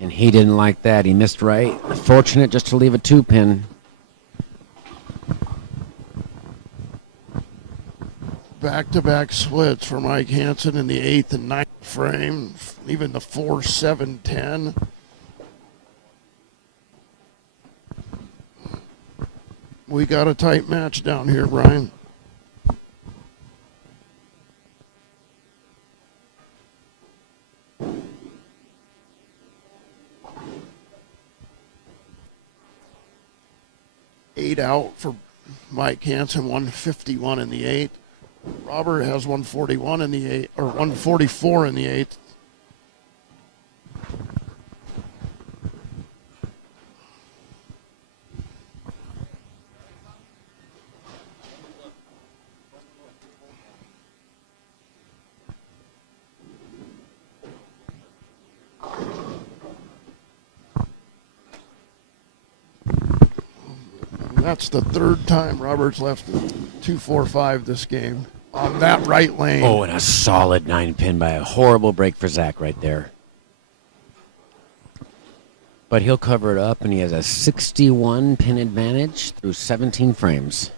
And he didn't like that. He missed right. Fortunate just to leave a 2-pin. Back-to-back splits for Mike Hansen in the 8th and 9th frame, leaving the 4-7-10. We got a tight match down here, Brian. Eight out for Mike Hansen, 151 in the 8th. Robert has 141 in the 8th, or 144 in the 8th. That's the third time Robert's left 2-4-5 this game on that right lane. Oh, and a solid 9-pin by a horrible break for Zach right there. But he'll cover it up, and he has a 61 pin advantage through 17 frames.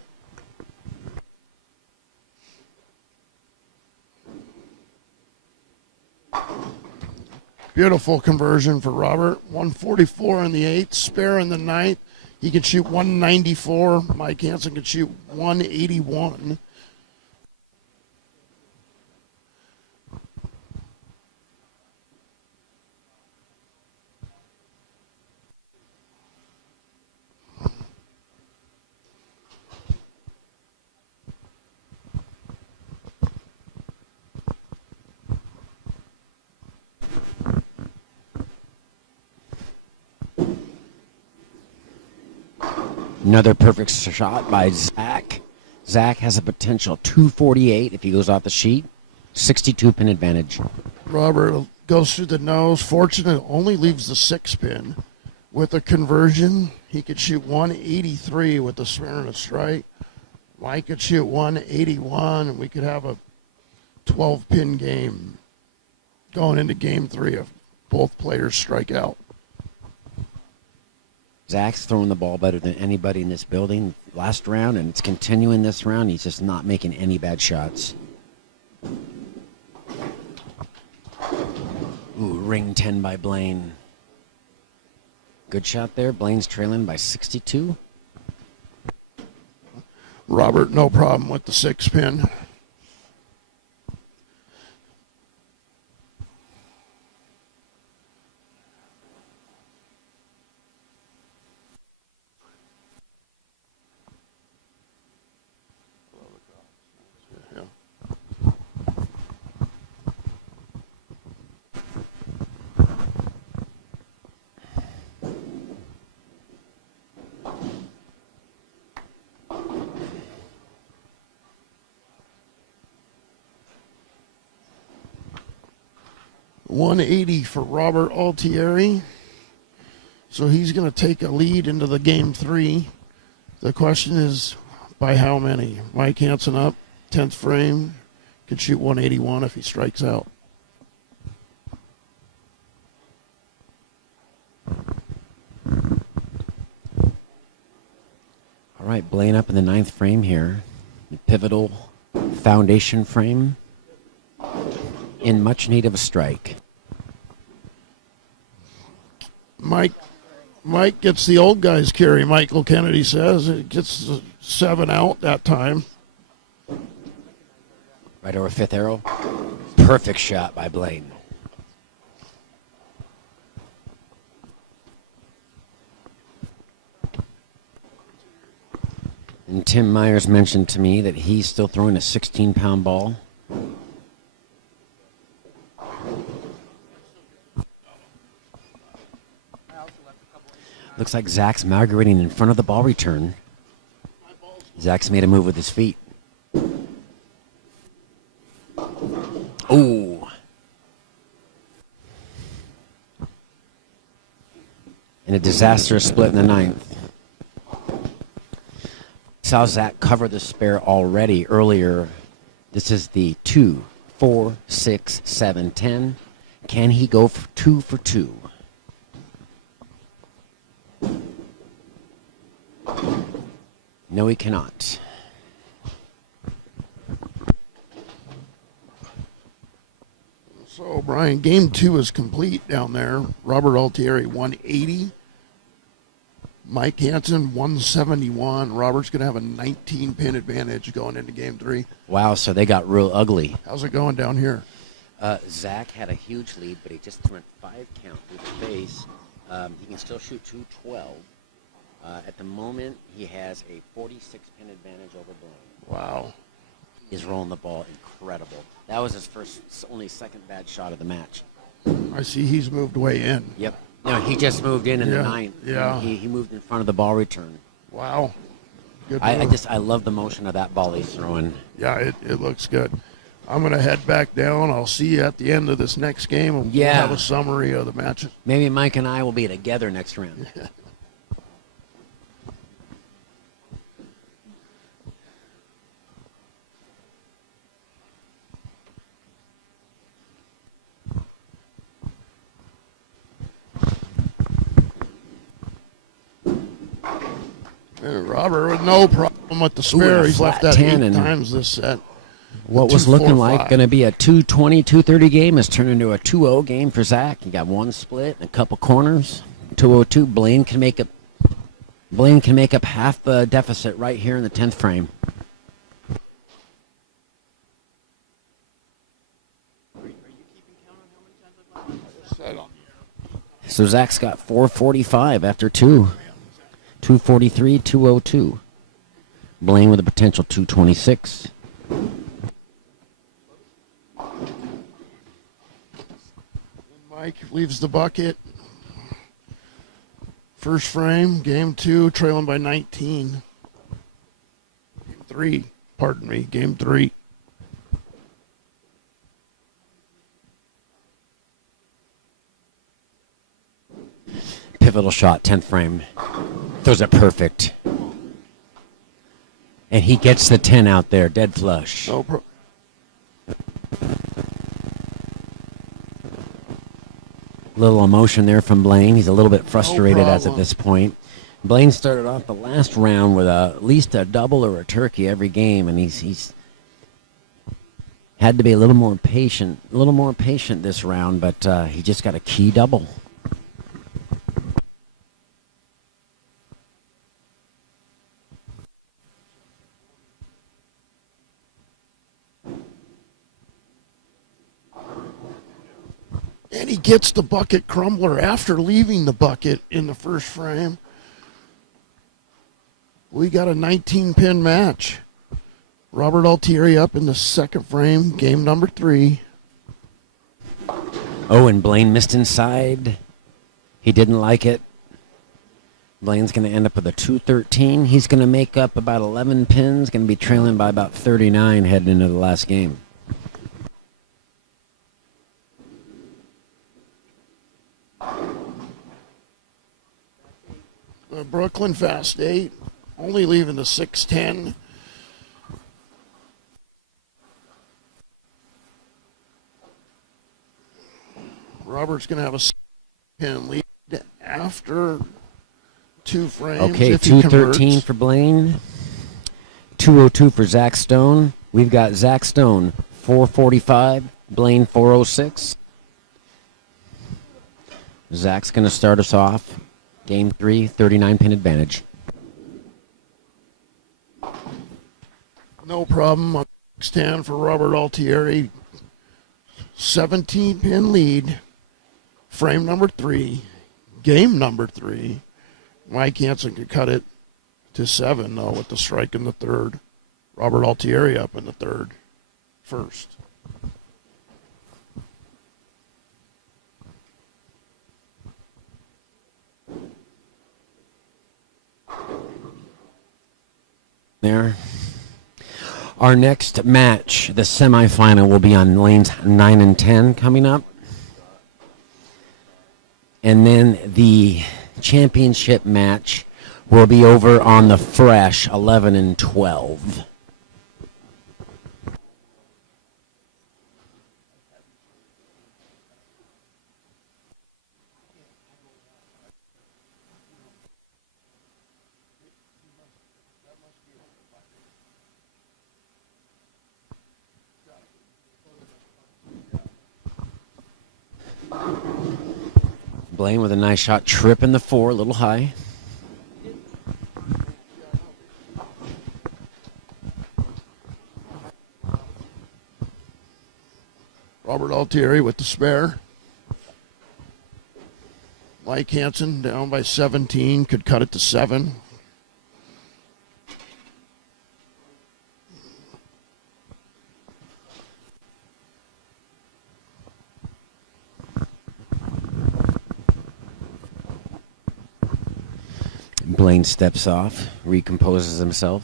Beautiful conversion for Robert. 144 in the 8th, spare in the 9th. He can shoot 194. Mike Hansen can shoot 181. Another perfect shot by Zach. Zach has a potential 248 if he goes off the sheet. 62 pin advantage. Robert goes through the nose. Fortunate only leaves the 6-pin. With a conversion, he could shoot 183 with the spare and a strike. Mike could shoot 181, and we could have a 12-pin game going into game 3 if both players strike out. Zach's throwing the ball better than anybody in this building last round, and it's continuing this round. He's just not making any bad shots. Ooh, ring 10 by Blaine. Good shot there. Blaine's trailing by 62. Robert, no problem with the 6-pin. 180 for Robert Altieri. So he's going to take a lead into the game 3. The question is, by how many? Mike Hansen up, 10th frame, could shoot 181 if he strikes out. All right, Blaine up in the 9th frame here. The pivotal foundation frame. In much need of a strike. Mike gets the old guys carry, Michael Kennedy says. It gets the 7 out that time. Right over 5th arrow. Perfect shot by Blaine. And Tim Myers mentioned to me that he's still throwing a 16-pound ball. Looks like Zach's migrating in front of the ball return. Zach's made a move with his feet. Oh. And a disastrous split in the 9th. Saw Zach cover the spare already earlier. This is the 2, 4, 6, 7, 10. Can he go for 2 for 2? No, he cannot. So, Brian, game 2 is complete down there. Robert Altieri, 180. Mike Hansen, 171. Robert's going to have a 19-pin advantage going into game 3. Wow, so they got real ugly. How's it going down here? Zach had a huge lead, but he just went 5 count through the face. He can still shoot 212. At the moment, he has a 46-pin advantage over Blaine. Wow. He's rolling the ball incredible. That was his only second bad shot of the match. I see he's moved way in. Yep. No, he just moved in the Yeah, 9th. yeah. He moved in front of the ball return. Wow. Good I move. love the motion of that ball he's throwing. Yeah, it looks good. I'm going to head back down. I'll see you at the end of this next game. We'll Yeah. have a summary of the matches. Maybe Mike and I will be together next round. And Robert with no problem with the spare. a He's left flat that 10 8 and- times this set. What was 2, 4, looking like 5. going to be a 220, 230 game has turned into a 2-0 game for Zach. He got 1 split and a couple corners. 202. Blaine can make up half the deficit right here in the 10th frame. So Zach's got 445 after 2. 243, 202. Blaine with a potential 226. Mike leaves the bucket. First frame, game 2, trailing by 19. Game 3, pardon me, game 3. Pivotal shot, 10th frame. Throws it perfect. And he gets the 10 out there, dead flush. No pro- Little emotion there from Blaine. He's a little bit frustrated as at problem. this point. Blaine started off the last round with at least a double or a turkey every game, and he's had to be a little more patient this round, but he just got a key double. And he gets the bucket crumbler after leaving the bucket in the first frame. We got a 19-pin match. Robert Altieri up in the second frame, game number 3. Oh, and Blaine missed inside. He didn't like it. Blaine's going to end up with a 213. He's going to make up about 11 pins, going to be trailing by about 39 heading into the last game. The Brooklyn Fast 8, only leaving the 610. Robert's going to have a pin lead after 2 frames. Okay, if he 213 converts. for Blaine. 202 for Zach Stone. We've got Zach Stone 445, Blaine 406. Zach's going to start us off. Game 3, 39 pin advantage. No problem. On 610 for Robert Altieri. 17 pin lead. Frame number 3. Game number 3. Mike Hansen could cut it to 7, though, with the strike in the 3rd. Robert Altieri up in the 3rd. First. There. Our next match, the semifinal, will be on lanes 9 and 10 coming up. And then the championship match will be over on the fresh 11 and 12. Blaine with a nice shot, trip in the 4, a little high. Robert Altieri with the spare. Mike Hansen down by 17, could cut it to 7. Blaine steps off, recomposes himself.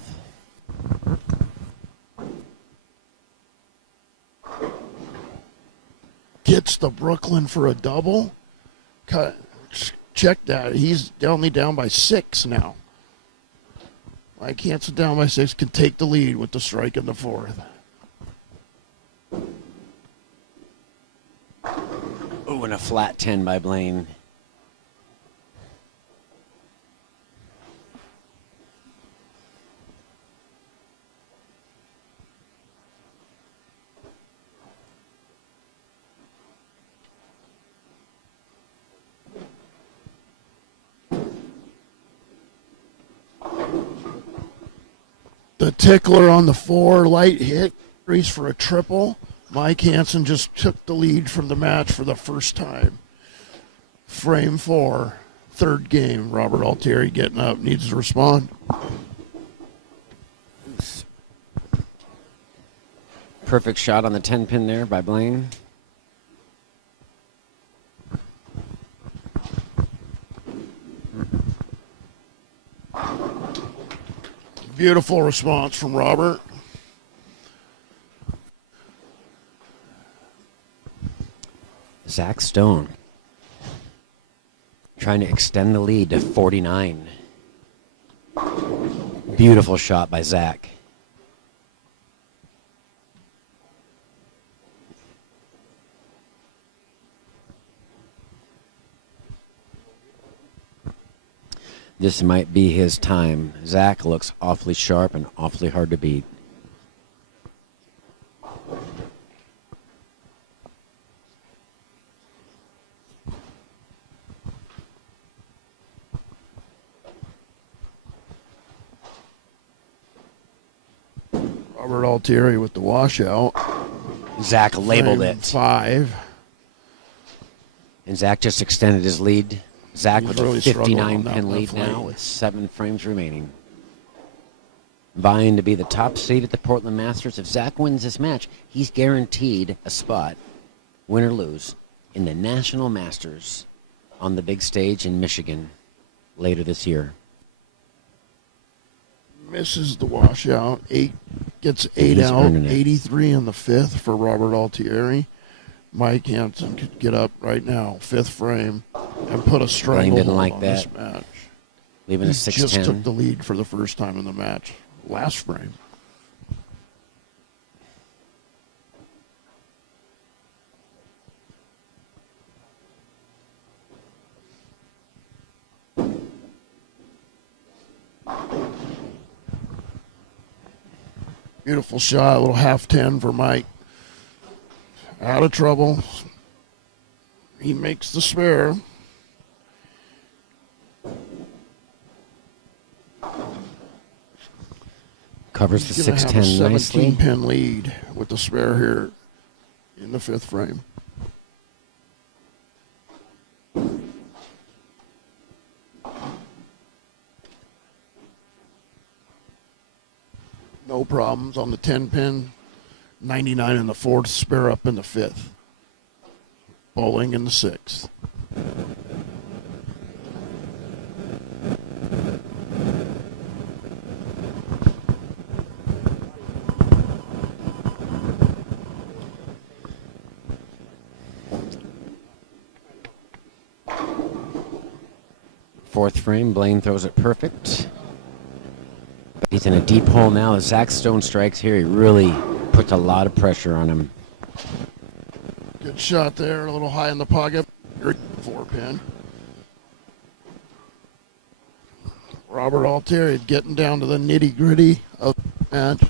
Gets the Brooklyn for a double. Check that. He's only down by 6 now. Mike Hansen down by 6, can take the lead with the strike in the 4th. Oh, and a flat 10 by Blaine. The tickler on the 4, light hit, race for a triple. Mike Hansen just took the lead from the match for the first time. Frame 4, 3rd game. Robert Altieri getting up, needs to respond. Perfect shot on the 10 pin there by Blaine. Beautiful response from Robert. Zach Stone trying to extend the lead to 49. Beautiful shot by Zach. This might be his time. Zach looks awfully sharp and awfully hard to beat. Robert Altieri with the washout. Zach labeled Frame it. 5. And Zach just extended his lead. Zach He's with really a struggled 59 on that pin lead left now lane. with 7 frames remaining. Vying to be the top seed at the Portland Masters. If Zach wins this match, he's guaranteed a spot, win or lose, in the National Masters on the big stage in Michigan later this year. Misses the washout. 8 gets 8 He's out. earning it. 83 on the 5th for Robert Altieri. Mike Hansen could get up right now, 5th frame, and put a strangle didn't like on that. this match. leaving He a just 6-10. took the lead for the first time in the match last frame. Beautiful shot, a little half 10 for Mike. Out of trouble. He makes the spare. Covers the He's gonna have a 6-10 nicely. 17-pin lead with the spare here in the 5th frame. No problems on the 10-pin. 99 in the 4th, spare up in the 5th. Bowling in the 6th. Fourth frame, Blaine throws it perfect. But he's in a deep hole now. As Zach Stone strikes here, he really puts a lot of pressure on him. Good shot there, a little high in the pocket. 4-pin. Robert Altieri getting down to the nitty-gritty of the match.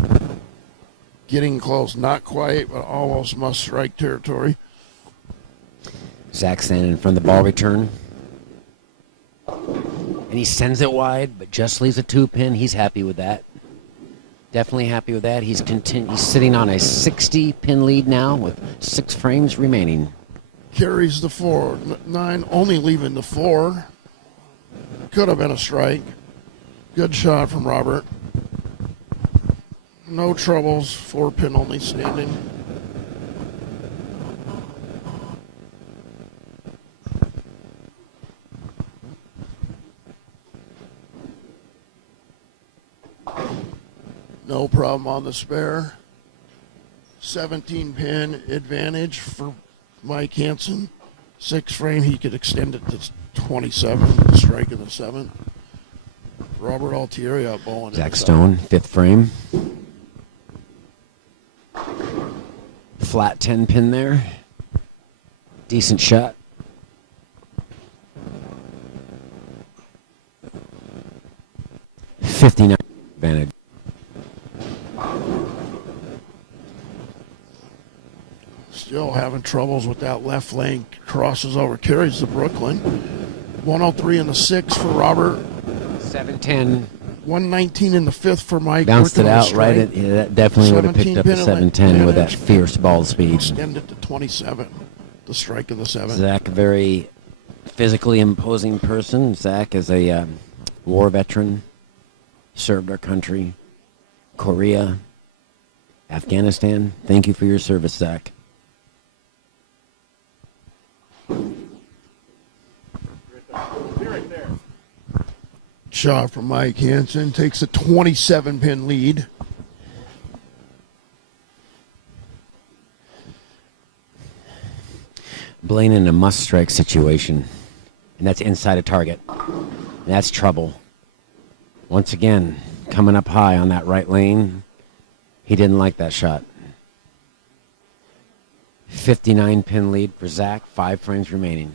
Getting close, not quite, but almost must-strike territory. Zach standing in front of the ball return. And he sends it wide, but just leaves a 2-pin. He's happy with that. Definitely happy with that. He's sitting on a 60-pin lead now with 6 frames remaining. Carries the 4. 9 only leaving the 4. Could have been a strike. Good shot from Robert. No troubles. 4-pin only standing. No problem on the spare. 17-pin advantage for Mike Hansen. 6 frame, he could extend it to 27, strike in the 7th. Robert Altieri out bowling. Zach Stone, 5th frame. Flat 10-pin there. Decent shot. .59 advantage. Still having troubles with that left lane. Crosses over, carries to Brooklyn. 103 in the 6th for Robert. 7-10. 119 in the 5th for Mike. Bounced it working on a out right strike. at, yeah, that definitely would have picked up the 7-10 with that fierce ball speed. Extend it to 27. The strike in the 7th. Zach, a very physically imposing person. Zach is a war veteran, served our country, Korea, Afghanistan. Thank you for your service, Zach. Shot from Mike Hansen. Takes a 27-pin lead. Blaine in a must-strike situation, and that's inside a target. And that's trouble. Once again, coming up high on that right lane. He didn't like that shot. 59-pin lead for Zach, 5 frames remaining.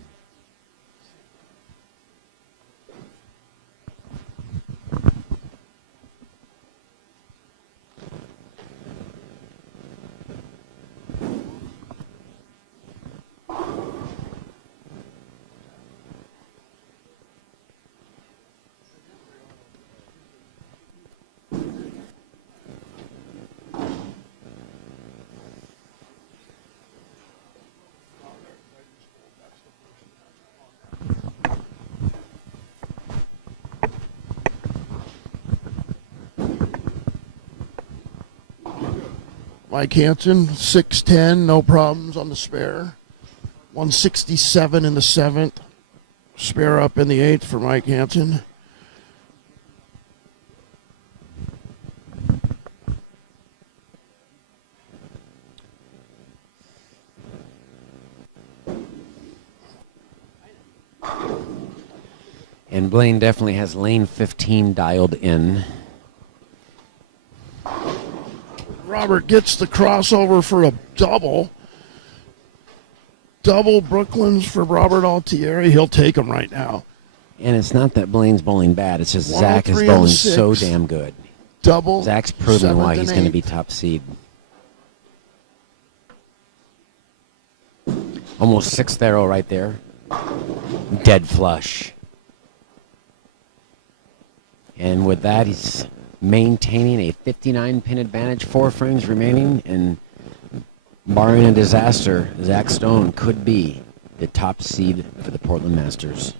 Mike Hansen, 6'10", no problems on the spare. 167 in the 7th. Spare up in the 8th for Mike Hansen. And Blaine definitely has lane 15 dialed in. Robert gets the crossover for a double. Double Brooklands for Robert Altieri. He'll take them right now. And it's not that Blaine's bowling bad. It's just 103 Zach is and bowling 6. so damn good. Double. Zach's proven why 7th he's and going to be 8th. top seed. Almost 6th arrow right there. Dead flush. And with that, he's maintaining a 59-pin advantage, 4 frames remaining, and barring a disaster, Zach Stone could be the top seed for the Portland Masters.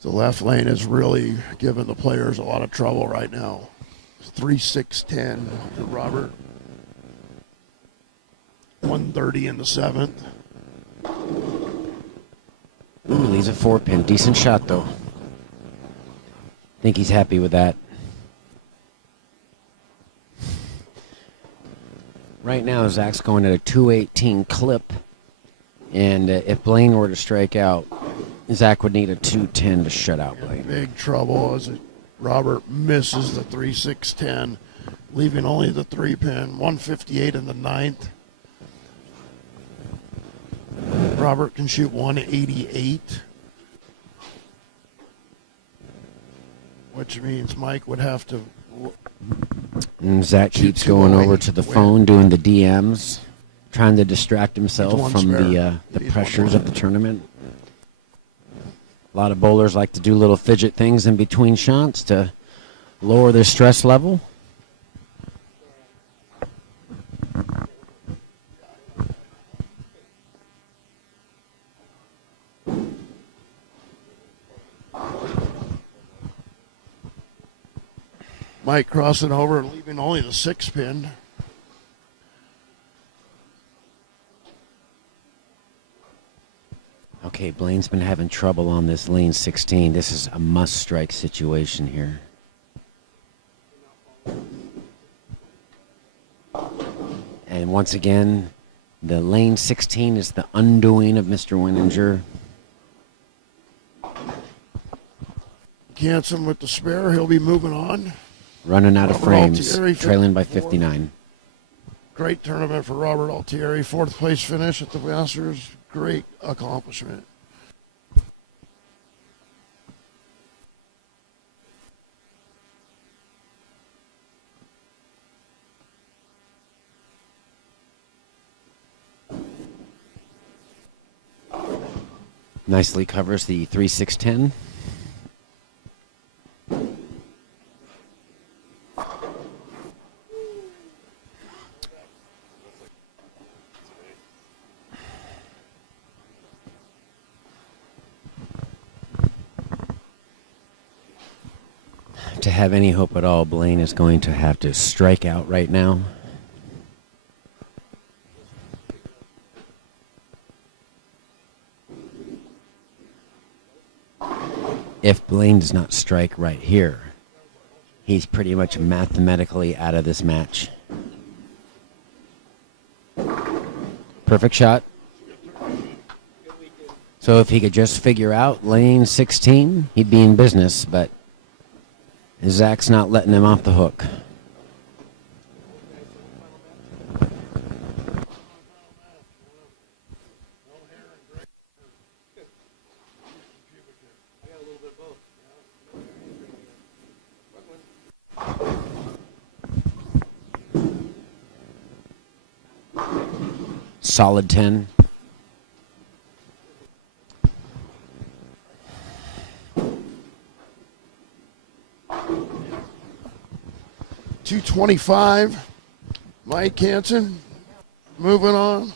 The left lane is really giving the players a lot of trouble right now. 3-6-10 for Robert. 130 in the 7th. Ooh, leaves a 4-pin. Decent shot, though. Think he's happy with that. Right now, Zach's going at a 218 clip. And if Blaine were to strike out, Zach would need a 210 to shut out Blaine. Big trouble as Robert misses the 3-6-10, leaving only the 3-pin. 158 in the 9th. Robert can shoot 188, which means Mike would have to. And Zach keeps Two going away. over to the phone, doing the DMs, trying to distract Needs himself one from spare. the Needs one pressures more. of the tournament. A lot of bowlers like to do little fidget things in between shots to lower their stress level. Mike crossing over, leaving only the 6-pin. Okay, Blaine's been having trouble on this lane 16. This is a must-strike situation here. And once again, the lane 16 is the undoing of Mr. Winninger. Canson with the spare. He'll be moving on. Running out of Robert frames, Altieri, trailing by 54. 59. Great tournament for Robert Altieri. 4th place finish at the Masters. Great accomplishment. Nicely covers the 3-6-10. To have any hope at all, Blaine is going to have to strike out right now. If Blaine does not strike right here, he's pretty much mathematically out of this match. Perfect shot. So if he could just figure out lane 16, he'd be in business, but Zach's not letting him off the hook. Solid 10. .225. Mike Canson moving on.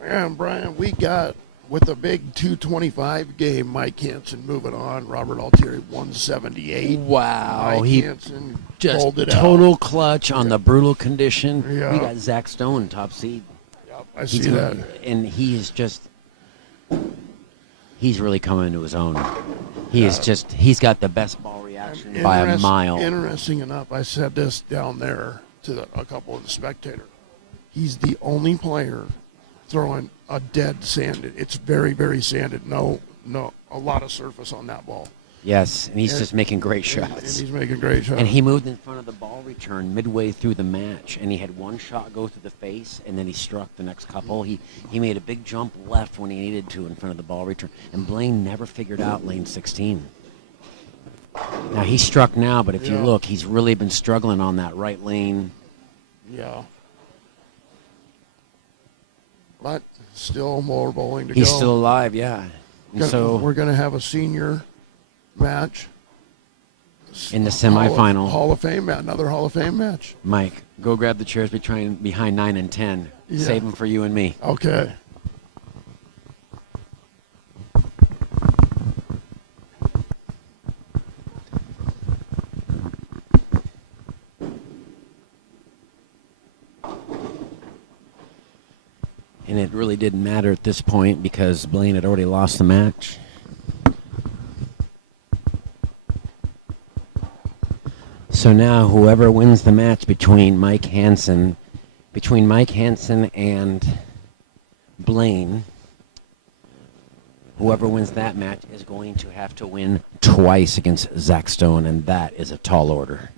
Man, Brian, we got with a big 225 game, Mike Hansen moving on. Robert Altieri 178. Wow, Mike he Hansen just pulled it total out. clutch on the brutal condition. Yeah. We got Zach Stone, top seed. Yep, I see that. And he is just, he's really coming into his own. He's got the best ball reaction by a mile. Interesting enough, I said this down there to a couple of the spectators. He's the only player throwing a dead sanded. It's very, very sanded. No, a lot of surface on that ball. Yes, and he's just making great And shots. he's making great shots. And he moved in front of the ball return midway through the match, and he had one shot go through the face, and then he struck the next couple. He made a big jump left when he needed to in front of the ball return, and Blaine never figured out lane 16. Now, he struck now, but if you Yeah. look, he's really been struggling on that right lane. Yeah. But still more bowling to He's go. still alive, yeah. And so we're going to have a senior match. in the semifinal, Hall of Fame match, another Hall of Fame match. Mike, go grab the chairs behind 9 and 10. Yeah. Save them for you and me. Okay. And it really didn't matter at this point because Blaine had already lost the match. So now whoever wins the match between Mike Hansen and Blaine, whoever wins that match is going to have to win twice against Zach Stone, and that is a tall order.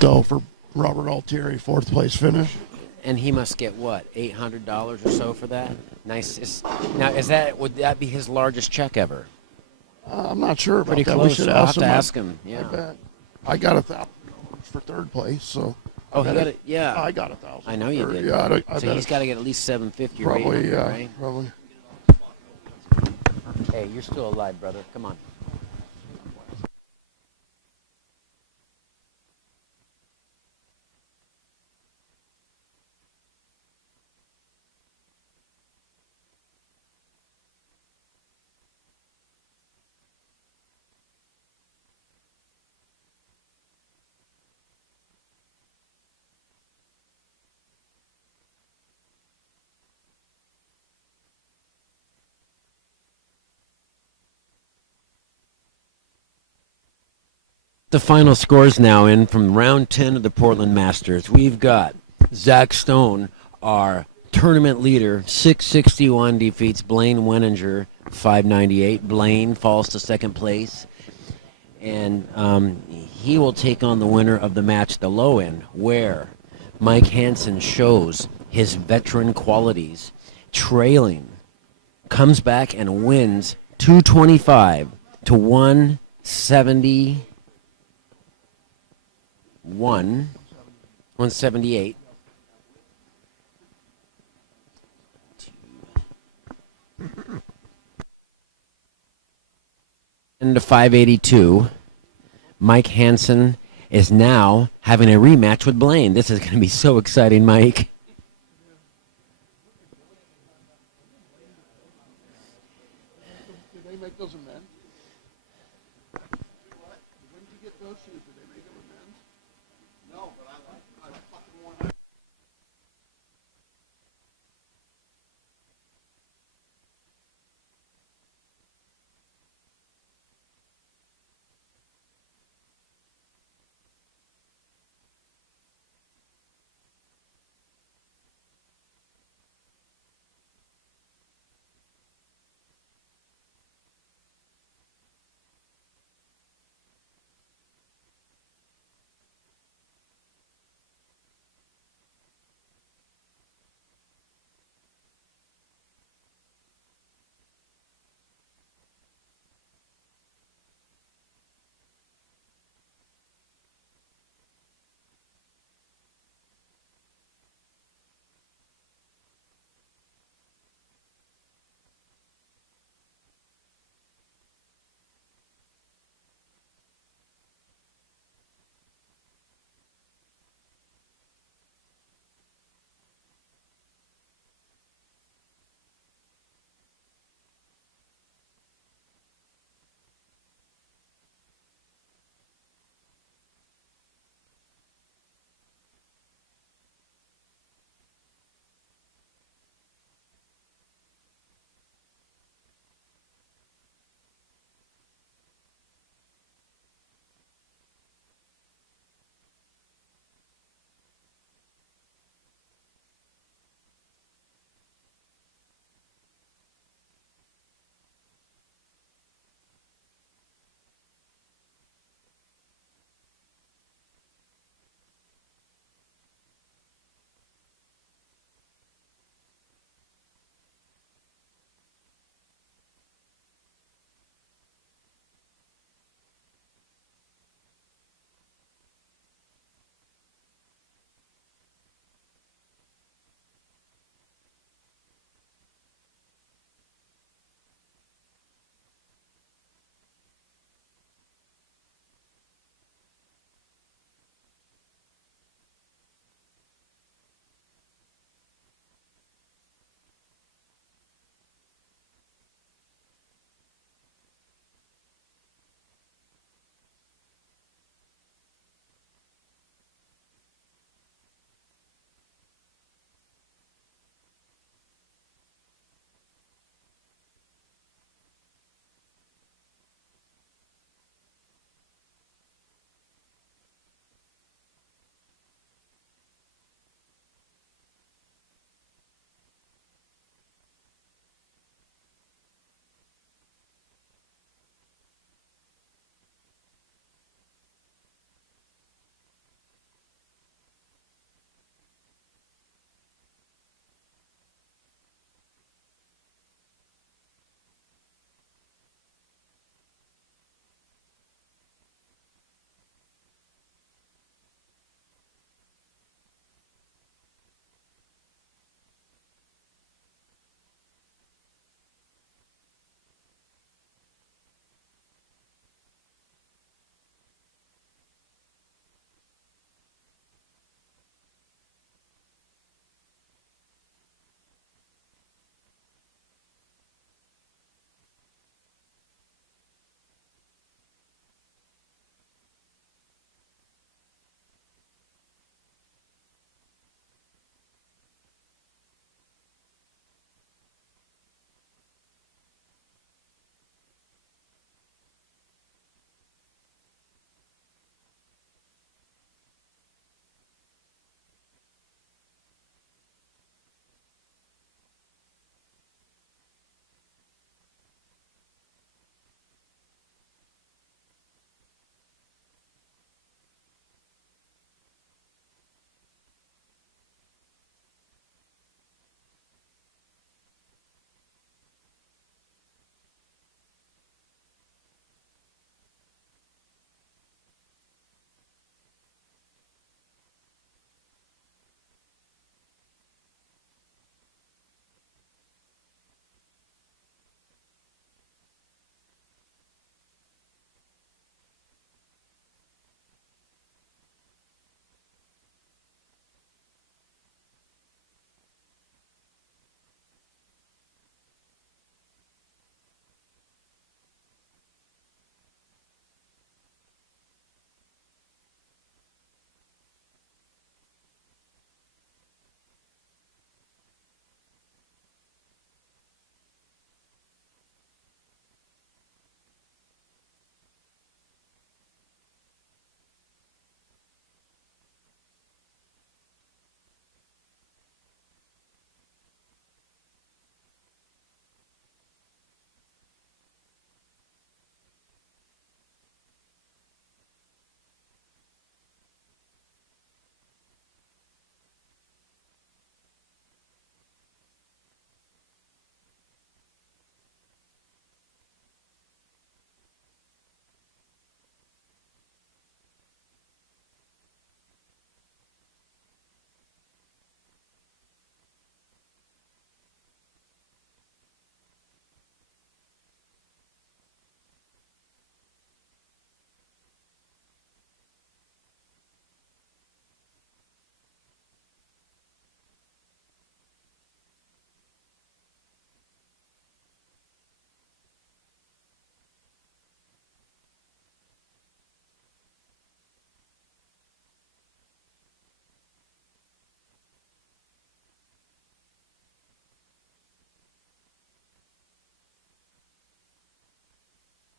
So for Robert Altieri, fourth place finish. And he must get what, $800 or so for that? Nice. Now, would that be his largest check ever? I'm not sure about Pretty that. close. We should I'll have ask to him. ask him. I Yeah. bet. I got $1,000 for third place, so. Oh, I he bet got it. Yeah. I got 1,000. I know you for- did. Yeah, I So bet he's got to get at least 750 or probably, 800, yeah, right? probably. Hey, you're still alive, brother. Come on. The final scores now in from round 10 of the Portland Masters. We've got Zach Stone, our tournament leader, 661, defeats Blaine Weninger, 598. Blaine falls to second place. And he will take on the winner of the match at the low end, where Mike Hansen shows his veteran qualities, trailing, comes back and wins 225 to 171, 178. And to 582. Mike Hansen is now having a rematch with Blaine. This is going to be so exciting, Mike. Did they make those amends? When did you get those shoes? Did they make them amends? No, but I fucking want.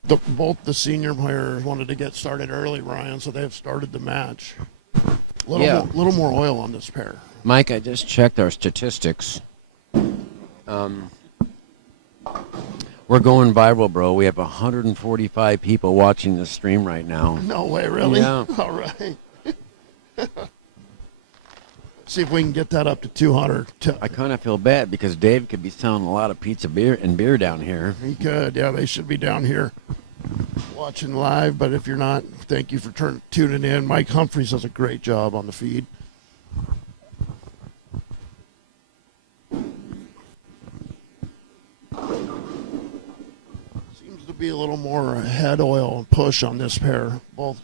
both the senior players wanted to get started early, Ryan, so they have started the match. Yeah. Little more oil on this pair. Mike, I just checked our statistics. We're going viral, bro. We have 145 people watching this stream right now. No way, really? Yeah. All right. See if we can get that up to 200. I kind of feel bad because Dave could be selling a lot of pizza beer down here. He could. Yeah, they should be down here watching live. But if you're not, thank you for tuning in. Mike Humphreys does a great job on the feed. Seems to be a little more head oil and push on this pair. Both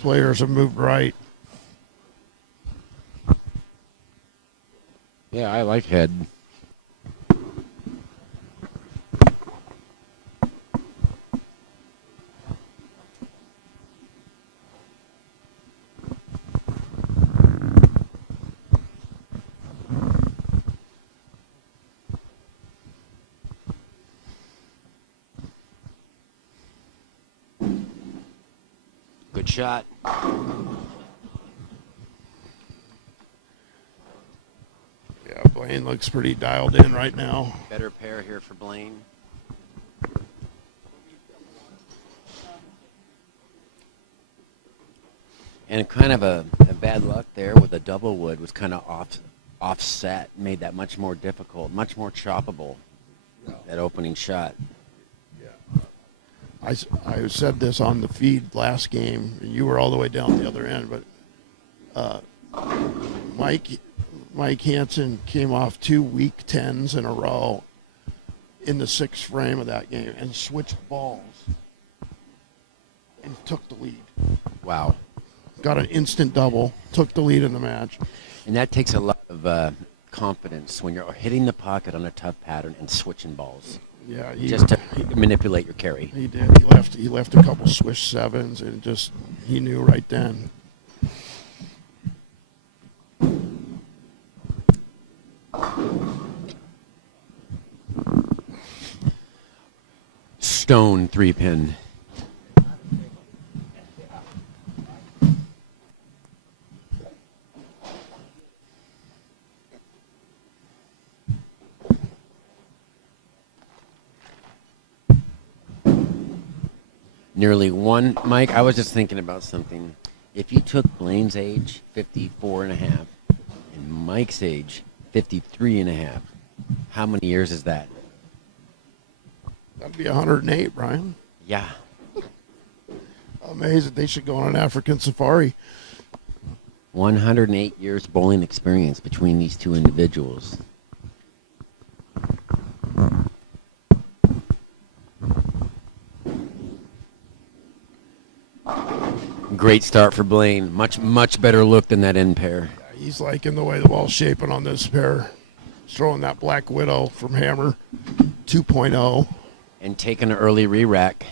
players have moved right. Yeah, I like head. Good shot. Yeah, Blaine looks pretty dialed in right now. Better pair here for Blaine. And kind of a bad luck there with the double wood was kind of offset, made that much more difficult, much more choppable, that opening shot. I said this on the feed last game, and you were all the way down the other end, but Mike Hansen came off 2 weak 10s in a row in the 6th frame of that game and switched balls and took the lead. Wow. Got an instant double, took the lead in the match. And that takes a lot of confidence when you're hitting the pocket on a tough pattern and switching balls. Yeah, Just to manipulate your carry. he did. He left a couple swish 7s and just he knew right then. Stone 3-pin. Nearly one. Mike, I was just thinking about something. If you took Blaine's age, 54 and a half, and Mike's age, 53 and a half, how many years is that? That'd be 108, Brian. Yeah. Amazing. They should go on an African safari. 108 years bowling experience between these two individuals. Great start for Blaine. Much better look than that end pair. He's liking the way the ball's shaping on this pair. He's throwing that Black Widow from Hammer 2.0. And taking an early re-rack.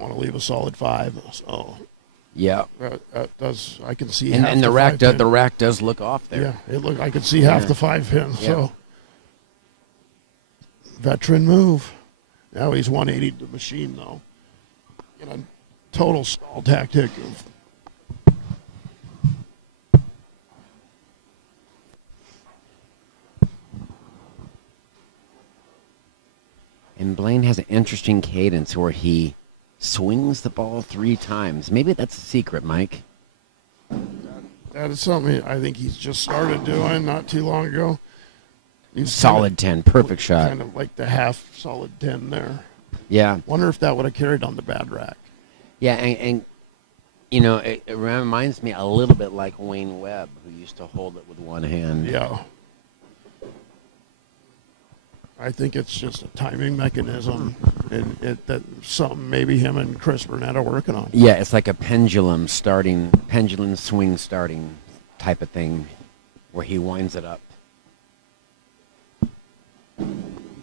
Want to leave a solid 5. So Yeah. that does, I can see And, half and the rack 5 does pin. the rack does look off there. Yeah, I could see half Yeah. the 5 pin. Yeah. So veteran move. Now he's 180 to the machine though. In a total stall tactic. And Blaine has an interesting cadence where he swings the ball 3 times. Maybe that's the secret, Mike. That is something I think he's just started doing not too long ago. He's Solid 10, perfect shot. Kind of like the half solid 10 there. Yeah, Wonder if that would have carried on the bad rack. yeah, and you know, it reminds me a little bit like Wayne Webb, who used to hold it with one hand. Yeah. I think it's just a timing mechanism, and that something maybe him and Chris Burnett are working on. Yeah, it's like a pendulum swing starting type of thing, where he winds it up.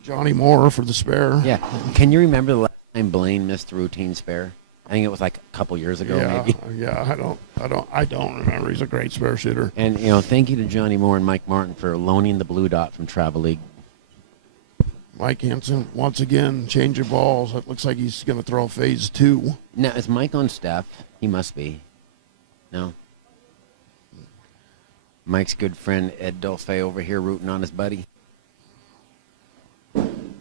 Johnny Moore for the spare. Yeah, can you remember the last time Blaine missed a routine spare? I think it was like a couple years ago, yeah, maybe. yeah. I don't remember. He's a great spare shooter. And you know, thank you to Johnny Moore and Mike Martin for loaning the blue dot from Travel League. Mike Hansen, once again, changing balls. It looks like he's going to throw phase 2. Now, is Mike on staff? He must be. No. Mike's good friend Ed Dolphy over here rooting on his buddy. And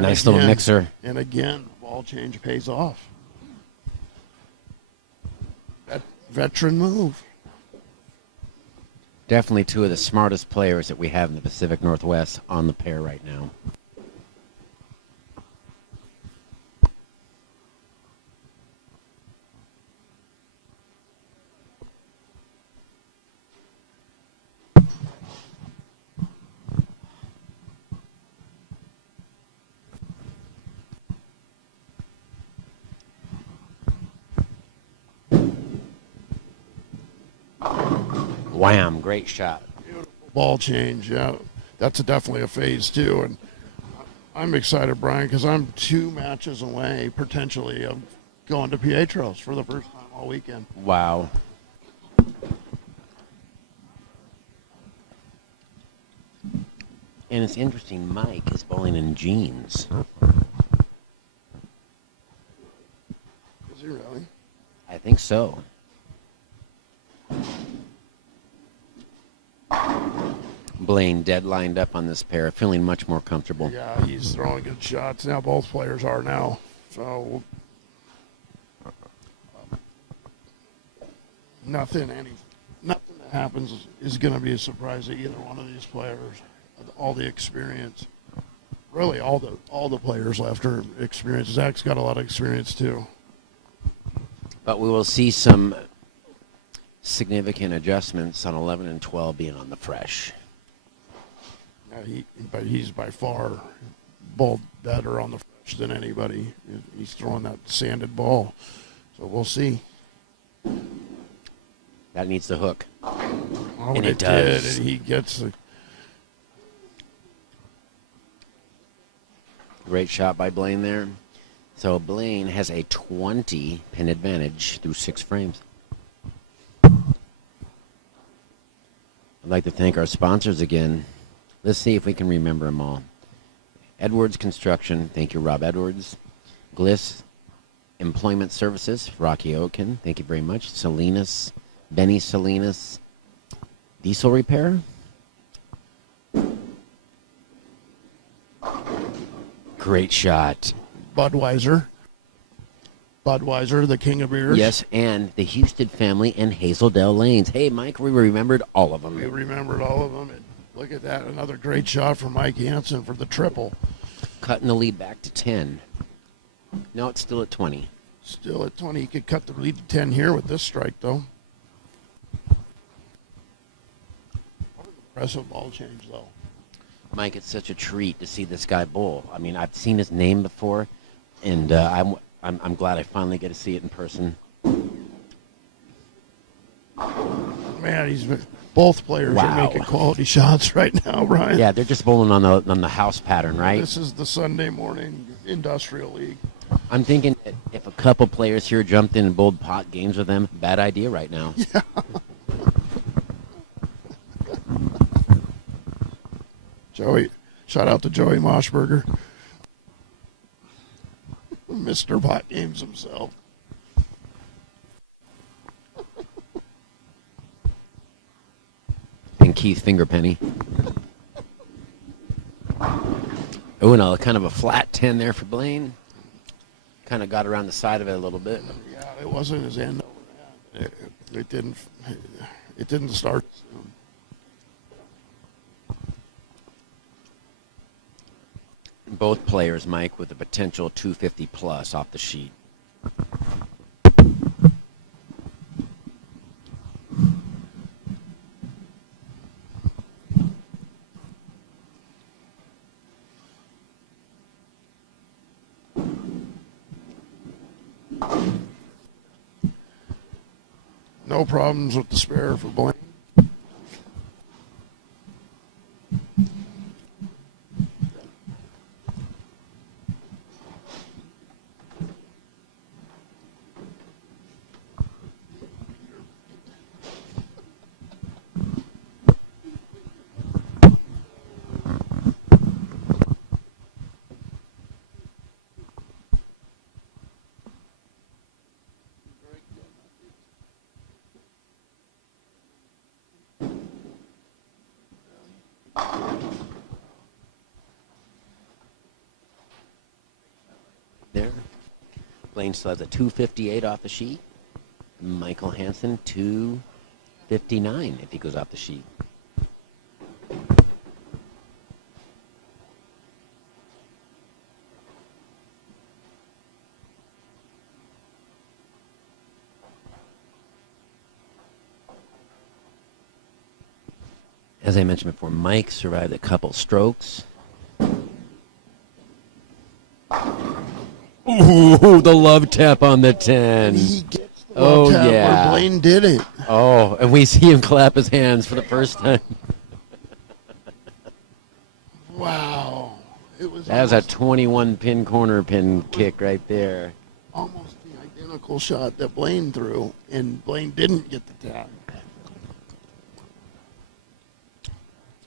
Nice little again- mixer. And again, ball change pays off. Veteran move. Definitely two of the smartest players that we have in the Pacific Northwest on the pair right now. Wham! Great shot. Ball change, yeah. That's definitely a phase 2. And I'm excited, Brian, because I'm 2 matches away, potentially, of going to Pietros for the first time all weekend. Wow. And it's interesting, Mike is bowling in jeans. Is he really? I think so. Blaine dead lined up on this pair, feeling much more comfortable. Yeah, he's throwing good shots. Now both players are now. So nothing that happens is going to be a surprise to either one of these players. All the experience. Really, all the players left are experienced. Zach's got a lot of experience too. But we will see some significant adjustments on 11 and 12 being on the fresh. But he's by far bowled better on the fresh than anybody. He's throwing that sanded ball. So we'll see. That needs the hook. Oh, And it it does. did, and he gets the Great shot by Blaine there. So Blaine has a 20 pin advantage through 6 frames. I'd like to thank our sponsors again. Let's see if we can remember them all. Edwards Construction, thank you, Rob Edwards. Gliss Employment Services, Rocky Oaken, thank you very much. Salinas, Benny Salinas. Diesel Repair. Great shot. Budweiser, the king of beers. Yes, and the Houston family and Hazeldale Lanes. Hey, Mike, we remembered all of We them. remembered all of them. And look at that. Another great shot from Mike Hansen for the triple. Cutting the lead back to 10. No, it's still at 20. Still at 20. He could cut the lead to 10 here with this strike, though. Impressive ball change, though. Mike, it's such a treat to see this guy bowl. I mean, I've seen his name before, and I'm glad I finally get to see it in person. Man, both players Wow. are making quality shots right now, Brian. Yeah, they're just bowling on the house pattern, right? This is the Sunday morning Industrial League. I'm thinking that if a couple players here jumped in and bowled pot games with them, bad idea right now. Joey, shout out to Joey Moshberger. Mr. Pot Games himself. And Keith Fingerpenny. Oh, and a kind of a flat 10 there for Blaine. Kind of got around the side of it a little bit. Yeah, it wasn't his end over that. It didn't start soon. Both players, Mike, with a potential 250 plus off the sheet. No problems with the spare for Blaine. there. Blaine still has a 258 off the sheet. Michael Hansen 259 if he goes off the sheet. As I mentioned before, Mike survived a couple strokes. Ooh, the love tap on the 10. He gets the Oh, love tap yeah. where Blaine did it. Oh, and we see him clap his hands for the first time. Wow. It was That was a almost, 21 pin corner pin kick right there. almost the identical shot that Blaine threw, and Blaine didn't get the tap.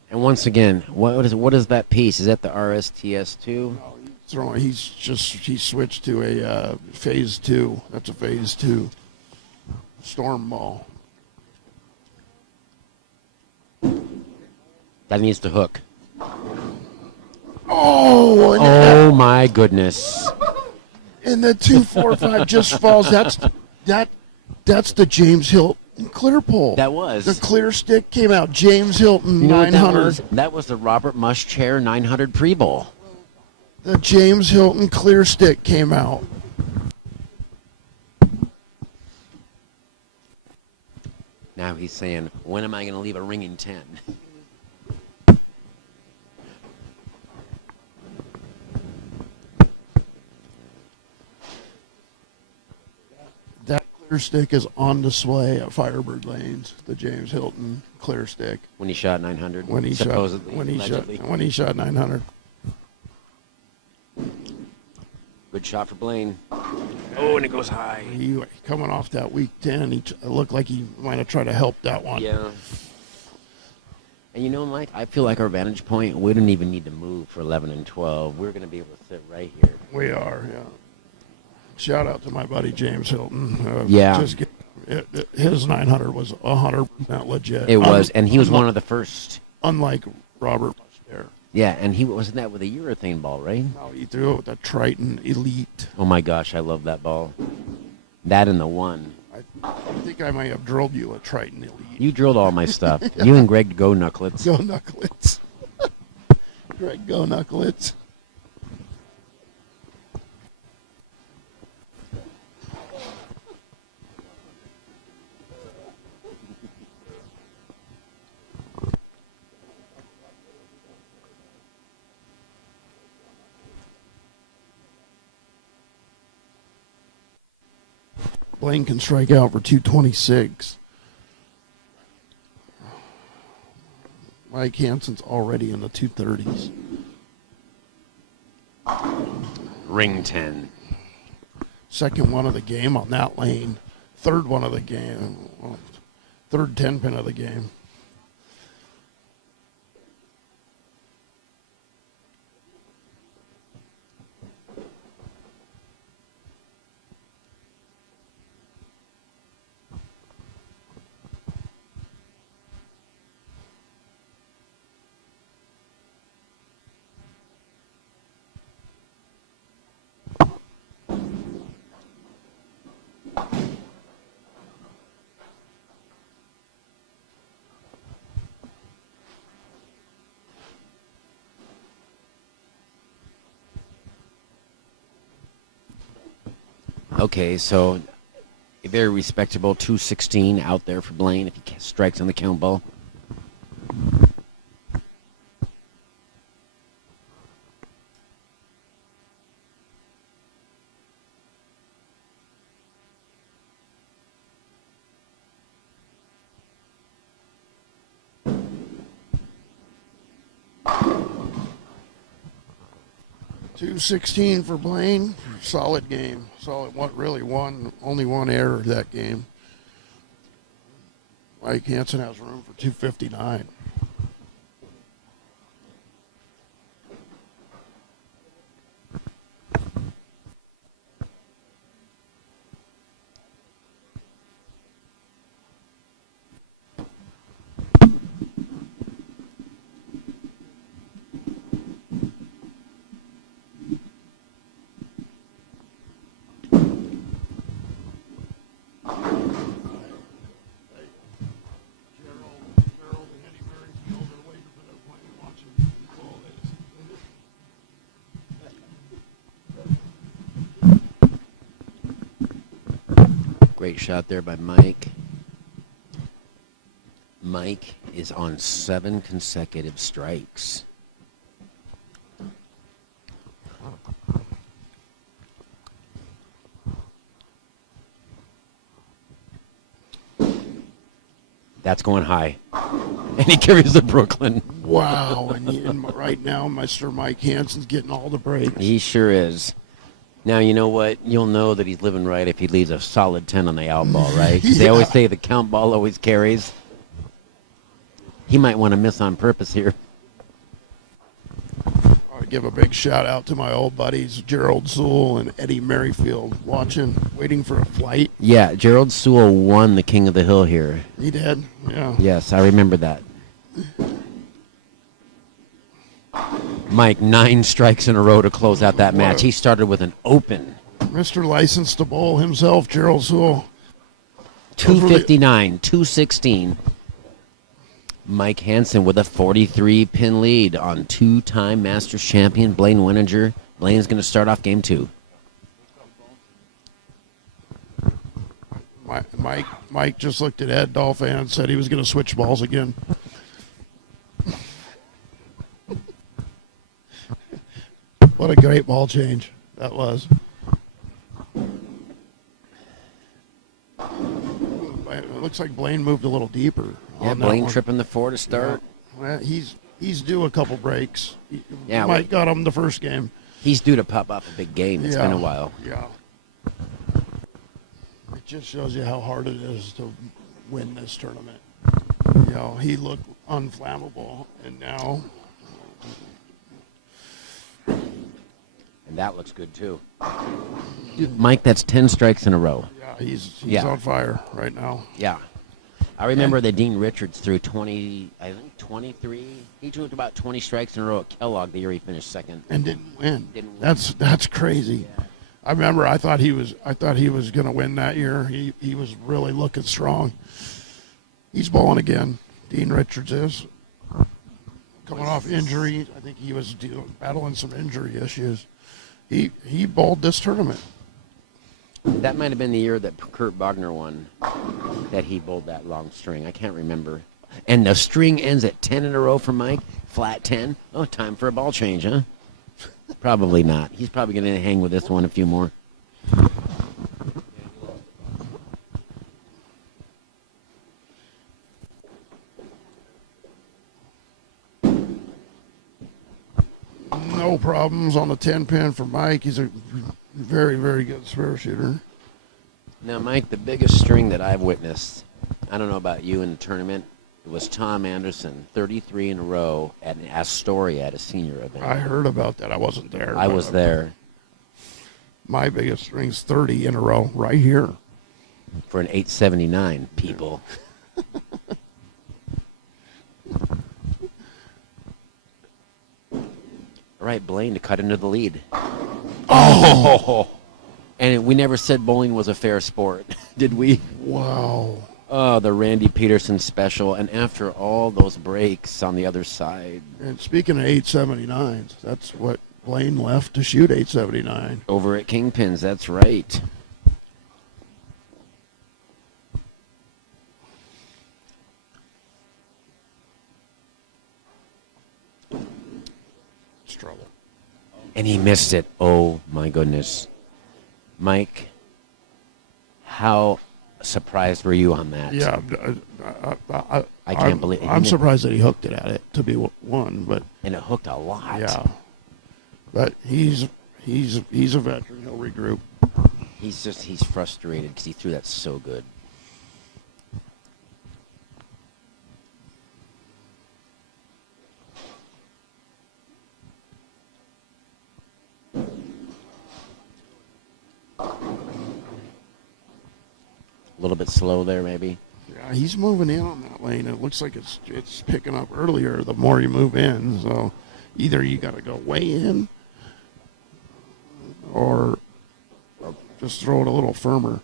And once again, what is that piece? Is that the RSTS2? No, he switched to a phase 2. That's a phase 2 storm ball. That needs to hook. Oh, Oh my goodness. and the 245 just falls. That's the James Hilton clear pole. That was. The clear stick came out. James Hilton You know what that 900. was? That was the Robert Muschamp 900 pre-bowl. The James Hilton clear stick came out. Now he's saying, when am I going to leave a ringing 10? That clear stick is on display at Firebird Lanes. The James Hilton clear stick When he shot 900? when he supposedly, shot allegedly. 900. Good shot for Blaine. Oh, and it goes high. He coming off that week 10. It looked like he might have tried to help that one. Yeah. And you know, Mike, I feel like our vantage point, we don't even need to move for 11 and 12. We're going to be able to sit right here. We are, yeah. Shout out to my buddy James Hilton. Yeah. His 900 was 100% legit. It was, and he was one of the first. Unlike Robert Muschamp. Yeah, and he wasn't that with a urethane ball, right? No, he threw it with a Triton Elite. Oh my gosh, I love that ball. That and the one. I think I might have drilled you a Triton Elite. You drilled all my stuff. You and Greg go knucklets. Go Knucklets. Greg, go Knucklets. Blaine can strike out for 226. Mike Hansen's already in the 230s. Ring 10. Second one of the game on that lane. Third one of the game. Third 10 pin of the game. Okay, so a very respectable 216 out there for Blaine if he strikes on the count ball. .216 for Blaine. Solid game. Solid. Only one error that game. Mike Hansen has room for 259. Great shot there by Mike. Mike is on 7 consecutive strikes. That's going high. And he carries the Brooklyn. Wow. And right now, Mr. Mike Hansen's getting all the breaks. He sure is. Now, you know what? You'll know that he's living right if he leaves a solid 10 on the out ball, right? They always say the count ball always carries. He might want to miss on purpose here. I give a big shout out to my old buddies, Gerald Sewell and Eddie Merrifield, waiting for a flight. Yeah, Gerald Sewell won the King of the Hill here. He did, yeah. Yes, I remember that. Mike, 9 strikes in a row to close out that match. He started with an open. Mr. License to Bowl himself, Gerald Sewell. 259, 216. Mike Hansen with a 43-pin lead on 2-time Masters champion Blaine Wininger. Blaine's going to start off game 2. Mike just looked at Ed Dolphin and said he was going to switch balls again. What a great ball change that was. It looks like Blaine moved a little deeper. Yeah, on that Blaine one. tripping the 4 to start. Well, he's due a couple breaks. Yeah, Mike got him the first game. He's due to pop up a big game. It's been a while. Yeah. It just shows you how hard it is to win this tournament. You know, he looked unflammable, and now And that looks good, too. Dude, Mike, that's 10 strikes in a row. he's on fire right now. Yeah. I remember that Dean Richards threw 23. He threw about 20 strikes in a row at Kellogg the year he finished second. And didn't win. Didn't win. That's crazy. Yeah. I remember I thought he was going to win that year. He was really looking strong. He's bowling again. Dean Richards is coming off injury. I think he was battling some injury issues. He bowled this tournament. That might have been the year that Kurt Bogner won, that he bowled that long string. I can't remember. And the string ends at 10 in a row for Mike, flat 10. Oh, time for a ball change, huh? Probably not. He's probably going to hang with this one a few more. No problems on the 10-pin for Mike. He's a very, very good spare shooter. Now, Mike, the biggest string that I've witnessed, I don't know about you in the tournament, it was Tom Anderson, 33 in a row at an Astoria at a senior event. I heard about that. I wasn't there. I was there My biggest string's 30 in a row right here. for an 879, people. All right, Blaine to cut into the lead. Oh! And we never said bowling was a fair sport, did we? Wow. Oh, the Randy Peterson special. And after all those breaks on the other side. And speaking of 879s, that's what Blaine left to shoot 879. Over at Kingpins, that's right. It's trouble. And he missed it. Oh, my goodness. Mike, how surprised were you on that? Yeah. I can't believe it. I'm surprised that he hooked it at it to be one, but And it hooked a lot. yeah. But he's a veteran. He'll regroup. He's frustrated because he threw that so good. A little bit slow there, maybe. Yeah, he's moving in on that lane. It looks like it's picking up earlier the more you move in. So either you got to go way in or just throw it a little firmer.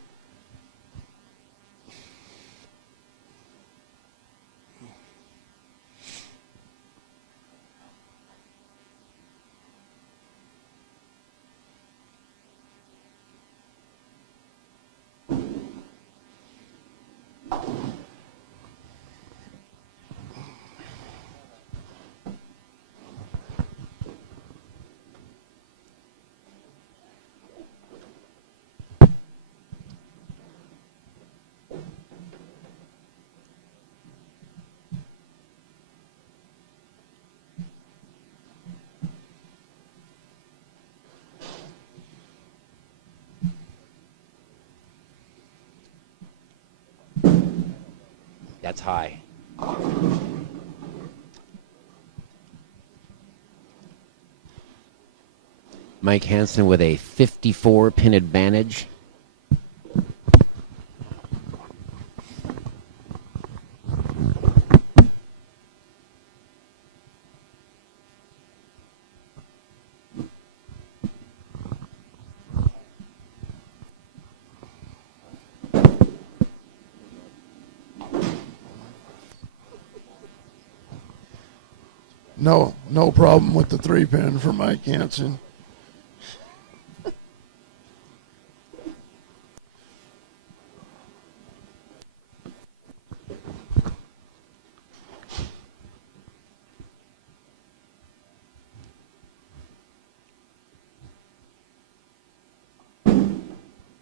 That's high. Mike Hansen with a 54 pin advantage. No problem with the 3-pin for Mike Hansen.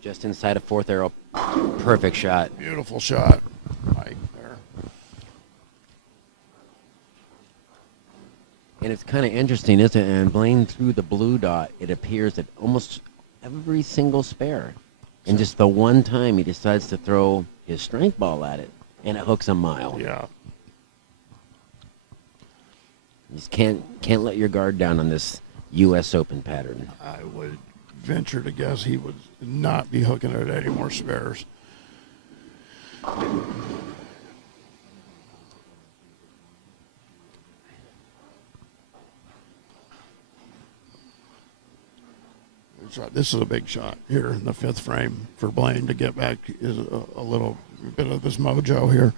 Just inside of fourth arrow. Perfect shot. Beautiful shot, Mike there. And it's kind of interesting, isn't it? And Blaine threw the blue dot. It appears that almost every single spare. And just the one time he decides to throw his strength ball at it, and it hooks a mile. Yeah. You just can't let your guard down on this U.S. Open pattern. I would venture to guess he would not be hooking it at any more spares. This is a big shot here in the 5th frame for Blaine to get back is a little bit of his mojo here.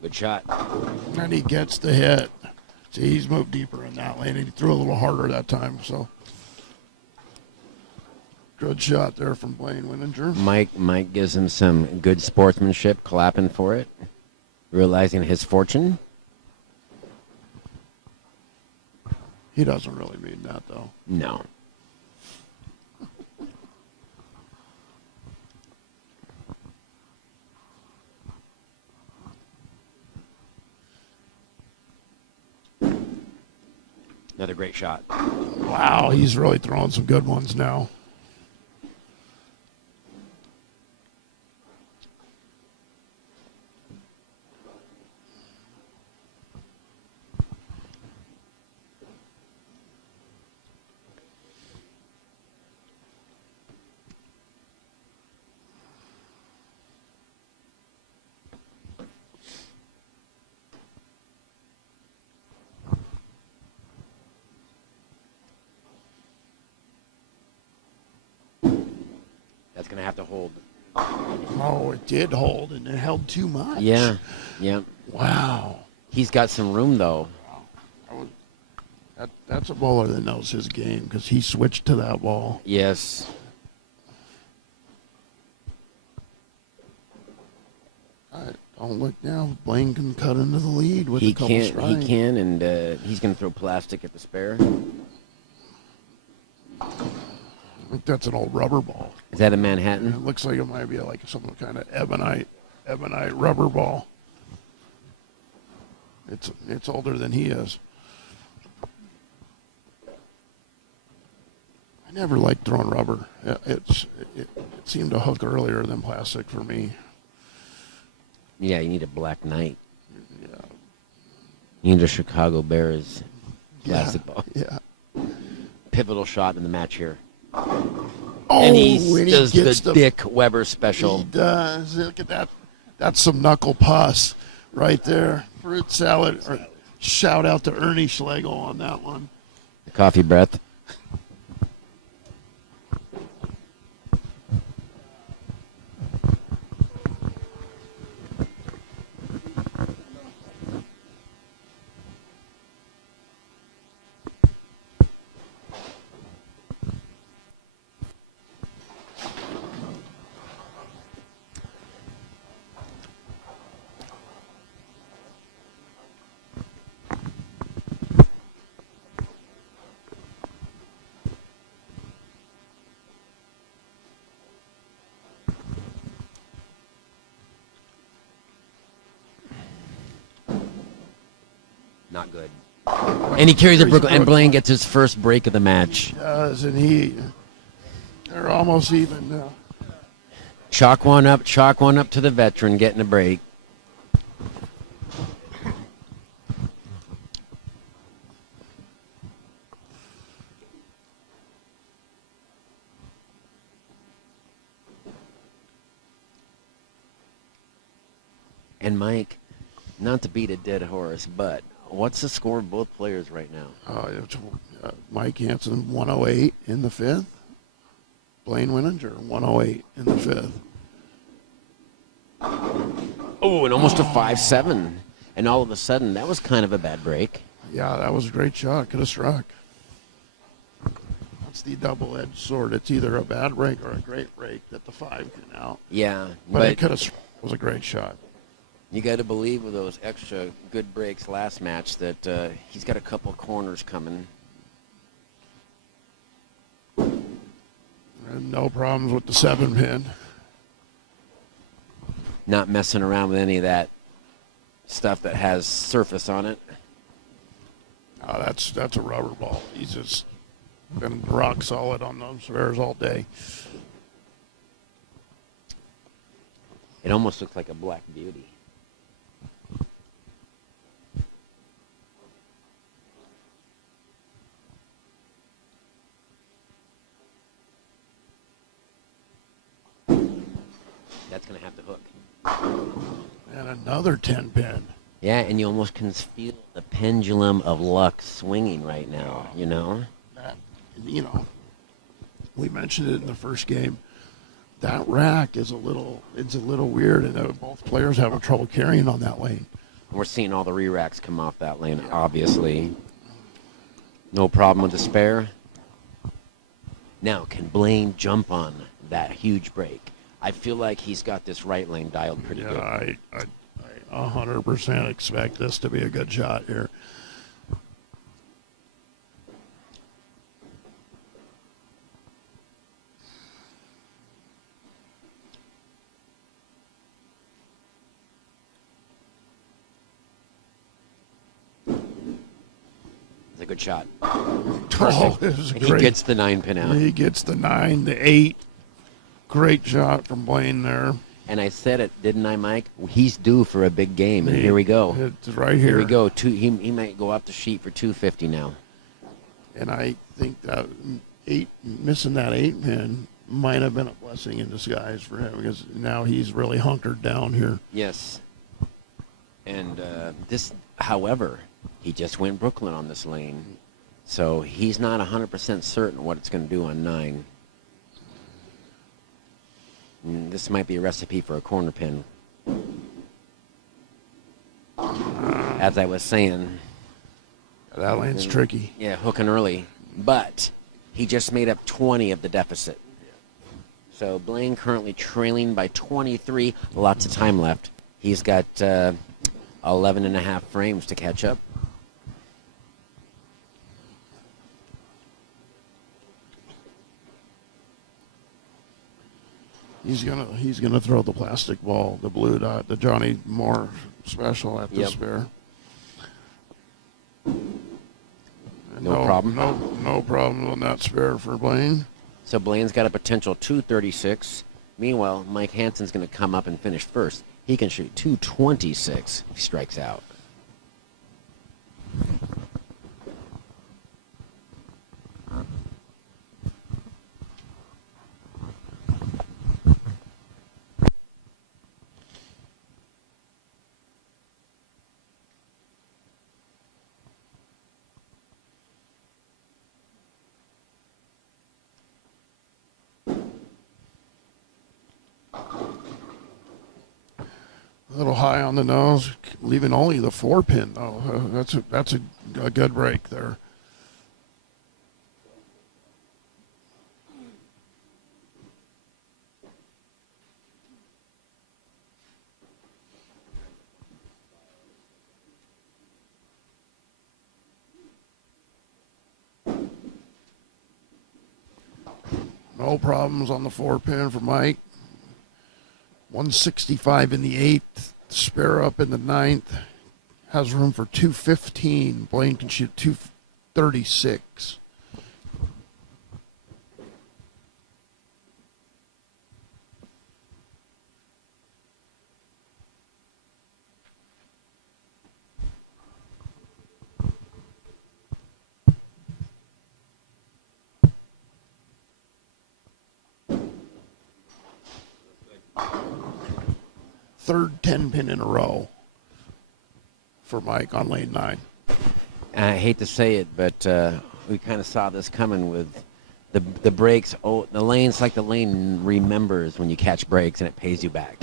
Good shot. And he gets the hit. See, he's moved deeper in that lane, and he threw a little harder that time. So, good shot there from Blaine Winninger. Mike gives him some good sportsmanship, clapping for it, realizing his fortune. He doesn't really mean that, though. No. Another great shot. Wow, he's really throwing some good ones now. That's going to have to hold. Oh, it did hold, and it held too much. Yeah. Wow. He's got some room, though. That's a bowler that knows his game because he switched to that ball. Yes. Don't look now. Blaine can cut into the lead with He a couple can, strikes. he can, and he's going to throw plastic at the spare. I think that's an old rubber ball. Is that a It Manhattan? looks like it might be like some kind of ebonite rubber ball. It's older than he is. I never liked throwing rubber. It seemed to hook earlier than plastic for me. Yeah, you need a Black Knight. Yeah. You need a Chicago Bears plastic ball. Yeah. Pivotal shot in the match here. Oh, And he and does gets the Dick Weber He special. does. Look at that. That's some knuckle pus right there. Fruit salad. Shout out to Ernie Schlegel on that one. The coffee breath. not good. And he carries a Brooklyn, and Blaine gets his first break of the match. Does, and they're almost even now. Chalk one up to the veteran, getting a break. And Mike, not to beat a dead horse, but what's the score of both players right now? It's, Mike Hansen 108 in the fifth. Blaine Winninger 108 in the fifth. Oh, and almost a 5-7. And all of a sudden, that was kind of a bad break. Yeah, that was a great shot. Could have struck. That's the double-edged sword. It's either a bad break or a great break that the 5 can out. Yeah, But it could have. It was a great shot. you got to believe with those extra good breaks last match that he's got a couple corners coming. And no problems with the 7-pin. Not messing around with any of that stuff that has surface on it. Oh, that's a rubber ball. He's just been rock solid on those spares all day. It almost looks like a Black Beauty. That's going to have to hook. And another 10-pin. Yeah, and you almost can feel the pendulum of luck swinging right now, you know? That, we mentioned it in the first game. That rack is a little weird, and both players having trouble carrying on that lane. We're seeing all the re-racks come off that lane, obviously. No problem with the spare. Now, can Blaine jump on that huge break? I feel like he's got this right lane dialed pretty good. I 100% expect this to be a good shot here. It's a good shot. Oh, it was He great. gets the 9-pin out. He gets the 9, the 8. Great shot from Blaine there. And I said it, didn't I, Mike? He's due for a big game, and here we go. It's right here. Here we go. He might go off the sheet for 250 now. And I think that missing that 8-pin might have been a blessing in disguise for him, because now he's really hunkered down here. Yes. And however, he just went Brooklyn on this lane. So he's not 100% certain what it's going to do on 9. This might be a recipe for a corner pin. As I was saying. That lane's tricky. Yeah, hooking early. But he just made up 20 of the deficit. So Blaine currently trailing by 23. Lots of time left. He's got 11 and a half frames to catch up. He's gonna throw the plastic ball, the blue dot, the Johnny Moore special at the Yep. spare. No problem. No problem on that spare for Blaine. So Blaine's got a potential 236. Meanwhile, Mike Hansen's going to come up and finish first. He can shoot 226 if he strikes out. A little high on the nose, leaving only the 4-pin though. That's a good break there. No problems on the 4-pin for Mike. 165 in the 8th, spare up in the 9th. has room for 215. Blaine can shoot 236. Third 10-pin in a row for Mike on lane 9. I hate to say it, but we kind of saw this coming with the breaks. Oh, the lane's like the lane remembers when you catch breaks and it pays you back.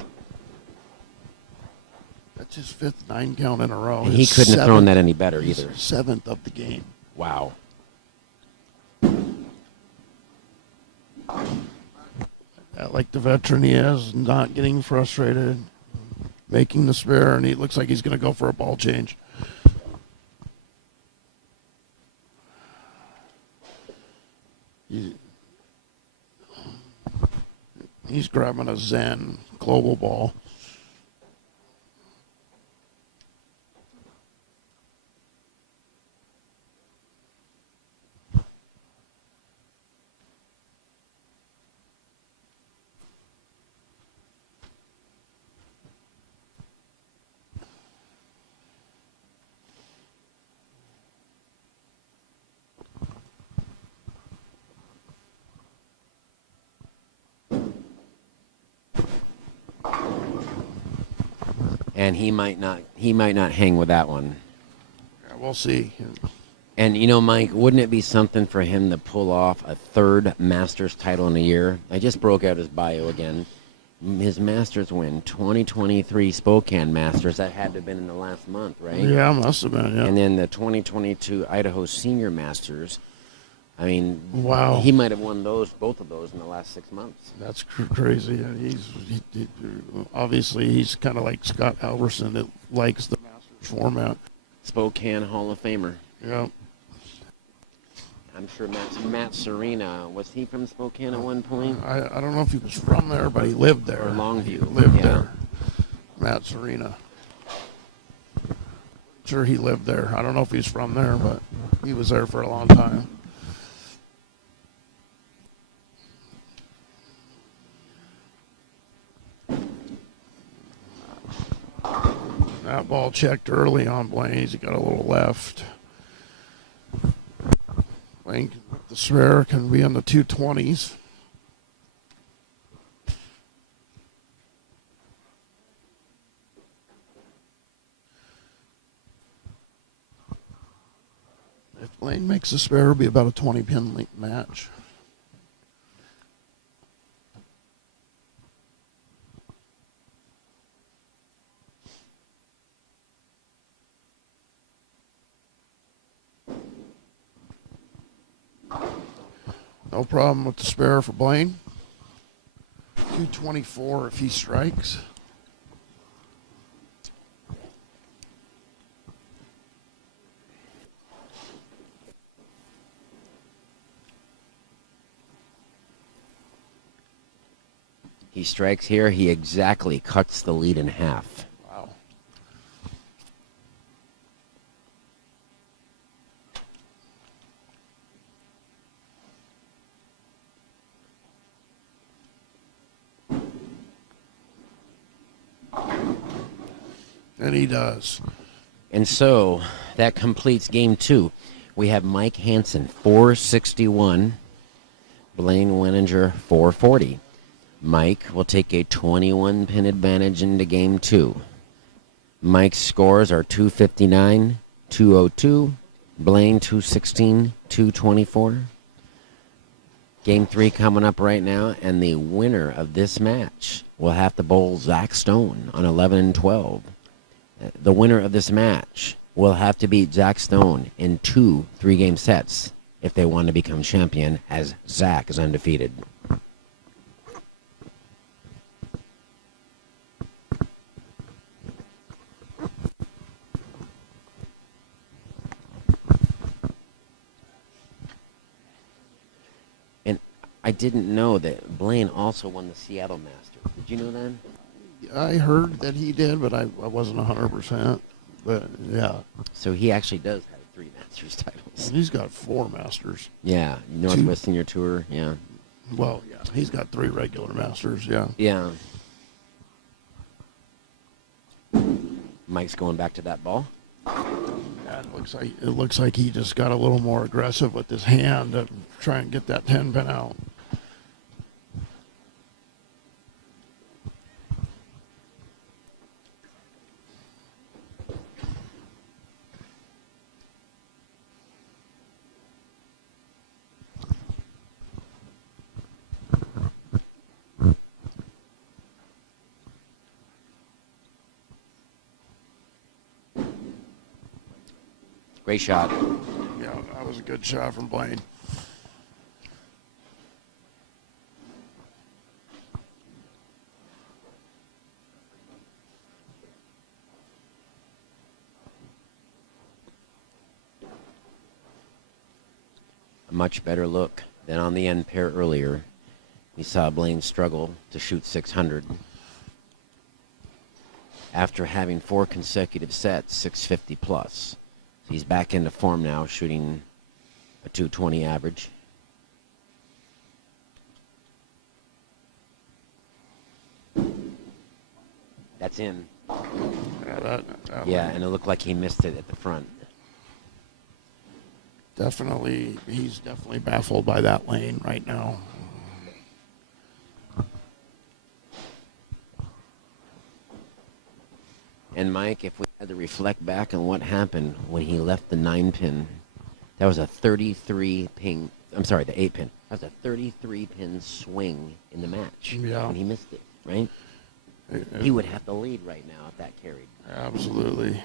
That's his 5th 9-count in a row. And he His couldn't have thrown 7th that any better either. 7th of the game. Wow. Like the veteran he is, not getting frustrated, making the spare, and he looks like he's going to go for a ball change. He's grabbing a Zen global ball. And he might not hang with that one. Yeah, we'll see. And you know, Mike, wouldn't it be something for him to pull off a 3rd Masters title in a year? I just broke out his bio again. His Masters win, 2023 Spokane Masters. That had to have been in the last month, right? Yeah, must have been, yeah. And then the 2022 Idaho Senior Masters. I mean, Wow. he might have won both of those in the last 6 months. That's crazy. Yeah, obviously he's kind of like Scott Halverson that likes the Masters format. Spokane Hall of Famer. Yeah. I'm sure Matt Serena, was he from Spokane at one point? I don't know if he was from there, but he lived there. Or Longview. He lived Yeah. there. Matt Serena. Sure, he lived there. I don't know if he's from there, but he was there for a long time. That ball checked early on Blaine. He's got a little left. Blaine, the spare can be in the 220s. If Blaine makes a spare, it'll be about a 20-pin match. No problem with the spare for Blaine. 224 if he strikes. He strikes here. He exactly cuts the lead in half. Wow. And he does. And so that completes game 2. We have Mike Hansen, 461. Blaine Weninger, 440. Mike will take a 21-pin advantage into game 2. Mike's scores are 259, 202. Blaine, 216, 224. Game 3 coming up right now, and the winner of this match will have to bowl Zach Stone on 11 and 12. The winner of this match will have to beat Zach Stone in 2 3-game sets if they want to become champion, as Zach is undefeated. And I didn't know that Blaine also won the Seattle Masters. Did you know that? I heard that he did, but I wasn't 100%. But yeah, So he actually does have 3 Masters titles. he's got 4 Masters. Yeah, Northwest Senior Tour. Yeah, Well, yeah, he's got 3 regular Masters. Yeah. yeah. Mike's going back to that ball. Yeah, it looks like he just got a little more aggressive with his hand to try and get that 10 pin out. Great shot. Yeah, that was a good shot from Blaine. A much better look than on the end pair earlier. We saw Blaine struggle to shoot 600. After having 4 consecutive sets, 650 plus. He's back into form now, shooting a 220 average. That's in. Yeah, that Yeah, and it looked like he missed it at the front. he's definitely baffled by that lane right now. And Mike, if we had to reflect back on what happened when he left the 9-pin, that was a 33-pin. I'm sorry, the 8-pin. That was a 33-pin swing in the match. Yeah. When he missed it, right? He would have the lead right now if that carried. Absolutely.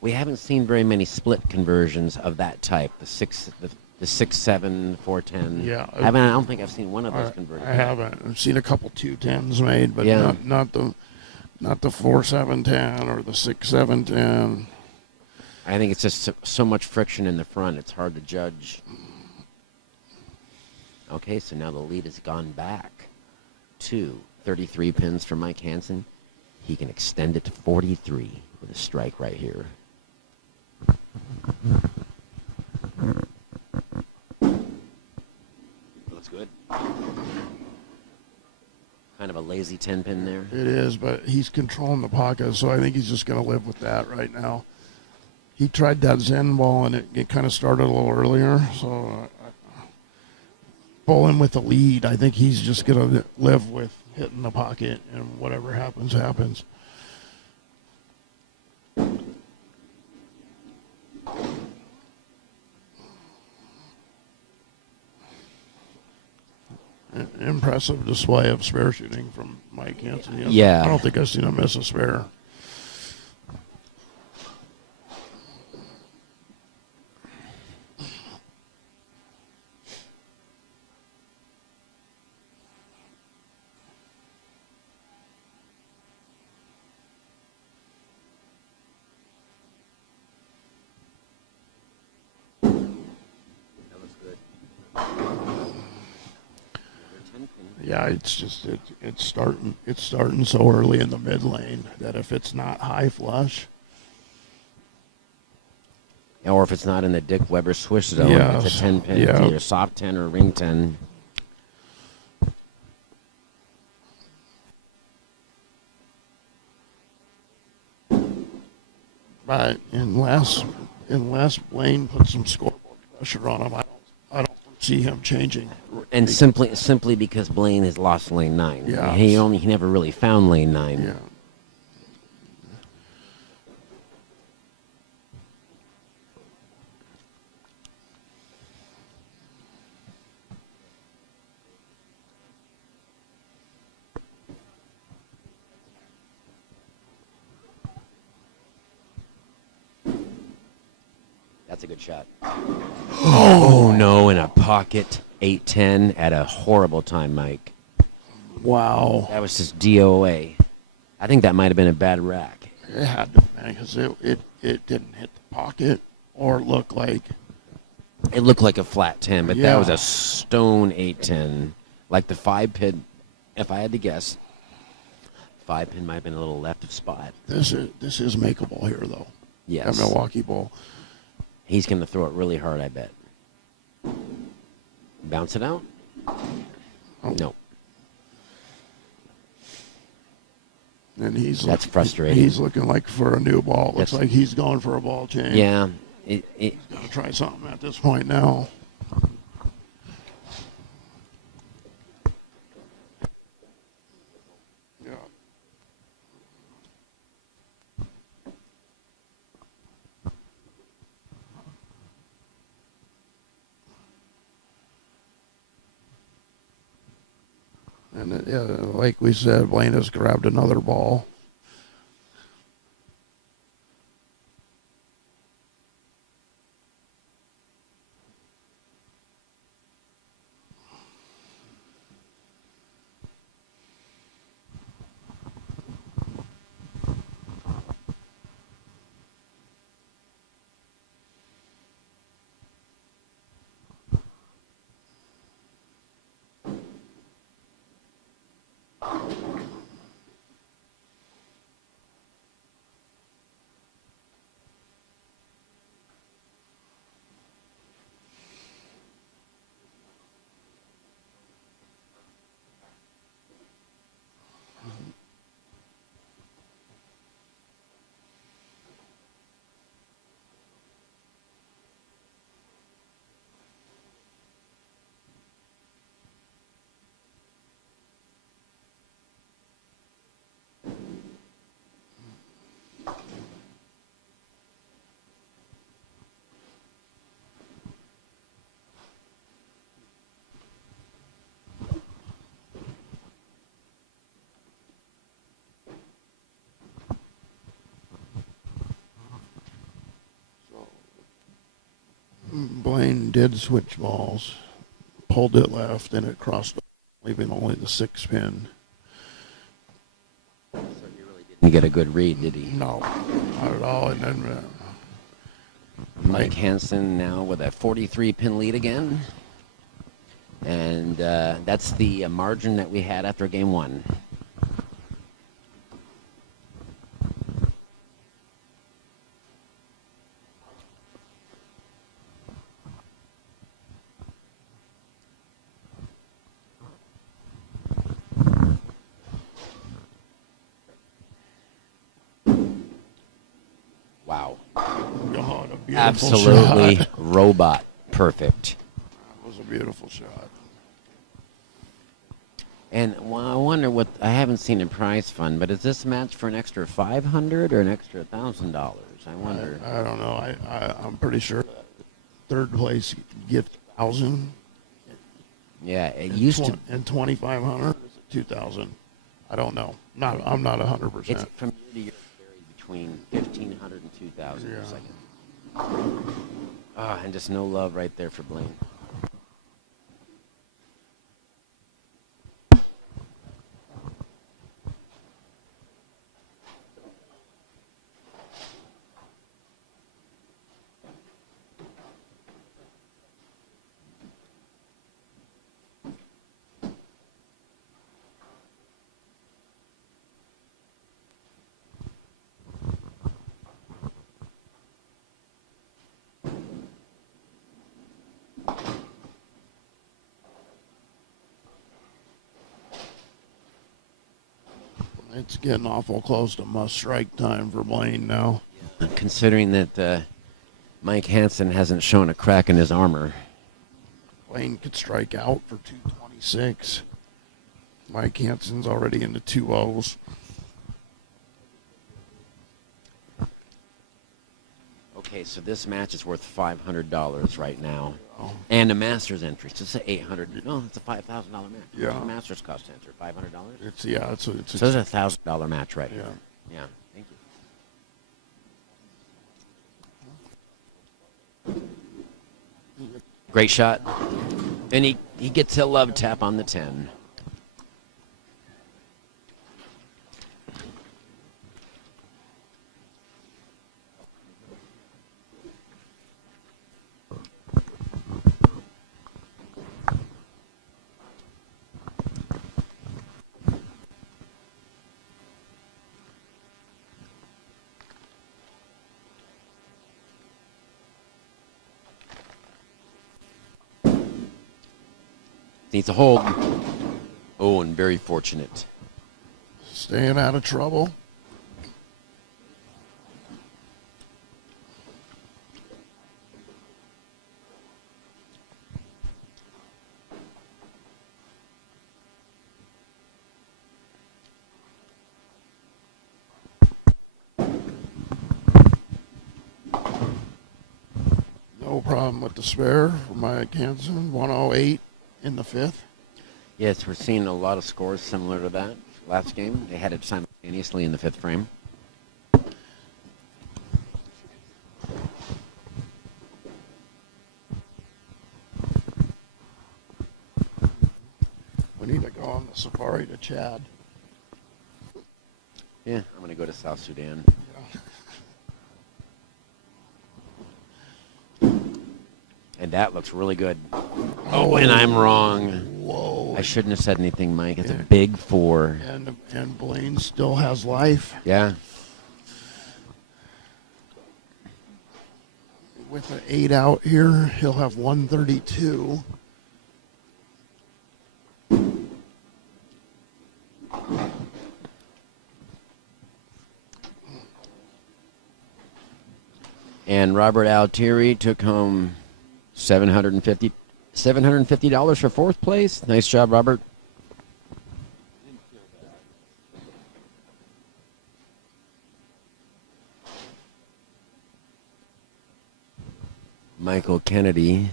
We haven't seen very many split conversions of that type. The 6-7, 4-10. Yeah. I don't think I've seen one of those converted. I haven't. I've seen a couple 210s made, but Yeah. not the 4-7-10 or the 6-7-10. I think it's just so much friction in the front, it's hard to judge. Okay, so now the lead has gone back to 33 pins for Mike Hansen. He can extend it to 43 with a strike right here. Looks good. Kind of a lazy 10 pin there. It is, but he's controlling the pocket, so I think he's just going to live with that right now. He tried that Zen ball, and it kind of started a little earlier, so bowling with the lead, I think he's just going to live with hitting the pocket, and whatever happens, happens. Impressive display of spare shooting from Mike Hansen. Yeah. I don't think I've seen him miss a spare. That looks good. Another 10 pin. Yeah, it's just it's starting so early in the mid lane that if it's not high flush, Or if it's not in the Dick Weber swish zone, Yes. it's a 10 pin. Yeah. It's either soft 10 or ring 10. but unless Blaine puts some scoreboard pressure on him, I don't see him changing. And simply because Blaine has lost lane 9. Yeah. He never really found lane 9. Yeah. That's a good shot. Oh no, in a pocket 8-10 at a horrible time, Mike. Wow. That was just DOA. I think that might have been a bad rack. It had to, man, because it didn't hit the pocket or look like. It looked like a flat 10, but that Yeah. was a stone 8-10. Like the 5 pin, if I had to guess, 5 pin might have been a little left of spot. This is makeable here though. Yes. That Milwaukee ball. He's going to throw it really hard, I bet. Bounce it out? Oh. No. And That's frustrating. He's looking like for a new ball. Looks That's- like he's going for a ball change. Yeah. Gotta try something at this point now. Yeah. And like we said, Blaine has grabbed another ball. Blaine did switch balls, pulled it left, and it crossed, leaving only the 6 pin. Didn't get a good read, did he? No, not at all. And then Mike Hansen now with a 43 pin lead again. And that's the margin that we had after game 1. Wow. oh, a beautiful Absolutely shot. robot perfect. That was a beautiful shot. And I wonder what I haven't seen in prize fund, but is this match for an extra $500 or an extra $1,000? I wonder. I don't know. I'm pretty sure that third place gets 1,000. Yeah, it used to. And 2,500 is it 2,000? I don't know. I'm not 100%. It's from year to year it varies between 1,500 and 2,000 per Yeah. second. Ah, and just no love right there for Blaine. It's getting awful close to must strike time for Blaine now. Considering that Mike Hansen hasn't shown a crack in his armor. Blaine could strike out for 226. Mike Hansen's already into 2-0s. Okay, so this match is worth $500 right now. Oh. And a Masters entry. So it's an $800. No, it's a $5,000 match. Yeah. What's a Masters cost to enter? $500? It's it's So it's a $1,000 match right Yeah. here. Yeah. Thank you. Great shot. And he gets a love tap on the 10. Needs a hold. Oh, and very fortunate. Staying out of trouble. No problem with the spare for Mike Hansen. 108 in the fifth. Yes, we're seeing a lot of scores similar to that. Last game, they had it simultaneously in the fifth frame. We need to go on the safari to Chad. Yeah, I'm going to go to South Sudan. And that looks really good. Oh, and I'm wrong. Whoa. I shouldn't have said anything, Mike. It's a Yeah. big 4. And Blaine still has life. Yeah. With an 8 out here, he'll have 132. And Robert Altieri took home $750 for fourth place. Nice job, Robert. Michael Kennedy,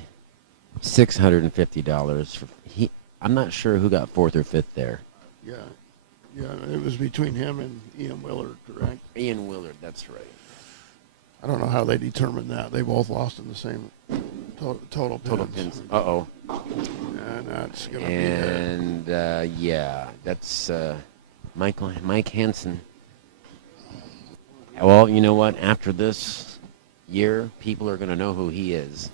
$650 for I'm not sure who got fourth or fifth there. Yeah. Yeah, it was between him and Ian Willard, correct? Ian Willard, that's right. I don't know how they determined that. They both lost in the same total pins. Total pins. Uh-oh. And that's going to And yeah, that's Mike Hansen. Well, you know what? After this year, people are going to know who he is.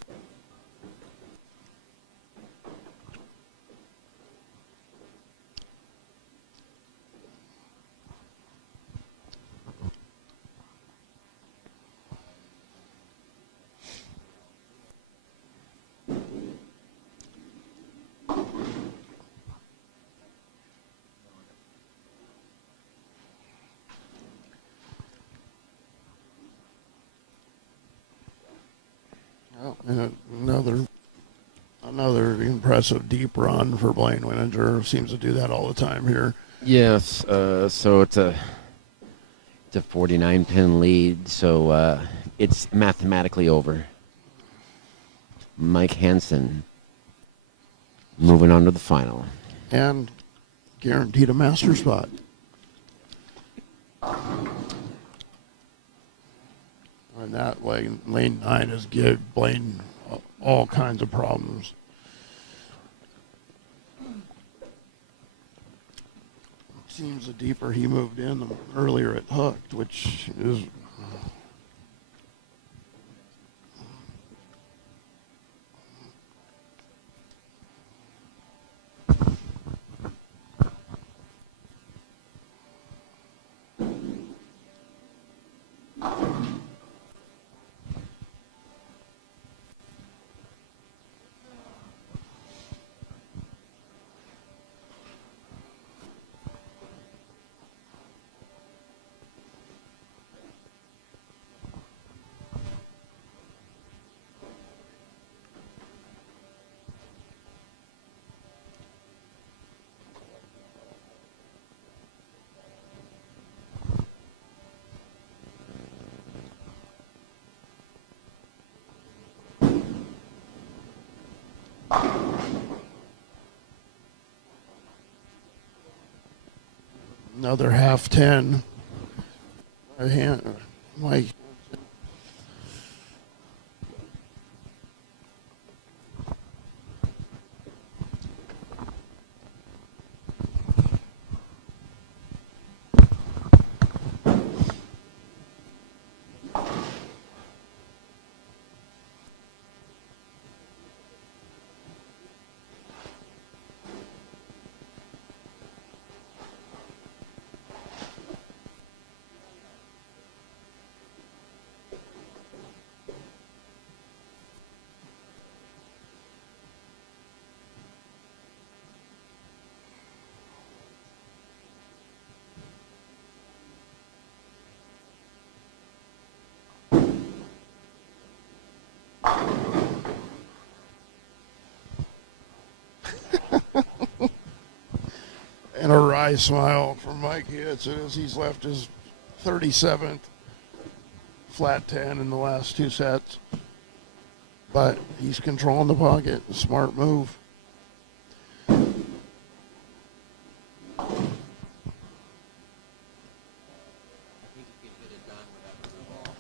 be another impressive deep run for Blaine Wininger. Seems to do that all the time here. Yes. So it's a 49 pin lead. So it's mathematically over. Mike Hansen moving on to the final. And guaranteed a master spot. And that lane 9 has given Blaine all kinds of problems. Seems the deeper he moved in, the earlier it hooked, which is another half 10. Mike. wry smile from Mike Hansen as he's left his 37th flat 10 in the last 2 sets. But he's controlling the pocket. Smart move.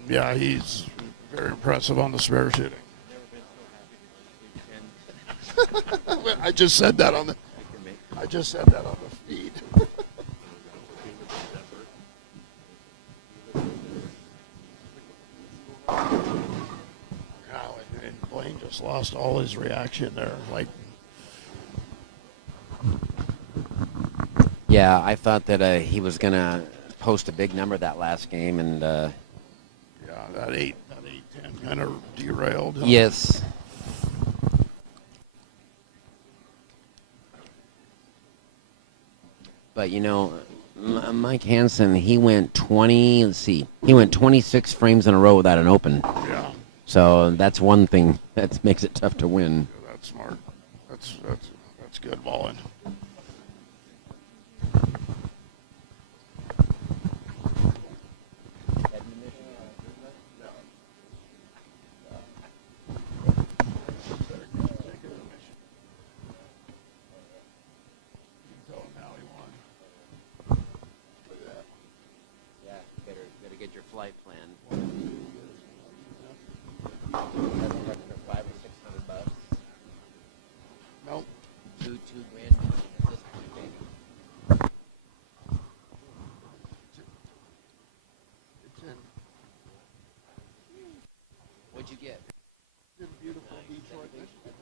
Yeah, he's very impressive on the spare shooting. I just said that on the feed. Wow, and Blaine just lost all his reaction there. Like, Yeah, I thought that he was going to post a big number that last game, and yeah, that 8-10 kind of derailed him. yes. But Mike Hansen, he went 20. Let's see, he went 26 frames in a row without an open. Yeah, So that's one thing that makes it tough to win. that's smart. That's good balling. Yeah, better get your flight plan. Extra $500 or $600. Nope. $2 grand minimum at this point, baby. It's in What'd you get? beautiful Detroit, Michigan.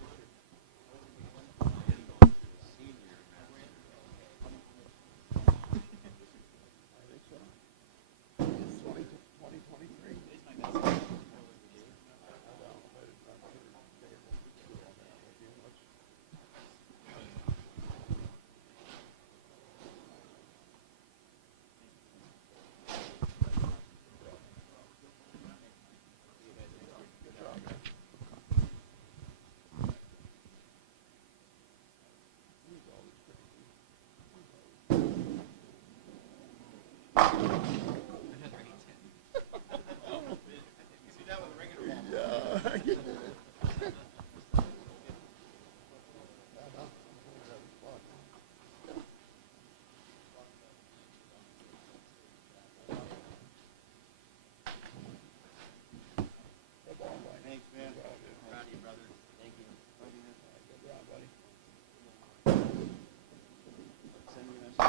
I think so. 2023. Thanks, man. Proud of you, brother. Thank you. Send me a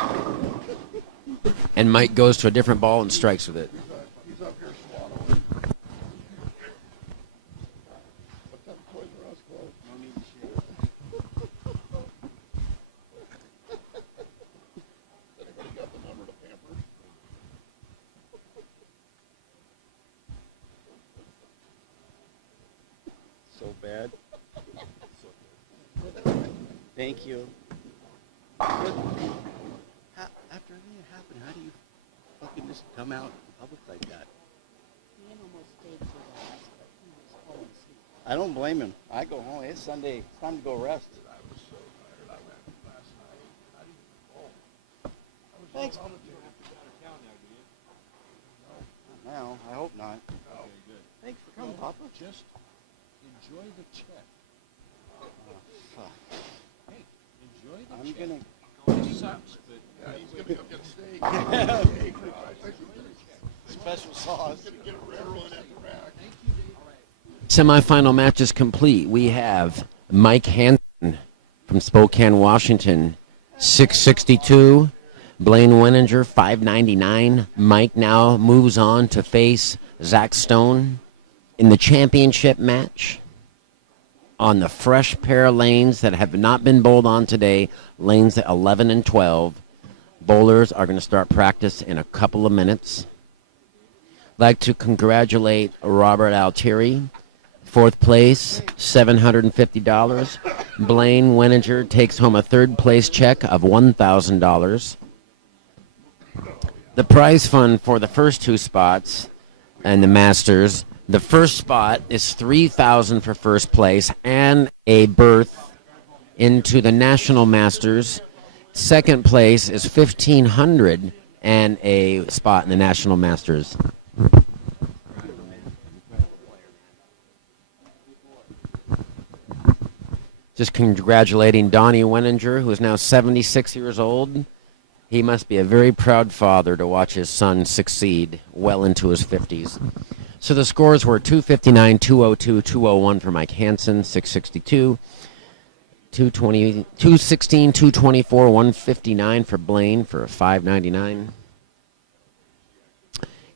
message. And Mike goes to a different ball and strikes with it. He's up here swaddling. What time Toys R Us closed? No need to share. Anybody got the number to Pampers? So bad. Thank you. After everything that happened, how do you fucking just come out in public like that? Man almost stayed till the last, but he was falling asleep. I don't blame him. I go home. It's Sunday. It's time to go rest. I was so tired. I went last night. I didn't even home. I was Thanks. so bummed. Not now. I hope not. No. Thanks for coming, Papa. Just enjoy the check. Oh, fuck. Hey, enjoy the I'm check. gonna. It sucks, but Yeah, he's gonna go get a steak. Special sauce. Get a rare one at the rack. Semifinal match is complete. We have Mike Hansen from Spokane, Washington, 662. Blaine Weninger, 599. Mike now moves on to face Zach Stone in the championship match on the fresh pair of lanes that have not been bowled on today, lanes 11 and 12. Bowlers are going to start practice in a couple of minutes. I'd like to congratulate Robert Altieri, fourth place, $750. Blaine Weninger takes home a third place check of $1,000. The prize fund for the first two spots and the Masters, the first spot is $3,000 for first place and a berth into the National Masters Second place is 1,500 and a spot in the National Masters. Just congratulating Donnie Wenninger, who is now 76 years old. He must be a very proud father to watch his son succeed well into his 50s. So the scores were 259, 202, 201 for Mike Hansen, 662, 220, 216, 224, 159 for Blaine for a 599.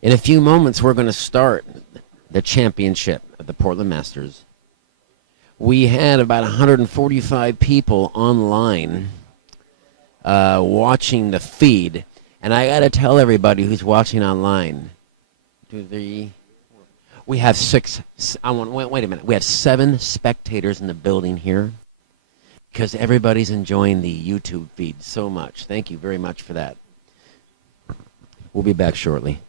In a few moments, we're going to start the championship of the Portland Masters. We had about 145 people online watching the feed. And I got to tell everybody who's watching online, we have wait a minute. We have 7 spectators in the building here because everybody's enjoying the YouTube feed so much. Thank you very much for that. We'll be back shortly.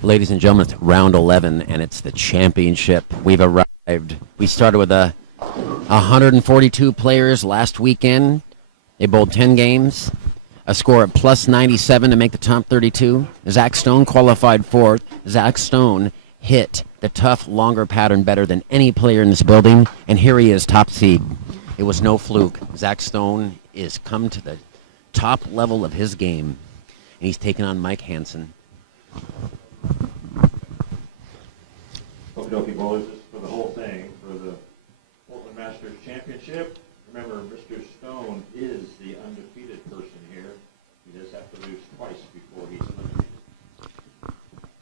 Ladies and gentlemen, it's round 11, and it's the championship. We've arrived. We started with 142 players last weekend. They bowled 10 games, a score of plus 97 to make the top 32. Zach Stone qualified fourth. Zach Stone hit the tough, longer pattern better than any player in this building, and here he is, top seed. It was no fluke. Zach Stone is come to the top level of his game, and he's taking on Mike Hansen. Okie dokie, boys, this is for the whole thing, for the Portland Masters Championship. Remember, Mr. Stone is the undefeated person here. He does have to lose twice before he's eliminated.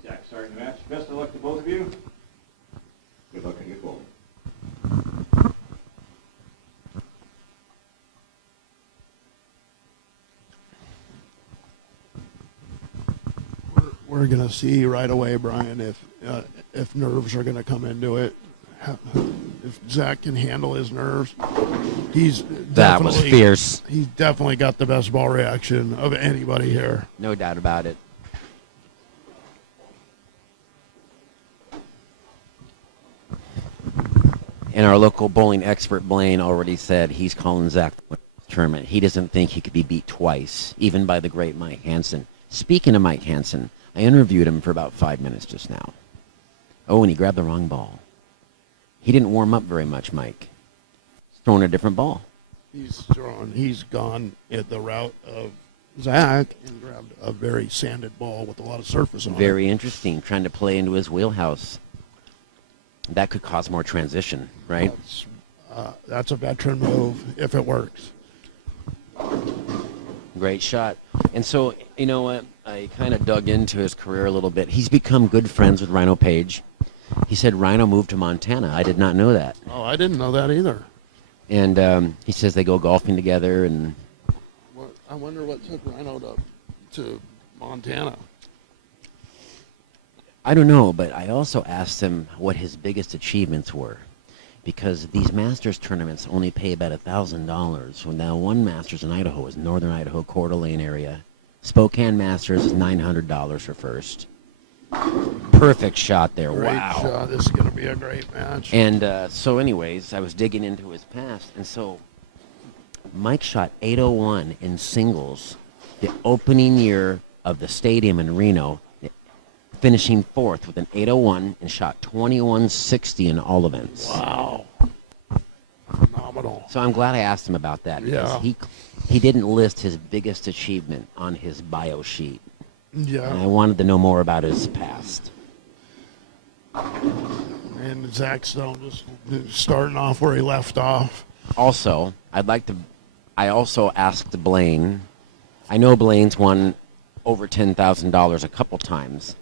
Zach starting the match. Best of luck to both of you. Good luck and good bowling. We're going to see right away, Brian, if nerves are going to come into it. If Zach can handle his nerves, That was fierce. He's definitely got the best ball reaction of anybody here. No doubt about it. And our local bowling expert, Blaine, already said he's calling Zach to win this tournament. He doesn't think he could be beat twice, even by the great Mike Hansen. Speaking of Mike Hansen, I interviewed him for about 5 minutes just now. Oh, and he grabbed the wrong ball. He didn't warm up very much, Mike. He's throwing a different ball. He's gone at the route of Zach and grabbed a very sanded ball with a lot of surface on it. Very interesting, trying to play into his wheelhouse. That could cause more transition, right? That's a veteran move if it works. Great shot. And so, you know what? I kind of dug into his career a little bit. He's become good friends with Rhino Page. He said Rhino moved to Montana. I did not know that. Oh, I didn't know that either. And he says they go golfing together. And I wonder what took Rhino to Montana. I don't know, but I also asked him what his biggest achievements were. Because these Masters tournaments only pay about $1,000. Well, now one Masters in Idaho is Northern Idaho, Coeur d'Alene area. Spokane Masters is $900 for first. Perfect shot there. Great Wow. shot. This is going to be a great match. And so anyways, I was digging into his past. And so Mike shot 801 in singles the opening year of the stadium in Reno, finishing fourth with an 801 and shot 2160 in all events. Wow. Phenomenal. So I'm glad I asked him about that because he didn't list his biggest achievement on his bio sheet. Yeah. And I wanted to know more about his past. And Zach Stone just starting off where he left off. Also, I also asked Blaine. I know Blaine's won over $10,000 a couple times.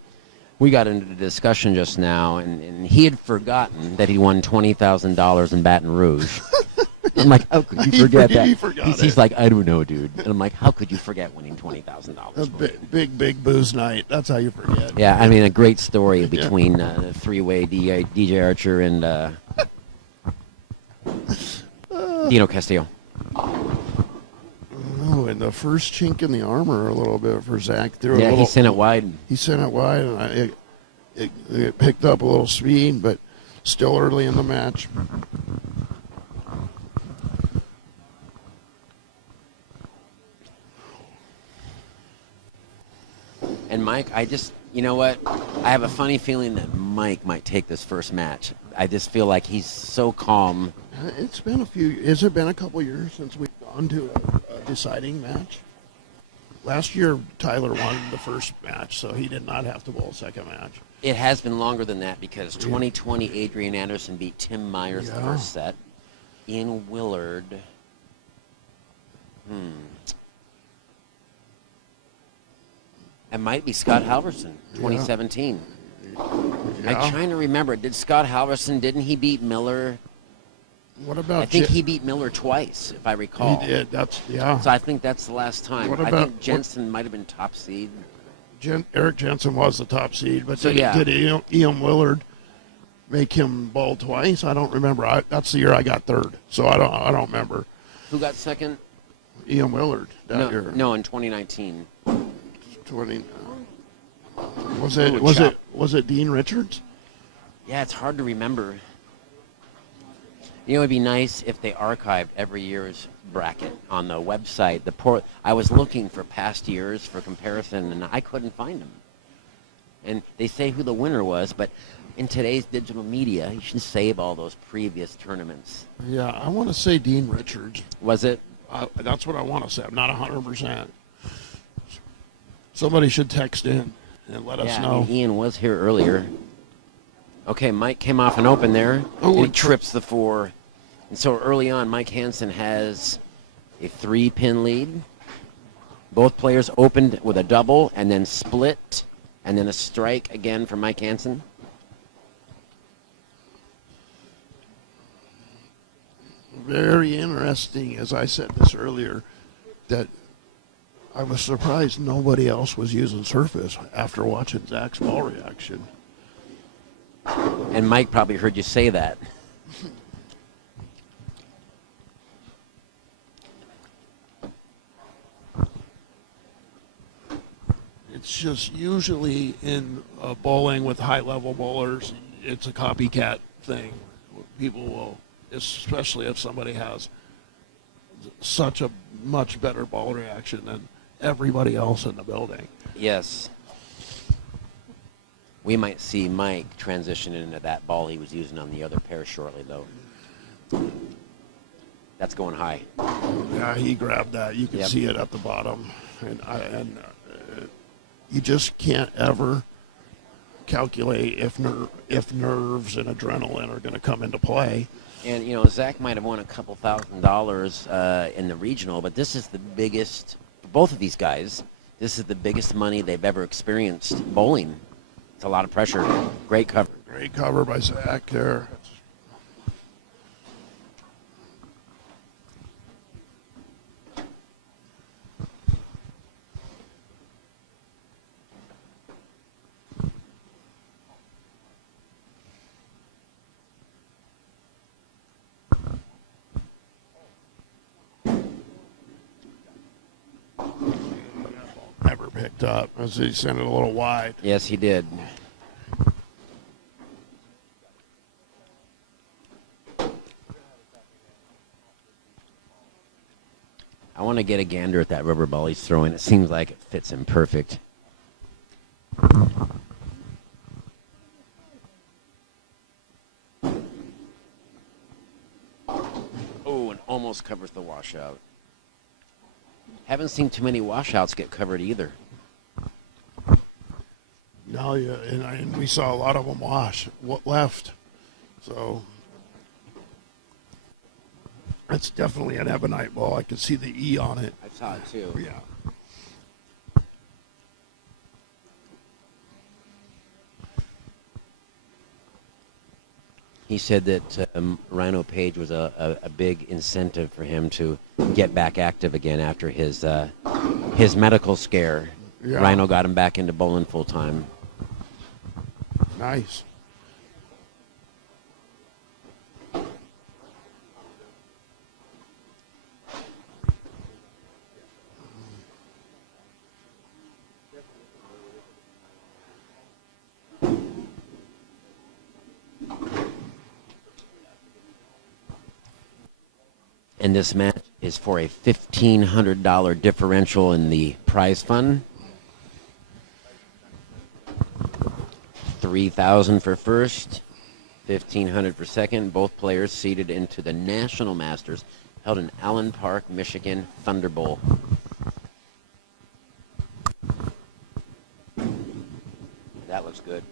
We got into the discussion just now, and he had forgotten that he won $20,000 in Baton Rouge. I'm like, how could you forget that? He forgot He's it. like, I don't know, dude. And I'm like, how could you forget winning $20,000? Big booze night. That's how you forget. Yeah, I mean, a great story between three-way DJ Archer and Dino Castillo. Oh, and the first chink in the armor a little bit for Zach. Yeah, he sent it wide. He sent it wide, and it picked up a little speed, but still early in the match. And Mike, you know what? I have a funny feeling that Mike might take this first match. I just feel like he's so calm. It's been has it been a couple years since we've gone to a deciding match? Last year, Tyler won the first match, so he did not have to bowl a second match. It has been longer than that because 2020 Adrian Anderson beat Tim Myers the first set. Ian Willard. It might be Scott Halverson, 2017. I'm trying to remember. Did Scott Halverson, didn't he beat Miller? What about I think he beat Miller twice, if I recall. He did. So I think that's the last time. What I about- think Jensen might have been top seed. Eric Jensen was the top seed, but So, did Ian Willard make him bowl twice? I don't remember. That's the year I got third, so I don't remember. Who got second? Ian Willard that year. No, in 2019. 20. Was it Ooh, was chop. it was it Dean Richards? Yeah, it's hard to remember. You know, it'd be nice if they archived every year's bracket on the website. I was looking for past years for comparison, and I couldn't find them. And they say who the winner was, but in today's digital media, you should save all those previous tournaments. Yeah, I want to say Dean Richards. Was it? That's what I want to say. I'm not 100%. Somebody should text in and let us Yeah, I know. mean, Ian was here earlier. Okay, Mike came off an open there. Oh, and he trips the 4. And so early on, Mike Hansen has a 3-pin lead. Both players opened with a double and then split, and then a strike again for Mike Hansen. Very interesting, as I said this earlier, that I was surprised nobody else was using Surface after watching Zach's ball reaction. And Mike probably heard you say that. It's just usually in bowling with high-level bowlers, it's a copycat thing. People will, especially if somebody has such a much better ball reaction than everybody else in the building. Yes. We might see Mike transition into that ball he was using on the other pair shortly, though. That's going high. Yeah, he grabbed that. You can Yep. see it at the bottom, and you just can't ever calculate if nerves and adrenaline are going to come into play. And, you know, Zach might have won a couple $1,000s in the regional, but this is the biggest, for both of these guys, this is the biggest money they've ever experienced bowling. It's a lot of pressure. Great cover. Great cover by Zach there. Never picked up as he sent it a little wide. Yes, he did. I want to get a gander at that rubber ball he's throwing. It seems like it fits him perfect. Oh, and almost covers the washout. Haven't seen too many washouts get covered either. No, yeah, and we saw a lot of them left. So it's definitely an ebonite ball. I could see the E on it. I saw it too. Yeah. He said that Rhino Page was a big incentive for him to get back active again after his medical scare. Yeah. Rhino got him back into bowling full time. Nice. And this match is for a $1,500 differential in the prize fund. $3,000 for first, $1,500 for second. Both players seeded into the National Masters held in Allen Park, Michigan, Thunder Bowl. That looks good.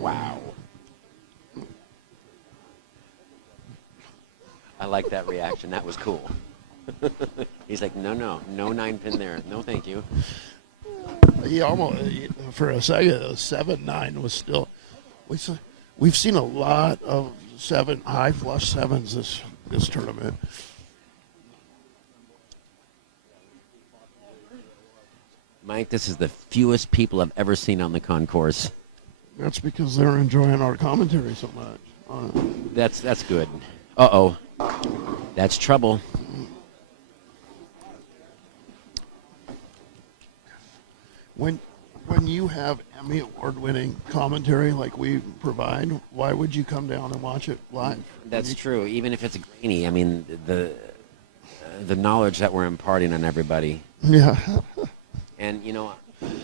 Wow. I like that reaction. That was cool. He's like, no 9-pin there. No, thank you. He almost, for a second, 7-9 was still. We've seen a lot of high flush sevens this tournament. Mike, this is the fewest people I've ever seen on the concourse. That's because they're enjoying our commentary so much. That's good. Uh-oh. That's trouble. When when you have Emmy award-winning commentary like we provide, why would you come down and watch it live? That's true. Even if it's grainy, I mean, the knowledge that we're imparting on everybody. Yeah. And,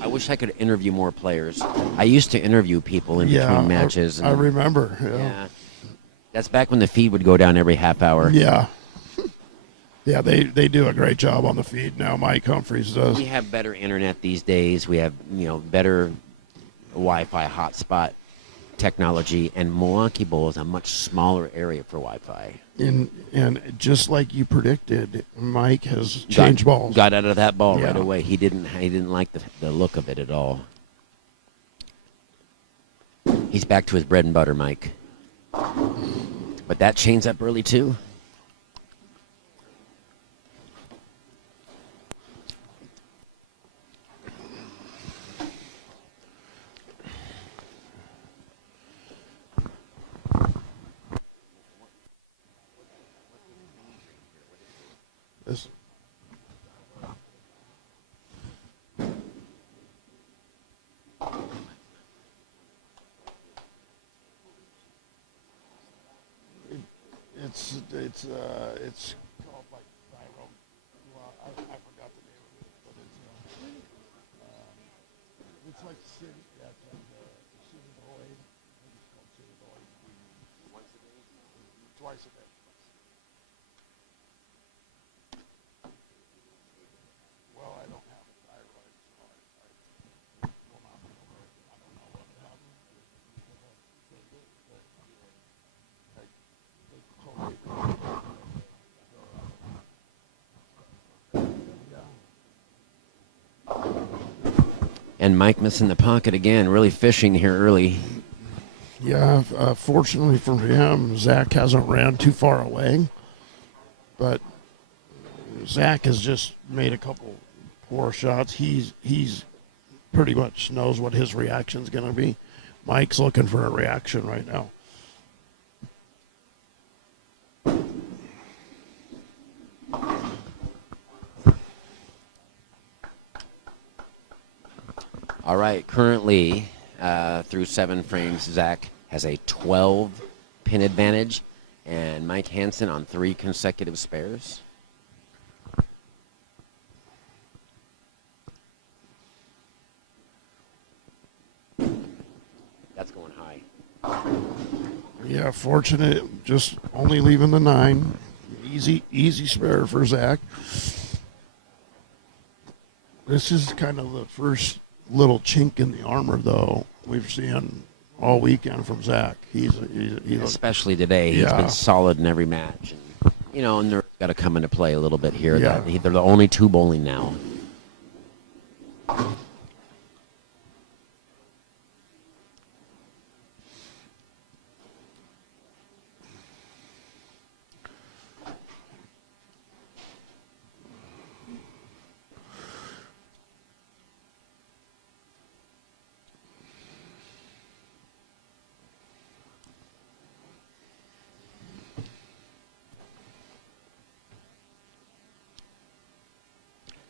I wish I could interview more players. I used to interview people in between matches. I remember. Yeah. That's back when the feed would go down every half hour. Yeah. Yeah, they do a great job on the feed now. Mike Humphreys does. We have better internet these days. We have, better Wi-Fi hotspot technology, and Milwaukee Bowl is a much smaller area for Wi-Fi. And just like you predicted, Mike has changed balls. Got out of that ball Yeah. right away. He didn't like the look of it at all. He's back to his bread and butter, Mike. But that chains up early too. This- It's called like thyro. I forgot the name of it, but it's like city. Yeah, it's like Citidoid. I think it's called Citidoid. Once a day. Twice a day. Well, I don't have a thyroid, so I will not be aware. I don't know what happened. And Mike missing the pocket again, really fishing here early. Yeah, fortunately for him, Zach hasn't ran too far away. But Zach has just made a couple poor shots. He's pretty much knows what his reaction's going to be. Mike's looking for a reaction right now. All right, currently through 7 frames, Zach has a 12-pin advantage, and Mike Hansen on 3 consecutive spares. That's going high. Yeah, fortunate, just only leaving the 9. Easy spare for Zach. This is kind of the first little chink in the armor, though, we've seen all weekend from Zach. He's Especially today. He's Yeah. been solid in every match. And they've got to come into play a little bit here. Yeah. They're the only 2 bowling now.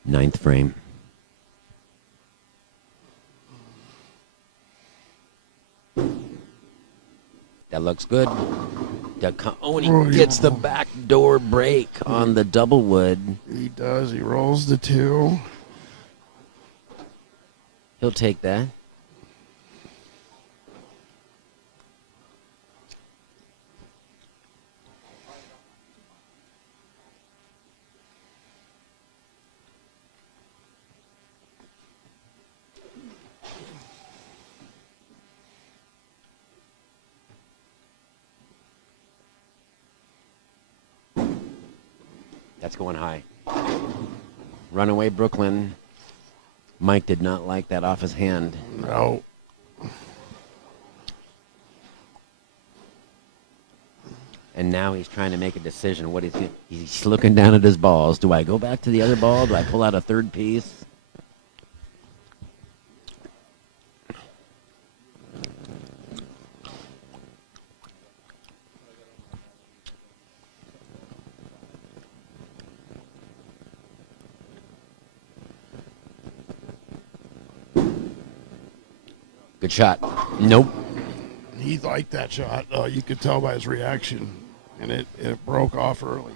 Ninth frame. That looks good. And he gets the backdoor break on the double wood. He does. He rolls the 2. He'll take that. That's going high. Runaway Brooklyn. Mike did not like that off his hand. No. And now he's trying to make a decision. What is he? He's looking down at his balls. Do I go back to the other ball? Do I pull out a third piece? Good shot. Nope. He liked that shot. You could tell by his reaction, and it broke off early.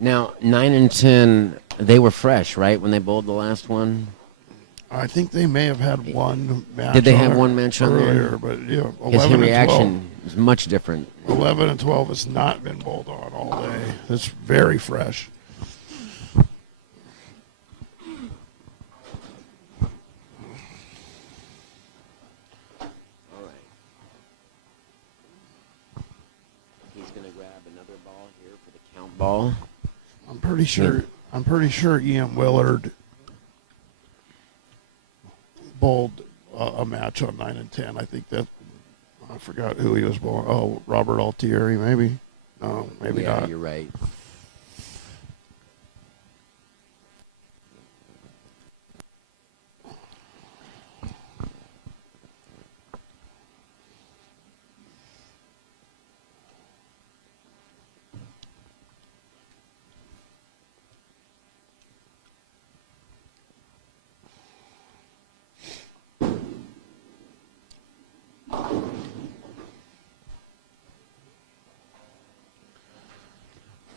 Now, 9 and 10, they were fresh, right, when they bowled the last one? I think they may have had one match. Did they on have there one match on there? earlier? But yeah, His 11 and 12. reaction is much different. 11 and 12 has not been bowled on all day. It's very fresh. All right. He's going to grab another ball here for the count ball. I'm pretty sure. I'm pretty sure Ian Willard bowled a match on 9 and 10. I think that I forgot who he was bowling. Oh, Robert Altieri, maybe. No, maybe Yeah, not. you're right.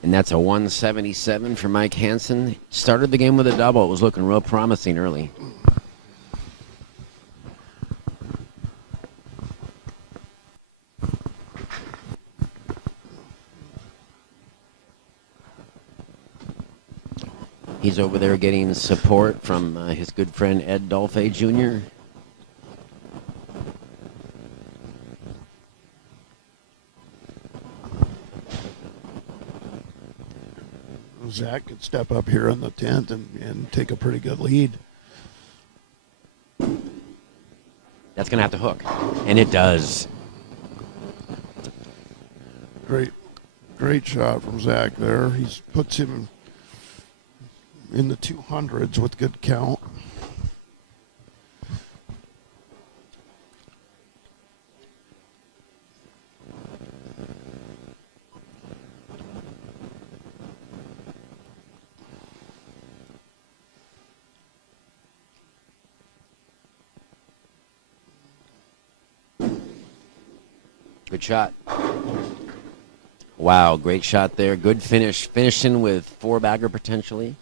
And that's a 177 for Mike Hansen. Started the game with a double. It was looking real promising early. He's over there getting support from his good friend Ed Dolphy Jr. Zach could step up here in the 10th and take a pretty good lead. That's going to have to hook. And it does. Great shot from Zach there. He puts him in the 200s with good count. Good shot. Wow, great shot there. Good finish. Finishing with 4-bagger potentially.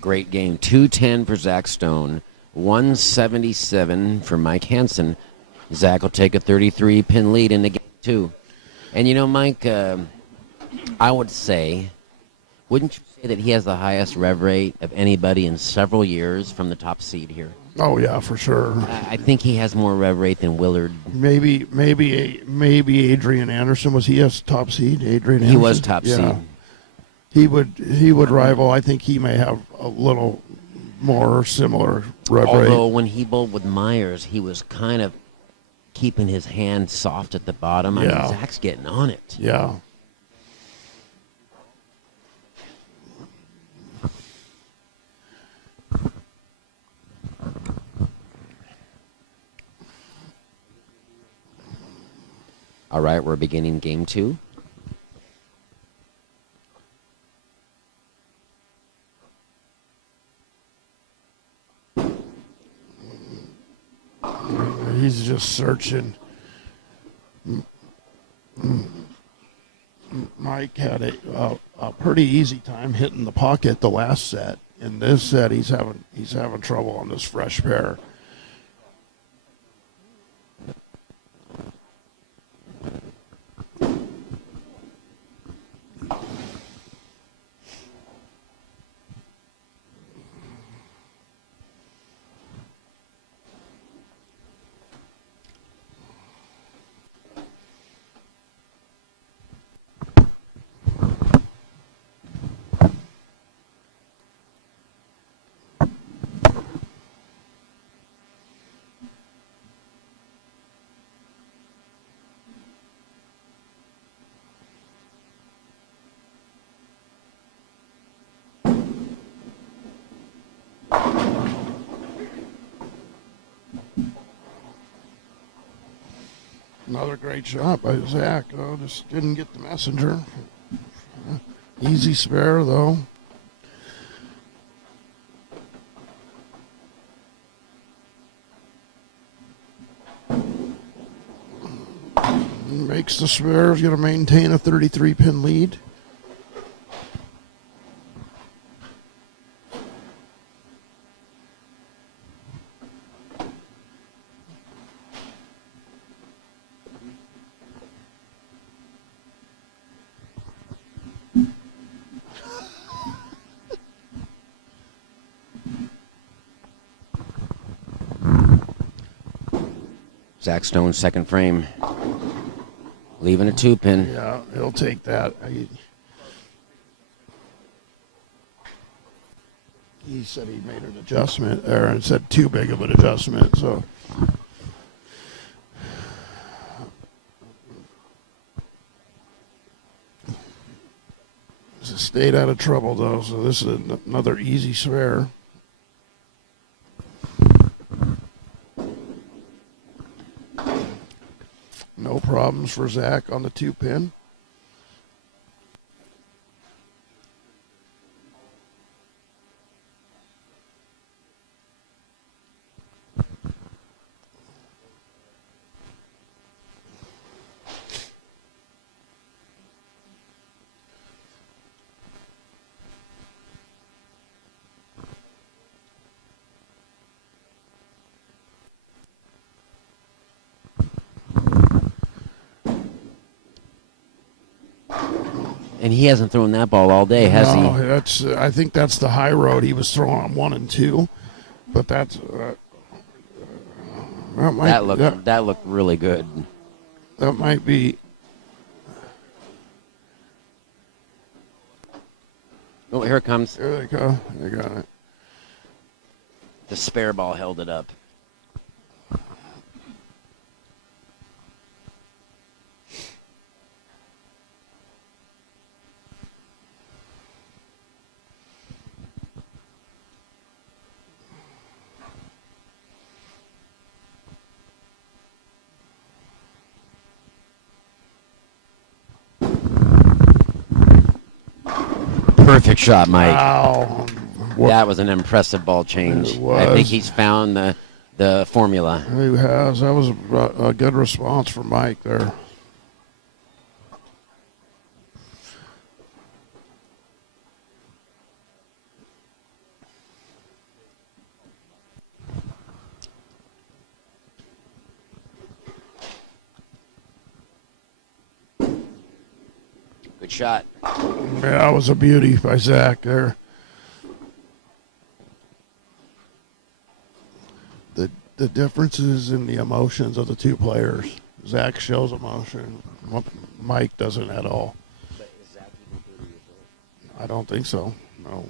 Great game. 210 for Zach Stone. 177 for Mike Hansen. Zach will take a 33-pin lead in the game, too. And, you know, Mike, I would say, wouldn't you say that he has the highest rev rate of anybody in several years from the top seed here? Oh yeah, for sure. I think he has more rev rate than Willard. Maybe Adrian Anderson, was he a top seed? Adrian Anderson? He was top seed. He would rival. I think he may have a little more similar rev Although rate. when he bowled with Myers, he was kind of keeping his hand soft at the bottom. I mean, Yeah. Zach's getting on it. Yeah. All right, we're beginning game 2. He's just searching. Mike had a pretty easy time hitting the pocket the last set. In this set, he's having trouble on this fresh pair. Another great shot by Zach. Oh, just didn't get the messenger. Easy spare, though. Makes the spare. He's going to maintain a 33-pin lead. Zach Stone's second frame. Leaving a 2-pin. Yeah, he'll take that. He said he made an adjustment there and said too big of an adjustment. So he's stayed out of trouble though. So this is another easy spare. No problems for Zach on the 2-pin. And he hasn't thrown that ball all day, has No, he? that's. I think that's the high road he was throwing on 1 and 2, but that's. That looked really good. That might be. Oh, here it comes. There they go. They got it. The spare ball held it up. Perfect shot, Mike. Wow. That was an impressive ball change. It was. I think he's found the formula. He has. That was a good response from Mike there. Good shot. Yeah, that was a beauty by Zach there. The differences in the emotions of the two players. Zach shows emotion. Mike doesn't at all. But is Zach even 30 years old? I don't think so. No.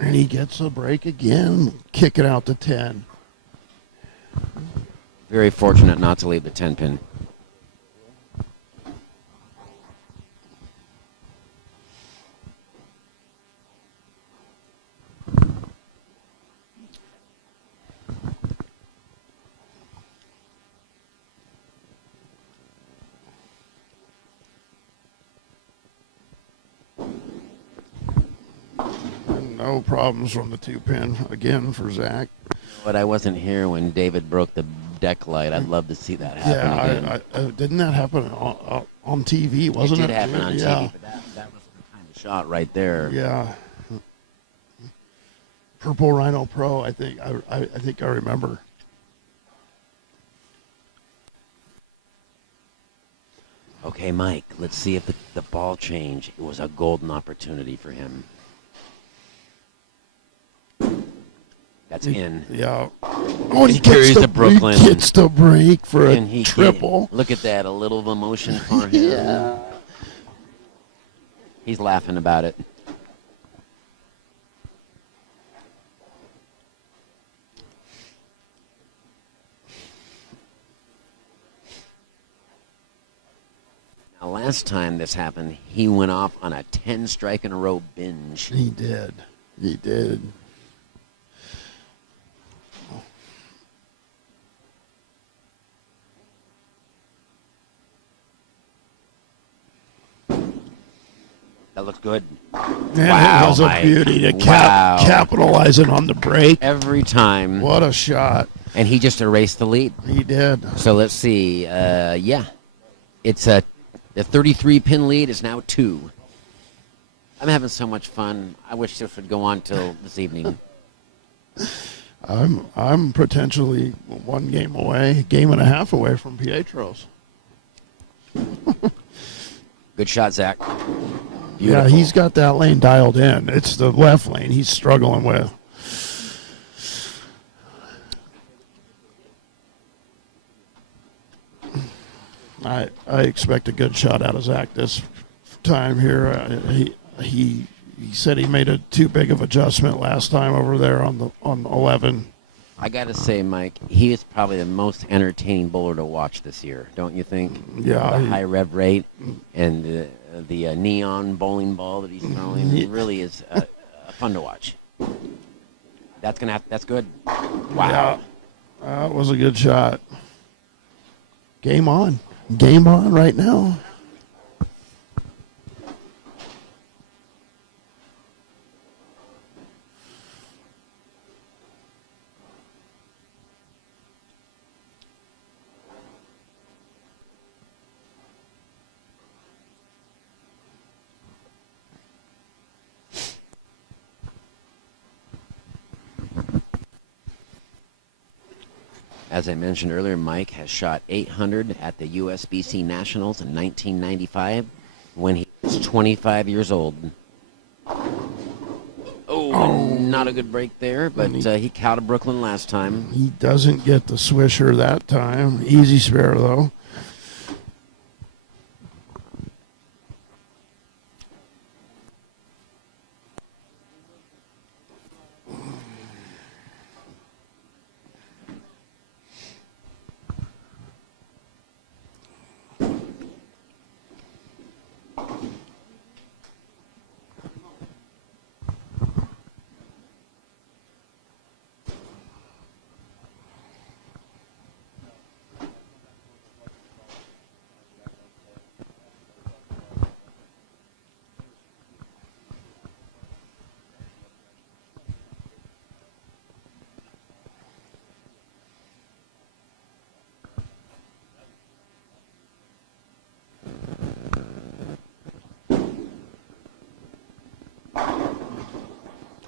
And he gets a break again, kick it out to 10. Very fortunate not to leave the 10-pin. No problems from the 2-pin again for Zach. But I wasn't here when David broke the deck light. I'd love to see that happen again. Didn't that happen on TV? Wasn't it? It did happen on Yeah. TV, but that was the kind of shot right there. Yeah. Purple Rhino Pro. I think I remember. Okay, Mike, let's see if the ball change. It was a golden opportunity for him. That's in. Yeah. Oh, He carries the Brooklyn. He gets the break for And a he triple. Look at that, a little of emotion for him. Yeah. He's laughing about it. last time this happened, he went off on a 10 strike in a row binge. He did. He did. That looks good. Man, Wow, it was a Mike. beauty to Wow. capitalizing on the break. Every time. What a shot. And he just erased the lead. He did. So let's see. Yeah. It's the 33 pin lead is now 2. I'm having so much fun. I wish this would go on till this evening. I'm potentially 1 game away, game and a half away from Pietro's. Good shot, Zach. Yeah, Beautiful. he's got that lane dialed in. It's the left lane he's struggling with. I expect a good shot out of Zach this time here. He said he made a too big of adjustment last time over there on 11. I got to say, Mike, he is probably the most entertaining bowler to watch this year, don't you think? Yeah, The he- high rev rate and the neon bowling ball that he's throwing it really is fun to watch. That's good. Wow. Yeah, that was a good shot. Game on. Game on right now. As I mentioned earlier, Mike has shot 800 at the USBC Nationals in 1995 when he was 25 years old. Oh, not a good break there, but he cowed Brooklyn last time. He doesn't get the swisher that time. Easy spare, though.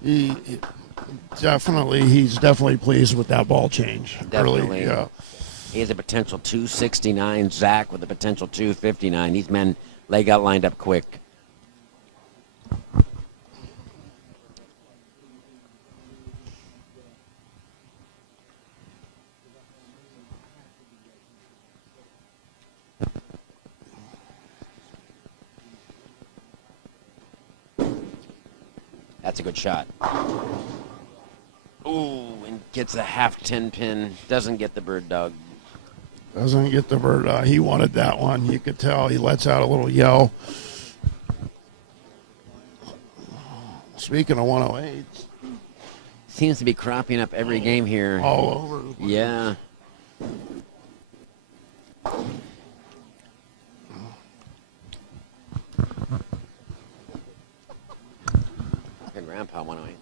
He's definitely pleased with that ball change. Definitely. Really, yeah. He has a potential 269. Zach with a potential 259. These men got lined up quick. That's a good shot. Ooh, and gets a half 10 pin. Doesn't get the bird dog. Doesn't get the bird. He wanted that one. You could tell he lets out a little yell. Speaking of 108s, Seems to be cropping up every game here. all over. the place. Yeah. Your grandpa went away.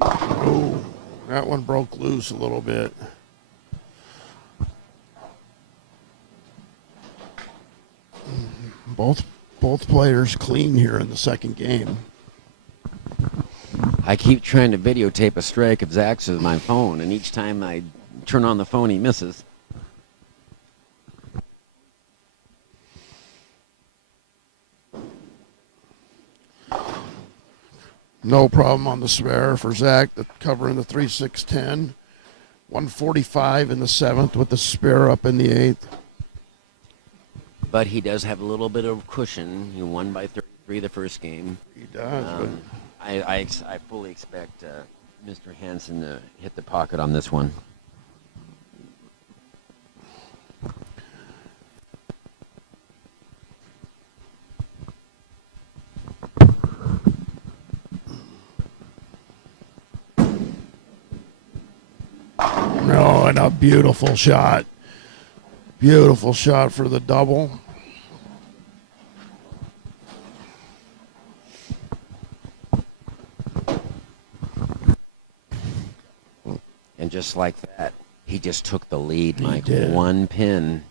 Oh, that one broke loose a little bit. Both players clean here in the second game. I keep trying to videotape a strike of Zach's with my phone, and each time I turn on the phone, he misses. No problem on the spare for Zach. The cover in the 3-6-10. 145 in the 7th with the spare up in the 8th. But he does have a little bit of cushion. He won by 33 the first game. He does. but I fully expect Mr. Hansen to hit the pocket on this one. No, and a beautiful shot. Beautiful shot for the double. And just like that, he just took the lead, He Mike. did. One pin.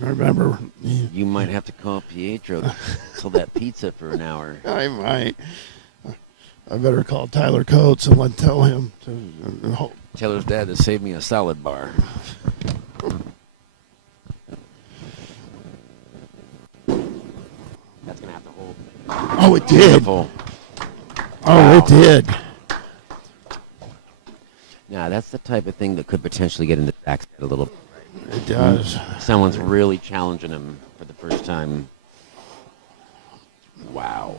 I remember, You might have to call Pietro till that pizza for an hour. I might. I better call Tyler Coates and tell him to. Taylor's dad to save me a salad bar. That's gonna have to hold. Oh, it did. Beautiful. Oh, it did. Now that's the type of thing that could potentially get into Zach's head a little. It does. Someone's really challenging him for the first time. Wow.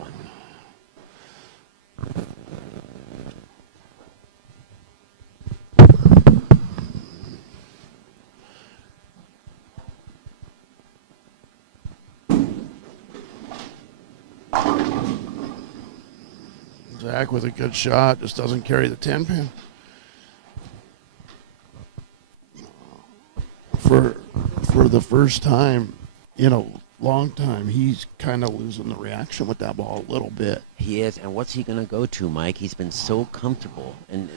Zach with a good shot, just doesn't carry the 10 pin. For the first time in a long time, he's kind of losing the reaction with that ball a little bit. He is, and what's he going to go to, Mike? He's been so comfortable, and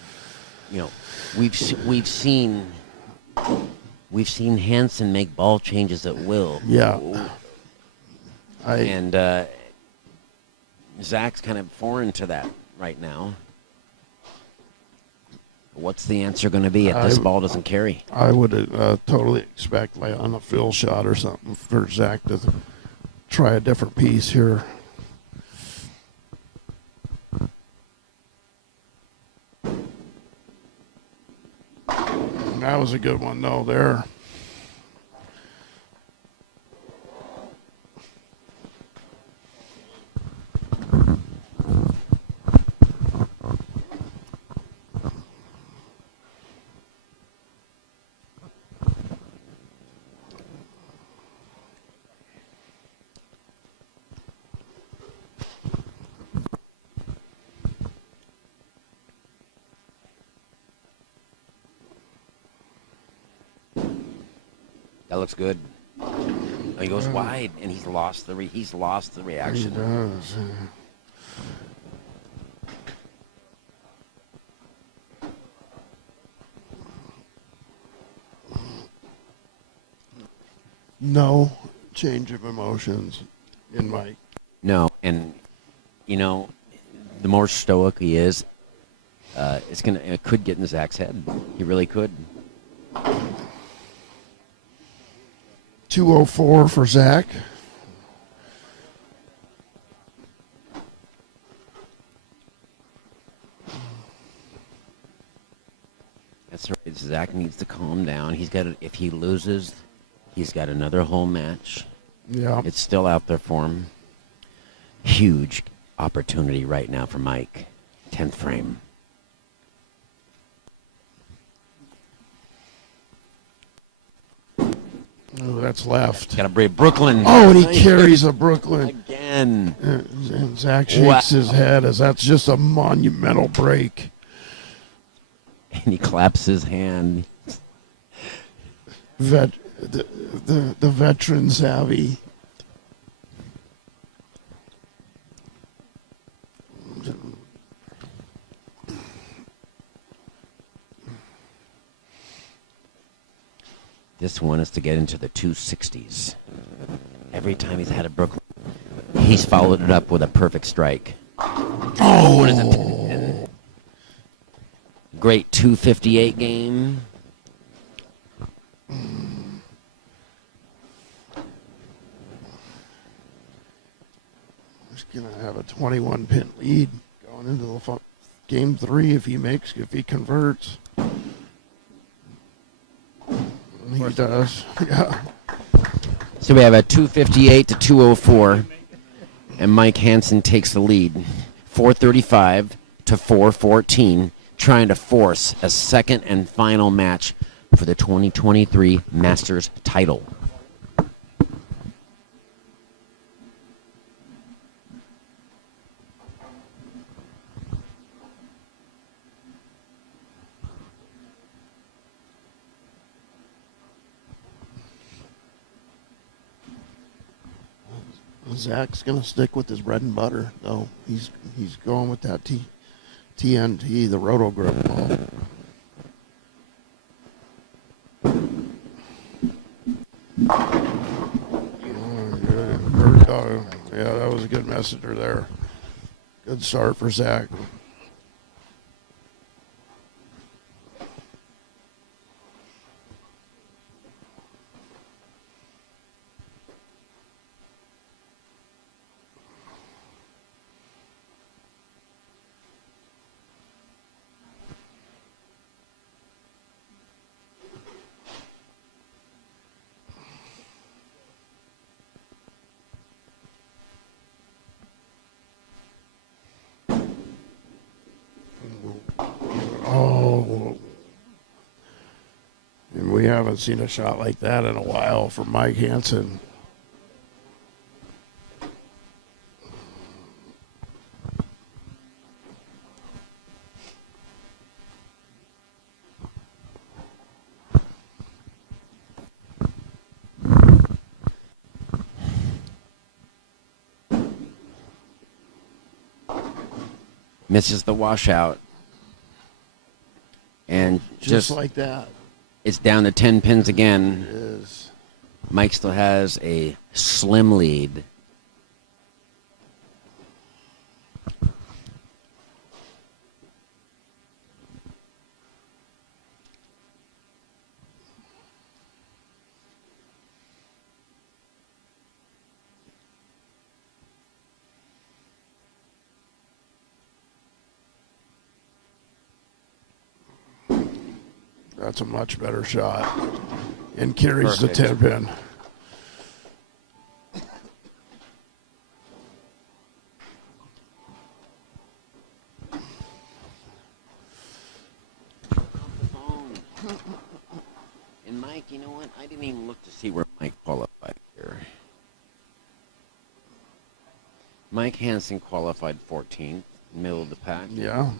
we've seen Hansen make ball changes at will. Yeah. And Zach's kind of foreign to that right now. What's the answer going to be if this ball doesn't carry? I would totally expect, like on a fill shot or something, for Zach to try a different piece here. That was a good one, though, there. That looks good. Oh, he goes wide, and he's lost the He reaction. does. No change of emotions in Mike. No, and the more stoic he is, it could get in Zach's head. He really could. 204 for Zach. That's right. Zach needs to calm down. If he loses, he's got another whole match. Yeah. It's still out there for him. Huge opportunity right now for Mike. 10th frame. Oh, that's left. Got to brave Brooklyn. Oh, and he carries a Brooklyn. Again. And Zach shakes Wow. his head as that's just a monumental break. And he claps his hand. The veteran savvy. This one is to get into the 260s. Every time he's had a Brooklyn, he's followed it up with a perfect strike. Oh, what is it? Great 258 game. He's going to have a 21 pin lead Going into the game 3, if he converts. He does. Yeah. So we have a 258 to 204, and Mike Hansen takes the lead, 435 to 414, trying to force a second and final match for the 2023 Masters title. Zach's gonna stick with his bread and butter, though. He's going with that TNT, the Roto Grip ball. Bird dog. Yeah, that was a good messenger there. Good start for Zach. Oh, and we haven't seen a shot like that in a while from Mike Hansen. Misses the washout. And Just like that. it's down to 10 pins again. It is. Mike still has a slim lead. That's a much better shot. And carries Perfect. the 10 pin. And Mike, you know what? I didn't even look to see where Mike qualified here. Mike Hansen qualified 14th, middle of the pack. Yeah.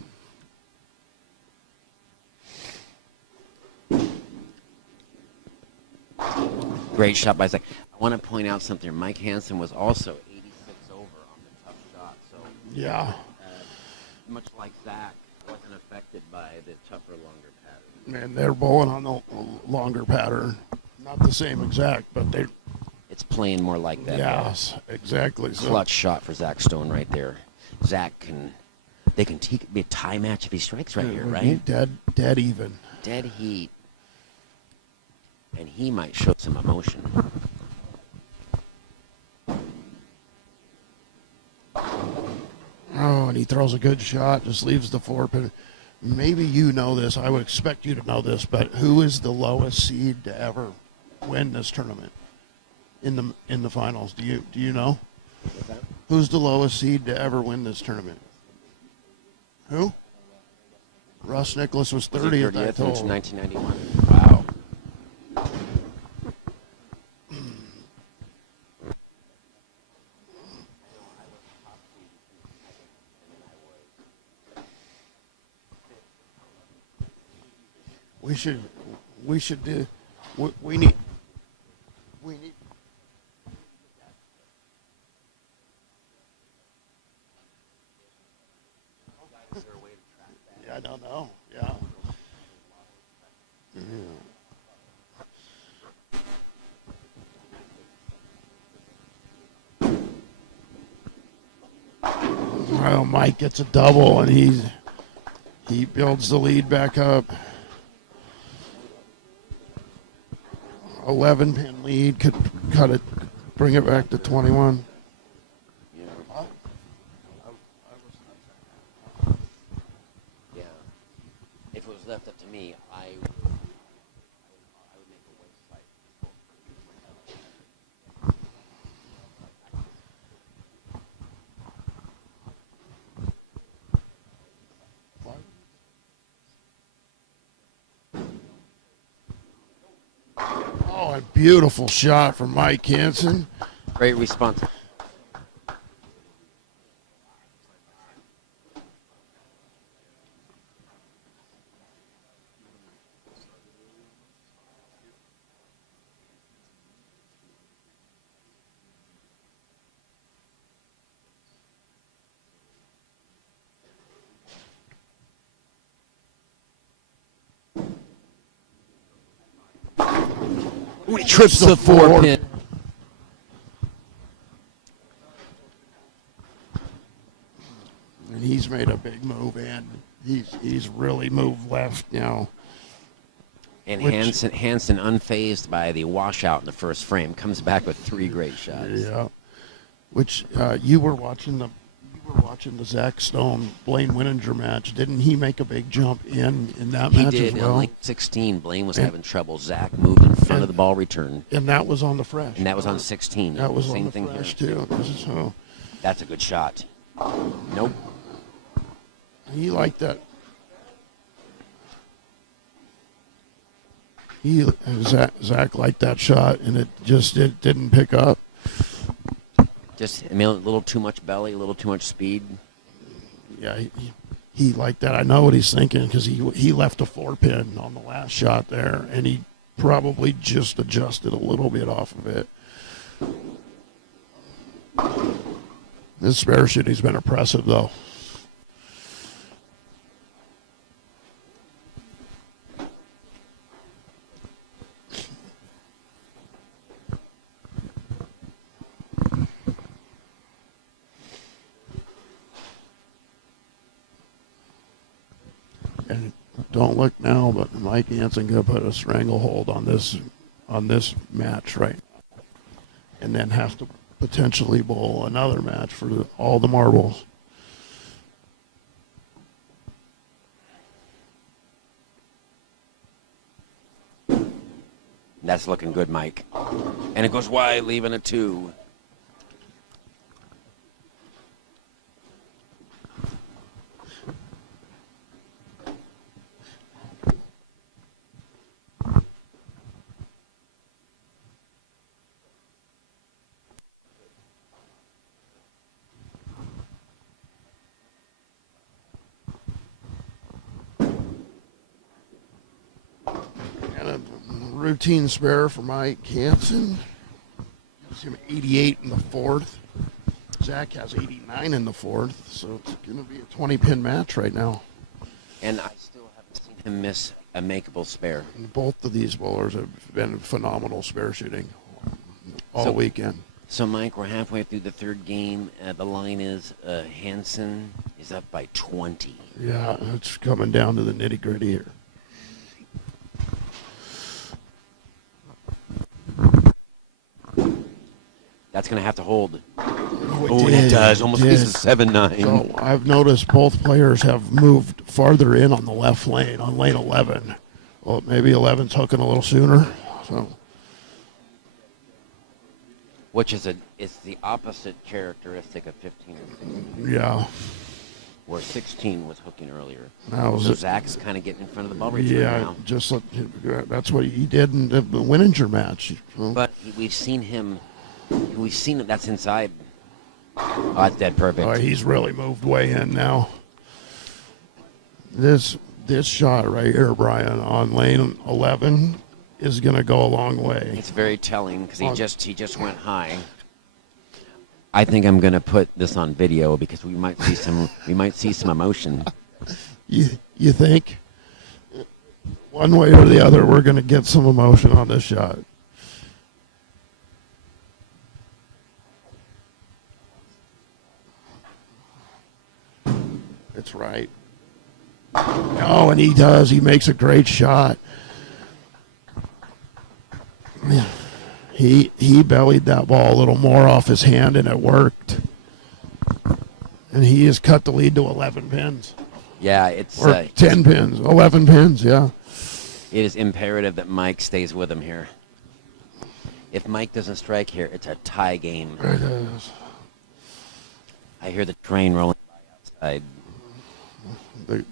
Great shot by Zach. I want to point out something. Mike Hansen was also 86 over on the tough shot. So Yeah. much like Zach, wasn't affected by the tougher, longer pattern. And they're bowling on the longer pattern. Not the same exact, but they. It's playing more like that. Yes, exactly. So, Clutch shot for Zach Stone right there. Zach can, they can be a tie match if he strikes right here, right? Dead even. Dead heat. And he might show some emotion. Oh, and he throws a good shot, just leaves the 4 pin. Maybe you know this. I would expect you to know this, but who is the lowest seed to ever win this tournament in the finals? Do you know? Who's the lowest seed to ever win this tournament? Who? Russ Nicholas was 30th, I 30th since told. 1991. Wow. We should do. We need. Yeah, I don't know. Yeah. Well, Mike gets a double, and he builds the lead back up. 11 pin lead could cut it, bring it back to 21. it was left up to me, I would make a waist fight. Oh, a beautiful shot from Mike Hansen. Great response. Ooh, he trips the four pin. And he's made a big move, and he's really moved left now. And Which- Hansen, unfazed by the washout in the first frame, comes back with 3 great shots. Yeah. Which you were watching the Zach Stone Blaine Winninger match. Didn't he make a big jump in that He match did. as On well? lane 16, Blaine was And- having trouble. Zach moved in front of the ball return, And that was on the fresh. and that was on 16. That was Same on the thing fresh here. too. So That's a good shot. Nope. he liked that. Zach liked that shot, and it didn't pick up. Just a little too much belly, a little too much speed. Yeah, he liked that. I know what he's thinking because he left a 4-pin on the last shot there, and he probably just adjusted a little bit off of it. This spare shooting's been impressive, though. And don't look now, but Mike Hansen gonna put a stranglehold on this match right now, and then have to potentially bowl another match for all the marbles. That's looking good, Mike. And it goes wide, leaving a 2. And a routine spare for Mike Hansen. Gives him 88 in the 4th. Zach has 89 in the 4th, so it's going to be a 20-pin match right now. And I still haven't seen him miss a makeable spare. And both of these bowlers have been phenomenal spare shooting all weekend. So, Mike, we're halfway through the 3rd game. The line is Hansen is up by 20. Yeah, it's coming down to the nitty-gritty here. That's going to have to hold. Oh, It does. Almost did. misses 7-9. So I've noticed both players have moved farther in on the left lane, on lane 11. Well, maybe 11's hooking a little sooner. So Which is it's the opposite characteristic of 15 and 16, yeah, where 16 was hooking earlier. that was So it. Zach's kind of getting in front of the ball return Yeah, now. just that's what he did in the Winninger match. So, But we've seen him. We've seen it. That's inside. Oh, that's dead perfect. he's really moved way in now. This shot right here, Brian, on lane 11 is going to go a long way. It's very telling because On- he just went high. I think I'm going to put this on video because we might see some emotion. You think? One way or the other, we're going to get some emotion on this shot. It's right. Oh, and he does. He makes a great shot. He bellied that ball a little more off his hand, and it worked. And he has cut the lead to 11 pins. Yeah, it's Or 10 pins, 11 pins, yeah. it is imperative that Mike stays with him here. If Mike doesn't strike here, it's a tie game. It is. I hear the train rolling by outside.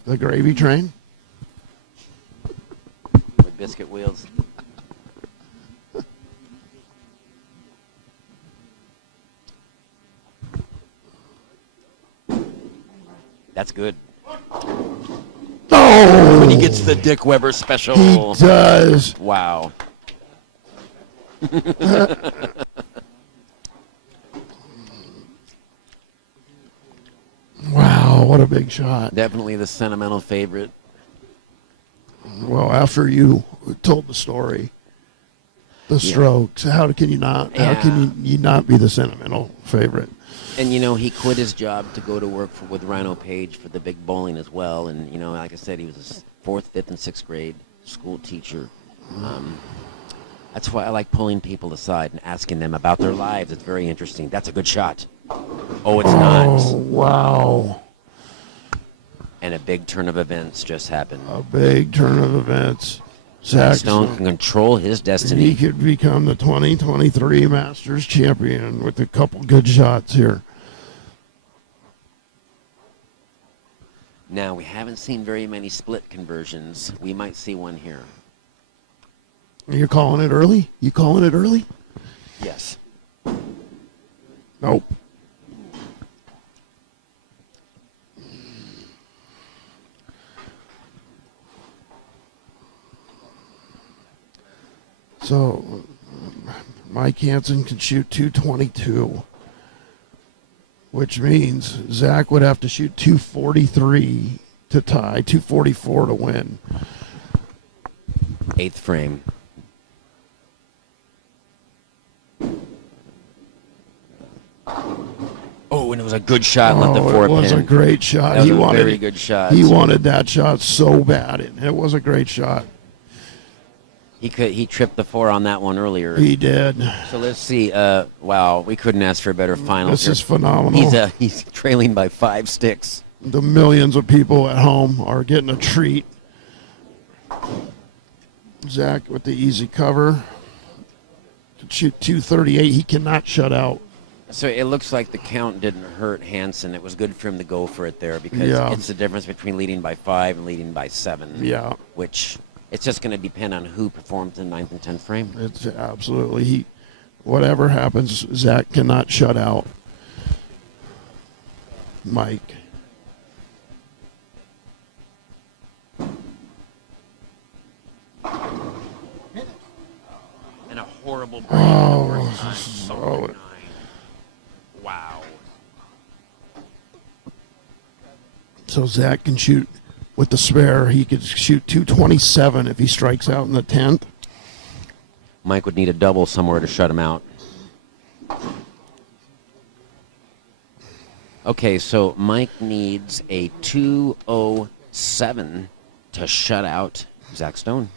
The gravy train? With biscuit wheels. That's good. Oh! When he gets the Dick Weber special. He does. Wow. Wow, what a big shot. Definitely the sentimental favorite. Well, after you told the story, the strokes, how can you not? How can you not be the sentimental favorite? And, you know, he quit his job to go to work with Rhino Page for the big bowling as well. And, you know, like I said, he was a 4th, 5th, and 6th grade school teacher. That's why I like pulling people aside and asking them about their lives. It's very interesting. That's a good shot. Oh, it's Oh, not. wow. And a big turn of events just happened. A big turn of events. Zach Stone can control his he destiny. could become the 2023 Masters champion with a couple good shots here. Now, we haven't seen very many split conversions. We might see one here. You're calling it early? You calling it early? Yes. Nope. So, Mike Hansen can shoot 222, which means Zach would have to shoot 243 to tie, 244 to win. 8th frame. Oh, and it was a good shot. Left the Oh, 4 it was pin. a great shot. That was He a wanted very good shot. He wanted that shot so bad, and it was a great shot. He tripped the 4 on that one earlier. He did. So let's see. Wow, we couldn't ask for a better final. This here. is phenomenal. He's trailing by 5 sticks. The millions of people at home are getting a treat. Zach with the easy cover. Could shoot 238. He cannot shut out. So it looks like the count didn't hurt Hansen. It was good for him to go for it there because Yeah. it's the difference between leading by 5 and leading by 7. Yeah, Which it's just going to depend on who performs in 9th and 10th frame. it's absolutely whatever happens, Zach cannot shut out Mike. And a horrible break. Oh, Wow. so Zach can shoot with the spare. He could shoot 227 if he strikes out in the 10th. Mike would need a double somewhere to shut him out. Okay, so Mike needs a 207 to shut out Zach Stone.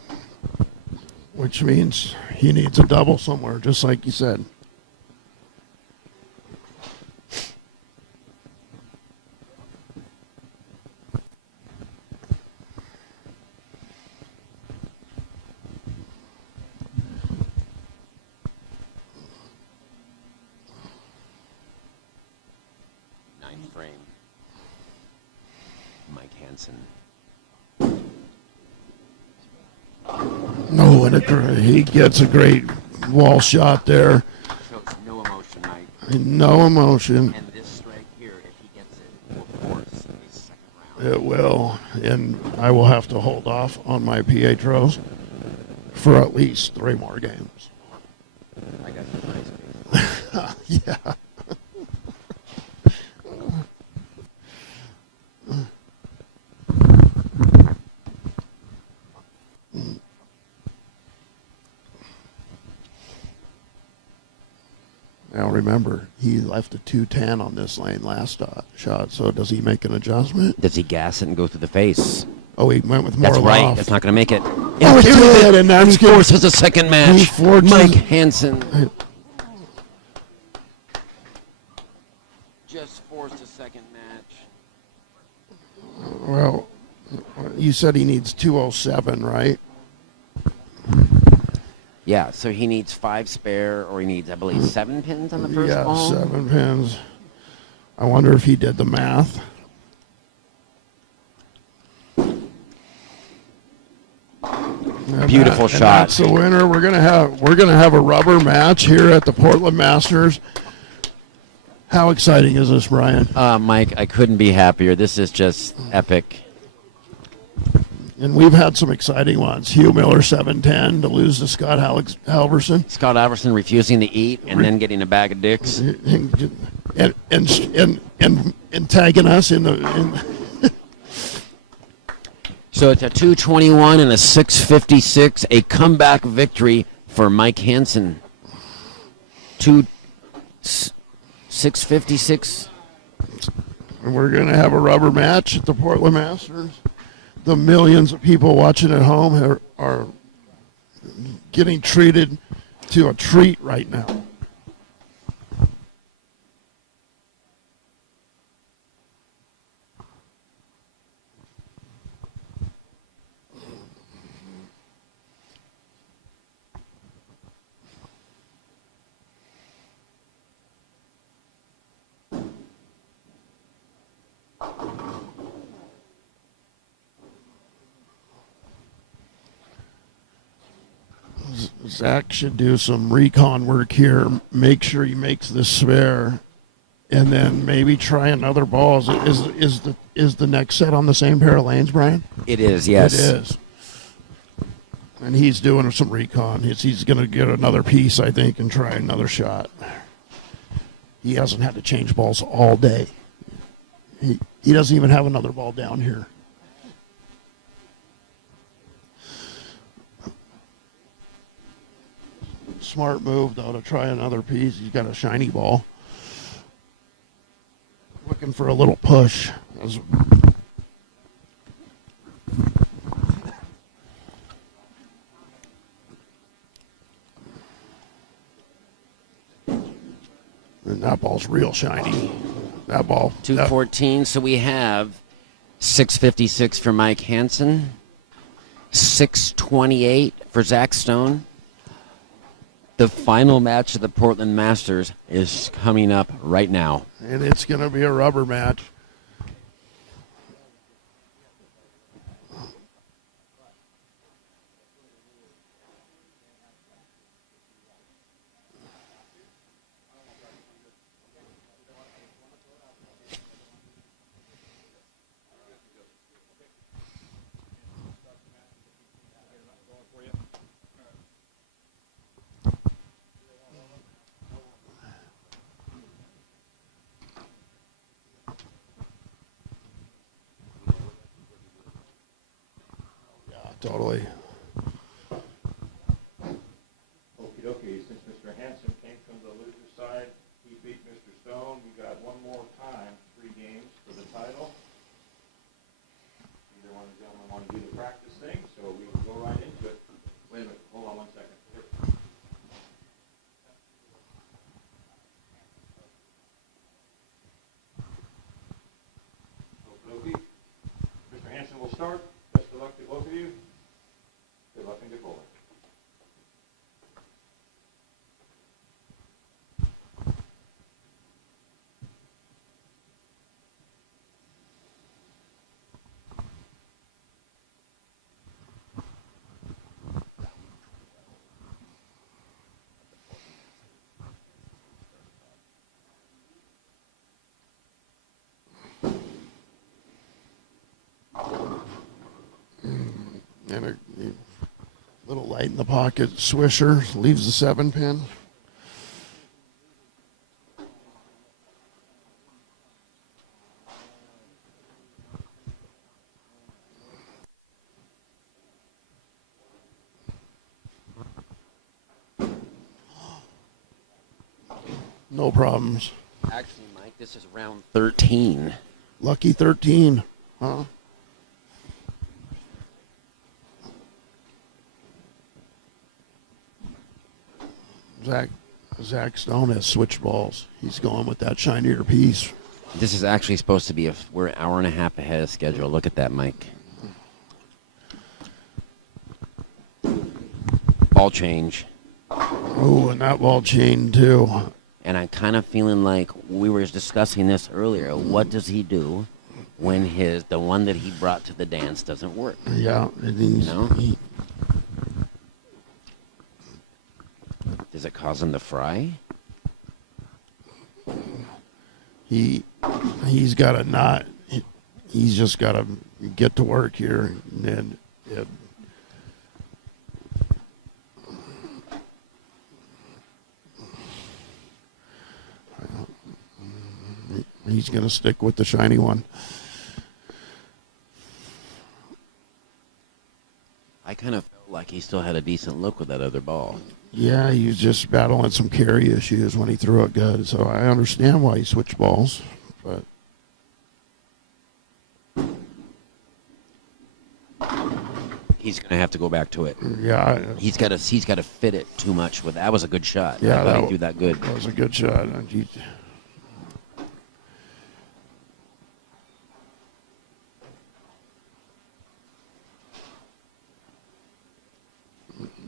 Which means he needs a double somewhere, just like you said. Ninth frame. Mike Hansen. No, and he gets a great wall shot there. Shows no emotion, Mike. No emotion. And this strike here, if he gets it, will force a second round. It will, and I will have to hold off on my Pietros for at least 3 more games. I got the nice case. Yeah. Now remember, he left a 210 on this lane last shot, so does he make an adjustment? Does he gas it and go through the face? Oh, he went with more That's right. loft. That's not going to make it. Oh, it did, and that's He good. forces a second match. He forces- Mike Hansen just forced a second match. Well, you said he needs 207, right? Yeah, so he needs 5 spare, or he needs, I believe, 7 pins on the first Yeah, ball. 7 pins. I wonder if he did the math. Beautiful And shot. that's the winner. We're gonna have a rubber match here at the Portland Masters. How exciting is this, Brian? Mike, I couldn't be happier. This is just epic. And we've had some exciting ones. Hugh Miller 710 to lose to Scott Halverson. Scott Iverson refusing to eat and then getting a bag of dicks. And tagging us in the. So it's a 221 and a 656, a comeback victory for Mike Hansen. 656. And we're going to have a rubber match at the Portland Masters. The millions of people watching at home are getting treated to a treat right now. Zach should do some recon work here. Make sure he makes this spare, and then maybe try another ball. Is the next set on the same pair of lanes, Brian? It is, yes. It is. And he's doing some recon. He's going to get another piece, I think, and try another shot. He hasn't had to change balls all day. He doesn't even have another ball down here. Smart move, though, to try another piece. He's got a shiny ball. Looking for a little push. And that ball's real shiny. That ball. 214. So we have 656 for Mike Hansen, 628 for Zach Stone. The final match of the Portland Masters is coming up right now. And it's going to be a rubber match. Totally. Okie dokie, since Mr. Hansen came from the loser side, he beat Mr. Stone. We got one more time, 3 games for the title. Either one of the gentlemen want to do the practice thing, so we can go right into it. Wait a minute, hold on 1 second. Here. Okie dokie. Mr. Hansen will start. Best of luck to both of you. Good luck and good bowling. And a little light in the pocket. Swisher leaves the 7-pin. No problems. Actually, Mike, this is round 13. Lucky 13, huh? Zach Stone has switched balls. He's going with that shinier piece. This is actually supposed to be we're an hour and a half ahead of schedule. Look at that, Mike. Ball change. Oh, and that ball chain too. And I'm kind of feeling like we were discussing this earlier. What does he do when the one that he brought to the dance doesn't work? Yeah, and he's, No? he, Does it cause him to fry? he's got to not. He's just got to get to work here, and then he's going to stick with the shiny one. I kind of felt like he still had a decent look with that other ball. Yeah, he was just battling some carry issues when he threw it good, so I understand why he switched balls, but. He's going to have to go back to it. Yeah, He's got to fit it too much. That was a good shot. Yeah, I thought he that threw that good. that was a good shot.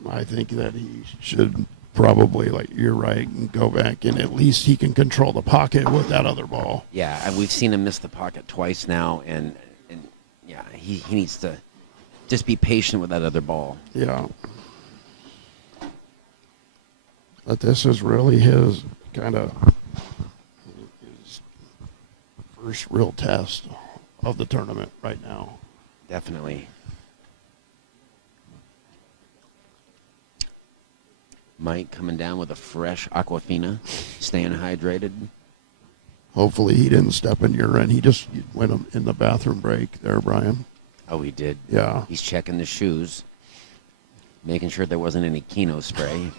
I think that he should probably, like you're right, and go back, and at least he can control the pocket with that other ball. Yeah, and we've seen him miss the pocket twice now, and yeah, he needs to just be patient with that other ball. Yeah. But this is really his kind of his first real test of the tournament right now. Definitely. Mike coming down with a fresh Aquafina, staying hydrated. Hopefully he didn't step in urine. He just went in the bathroom break there, Brian. Oh, he did. Yeah. He's checking the shoes, making sure there wasn't any Keno spray.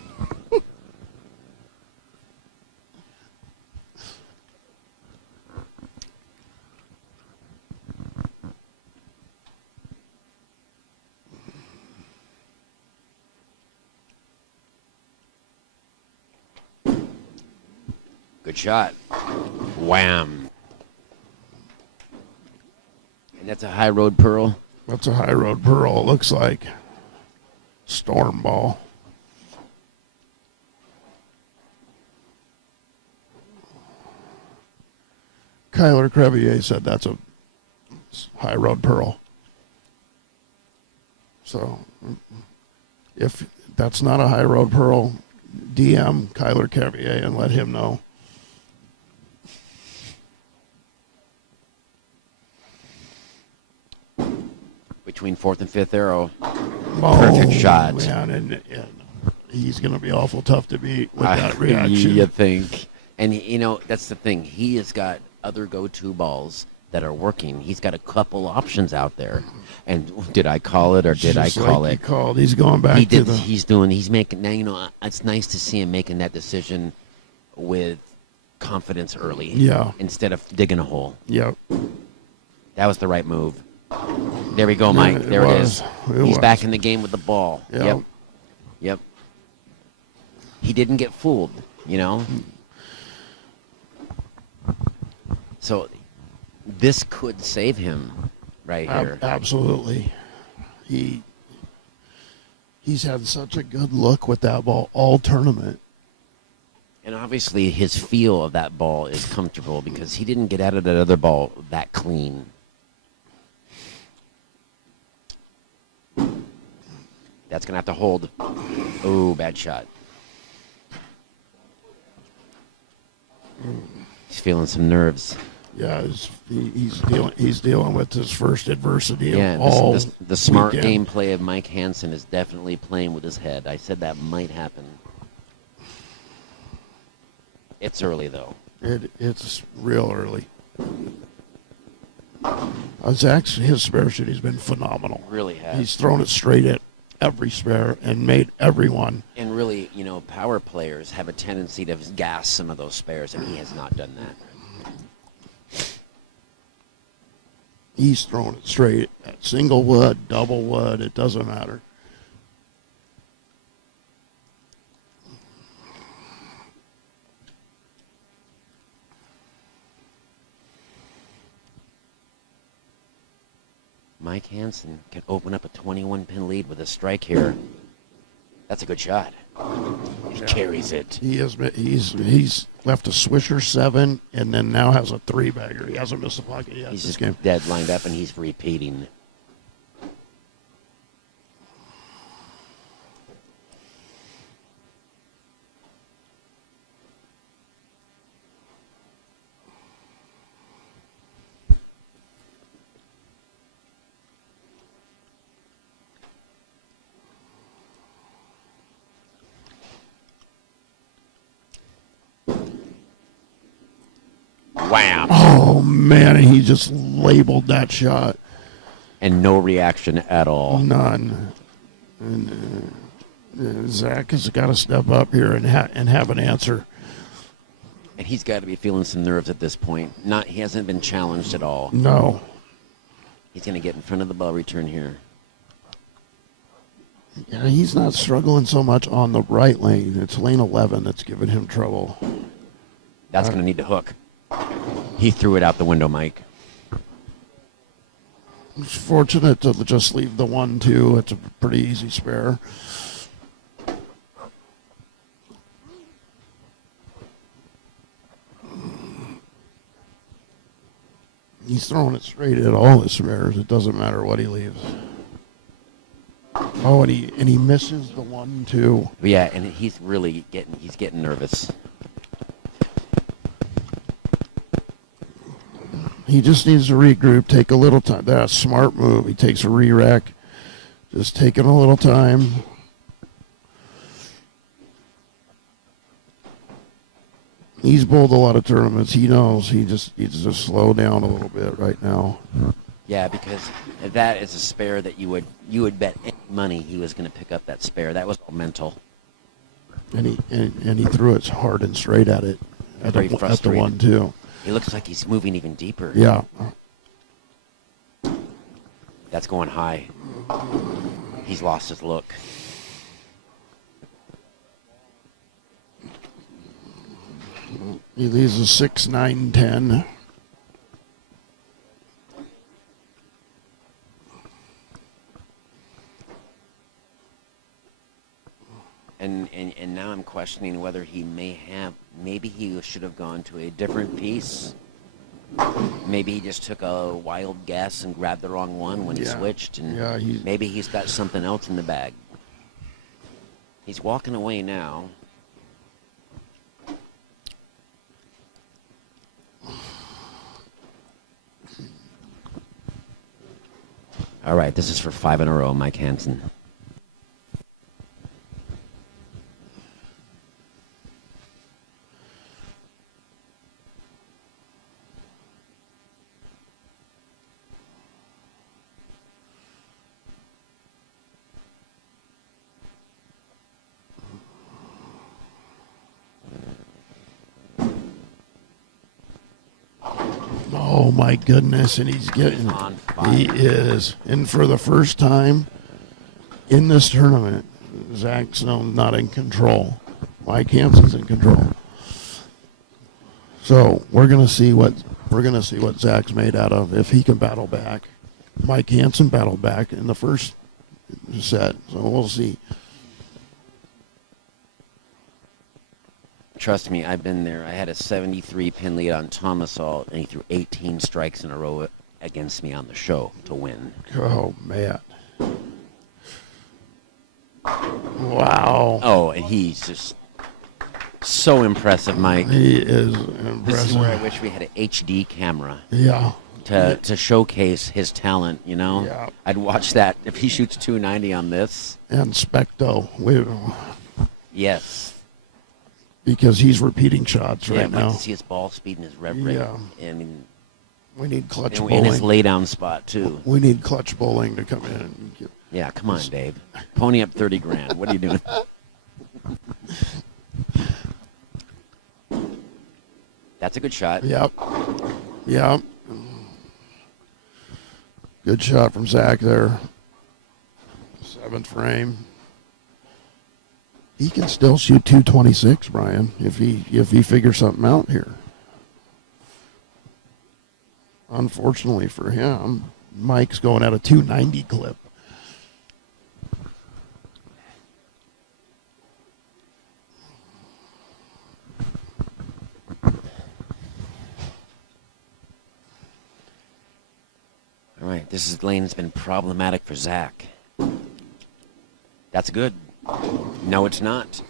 Good shot. Wham. And that's a high road pearl. That's a high road pearl, it looks like. Storm ball. Kyler Crevier said that's a high road pearl. So if that's not a high road pearl, DM Kyler Crevier and let him know. Between fourth and fifth arrow. Oh, Perfect shot. Man, and he's going to be awful tough to beat with that reaction. You think. And, that's the thing. He has got other go-to balls that are working. He's got a couple options out there. And did I call it or did I Just call like it? He called. He's going back He to did. the. He's making now. It's nice to see him making that decision with confidence early. Yeah. Instead of digging a hole. Yep. That was the right move. There we go, Mike. it There it was. is. It He's was. back in the game with the ball. Yep. Yep. He didn't get fooled, So this could save him right here. Absolutely. He's had such a good look with that ball all tournament. And obviously his feel of that ball is comfortable because he didn't get out of that other ball that clean. That's going to have to hold. Oh, bad shot. He's feeling some nerves. Yeah, he's dealing with his first adversity Yeah, of all the smart weekend. gameplay of Mike Hansen is definitely playing with his head. I said that might happen. It's early, though. It's real early. His spare shooting has been phenomenal. Really has. He's thrown it straight at every spare and made everyone. And really, power players have a tendency to gas some of those spares, and he has not done that. He's thrown it straight at single wood, double wood. It doesn't matter. Mike Hansen can open up a 21-pin lead with a strike here. That's a good shot. He carries it. He's left a Swisher 7 and then now has a 3-bagger. He hasn't missed a pocket yet He's this just game. dead lined up, and he's repeating. Wham! Oh man, he just labeled that shot. And no reaction at all. None. And Zach has got to step up here and have an answer. And he's got to be feeling some nerves at this point. He hasn't been challenged at all. No. He's going to get in front of the ball return here. Yeah, he's not struggling so much on the right lane. It's lane 11 that's giving him trouble. That's going to need to hook. He threw it out the window, Mike. It's fortunate to just leave the 1-2. It's a pretty easy spare. He's throwing it straight at all his spares. It doesn't matter what he leaves. Oh, and he misses the 1-2. Yeah, and he's really getting nervous. He just needs to regroup, take a little time. That's a smart move. He takes a re-rack. Just taking a little time. He's bowled a lot of tournaments. He knows he just needs to slow down a little bit right now. Yeah, because that is a spare that you would bet any money he was going to pick up that spare. That was all mental. And he threw it hard and straight at it. Very At the frustrated. 1-2. It looks like he's moving even deeper. Yeah. That's going high. He's lost his look. He leaves a 6, 9, 10. And now I'm questioning whether maybe he should have gone to a different piece. Maybe he just took a wild guess and grabbed the wrong one when he Yeah. switched, and Yeah, maybe he's got something else in the bag. He's walking away now. All right, this is for 5 in a row, Mike Hansen. Oh my goodness, and he's getting On fire. He is. And for the first time in this tournament, Zach Snow not in control. Mike Hansen's in control. So we're gonna see what Zach's made out of if he can battle back. Mike Hansen battled back in the first set, so we'll see. Trust me, I've been there. I had a 73-pin lead on Thomas Alt, and he threw 18 strikes in a row against me on the show to win. Oh man. Wow. Oh, and he's just so impressive, Mike. He is This is where I impressive. wish we had an HD camera Yeah. to showcase his talent, you know? Yeah. I'd watch that. If he shoots 290 on this, And Specto. yes. Because he's repeating shots Yeah, right I'd like now. to see his ball speed and his rev rate. Yeah. And We need clutch in his bowling. laydown spot, too. We need clutch bowling to come in. And get, Yeah, come on, Dave. Pony up 30 grand. What are you doing? That's a good shot. yep. Yep. Good shot from Zach there. 7th frame. He can still shoot 226, Brian, if he figures something out here. Unfortunately for him, Mike's going at a 290 clip. All right, this is lane that's been problematic for Zach. That's good. No, it's not.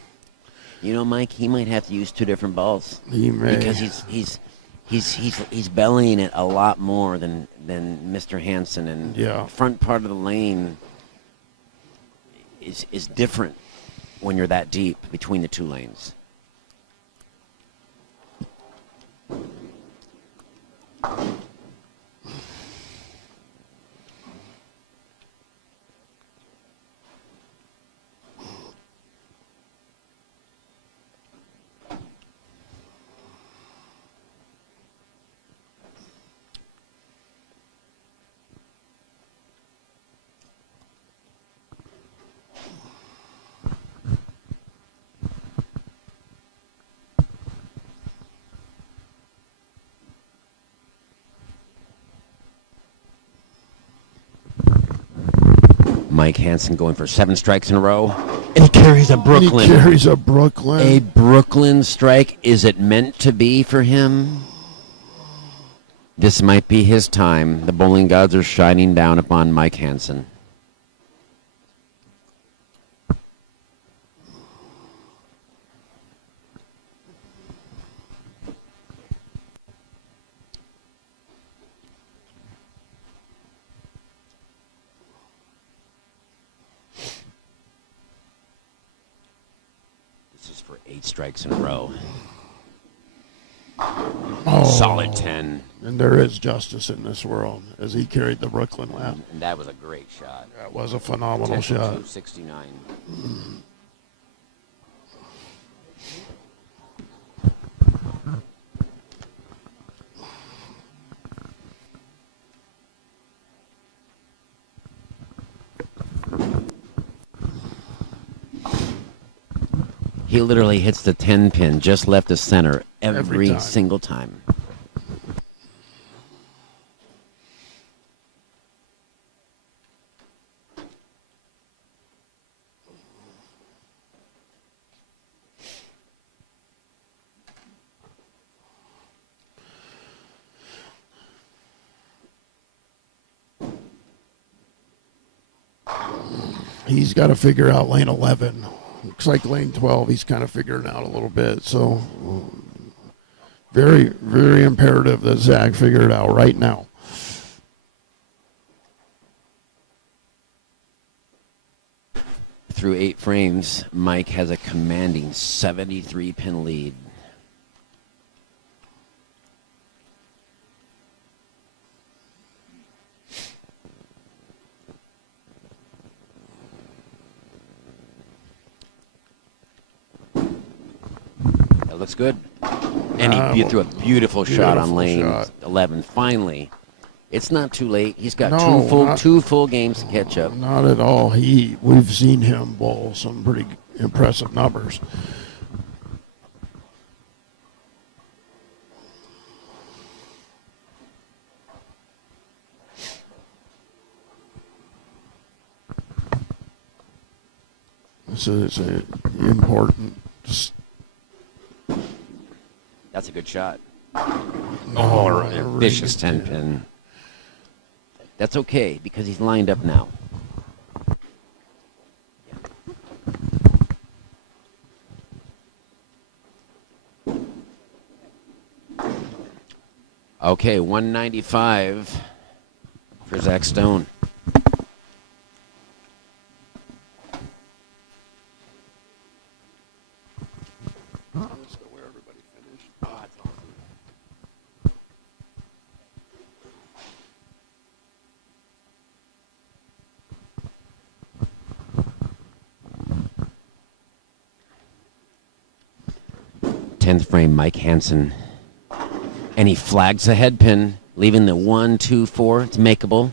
You know, Mike, he might have to use two different balls He may. because he's bellying it a lot more than Mr. Hansen, and Yeah. the front part of the lane is different when you're that deep between the two lanes. Mike Hansen going for 7 strikes in a row. And he carries a Brooklyn. He carries a Brooklyn. A Brooklyn strike. Is it meant to be for him? This might be his time. The bowling gods are shining down upon Mike Hansen. This is for 8 strikes in a row. Oh. Solid 10. And there is justice in this world as he carried the Brooklyn lap. And that was a great shot. That was a phenomenal 10 for shot. 269. He literally hits the 10 pin just left of center every time. single time. He's got to figure out lane 11. Looks like lane 12 he's kind of figuring out a little bit. So very, very imperative that Zach figure it out right now. Through 8 frames, Mike has a commanding 73 pin lead. That looks good. And he threw a beautiful shot on beautiful lane shot. 11. Finally, it's not too late. He's got No, two full games to catch up. Not at all. We've seen him bowl some pretty impressive numbers. This is important. That's a good shot. Oh, A vicious 10 pin. That's okay because he's lined up now. Okay, 195 for Zach Stone. Where everybody finished. Oh, that's awesome. Tenth frame, Mike Hansen. And he flags the head pin, leaving the 1, 2, 4. It's makeable.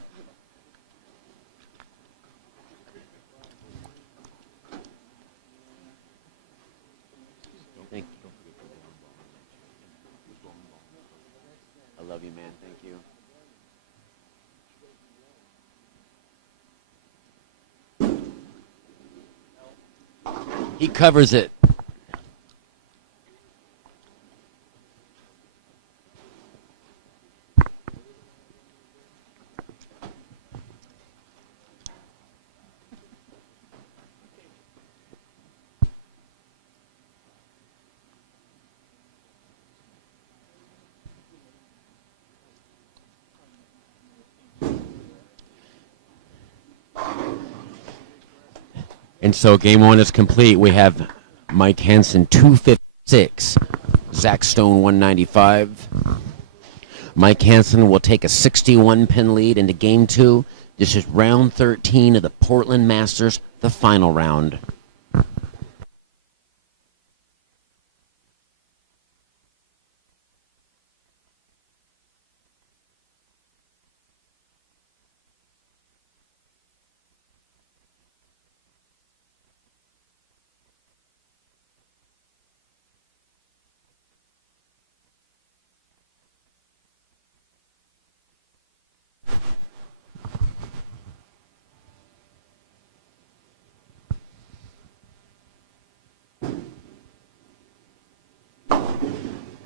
Thank you. I love you, man. Thank you. He covers it. And so game one is complete. We have Mike Hansen 256, Zach Stone 195. Mike Hansen will take a 61 pin lead into game two. This is round 13 of the Portland Masters, the final round.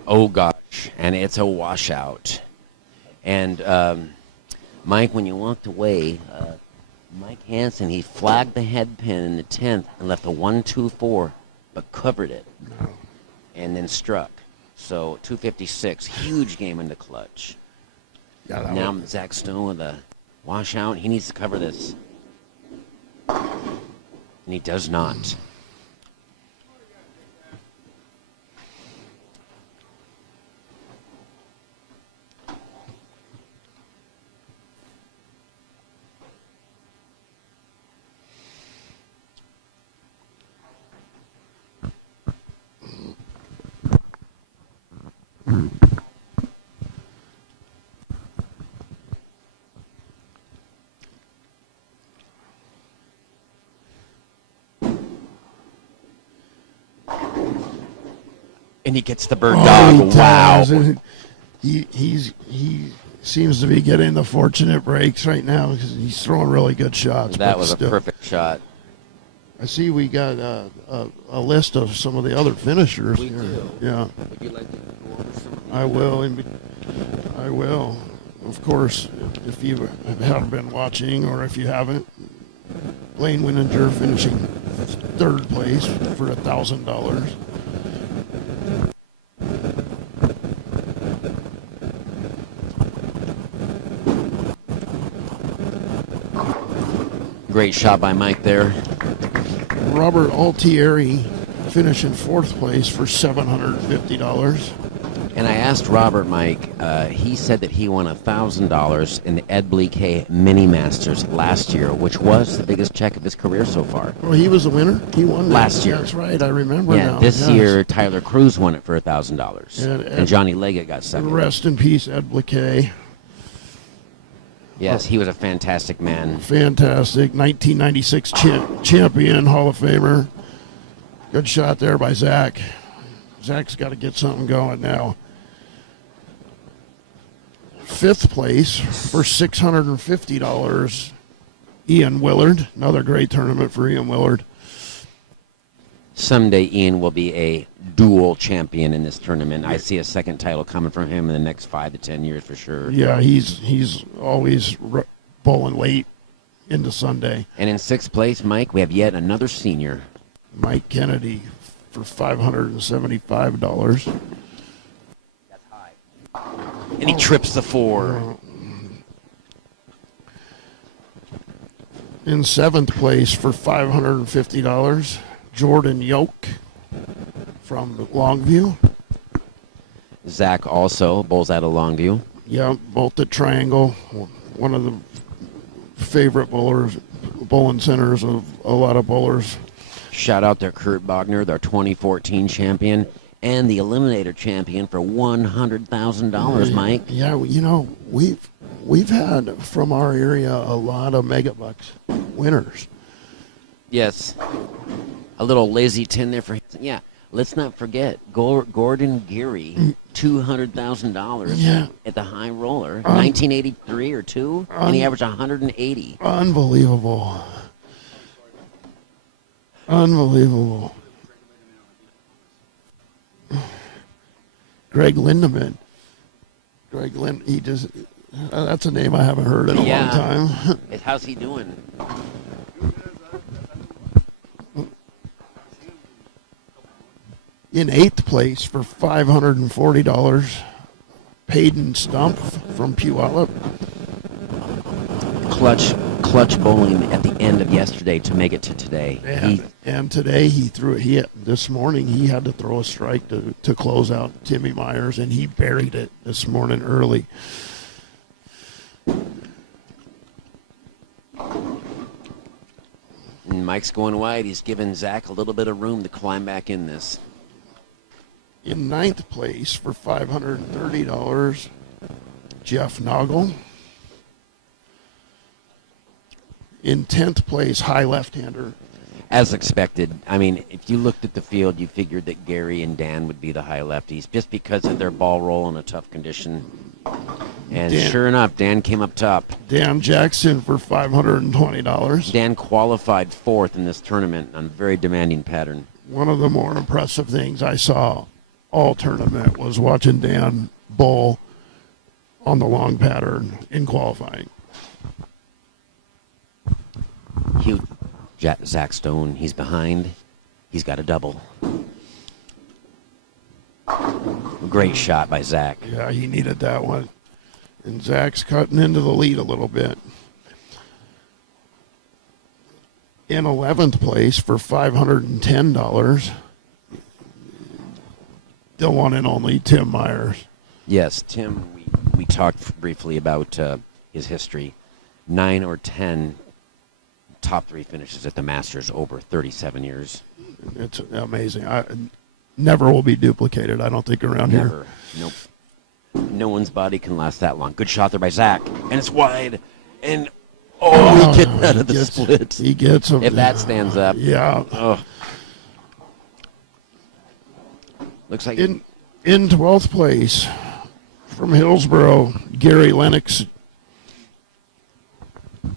Oh gosh, and it's a washout. And Mike, when you walked away, Mike Hansen, he flagged the head pin in the 10th and left a 1-2-4, but covered it and then struck. So 256, huge game in the clutch. Yeah, that Now was, Zach Stone with a washout. He needs to cover this. And he does not. And he gets the bird he dog. Wow. does. He seems to be getting the fortunate breaks right now because he's throwing really good shots. That but was a still, perfect shot. I see we got a list of some of the other finishers We here. do. Yeah, Would you like to go over some of these? I will. I will. Of course, if you have been watching or if you haven't, Blaine Winninger finishing third place for $1,000. Great shot by Mike there. Robert Altieri finishing fourth place for $750. And I asked Robert, Mike, he said that he won $1,000 in the Ed Bleak Mini Masters last year, which was the biggest check of his career so far. Oh, he was the winner? He won that. Last year. That's right. I remember Yeah, now. this Yes. year Tyler Cruz won it for $1,000, And- and Johnny Leggett got second. Rest in peace, Ed Bliquet. Yes, he was a fantastic man. Fantastic. 1996 champion, Hall of Famer. Good shot there by Zach. Zach's got to get something going now. Fifth place for $650, Ian Willard. Another great tournament for Ian Willard. Someday Ian will be a dual champion in this tournament. I see a second title coming from him in the next 5 to 10 years for sure. Yeah, he's always bowling late into Sunday. And in sixth place, Mike, we have yet another senior. Mike Kennedy for $575. That's high. And he trips the four. In seventh place for $550, Jordan Yoke from Longview. Zach also bowls out of Longview. Yeah, both at Triangle. One of the favorite bowling centers of a lot of bowlers. Shout out to Kurt Bogner, their 2014 champion, and the Eliminator champion for $100,000, Mike. Yeah, you know, we've had from our area a lot of Megabucks winners. Yes. A little lazy 10 there for him. Yeah, let's not forget Gordon Geary, $200,000 Yeah. at the high roller, 1983 or 2, and he averaged 180. Unbelievable. Unbelievable. Greg Lindemann. He just, that's a name I haven't heard in a long time. How's he doing? In 8th place for $540, Payton Stump from Puyallup. Clutch bowling at the end of yesterday to make it to today. And today this morning he had to throw a strike to close out Timmy Myers, and he buried it this morning early. And Mike's going wide. He's giving Zach a little bit of room to climb back in this. In 9th place for $530, Jeff Noggle. In 10th place, high left-hander. As expected. I mean, if you looked at the field, you figured that Gary and Dan would be the high lefties just because of their ball roll in a tough condition. And sure enough, Dan came up top. Dan Jackson for $520. Dan qualified 4th in this tournament on a very demanding pattern. One of the more impressive things I saw all tournament was watching Dan bowl on the long pattern in qualifying. Huge. Zach Stone, he's behind. He's got a double. Great shot by Zach. Yeah, he needed that one. And Zach's cutting into the lead a little bit. In 11th place for $510, the one and only Tim Myers. Yes, Tim, we talked briefly about his history. 9 or 10 top 3 finishes at the Masters over 37 years. It's amazing. Never will be duplicated, I don't think, around here. Never. Nope. No one's body can last that long. Good shot there by Zach. And it's wide. And, he gets out of the split. He gets him. If that stands up. Yeah. Oh. Looks like In 12th place from Hillsboro, Gary Lennox,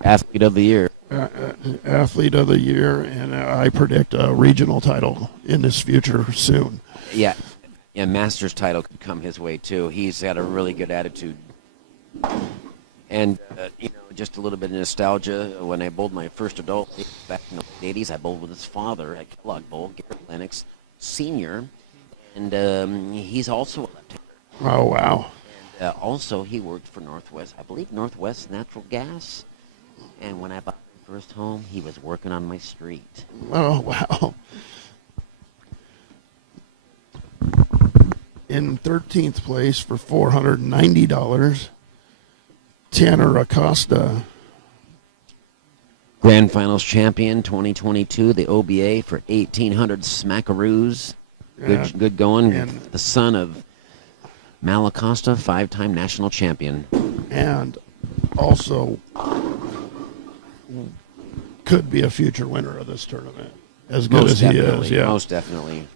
athlete of the year. athlete of the year, and I predict a regional title in this future soon. Yeah. Yeah, Masters title could come his way, too. He's got a really good attitude. And, just a little bit of nostalgia. When I bowled my first adult back in the late 80s, I bowled with his father at Kellogg Bowl, Gary Lennox Sr., and he's also a left-hander. Oh, wow. And also, he worked for Northwest, I believe Northwest Natural Gas. And when I bought my first home, he was working on my street. Oh, wow. In 13th place for $490, Tanner Acosta. Grand Finals champion 2022, the OBA for 1,800 smackaroos. Good going. And the son of Mal Acosta, 5-time national champion. And also could be a future winner of this tournament. As good Most as he definitely, is, yeah. Most definitely.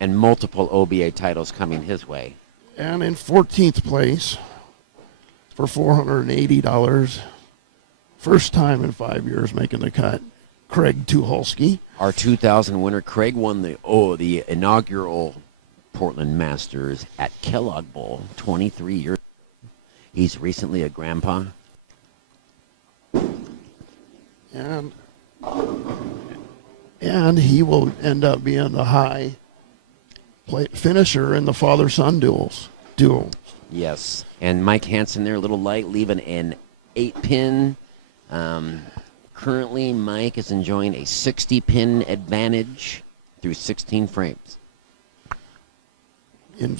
And multiple OBA titles coming his way. And in 14th place for $480, first time in 5 years making the cut, Craig Tucholsky. Our 2000 winner, Craig, won the inaugural Portland Masters at Kellogg Bowl 23 years ago. He's recently a grandpa. And he will end up being the high finisher in the father-son duel. Yes. And Mike Hansen there, a little light, leaving an 8-pin. Currently, Mike is enjoying a 60-pin advantage through 16 frames. In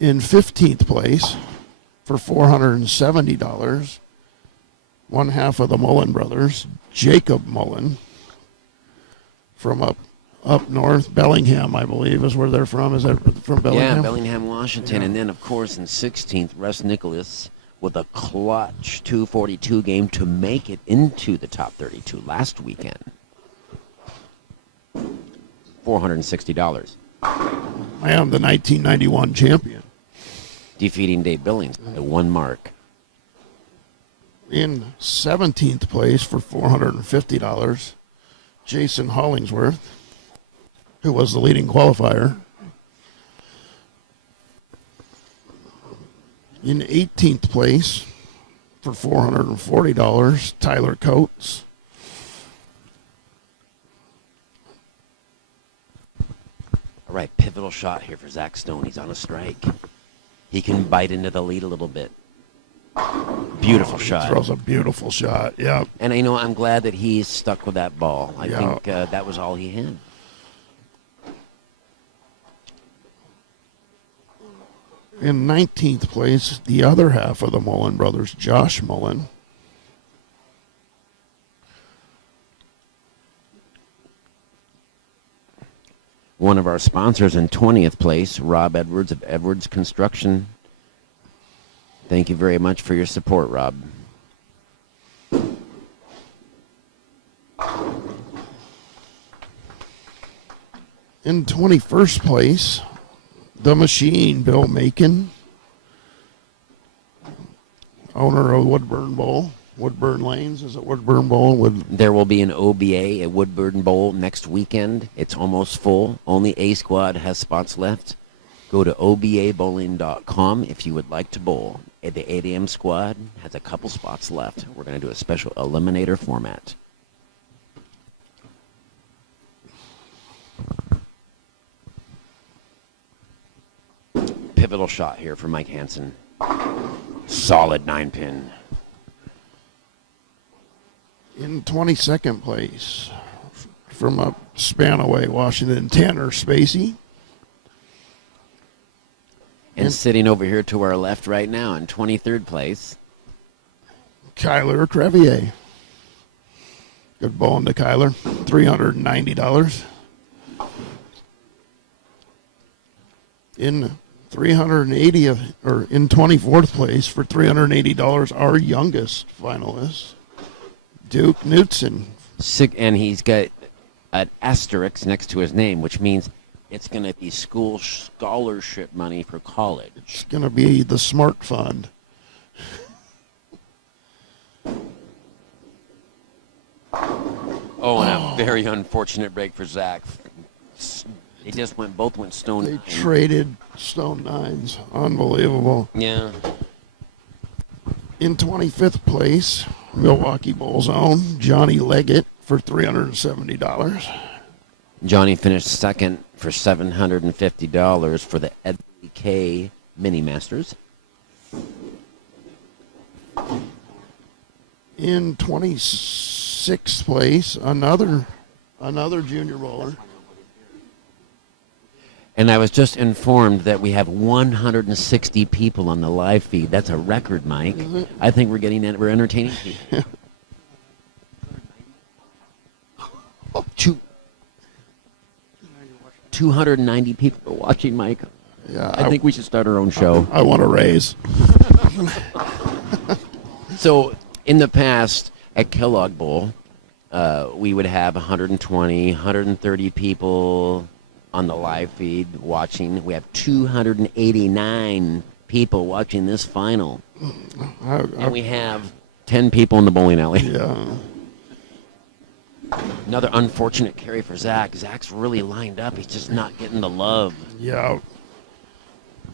15th place for $470, one half of the Mullen brothers, Jacob Mullen, from up north, Bellingham, I believe, is where they're from. Is that from Bellingham? Yeah, Bellingham, Washington. Yeah. And then, of course, in 16th, Russ Nicholas with a clutch 242 game to make it into the top 32 last weekend. $460. I am the 1991 champion. Defeating Dave Billings by 1 mark. In 17th place for $450, Jason Hollingsworth, who was the leading qualifier. In 18th place for $440, Tyler Coates. All right, pivotal shot here for Zach Stone. He's on a strike. He can bite into the lead a little bit. Beautiful shot. Throws a beautiful shot. Yeah. And I'm glad that he's stuck with that ball. I Yeah. think that was all he had. In 19th place, the other half of the Mullen brothers, Josh Mullen. One of our sponsors in 20th place, Rob Edwards of Edwards Construction. Thank you very much for your support, Rob. In 21st place, the Machine, Bill Macon, owner of Woodburn Bowl. Woodburn Lanes, is it Woodburn Bowl? There will be an OBA at Woodburn Bowl next weekend. It's almost full. Only A squad has spots left. Go to obabowling.com if you would like to bowl. The 8 a.m. squad has a couple spots left. We're going to do a special eliminator format. Pivotal shot here for Mike Hansen. Solid 9-pin. In 22nd place, from a span away, Washington, Tanner Spacey. And sitting over here to our left right now in 23rd place, Kyler Crevier. Good bowling to Kyler. $390. In 380th or in 24th place for $380, our youngest finalist, Duke Knutson. and he's got an asterisk next to his name, which means it's going to be school scholarship money for college. It's going to be the Smart Fund. Oh, and a very unfortunate break for Zach. They just both went stone. They traded stone nines. Unbelievable. Yeah. In 25th place, Milwaukee Bulls own Johnny Leggett for $370. Johnny finished second for $750 for the Edley K Mini Masters. In 26th place, another junior bowler. And I was just informed that we have 160 people on the live feed. That's a record, Mike. I think we're we're entertaining people. 290 people are watching, Mike. Yeah, I think we should start our own show. I want to raise. So in the past at Kellogg Bowl, we would have 120, 130 people on the live feed watching. We have 289 people watching this final. And we have 10 people in the bowling alley. Yeah. Another unfortunate carry for Zach. Zach's really lined up. He's just not getting the love. Yeah.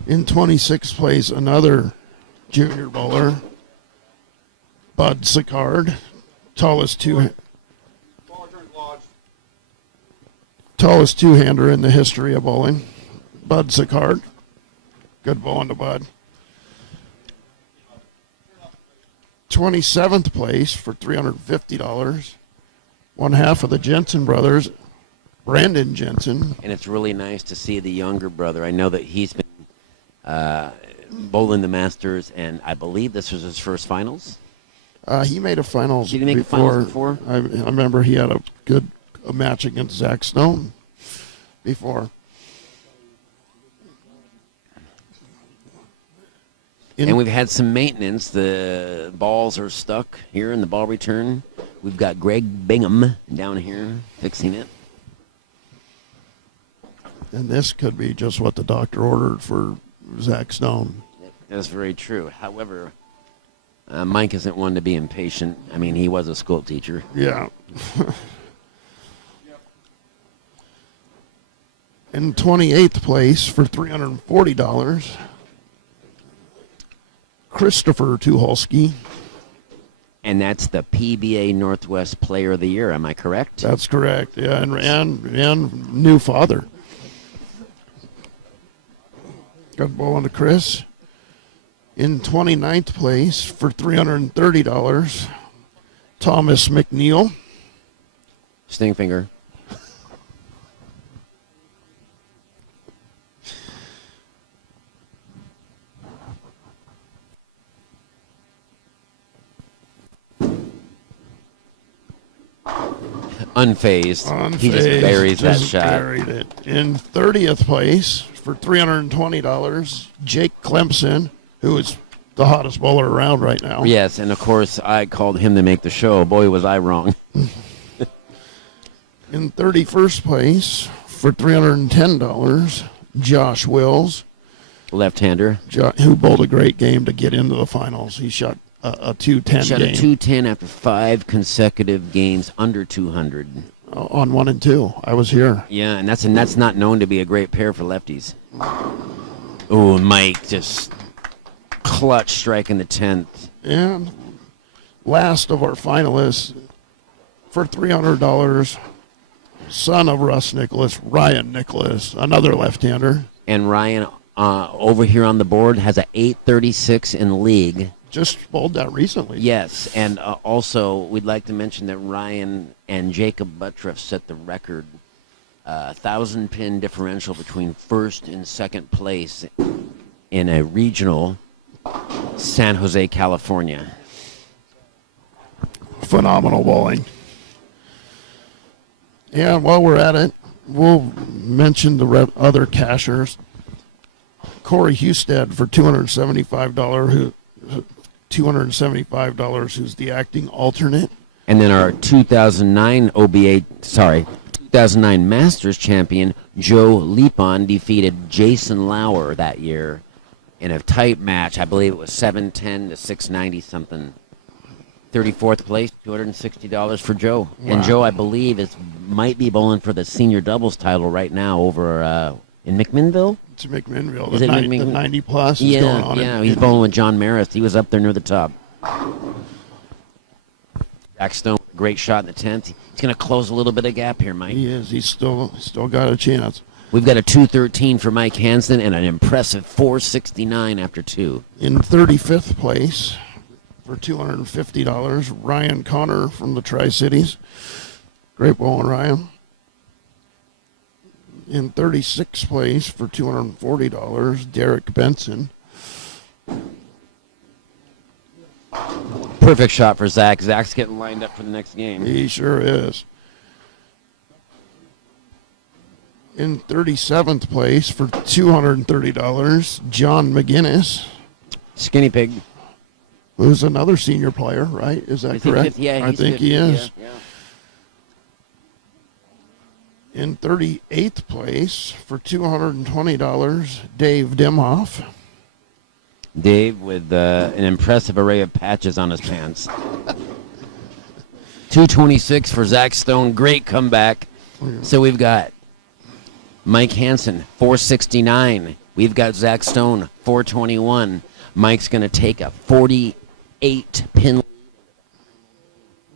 In 26th place, another junior bowler, Bud Sicard, tallest two-hander in the history of bowling. Bud Sicard. Good bowling to Bud. 27th place for $350. One half of the Jensen brothers, Brandon Jensen. And it's really nice to see the younger brother. I know that he's been bowling the Masters, and I believe this was his first finals. He made a finals. Did he make a finals before? I remember he had a match against Zach Stone before. And we've had some maintenance. The balls are stuck here in the ball return. We've got Greg Bingham down here fixing it. And this could be just what the doctor ordered for Zach Stone. That's very true. However, Mike isn't one to be impatient. I mean, he was a school teacher. Yeah. In 28th place for $340, Christopher Tuholsky. And that's the PBA Northwest Player of the Year. Am I correct? That's correct. Yeah, and new father. Good ball to Chris. In 29th place for $330, Thomas McNeil. Stingfinger. Unfazed. He just buries that Just shot. buried it. In 30th place for $320, Jake Clemson, who is the hottest bowler around right now. Yes, and of course I called him to make the show. Boy, was I wrong. In 31st place for $310, Josh Wills, Left-hander. who bowled a great game to get into the finals. He shot a 210 Shot game a 210 after 5 consecutive games under 200. on 1 and 2. I was here. Yeah, and that's not known to be a great pair for lefties. Oh, Mike just clutch strike in the 10th. And last of our finalists for $300, son of Russ Nicholas, Ryan Nicholas, another left-hander. And Ryan over here on the board has a 836 in league. Just bowled that recently. Yes, and also we'd like to mention that Ryan and Jacob Buttriff set the record 1,000-pin differential between first and second place in a regional San Jose, California. Phenomenal bowling. And while we're at it, we'll mention the other cashers. Corey Husted for $275, who's the acting alternate. And then our 2009 Masters champion, Joe Lepon, defeated Jason Lauer that year in a tight match. I believe it was 710 to 690 something. 34th place, $260 for Joe. Wow. And Joe, I believe, might be bowling for the senior doubles title right now over in McMinnville. It's McMinnville. Is The it 90 plus is going on. He's bowling with John Marist. He was up there near the top. Jack Stone, great shot in the 10th. He's going to close a little bit of gap here, Mike. He is. He's still got a chance. We've got a 213 for Mike Hansen and an impressive 469 after 2. In 35th place for $250, Ryan Connor from the Tri-Cities. Great bowling, Ryan. In 36th place for $240, Derek Benson. Perfect shot for Zach. Zach's getting lined up for the next game. He sure is. In 37th place for $230, John McGinnis, Skinny Pig. who's another senior player, right? Is that Is he correct? 50? Yeah, I he's think 50, he is. Yeah. In 38th place for $220, Dave Dimhoff. Dave with an impressive array of patches on his pants. 226 for Zach Stone. Great comeback. So we've got Mike Hansen, 469. We've got Zach Stone, 421. Mike's going to take a 48-pin.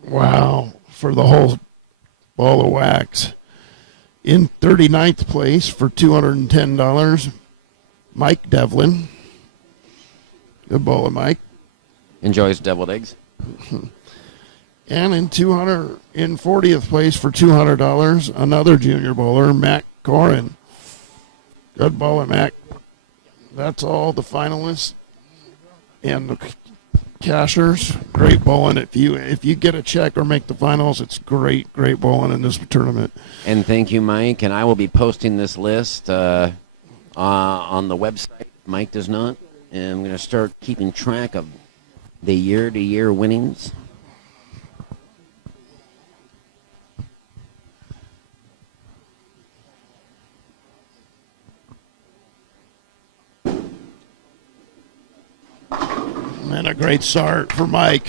Wow, for the whole ball of wax. In 39th place for $210, Mike Devlin. Good bowler, Mike. Enjoys deviled eggs. And in 40th place for $200, another junior bowler, Mac Corin. Good bowler, Mac. That's all the finalists and the cashers. Great bowling. If you get a check or make the finals, it's great bowling in this tournament. And thank you, Mike. And I will be posting this list on the website. Mike does not. And I'm going to start keeping track of the year-to-year winnings. And a great start for Mike.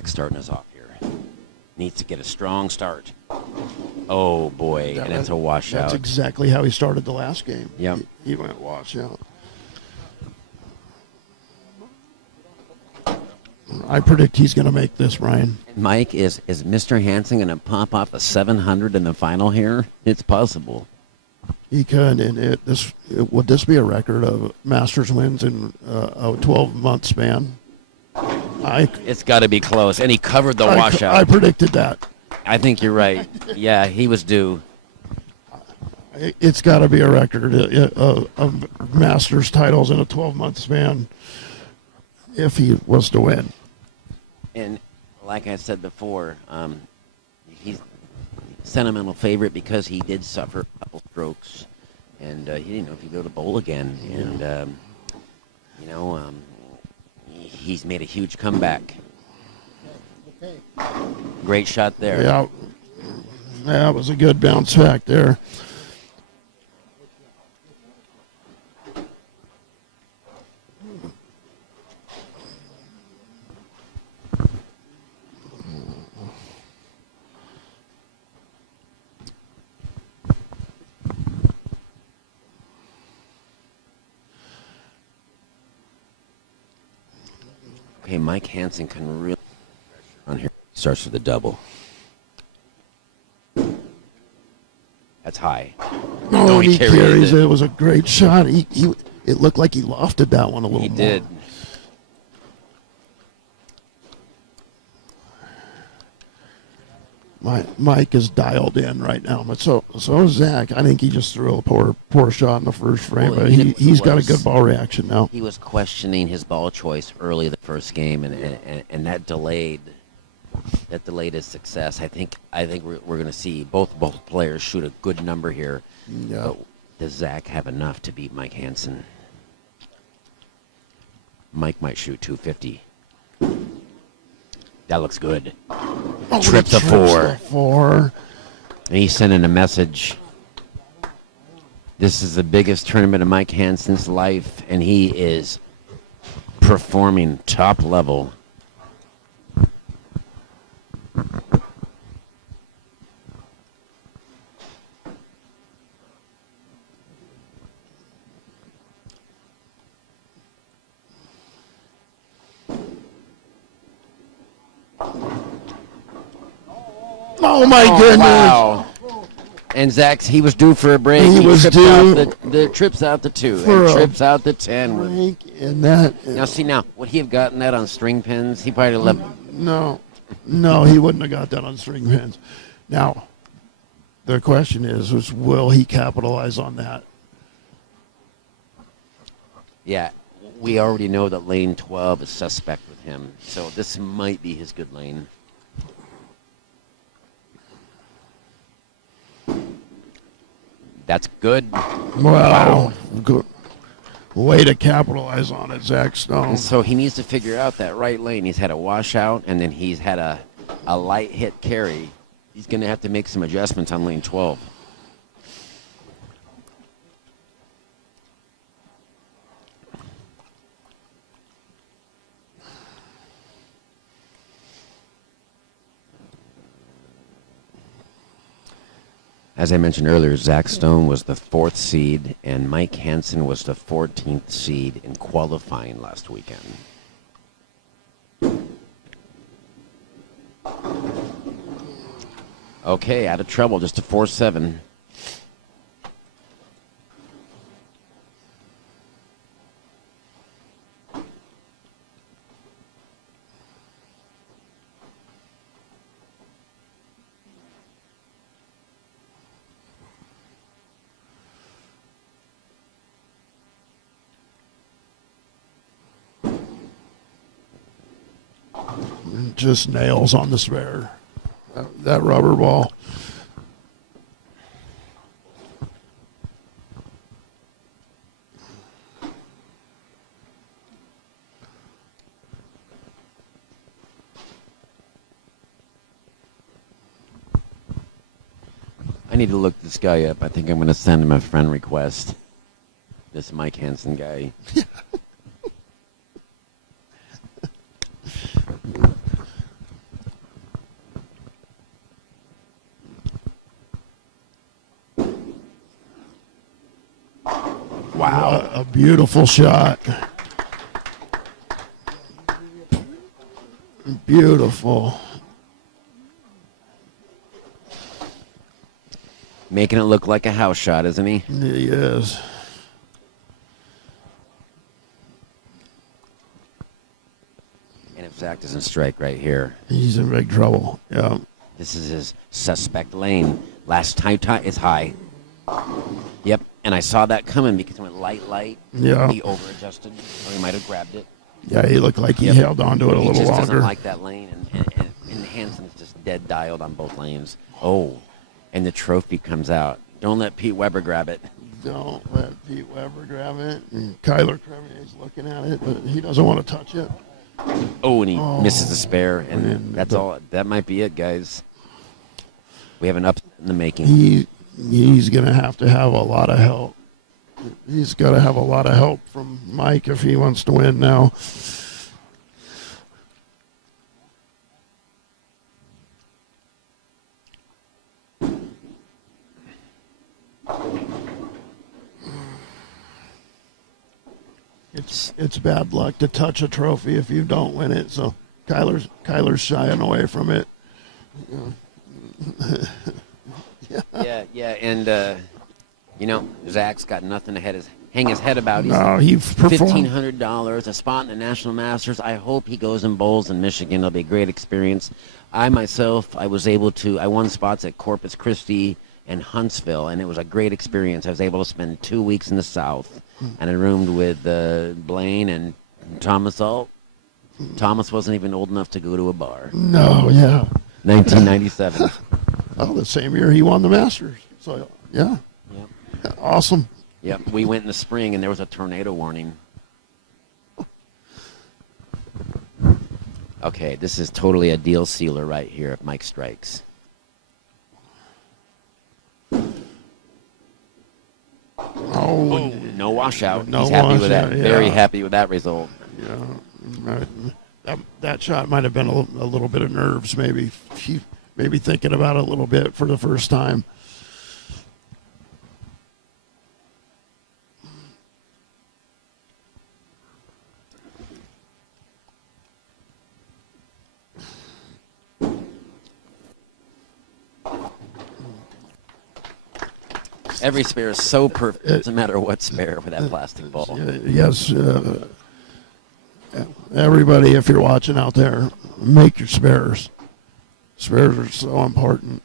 Zach starting us off here? Needs to get a strong start. Oh boy, and it's a washout. That's exactly how he started the last game. Yep. He went washout. I predict he's going to make this, Ryan. Mike, is Mr. Hansen going to pop off a 700 in the final here? It's possible. He could, and would this be a record of Masters wins in a 12-month span? It's got to be close, and he covered the I washout. predicted that. I think you're right. Yeah, he was due. It's got to be a record of Masters titles in a 12-month span if he was to win. And like I said before, he's sentimental favorite because he did suffer a couple strokes, and he didn't know if he'd be able to bowl again. And he's made a huge comeback. Great shot there. Yeah, that was a good bounce back there. Okay, Mike Hansen can really on here. Starts with a double. That's high. Oh, he he carried carries it. it. It was a great shot. It looked like he lofted that one a little He more. did. Mike is dialed in right now, but so is Zach. I think he just threw a poor shot in the first frame, Well, but you know, he's got a was- good ball reaction now. He was questioning his ball choice early the first game, and that delayed his success. I think we're going to see both players shoot a good number here. Yeah. But does Zach have enough to beat Mike Hansen? Mike might shoot 250. That looks good. Oh, Trip he to trips four. the four. And he's sending a message. This is the biggest tournament of Mike Hansen's life, and he is performing top level. Oh my goodness! Wow. And Zach, he was due for a break. He was trips due out the trips out the 2 for and a trips out the 10. Frank, and that. Now, would he have gotten that on string pins? He probably left. No, he wouldn't have got that on string pins. Now, the question is will he capitalize on that? Yeah, we already know that lane 12 is suspect with him, so this might be his good lane. That's good. Wow. Good. Way to capitalize on it, Zach Stone. And so he needs to figure out that right lane. He's had a washout, and then he's had a light hit carry. He's going to have to make some adjustments on lane 12. As I mentioned earlier, Zach Stone was the 4th seed, and Mike Hansen was the 14th seed in qualifying last weekend. Okay, out of trouble, just a 4-7. Just nails on the spare. That rubber ball. I need to look this guy up. I think I'm going to send him a friend request. This Mike Hansen guy. Wow. A beautiful shot. Beautiful. Making it look like a house shot, isn't he? He is. And if Zach doesn't strike right here, He's in big trouble. Yeah. this is his suspect lane. Last time is high. Yep, and I saw that coming because it went light. Yeah. He over-adjusted, or he might have grabbed it. Yeah, he looked like he Yep. held on to it a He little just longer. doesn't like that lane, and Hansen is just dead dialed on both lanes. Oh, and the trophy comes out. Don't let Pete Weber grab it. Don't let Pete Weber grab it. And Kyler Cremier's looking at it, but he doesn't want to touch it. Oh, and he misses the spare, and man. that's all. That might be it, guys. We have an up in the making. He's going to have a lot of help. He's got to have a lot of help from Mike if he wants to win now. It's bad luck to touch a trophy if you don't win it. So Kyler's shying away from it. Yeah, and Zach's got nothing to hang his head about. He's No, he performed. $1,500, a spot in the National Masters. I hope he goes and bowls in Michigan. It'll be a great experience. I won spots at Corpus Christi and Huntsville, and it was a great experience. I was able to spend 2 weeks in the South, and I roomed with Blaine and Thomas Alt. Thomas wasn't even old enough to go to a bar. No, yeah. 1997. Oh, the same year he won the Masters. So, yeah. Yep. Awesome. Yep. We went in the spring, and there was a tornado warning. Okay, this is totally a deal sealer right here if Mike strikes. Oh, No washout. No He's happy with that. washout, yeah. Very happy with that result. yeah. That shot might have been a little bit of nerves, maybe. Maybe thinking about it a little bit for the first time. Every spare is so perfect. It doesn't matter what spare with that plastic ball. Yes, everybody, if you're watching out there, make your spares. Spares are so important.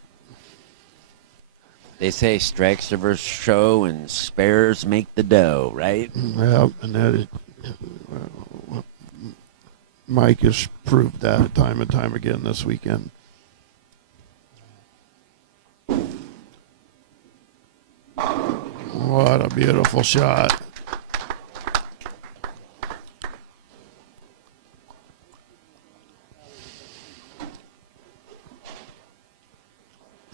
They say strikes reverse show and spares make the dough, right? Yeah, and Mike has proved that time and time again this weekend. What a beautiful shot.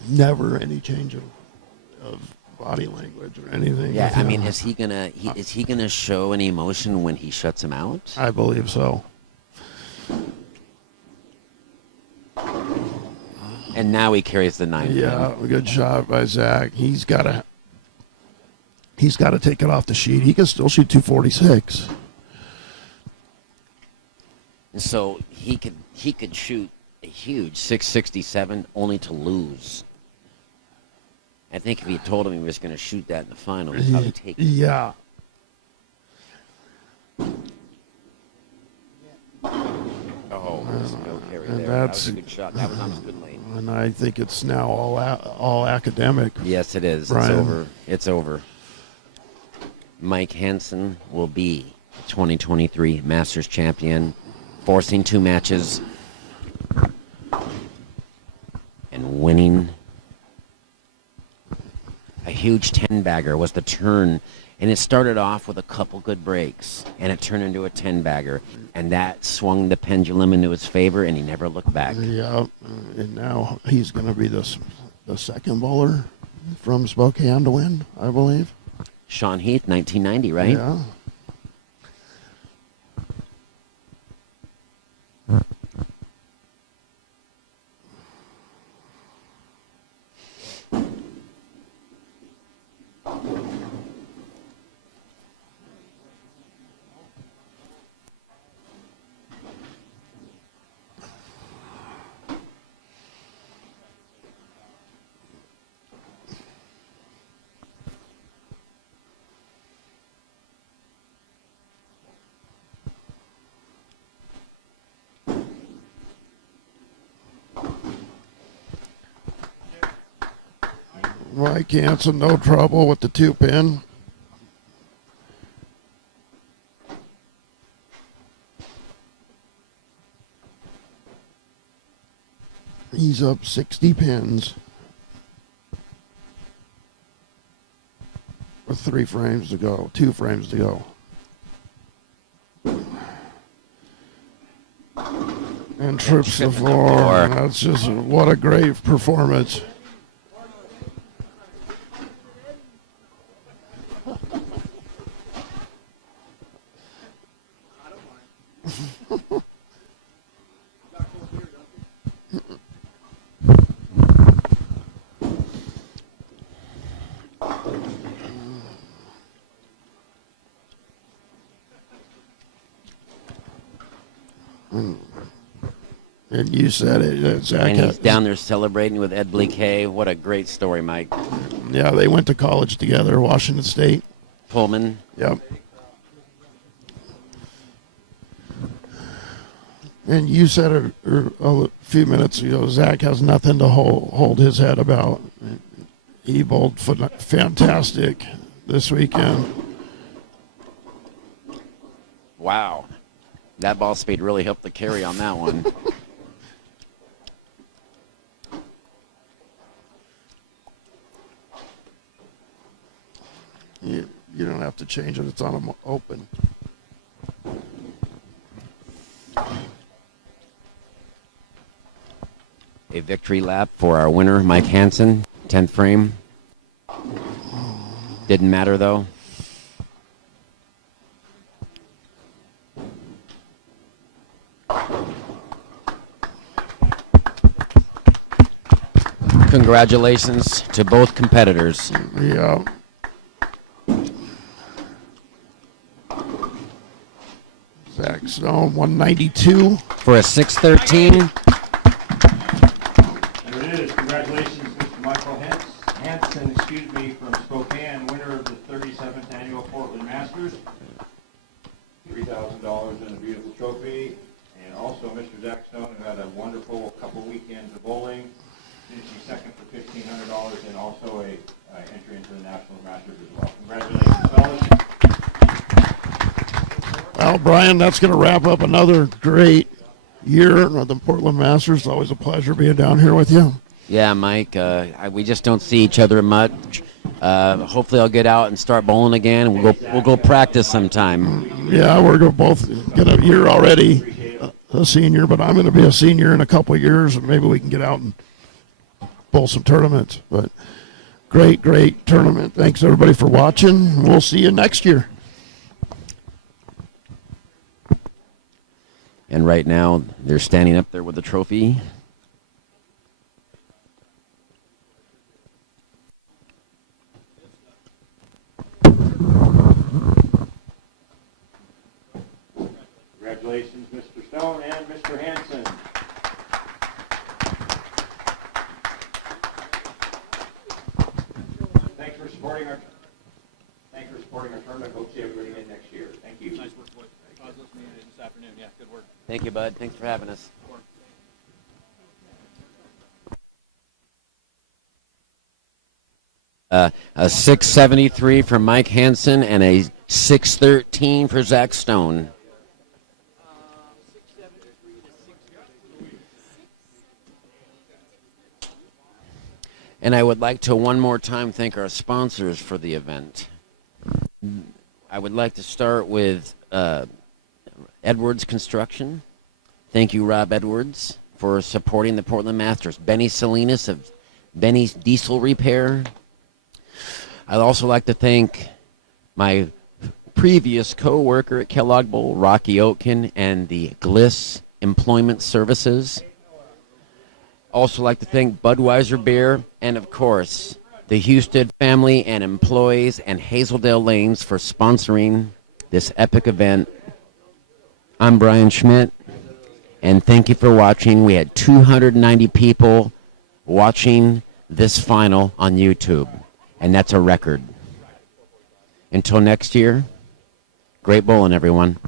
Never any change of body language or anything. Yeah, with I him. mean, is he gonna show any emotion when he shuts him out? I believe so. And now he carries the 9. Yeah, good shot by Zach. He's got to take it off the sheet. He can still shoot 246. And so he could shoot a huge 667 only to lose. I think if he had told him he was going to shoot that in the final, he'd probably take it. Yeah. Oh, there's no carry and there. That was that's- a good shot. That was on his good lane. And I think it's now all academic. Yes, it is. Brian. It's over. It's over. Mike Hansen will be the 2023 Masters champion, forcing 2 matches and winning. A huge 10-bagger was the turn, and it started off with a couple good breaks, and it turned into a 10-bagger, and that swung the pendulum into his favor, and he never looked back. Yeah, and now he's going to be the second bowler from Spokane to win, I believe. Sean Heath, 1990, right? Yeah. Mike Hansen, no trouble with the 2-pin. He's up 60 pins. With 3 frames to go, 2 frames to go. And trips the floor. That's just what a great performance. And you said it, Zach. And he's down there celebrating with Ed Bleak-Hay. What a great story, Mike. Yeah, they went to college together, Washington State. Pullman. Yep. And you said a few minutes ago, Zach has nothing to hold his head about. He bowled fantastic this weekend. Wow. That ball speed really helped the carry on that one. You don't have to change it. It's on them open. A victory lap for our winner, Mike Hansen, 10th frame. Didn't matter, though. Congratulations to both competitors. Yeah. Zach Stone, 192. For a 613. There it is. Congratulations, Mr. Michael Hansen, from Spokane, winner of the 37th Annual Portland Masters. $3,000 in a beautiful trophy. And also Mr. Zach Stone, who had a wonderful couple weekends of bowling, finishing second for $1,500 and also a entry into the National Masters as well. Congratulations, fellas. Well, Brian, that's going to wrap up another great year of the Portland Masters. It's always a pleasure being down here with you. Yeah, Mike. We just don't see each other much. Hopefully, I'll get out and start bowling again, and we'll go practice sometime. Yeah, we're going to both get a year already, a senior, but I'm going to be a senior in a couple of years, and maybe we can get out and bowl some tournaments. But great tournament. Thanks, everybody, for watching. We'll see you next year. And right now, they're standing up there with the trophy. Congratulations, Mr. Stone and Mr. Hansen. Thanks for supporting our tournament. Hope to see everybody again next year. Thank you. Nice work, boys. I was listening to it this afternoon. Yeah, good work. Thank you, bud. Thanks for having us. A 673 for Mike Hansen and a 613 for Zach Stone. And I would like to one more time thank our sponsors for the event. I would like to start with Edwards Construction. Thank you, Rob Edwards, for supporting the Portland Masters. Benny Salinas of Benny's Diesel Repair. I'd also like to thank my previous co-worker at Kellogg Bowl, Rocky Oatkin, and the Gliss Employment Services. Also like to thank Budweiser Beer and, of course, the Houston family and employees and Hazeldale Lanes for sponsoring this epic event. I'm Brian Schmidt, and thank you for watching. We had 290 people watching this final on YouTube, and that's a record. Until next year, great bowling, everyone.